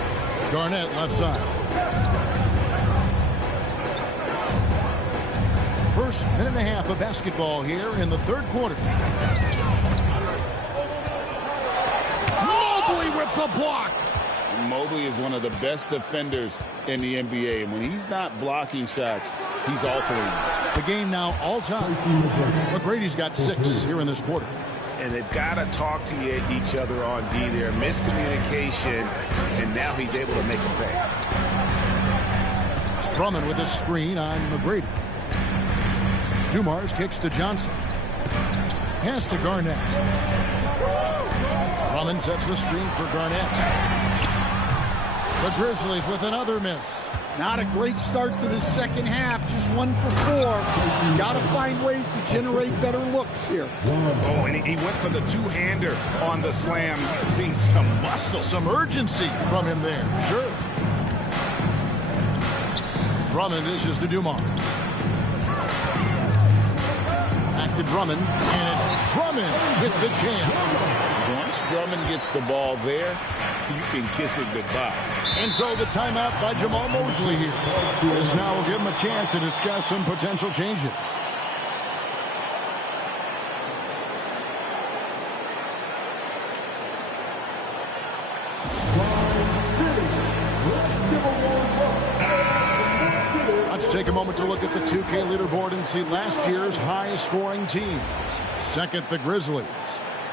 Garnett left side. First minute and a half of basketball here in the third quarter. Mobley with the block. Mobley is one of the best defenders in the NBA, and when he's not blocking shots, he's altering. The game now all-time. McGrady's got 6 here in this quarter. And they've got to talk to each other on D there. Miscommunication, and now he's able to make a pay. Drummond with a screen on McGrady. Dumars kicks to Johnson. Pass to Garnett. Drummond sets the screen for Garnett. The Grizzlies with another miss. Not a great start to the second half. Just 1 for 4. Got to find ways to generate better looks here. Oh, and he went for the two-hander on the slam. Seeing some muscle. Some urgency from him there. Sure. Drummond dishes to Dumars. Back to Drummond. And it's Drummond with the jam. Once Drummond gets the ball there, you can kiss it goodbye. And so the timeout by Jamal Mosley here. This now will give him a chance to discuss some potential changes. Let's take a moment to look at the 2K leaderboard and see last year's high-scoring teams. Second, the Grizzlies.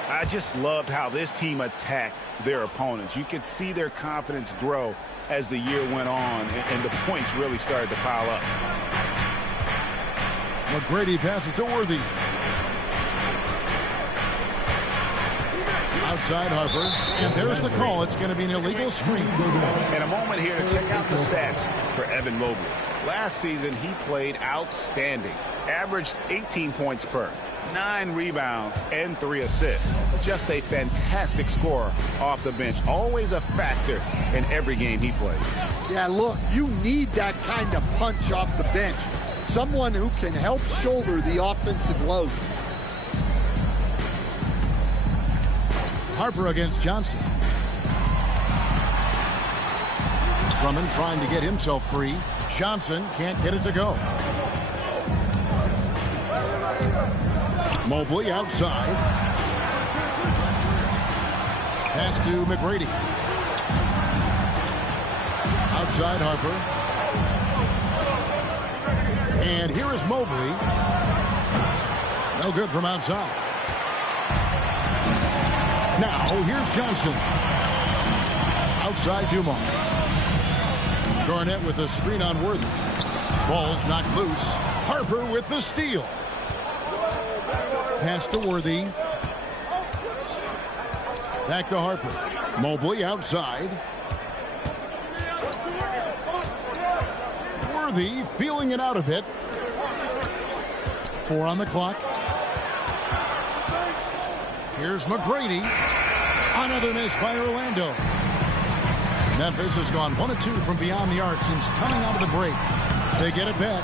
I just loved how this team attacked their opponents. You could see their confidence grow as the year went on, and the points really started to pile up. McGrady passes to Worthy. Outside Harper, and there's the call. It's going to be an illegal screen. And a moment here to check out the stats for Evan Mobley. Last season, he played outstanding. Averaged 18 points per, 9 rebounds, and 3 assists. Just a fantastic scorer off the bench. Always a factor in every game he plays. Yeah, look, you need that kind of punch off the bench. Someone who can help shoulder the offensive load. Harper against Johnson. Drummond trying to get himself free. Johnson can't get it to go. Mobley outside. Pass to McGrady. Outside Harper. And here is Mobley. No good from outside. Now here's Johnson. Outside Dumars. Garnett with a screen on Worthy. Ball's knocked loose. Harper with the steal. Pass to Worthy. Back to Harper. Mobley outside. Worthy feeling it out a bit. 4 on the clock. Here's McGrady. Another miss by Orlando. Memphis has gone 1 of 2 from beyond the arc since coming out of the break. They get it back.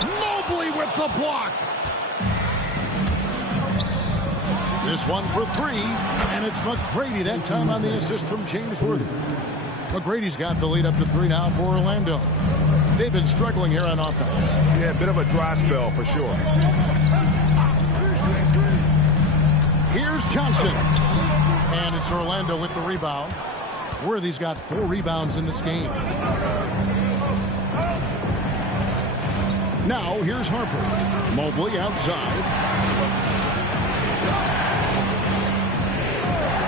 Mobley with the block. This one for 3, and it's McGrady that time on the assist from James Worthy. McGrady's got the lead up to 3 now for Orlando. They've been struggling here on offense. Yeah, a bit of a dry spell for sure. Here's Johnson. And it's Orlando with the rebound. Worthy's got 4 rebounds in this game. Now here's Harper. Mobley outside.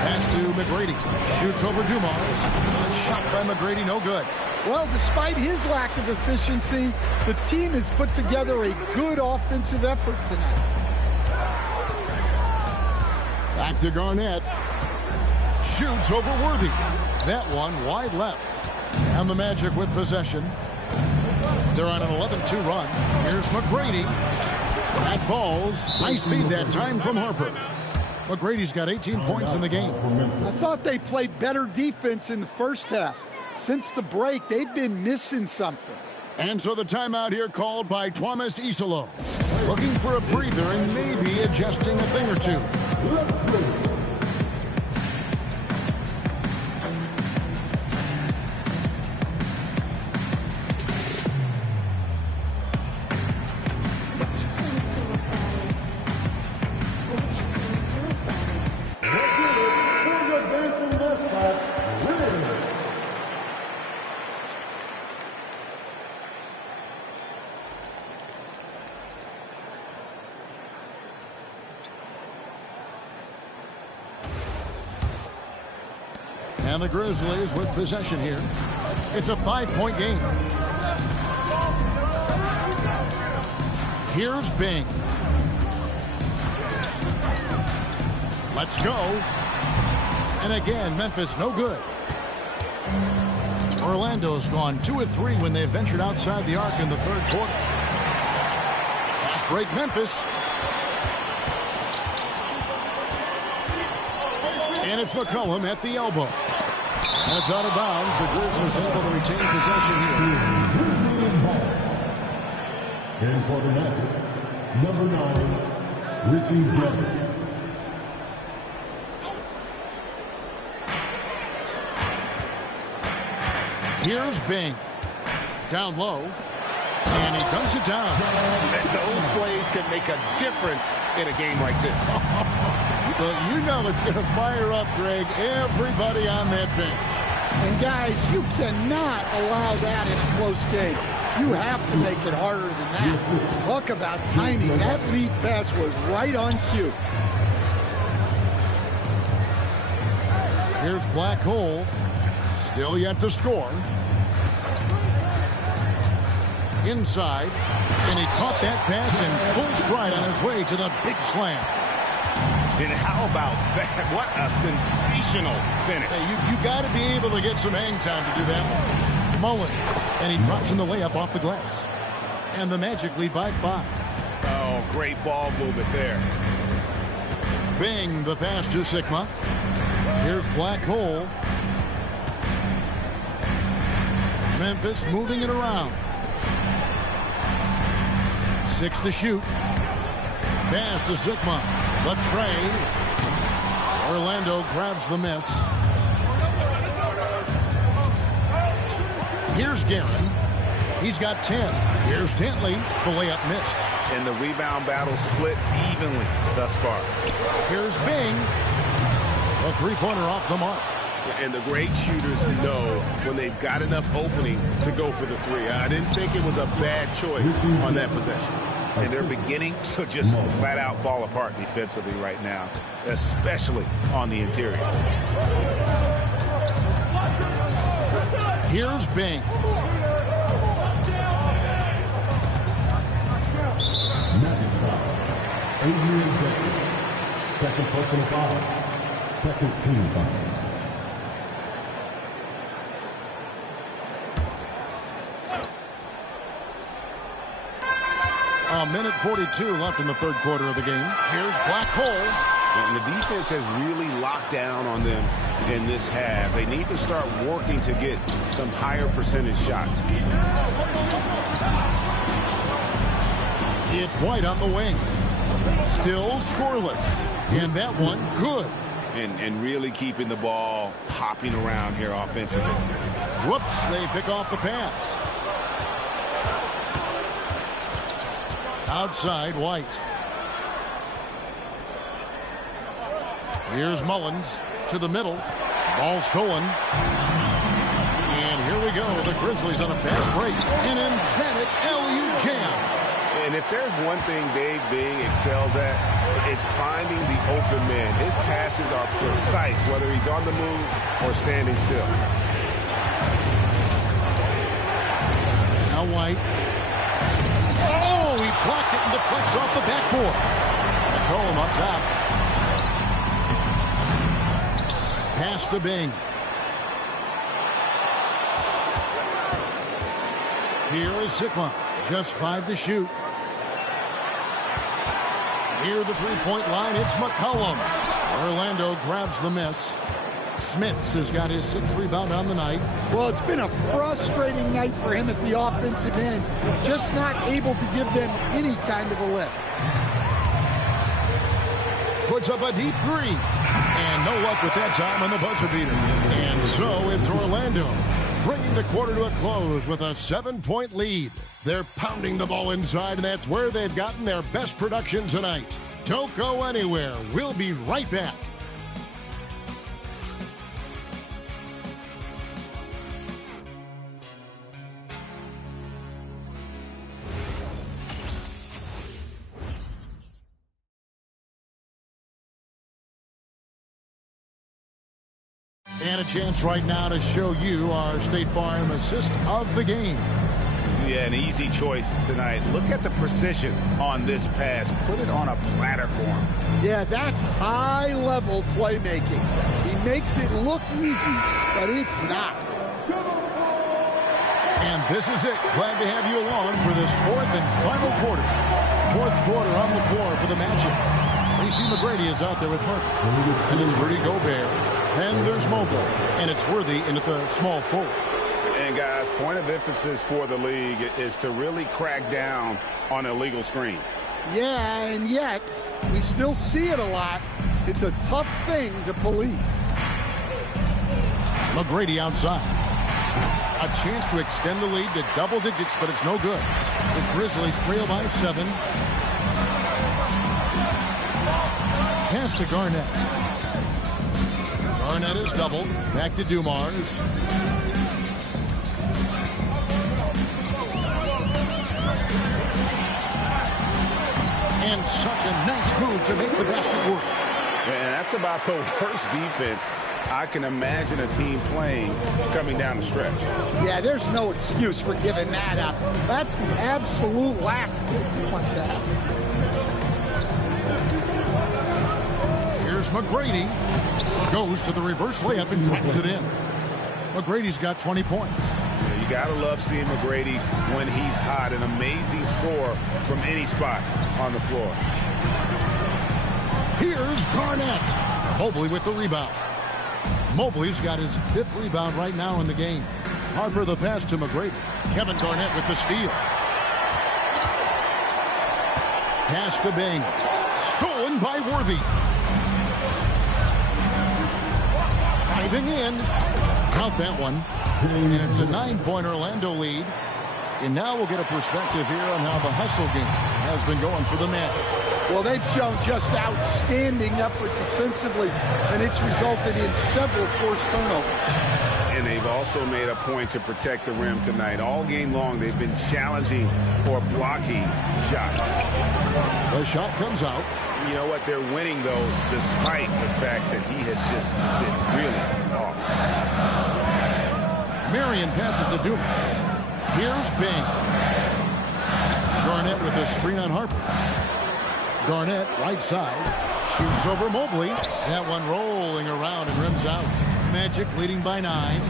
Pass to McGrady. Shoots over Dumars. A shot by McGrady, no good. Well, despite his lack of efficiency, the team has put together a good offensive effort tonight. Back to Garnett. Shoots over Worthy. That one wide left. And the Magic with possession. They're on an 11-2 run. Here's McGrady. That falls. Nice feed that time from Harper. McGrady's got 18 points in the game. I thought they played better defense in the first half. Since the break, they've been missing something. And so the timeout here called by Thomas Isolo. Looking for a breather and maybe adjusting a thing or two. Let's go. And the Grizzlies with possession here. It's a 5-point game. Here's Bing. Let's go. And again, Memphis no good. Orlando's gone 2 of 3 when they ventured outside the arc in the third quarter. Fast break Memphis. And it's McCollum at the elbow. That's out of bounds. The Grizzlies able to retain possession here. And for the Magic, number 9, Richie Brothers. Here's Bing. Down low. And he dunks it down. Those plays can make a difference in a game like this. Well, you know it's going to fire up, Greg, everybody on that bench. And, guys, you cannot allow that in a close game. You have to make it harder than that. Talk about timing. That lead pass was right on cue. Here's Black Hole. Still yet to score. Inside. And he caught that pass in full stride on his way to the big slam. And how about that? What a sensational finish. Hey, you got to be able to get some hang time to do that. Mullen. And he drops in the layup off the glass. And the Magic lead by 5. Oh, great ball movement there. Bing, the pass to Sigma. Here's Black Hole. Memphis moving it around. 6 to shoot. Pass to Sigma. The trade. Orlando grabs the miss. Here's Guerin. He's got 10. Here's Dentley. The layup missed. And the rebound battle split evenly thus far. Here's Bing. A three-pointer off the mark. And the great shooters know when they've got enough opening to go for the three. I didn't think it was a bad choice on that possession. And they're beginning to just flat out fall apart defensively right now, especially on the interior. Here's Bing. Magic foul. Adrian Beckman. Second personal foul. Second team foul. A minute 42 left in the third quarter of the game. Here's Black Hole. And the defense has really locked down on them in this half. They need to start working to get some higher percentage shots. It's White on the wing. Still scoreless. And that one good. And really keeping the ball hopping around here offensively. Whoops, they pick off the pass. Outside, White. Here's Mullins to the middle. Ball stolen. And here we go. The Grizzlies on a fast break. An emphatic LU jam. And if there's one thing Dave Bing excels at, it's finding the open man. His passes are precise, whether he's on the move or standing still. Now White. Oh, he blocked it and deflects off the backboard. McCollum up top. Pass to Bing. Here is Sigma. Just 5 to shoot. Near the three-point line, it's McCollum. Orlando grabs the miss. Smits has got his 6th rebound on the night. Well, it's been a frustrating night for him at the offensive end. Just not able to give them any kind of a lift. Puts up a deep three. And no luck with that time on the buzzer beater. And so it's Orlando bringing the quarter to a close with a 7-point lead. They're pounding the ball inside, and that's where they've gotten their best production tonight. Don't go anywhere. We'll be right back. And a chance right now to show you our State Farm assist of the game. Yeah, an easy choice tonight. Look at the precision on this pass. Put it on a platter for him. Yeah, that's high-level playmaking. He makes it look easy, but it's not. And this is it. Glad to have you along for this fourth and final quarter. Fourth quarter on the floor for the matchup. Tracy McGrady is out there with Harper. And it's Rudy Gobert. And there's Mobley. And it's Worthy in at the small forward. And guys, point of emphasis for the league is to really crack down on illegal screens. Yeah, and yet we still see it a lot. It's a tough thing to police. McGrady outside. A chance to extend the lead to double digits, but it's no good. The Grizzlies trail by 7. Pass to Garnett. Garnett is doubled. Back to Dumars. And such a nice move to make the basket work. And that's about the worst defense I can imagine a team playing coming down the stretch. Yeah, there's no excuse for giving that up. That's the absolute last thing you want to happen. Here's McGrady. Goes to the reverse layup and puts it in. McGrady's got 20 points. Yeah, you got to love seeing McGrady when he's hot. An amazing score from any spot on the floor. Here's Garnett. Mobley with the rebound. Mobley's got his 5th rebound right now in the game. Harper the pass to McGrady. Kevin Garnett with the steal. Pass to Bing. Stolen by Worthy. Driving in. Count that one. And it's a 9-point Orlando lead. And now we'll get a perspective here on how the hustle game has been going for the Magic. Well, they've shown just outstanding effort defensively, and it's resulted in several forced turnovers. And they've also made a point to protect the rim tonight. All game long, they've been challenging or blocking shots. The shot comes out. You know what? They're winning, though, despite the fact that he has just been really off. Marion passes to Dumas. Here's Bing. Garnett with a screen on Harper. Garnett, right side, shoots over Mobley. That one rolling around and rims out. Magic leading by 9.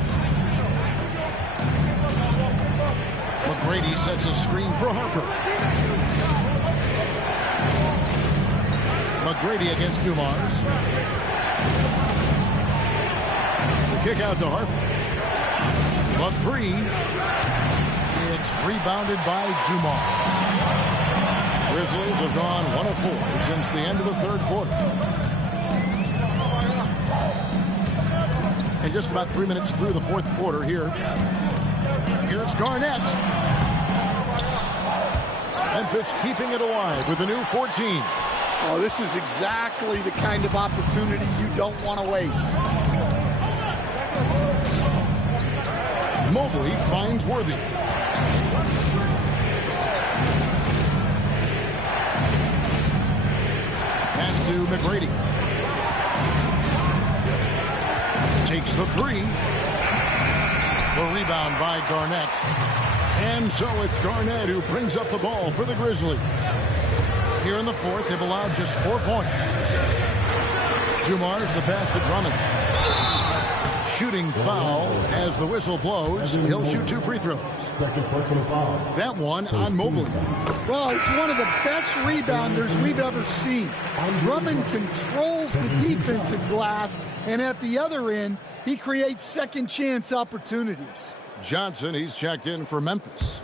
McGrady sets a screen for Harper. McGrady against Dumars. The kick out to Harper. But 3. It's rebounded by Dumars. Grizzlies have gone 1 of 4 since the end of the 3rd quarter. And just about 3 minutes through the 4th quarter here. Here's Garnett. Memphis keeping it alive with a new 14. Oh, this is exactly the kind of opportunity you don't want to waste. Mobley finds Worthy. Pass to McGrady. Takes the 3. The rebound by Garnett. And so it's Garnett who brings up the ball for the Grizzlies. Here in the 4th, they've allowed just 4 points. Dumars the pass to Drummond. Shooting foul as the whistle blows. He'll shoot 2 free throws. Second personal foul. That one on Mobley. Well, it's one of the best rebounders we've ever seen. Drummond controls the defensive glass, and at the other end, he creates second chance opportunities. Johnson, he's checked in for Memphis.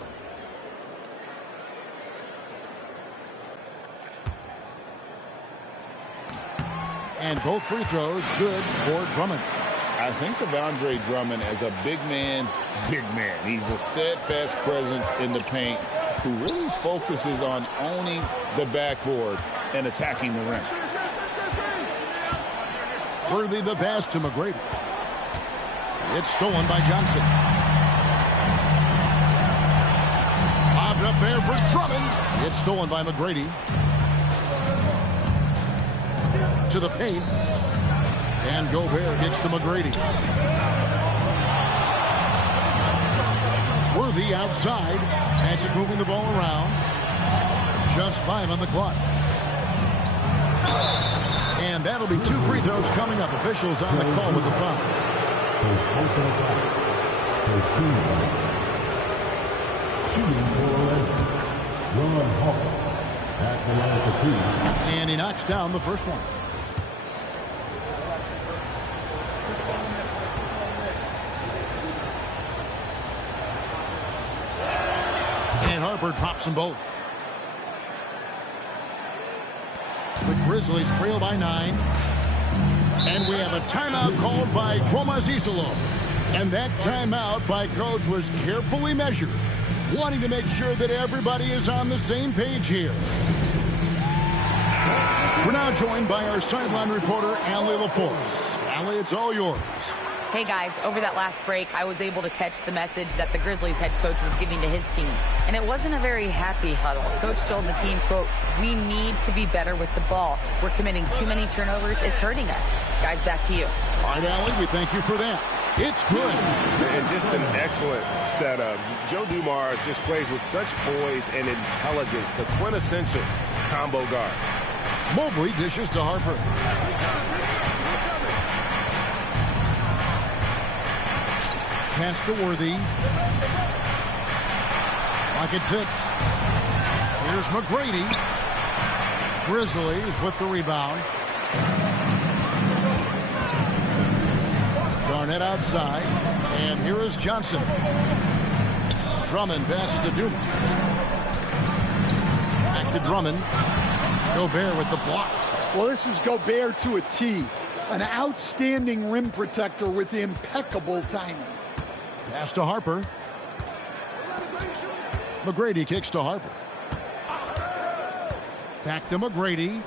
And both free throws good for Drummond. I think of Andre Drummond as a big man's big man. He's a steadfast presence in the paint who really focuses on owning the backboard and attacking the rim. Worthy the pass to McGrady. It's stolen by Johnson. Bobbed up there for Drummond. It's stolen by McGrady. To the paint. And Gobert gets to McGrady. Worthy outside. Magic moving the ball around. Just 5 on the clock. And that'll be 2 free throws coming up. Officials on the call with the foul. First team foul. Shooting for Ron Hall at the line for 2. And he knocks down the first one. And Harper drops them both. The Grizzlies trail by 9. And we have a timeout called by Tomas Isolo. And that timeout by coach was carefully measured, wanting to make sure that everybody is on the same page here. We're now joined by our sideline reporter, Allie LaForce. Allie, it's all yours. Hey guys, over that last break, I was able to catch the message that the Grizzlies head coach was giving to his team. And it wasn't a very happy huddle. Coach told the team, quote, "We need to be better with the ball. We're committing too many turnovers. It's hurting us." Guys, back to you. All right, Allie, we thank you for that. It's good. And just an excellent setup. Joe Dumars just plays with such poise and intelligence, the quintessential combo guard. Mobley dishes to Harper. Pass to Worthy. Clock at 6. Here's McGrady. Grizzlies with the rebound. Garnett outside. And here is Johnson. Drummond passes to Dumas. Back to Drummond. Gobert with the block. Well, this is Gobert to a T. An outstanding rim protector with impeccable timing. Pass to Harper. McGrady kicks to Harper. Back to McGrady.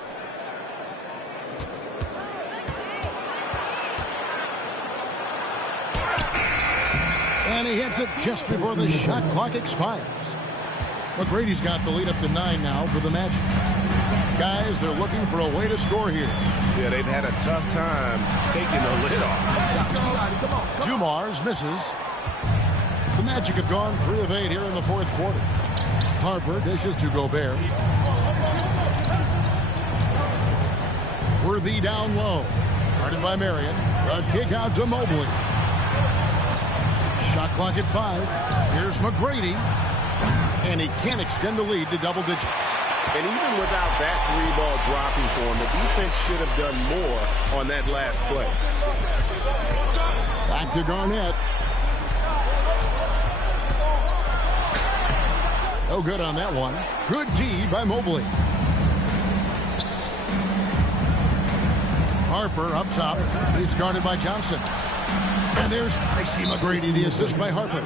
And he hits it just before the shot clock expires. McGrady's got the lead up to 9 now for the Magic. Guys, they're looking for a way to score here. Yeah, they've had a tough time taking the lid off. Dumars misses. The Magic have gone 3 of 8 here in the fourth quarter. Harper dishes to Gobert. Worthy down low. Guarded by Marion. A kick out to Mobley. Shot clock at 5. Here's McGrady. And he can't extend the lead to double digits. And even without that 3-ball dropping for him, the defense should have done more on that last play. Back to Garnett. No good on that one. Good D by Mobley. Harper up top. He's guarded by Johnson. And there's Tracy McGrady, the assist by Harper.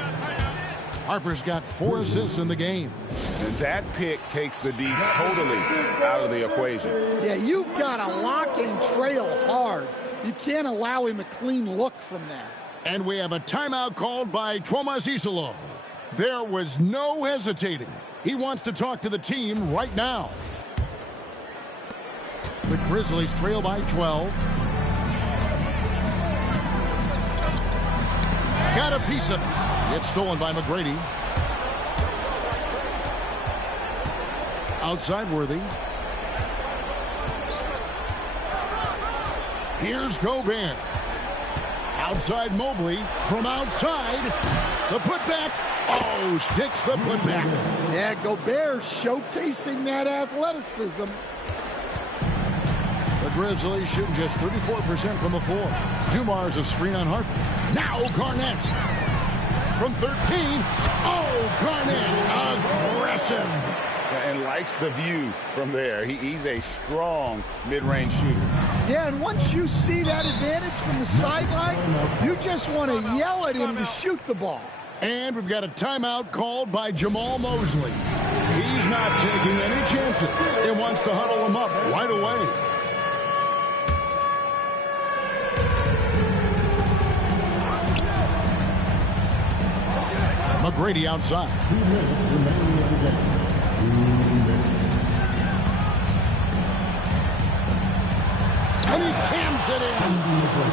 Harper's got 4 assists in the game. And that pick takes the D totally out of the equation. Yeah, you've got to lock and trail hard. You can't allow him a clean look from there. And we have a timeout called by Tomas Isolo. There was no hesitating. He wants to talk to the team right now. The Grizzlies trail by 12. Got a piece of it. It's stolen by McGrady. Outside Worthy. Here's Gobert. Outside Mobley. From outside. The putback. Oh, sticks the putback. Yeah, Gobert showcasing that athleticism. The Grizzlies shooting just 34% from the floor. Dumars a screen on Harper. Now Garnett. From 13. Oh, Garnett. Aggressive. And likes the view from there. He's a strong mid-range shooter. Yeah, and once you see that advantage from the sideline, you just want to yell at him to shoot the ball. And we've got a timeout called by Jamal Mosley. He's not taking any chances. He wants to huddle him up right away. McGrady outside. 2 minutes remaining in the game. 2 minutes. and he jams it in.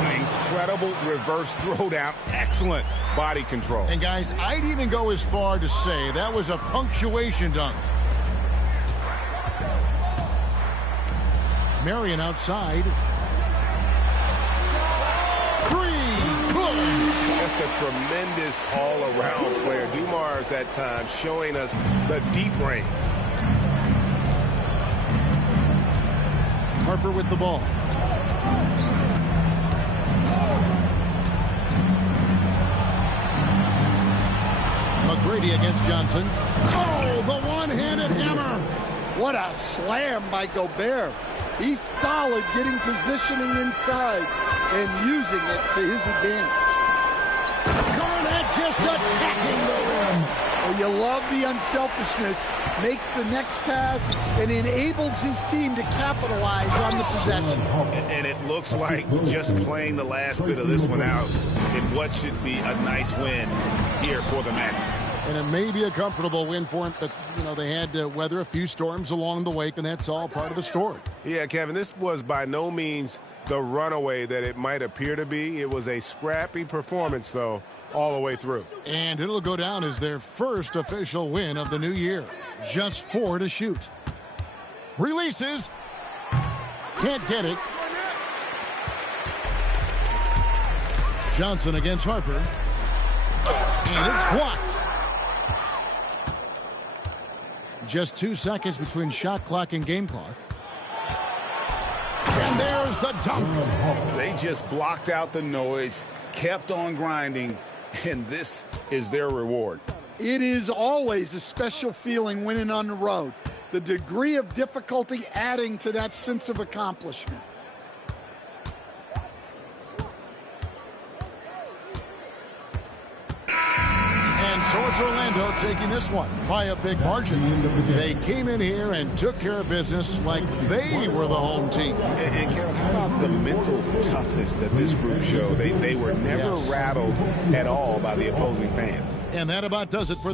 An incredible reverse throwdown. Excellent body control. And guys, I'd even go as far to say that was a punctuation dunk. Marion outside. Just a tremendous all-around player. Dumars at times showing us the deep range. Harper with the ball. McGrady against Johnson. Oh, the one-handed hammer. What a slam by Gobert. He's solid getting positioning inside and using it to his advantage. Garnett just attacking the rim. Well, you love the unselfishness. Makes the next pass and enables his team to capitalize on the possession. And it looks like just playing the last bit of this one out in what should be a nice win here for the Magic. And it may be a comfortable win for him, but, you know, they had to weather a few storms along the way, and that's all part of the story. Yeah, Kevin, this was by no means the runaway that it might appear to be. It was a scrappy performance, though, all the way through. And it'll go down as their first official win of the new year. Just 4 to shoot. Releases. Can't get it. Johnson against Harper. And it's blocked. Just 2 seconds between shot clock and game clock. And there's the dunk. They just blocked out the noise, kept on grinding, and this is their reward. It is always a special feeling winning on the road. The degree of difficulty adding to that sense of accomplishment. And so it's Orlando taking this one by a big margin. They came in here and took care of business like they were the home team. And Kevin, how about the mental toughness that this group showed? They were never rattled at all by the opposing fans. And that about does it for